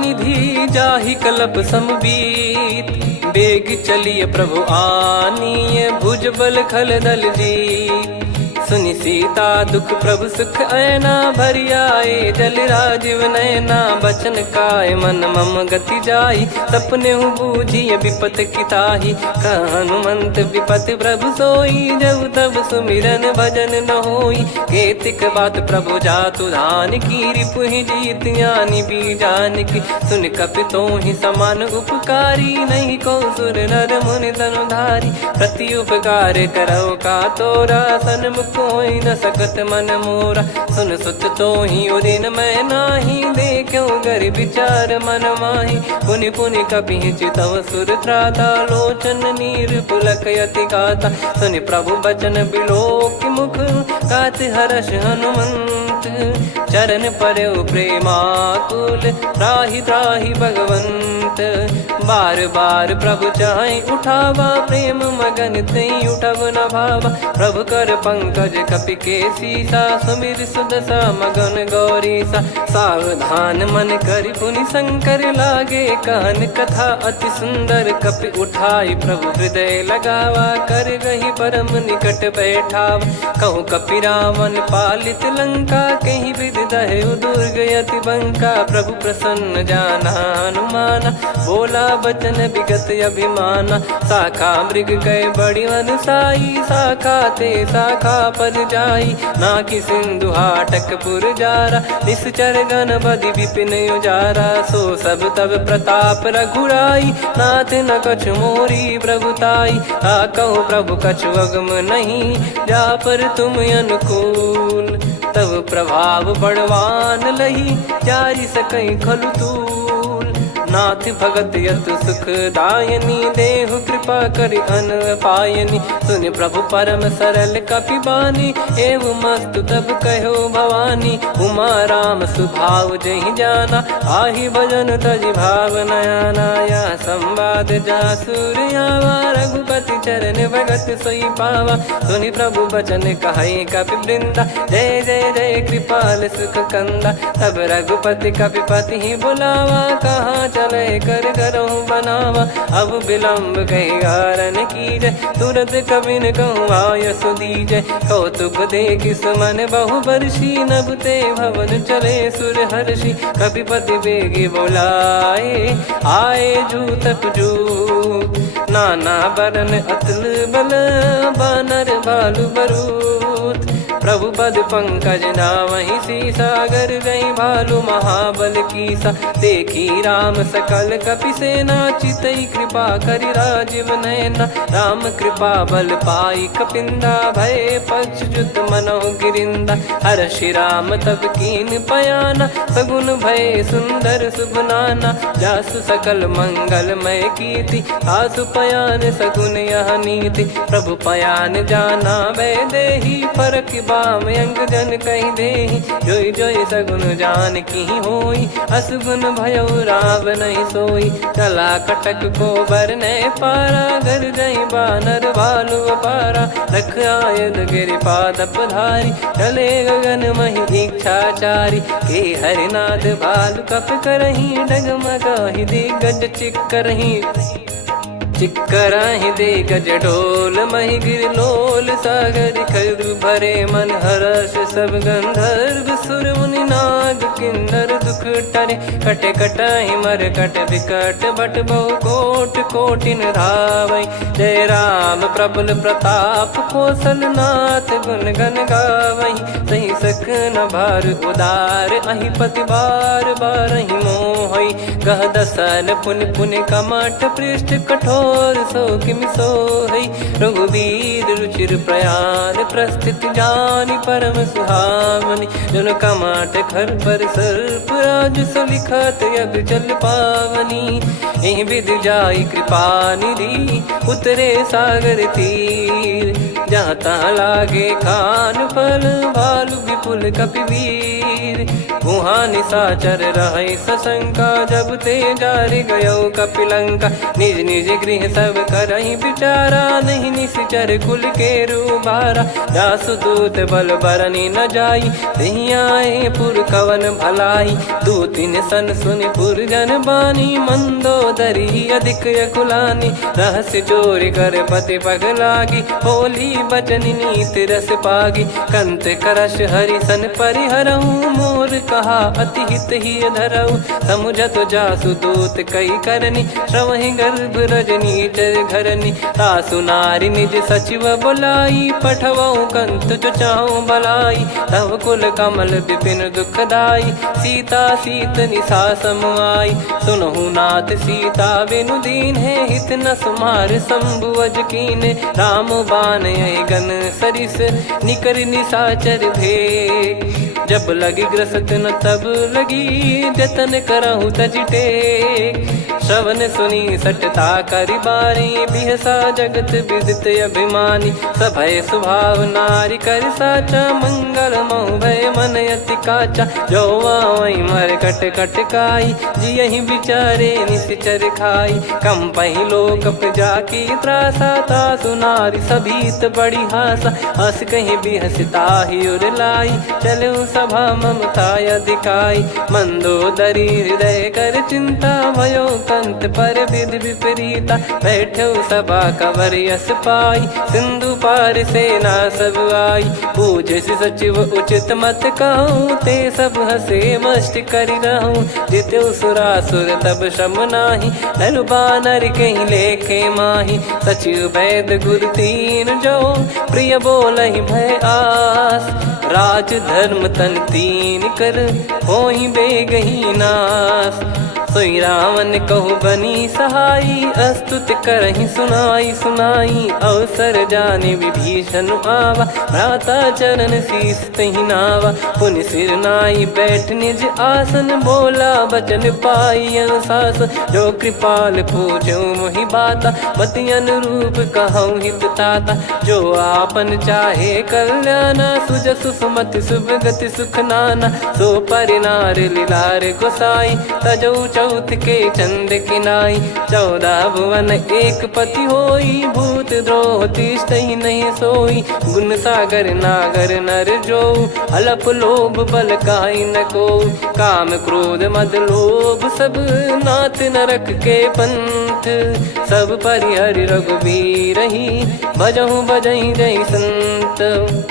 निधि जाहि कलप समबीत बेग चलिए प्रभु आनीय भुज बल खल दल जीत सुनि सीता दुख प्रभु सुख ऐना भरि आए जल राजीव नैना बचन काय मन मम गति जाई सपने हूँ बूझिए विपत किताही हनुमंत विपत प्रभु सोई जब तब सुमिरन भजन न होई केतिक बात प्रभु जातु धान की रिपुहि जीत यानी बीजान की सुन कपितो ही समान उपकारी नहीं को सुर नर मुनि तनुधारी प्रति उपकार करो का तोरा सन्मुख कोई न सकत मन मोरा सुन सुत तो ही उदिन मैं नाही देखो गर विचार मन माही पुनि पुनि कपि चितव सुर त्राता लोचन नीर पुलक यति गाता सुनि प्रभु बचन बिलोक मुख गात हर्ष हनुमंत चरण परयो प्रेमाकुल त्राहि त्राहि भगवंत बार बार प्रभु चाहि उठावा प्रेम मगन तई उठब न भावा प्रभु कर पंकज कपि के सीसा सुमिर सुदशा मगन गौरीसा सावधान मन करि पुनि शंकर लागे कहन कथा अति सुंदर कपि उठाई प्रभु हृदय लगावा कर गही परम निकट बैठाव कहूँ कपि रावण पालित लंका कहीं विधि दहु दुर्ग यति बंका प्रभु प्रसन्न जाना हनुमाना बोला बचन विगत अभिमाना शाखा मृग गए बड़ी अनुसाई शाखा ते शाखा पर जाई ना कि सिंधु हाटक पुर जारा निश्चर गण बदि विपिन उजारा सो सब तब प्रताप रघुराई नाथ न कछु मोरी प्रभुताई आ कहो प्रभु कछु अगम नहीं जा पर तुम अनुकूल तब प्रभाव बड़वान लही जारी सकई खलु तूल नाथ भगत यत सुख दायनी देहु कृपा करि अन पायनी सुनि प्रभु परम सरल कपि बानी एव मस्तु तब कहो भवानी उमा राम सुभाव जहि जाना आहि भजन तजि भाव नयाना या संवाद जासुर आवा रघुपति चरण भगत सोई पावा सुनि प्रभु बचन कहे कपि वृंदा जय जय जय कृपाल सुख कंदा तब रघुपति कपिपति ही बुलावा कहाँ चले कर करहूँ बनावा अब विलम्ब कही कारण कीजय तुरंत कबिन कहूँ आयस दीजय कौतुक देखि सुमन बहु बरसी नभ ते भवन चले सुर हर्षि कपिपति बेगी बोलाए आए जूतक जू नाना बरन अतुल बल बानर भालु बरूत प्रभु पद पंकज नावहि सीसागर गई भालु महाबल कीसा देखी राम सकल कपि सेना चितई कृपा करि राजीव नयना राम कृपा बल पाई कपिंदा भय पक्ष जुत मनो गिरिंदा हर्षि राम तब कीन पयाना सगुन भय सुंदर सुगुनाना जासु सकल मंगलमय कीर्ति आसु पयान सगुन यह नीति प्रभु पयान जाना वै देही फरक बाम अंग जन कही देही जोई जोई सगुन जान की होई असगुन भयो राव नहीं सोई चला कटक को बरने पारा घर जई बानर भालु पारा रख आयद गिरि पाद पधारी चले गगन मही इच्छाचारी के हरिनाथ भालु कप करही डगमगाही दिग्गज चिक करही चिक्कराहि दे गज ढोल मही गिर लोल सागर खर भरे मन हर्ष सब गंधर्व सुर मुनि नाग किन्नर दुख टरे कटे कटाहि मर कट विकट भट बहु कोट कोटिन धावै जय राम प्रबल प्रताप कौशल नाथ गुण गन गावै सही सकन भार उदार अहि पति बार बारहि मोहै गह दसन पुन पुन कमठ पृष्ठ कठोर सो किमि सोहै रघुवीर रुचिर प्रयाण प्रस्थित जानि परम सुहावनि जन कमठ खर पर सर्प राज सलिखत अब चल पावनी एहि विध जाई कृपा निधि उतरे सागर तीर जहाँ तहाँ लागे खान फल भालु विपुल कपिवीर वहाँ निशाचर रहे सशंका जब ते जारि गयो कपिलंका निज निज गृह सब करहि विचारा नहीं निश्चर कुल के रूबारा जासु दूत बल बरनी न जाई तहि आए पुर कवन भलाई दूतिन सन सुनि पुर जन बानी मंदोदरी अधिक अकुलानी रहस्य चोरी कर पति पग लागी होली बचन नीत रस पागी कंत करश हरि सन परिहरऊ मोर कहा अति हित ही धरऊ समुझत जासु दूत कई करनी श्रवहि गर्भ रजनी चर घरनी तासु नारी निज सचिव बुलाई पठवऊ कंत जो चाहूं बलाई तव कुल कमल विपिन दुखदाई सीता सीत निशा समाई सुनहु नाथ सीता बिनु दीन है हित न सुमार शंभु अज कीने राम बान यही गन सरिस निकर निशाचर भेग जब लगी ग्रसत न तब लगी जतन करहु तज टेक श्रवण सुनी सटता करि बारी बिहसा जगत विदित अभिमानी सभय स्वभाव नारी कर साचा मंगल मऊ भय मन अति काचा जो आवई मर कट कट काई जियहि बिचारे निश्चर खाई कम पही लोक जाकी त्रासा तासु नारी सभीत बड़ी हासा हस कहीं बिहसता ही उर लाई चलो सभा ममता अधिकाई मंदोदरी हृदय कर चिंता भयो कंत पर विधि विपरीता बैठो सभा कवर यस पाई सिंधु पार सेना सब आई पूजे सचिव उचित मत कहूँ ते सब हसे मस्त करि रहूं जित्यो सुरासुर तब शम नाही नल बानर कहीं लेखे माही सचिव वैद गुरु तीन जो प्रिय बोलहि भय आस राज धर्म तन तीन कर होई बेगही नास सोई रावण कहु बनी सहाई अस्तुत करहि सुनाई सुनाई अवसर जाने विभीषण आवा भ्राता चरण शीस तहि नावा पुनि सिर नाई बैठ निज आसन बोला बचन पाई अनुशास जो कृपाल पूछो मोहि बाता मति अनुरूप कहूँ हित ताता जो आपन चाहे कल्याणा सुजसु सुमति शुभ गति सुख नाना सो परिनार लीलार गोसाई तजौ चौथ के चंद किनाई 14 भुवन एक पति होई भूत द्रोह तिष्ठहि नहीं सोई गुण सागर नागर नर जो अलप लोभ बल काई न को काम क्रोध मद लोभ सब नाथ नरक के पंथ सब परिहरि रघुबीर ही भजहु भजहि जय संत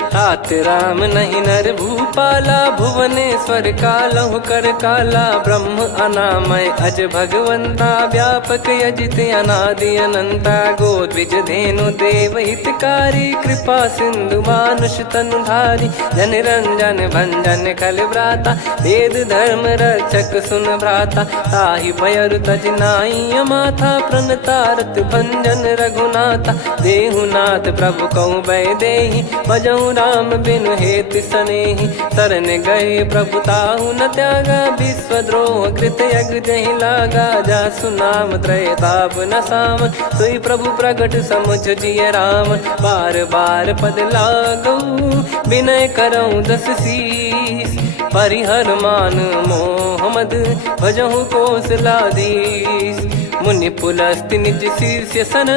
तात राम नहीं नर भूपाला भुवनेश्वर कालहु कर काला ब्रह्म अनामय अज भगवंता व्यापक यजित अनादि अनंता गोद्विज धेनु देव हितकारी कृपा सिंधु मानुष तनुधारी जन रंजन भंजन खल भ्राता वेद धर्म रक्षक सुन भ्राता ताहि भयर तज नाई माथा प्रणतारत भंजन रघुनाथा देहुनाथ प्रभु कहु बै देहि भजहु राम बिनु हेति सनेहि शरण गए प्रभु ताहु न त्यागा विश्वद्रोह कृत यज्ञ जहि लागा जासु नाम त्रयताप न सामन सोई प्रभु प्रगट समुझ जिय राम बार बार पद लागऊ विनय करऊँ 10 शीस परिहर मान मोहम्मद भजहु कौशलाधीश मुनि पुलस्ति निज शीर्ष सन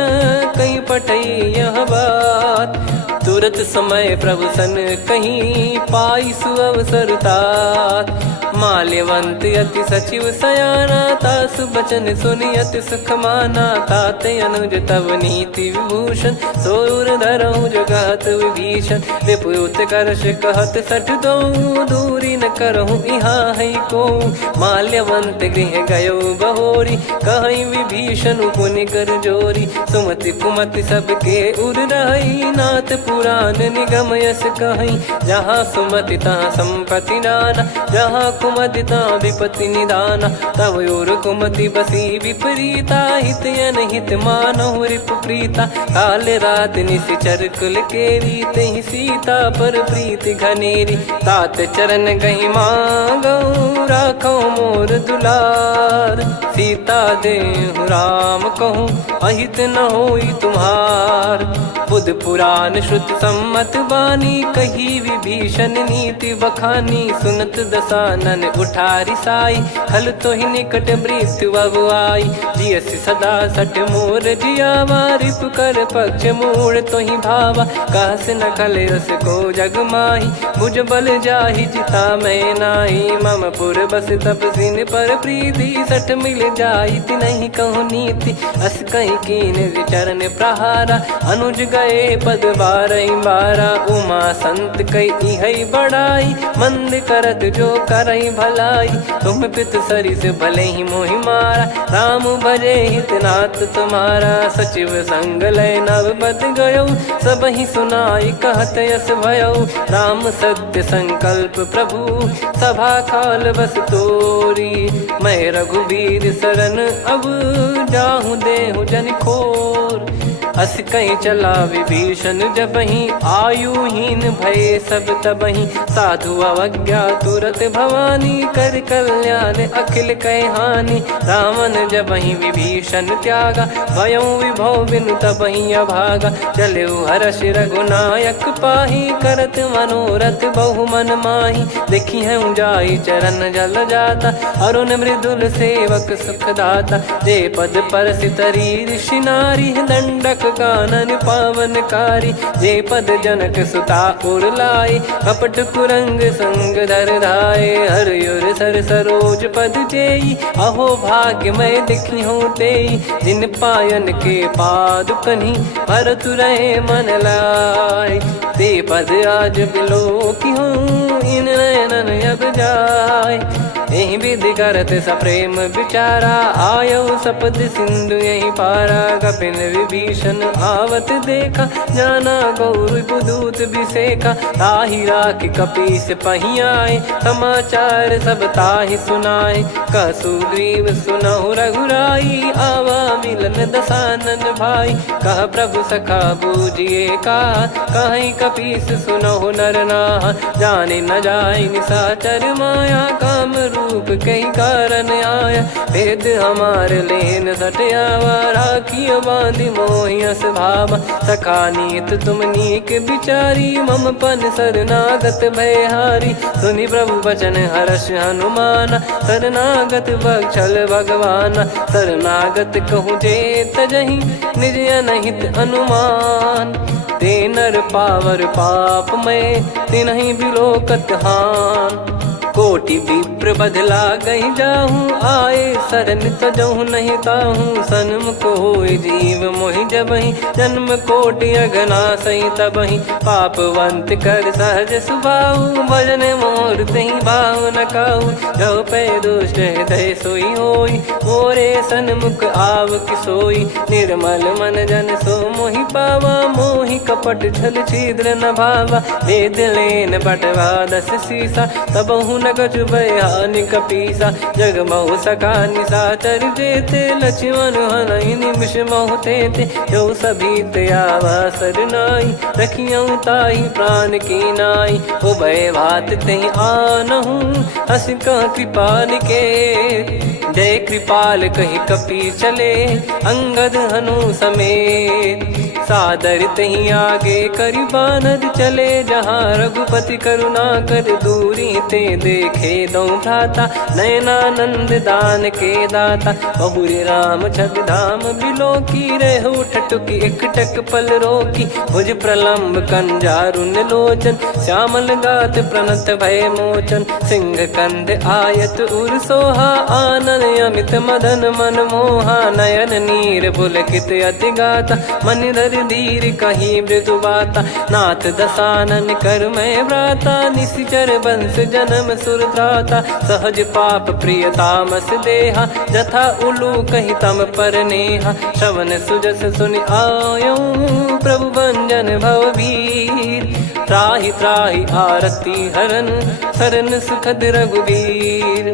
कहीं पटई यह बात तुरत समय प्रभु सन कहीं पाई सुअवसर तात माल्यवंत अति सचिव सयाना, तासु बचन सुनि अति सुख माना। ताते अनुज तव नीति विभूषण, सोर धरहु जगत विभीषण। विपुत करश कहत सठ दो, दूरी न करहु यहाँ है को। माल्यवंत गृह गयो बहोरी, कहीं विभीषण पुनि कर जोरी। सुमति कुमति सबके उर रही, नाथ पुराण निगम यस कहीं। जहाँ सुमति तहाँ संपत्ति नाना, जहाँ कुमति तहाँ विपत्ति निदाना। तब और कुमति बसी विपरीता, हित अनहित मानहु रिपु प्रीता। काल रात निशिचर कुल केरी, तेहि सीता पर प्रीति घनेरी। तात चरण गही मांगऊ, राखो मोर दुलार। सीता देहु राम कहूँ, अहित न होई तुम्हार। बुध पुराण श्रुत सम्मत बानी, कही विभीषण नीति बखानी। सुनत दसानन उठारी साई, खल तो ही निकट मृत्यु अब आई। जियसि सदा सठ मोर जियावा, रिपु कर पक्ष मूड़ तो ही भावा। कहस न खले रस को जग माही, भुज बल जाहि जिता मैं नाई। मम पुर बस तपसिन पर प्रीति, सठ मिल जाई नहीं कहूँ नीति। अस कहीं कीन चरण प्रहारा, अनुज गए पद बारही बारा। उमा संत कई है बड़ाई, मंद करत जो करई भलाई। तुम पित सरिस भले ही मोहि मारा, राम भजे हितनाथ तुम्हारा। सचिव संग लय नव बद गयो, सब ही सुनाई कहत यस भयो। राम सत्य संकल्प प्रभु, सभा काल बस तोरी। मैं रघुबीर शरण अब, जाहु देहु जन खोर। अस कहीं चला विभीषण जबहि, आयुहीन भय सब तबहि। साधु अवज्ञा तुरत भवानी, कर कल्याण अखिल कह हानि। रावण जबहि विभीषण त्यागा, भयउ विभव बिनु तबहि अभागा। चलऊ हर्ष रघुनायक पाही, करत मनोरथ बहु मन माही। देखी हूँ जाई चरण जल जाता, अरुण मृदुल सेवक सुखदाता। जे पद पर सितरी ऋषि नारी, दंडक कानन पावनकारी। जे पद जनक सुता उर लाए, कपट कुरंग संग धर धाये। हरियुर सर सरोज पद जेई, अहो भाग्य मैं दिखी हूँ तेई। जिन पायन के पादुकनि, भरत रहे मन लाए। ते पद आज बिलो की हूँ, इन नयनन अब जाय। यही विधि करत सप्रेम विचारा, आयऊ सपद सिंधु यही पारा। कपिन विभीषण आवत देखा, जाना गौर बुदूत बिसेखा। ताहि राखि कपीस पही आए, समाचार सब ताहि सुनाए। कह सुग्रीव सुनहु रघुराई, आवा मिलन दसानन भाई। कह प्रभु सखा बूझिए का, कहीं कपीस सुनहु नर नाहा। जाने न जाय निशाचर माया, काम रूप कई कारण आया। भेद हमार लेन सटयावा, राखियो बांधि मोहियस भावा। सखा नीत तुम नीक बिचारी, मम पन शरणागत भयहारी। सुनि प्रभु वचन हर्ष हनुमाना, शरणागत बक्षल भगवाना। शरणागत कहूँ जे तजहि, निज अनहित अनुमान। ते नर पावर पाप में, तिन्हि बिलोकत हान। कोटि विप्र बदला गई जाहूँ, आए शरण तजहु नहीं ताहूँ। सन्मुख होय जीव मोहि जबहि, जन्म कोटि अगना सही तबहि। पापवंत कर सहज सुभाऊ, भजन मोर तहि भाव न काहू। जो पै दुष्ट हृदय सोई होई, मोरे सन्मुख आव कि सोई। निर्मल मन जन सो मोहि पावा, मोहि कपट छल छिद्र न भावा। वेद लेन बटवा दस सीसा, तबहु न कछु भयानि कपीसा। जग महु सखा निशाचर जेते, लक्ष्मण हनहि निमिष महु तेते। जो सभी त्यावा सरनाई, रखियऊ ताहि प्राण की नाई। उभय भात तेहि आनहु, हस कह कृपाल के। जय कृपाल कहि कपी चले, अंगद हनु समेत। सादर तहीं आगे करी बानर चले जहाँ रघुपति करुणा कर दूरी ते देखे दो भ्राता नयनानंद दान के दाता बहुरी राम छग धाम बिलो की रह ठटुकी एकटक पल रोकी भुज प्रलंब कंजारुन लोचन श्यामल गात प्रणत भय मोचन सिंह कंद आयत उर सोहा आनन अमित मदन मन मोहा नयन नीर पुलकित अति गाता मन धर धीर कहीं मृदु बाता नाथ दसानन कर मैं व्राता निशिचर बंस जन्म सुरत्राता सहज पाप प्रिय तामस देहा जथा उलू कही तम पर नेहा श्रवण सुजस सुनि आयो प्रभु भंजन भववीर त्राहि त्राहि आरती हरन सरन सुखद रघुवीर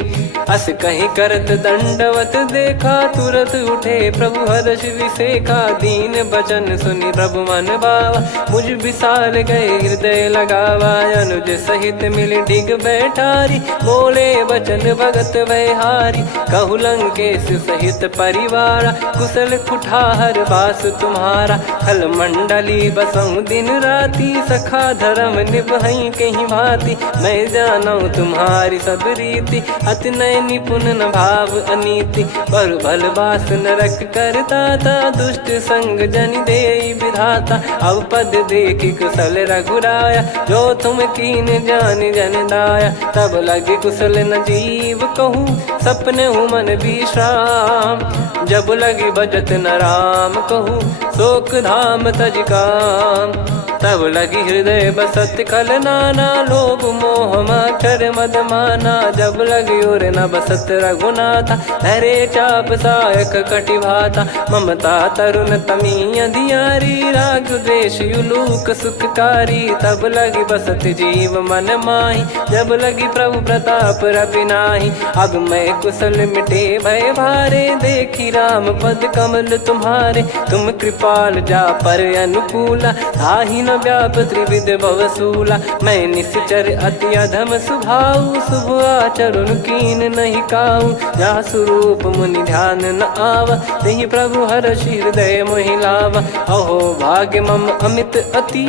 अस कहीं करत दंडवत देखा तुरत उठे प्रभु हर्ष विसेखा दीन बचन सुनि प्रभु मन भावा मुझ विसाल गए हृदय लगावा अनुज सहित मिल डिग बैठारी बोले बचन भगत वैहारी कहु लंकेश सहित परिवारा कुशल कुठार बास तुम्हारा खल मंडली बसऊं दिन राती सखा धर्म निभई कहीं भांति मैं जानू तुम्हारी सब रीति अति नय निपुण न भाव अनीति पर भल बास नरक करता था दुष्ट संग जन दे विधाता अब पद देखी कुशल रघुराया जो तुम कीन जान जन दाया तब लगे कुशल न जीव कहूँ सपने मन विश्राम जब लगी भजत न राम कहूँ शोक धाम तज काम तब लगी हृदय बसत खल नाना लोभ मोह मकर मद माना जब लगी और न बसत रघुनाथा हरे चाप सायक कटि भाता ममता तरुण तमी अधियारी राग द्वेष युलूक सुखकारी तब लगी बसत जीव मन माही जब लगी प्रभु प्रताप रविनाही अब मैं कुशल मिटे भय भारे देखी राम पद कमल तुम्हारे तुम कृपाल जा पर अनुकूला ताहि न व्याप त्रिविध भवसूला मैं निश्चर अति अधम सुभाऊ शुभ आचरण कीन नहीं काऊ जहाँ स्वरूप मुनि ध्यान न आवा नहीं प्रभु हर्ष हृदय मोहि लावा अहो भाग्य मम अमित अति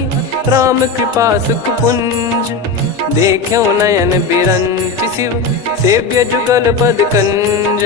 राम कृपा सुख पुंज देखो नयन बिरंच शिव सेव्य जुगल पद कंज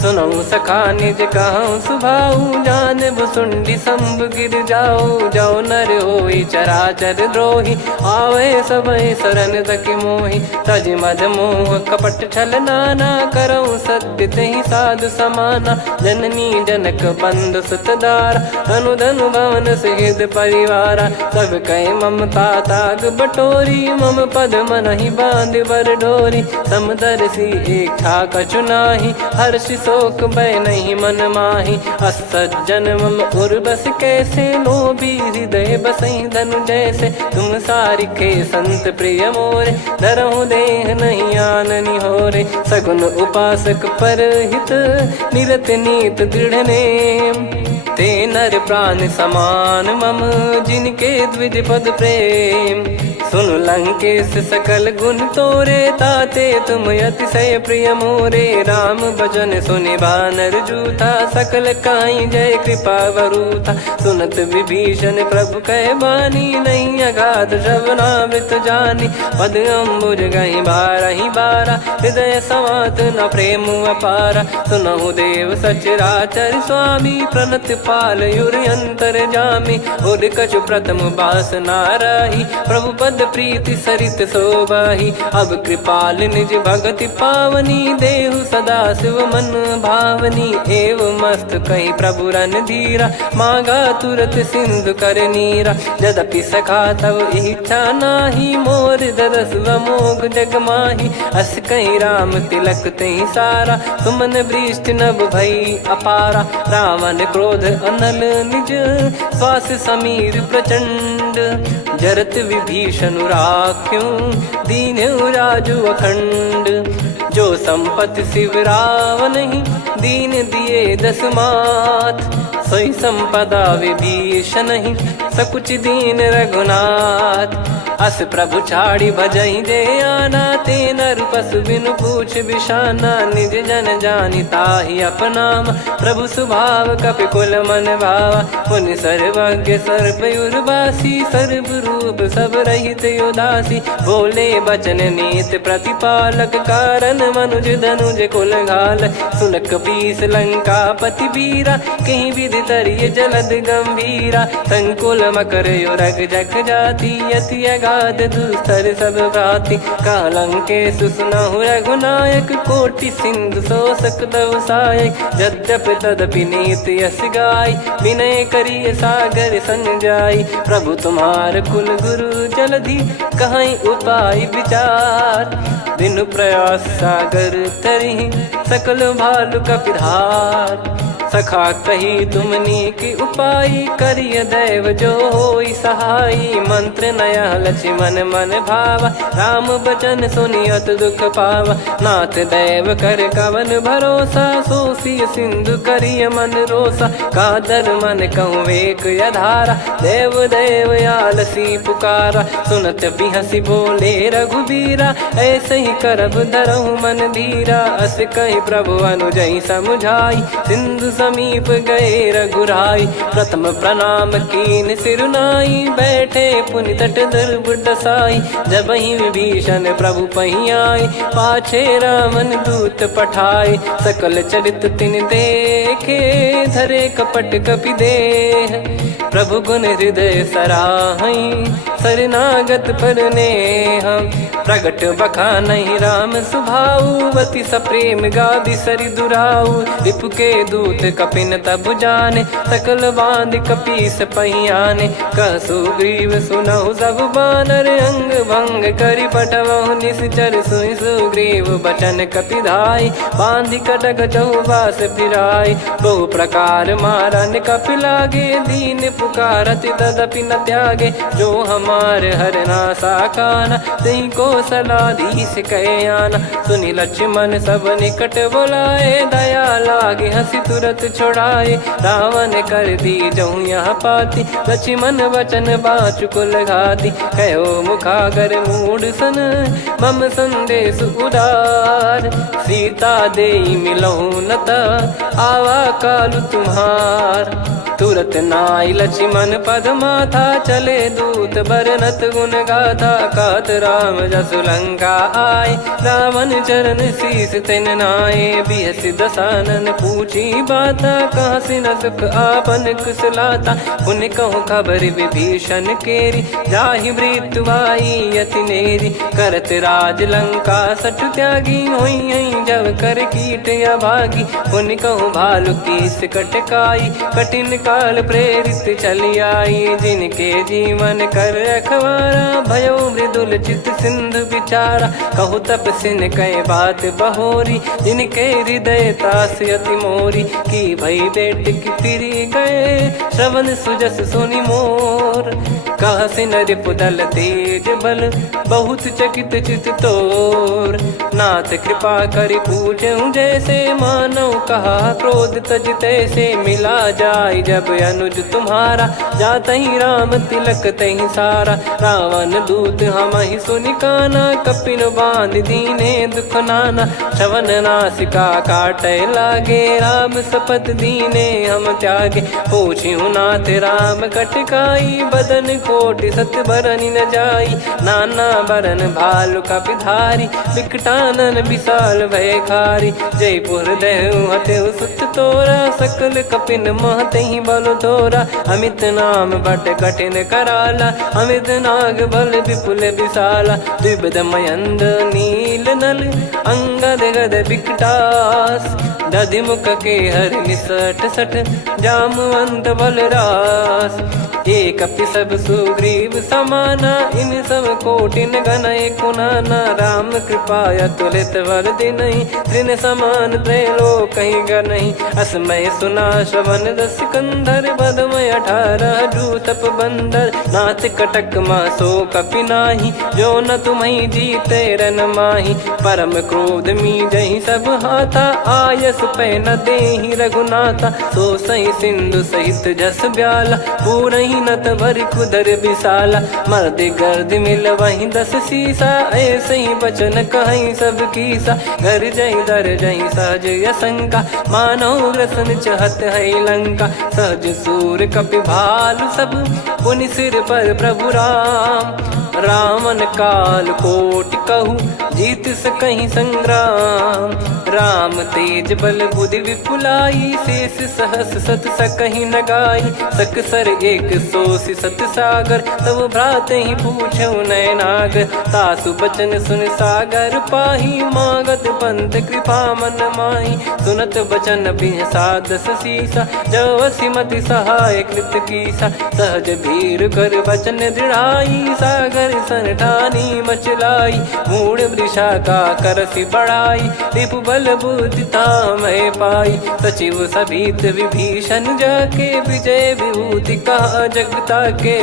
सुनऊ सखा निज कहूँ सुभाऊ जान भुसुंडी संभ गिर जाओ जाओ नर होई चराचर द्रोही आवे सबय शरण तक मोहि तज मद मोह कपट छल नाना करऊँ सत्य तहि साधु समाना जननी जनक बंधु सुतदारा धनु धनु भवन सहित परिवारा सब कहे ममता ताग बटोरी मम पद मन ही बांध बर डोरी समदर्शी इच्छा कछु नाही हर्ष शोक भय नहीं मन माही असज्जन मम उर्वश कैसे लोभी हृदय बसई धनु जैसे तुम सारिखे संत प्रिय मोरे धरहु देह नहीं आननि होरे सगुन उपासक पर हित निरत नीत दृढ़ नेम ते नर प्राण समान मम जिनके द्विज पद प्रेम सुन लंकेश सकल गुण तोरे ताते तुम अतिशय प्रिय मोरे राम भजन सुनि बानर जूथा सकल काई जय कृपा वरूथा सुनत विभीषण प्रभु कह बानी नहीं अगाध श्रवणामृत जानी पद अम्बुज गहि बारहि बारा हृदय समात न प्रेम अपारा सुनहु देव सचराचर स्वामी प्रणत पाल युर अंतर जामी उद कछु प्रथम बास नाराही प्रभु पद प्रीति सरित शोभाही अब कृपाल निज भगति पावनी देहु सदा शिव मन भावनी एव मस्त कही प्रभु रन धीरा मांगा तुरत सिंधु कर नीरा यद्यपि सखा तब इच्छा नाही मोर दरस मोग जग माही अस कहीं राम तिलक तही सारा तुमन वृष्टि नभ भई अपारा रावण क्रोध अनल निज श्वास समीर प्रचंड जरत विभीषण राख्यों दीन्हु राजु अखंड जो संपत्ति शिव रावण ही दीन दिए दस मात सोई संपदा विभीषण ही सकुच दीन रघुनाथ अस प्रभु छाड़ी भजई जे आना, ते नर पशु बिनु पूछ बिशाना, निज जन जानि ताहि अपनाम, प्रभु स्वभाव कपि कुल मन भावा, मुनि सर्वज्ञ सर्प उर्वासी, सर्व रूप सब रहित उदासी, बोले बचन नीत प्रतिपालक, कारण मनुज धनुज कुल घाल, सुनक बीस लंका पति वीरा, कहीं विधि तरिय जलद गंभीरा, संकुल मकर युरग जग जाति, अति अगाध दुस्तर सब भ्राति, कालंके सुसुनहु रघुनायक, कोटि सिंधु शोषक दव सहायक, यद्यपि तदपि नीति यस गाय, विनय करिय सागर संग जाई, प्रभु तुम्हार कुल गुरु जलधि, कहीं उपाय विचार, बिनु प्रयास सागर तरि, सकल भालु कपिधार, सखा कही तुमनी की उपाय, करिय दैव जो होई सहाई, मंत्र नया लक्ष्मण मन भावा, राम बचन सुनियत दुख पावा, नाथ दैव कर कवन भरोसा, सोसी सिंधु करिय मन रोसा, कादर मन कहूँ एक यधारा, देव देव आलसी पुकारा, सुनत बिहसी बोले रघुबीरा, ऐसे ही करब धरहु मन धीरा, अस कही प्रभु अनुजई समुझाई, सिंधु समीप गए रघुराई, प्रथम प्रणाम कीन सिरुनाई, बैठे पुनि तट दर्भ डसाई, जब ही विभीषण प्रभु पही आए, पाछे रावण दूत पठाए, सकल चरित तिन देखे, धरे कपट कपि देह, प्रभु गुण हृदय सराहई, शरणागत पर नेह, प्रगट बखानहि राम सुभाऊ, अति सप्रेम गादि सरि दुराऊ, रिपु के दूत कपिन तब जाने, सकल बांध कपीस पहियाने, कह सुग्रीव सुनहु सब बानर, अंग भंग करि पठवहु निश्चर, सुनि सुग्रीव बचन कपिधाई, बांधि कटक चौबास फिराई, बहु प्रकार मारन कपि लागे, दीन पुकारत तदपि न त्यागे, जो हमार हरना साकाना, तही को सलाधीश कहे आना, सुनि लक्ष्मण सब निकट बुलाए, दया लागे हंसी तुरत छोड़ाए, रावण कर दी जऊँ यहाँ पाती, लक्ष्मण वचन बाचु कुल घाती, कहो मुखागर मूढ़ सन, मम संदेश उदार, सीता देई मिलहु नता, आवा कालु तुम्हार, तुरत नाई लक्ष्मण पद माथा, चले दूत बरनत गुण गाथा, कहत राम जसु लंका आए, रावण चरण शीस तिन नाये, बिहस दसानन पूछी बाता, कहाँ से न सुख आपन कुशलाता, पुन कहूँ खबर विभीषण केरी, जाहि मृत्यु आई अति नेरी, करत राज लंका सठ त्यागी, होई जब कर कीट अभागी, पुन कहूँ भालु कीस कटकाई, कठिन काल प्रेरित चली आई, जिनके जीवन कर रखवारा, भयो मृदुल चित सिंधु विचारा, कहु तप सिन कह बात बहोरी, जिनके हृदय तास अति मोरी, की भई बेट की फिरी गए, श्रवण सुजस सुनि मोर, कह सिन रिपुदल तेज बल, बहुत चकित चित तोर, नाथ कृपा करि पूजऊं जैसे, मानव कहा क्रोध तज तैसे, मिला जाय जब अनुज तुम्हारा, जात ही राम तिलक तही सारा, रावण दूत हम ही सुनि काना, कपिन बांध दीने दुख नाना, श्रवण नासिका काटे लागे, राम सपत दीने हम त्यागे, पूछिहु नाथ राम कटकाई, बदन कोटि सत बरनि न जाई, नाना बरन भालु कपिधारी, विकटानन विशाल भयखारी, जयपुर देहु हतेहु सुत तोरा, सकल कपिन महतहि बल तोरा, अमित नाम बट कठिन कराला, अमित नाग बल विपुल विशाला, द्विविध मयंद नील नल, अंगद गद विकटास, दधिमुख के हर निसठ सठ, जामवंत बलरास, एक अपि सब सुग्रीव समाना, इन सब कोटिन गनय कुनाना, राम कृपा अतुलित वर दिनहि, तृण समान त्रैलोक कहीं गनहि, असमय सुना श्रवण दस कंधर, बदमय 18 जूतप बंदर, नाथ कटक मासो कपि नाही, जो न तुम्हि जीते रन माही, परम क्रोध मी जहि सब हाथा, आयस पै न देहि रघुनाथा, सो सही सिंधु सहित जस ब्याला, पूरहि महीनत भर कुदर विशाला, मर्द गर्द मिल वहीं 10 सीसा, ऐसे ही बचन कहीं सब कीसा, घर जई दर जई सहज असंका, मानो ग्रसन चहत है लंका, सहज सूर कपि भालु सब, पुनि सिर पर प्रभु राम, रावण काल कोटि कहूँ जीत सकहीं संग्राम, राम तेज बल बुद्धि विपुलाई, शेष सहस सत सकहीं न गाई, सकसर एक सोसी सत सागर, तब भ्रात ही पूछो नयनागर, तासु बचन सुन सागर पाही, मागत पंथ कृपा मन माही, सुनत बचन बिहसादस सीसा, जो सिमति सहाय कृत कीसा, सहज भीर कर बचन दृढ़ाई, सागर सन ठानी मचलाई, मूढ़ वृषा का करसी बढ़ाई, रिपु बल बुद्धि मैं पाई, सचिव सभित विभीषण जाके, विजय विभूति कहा जगता के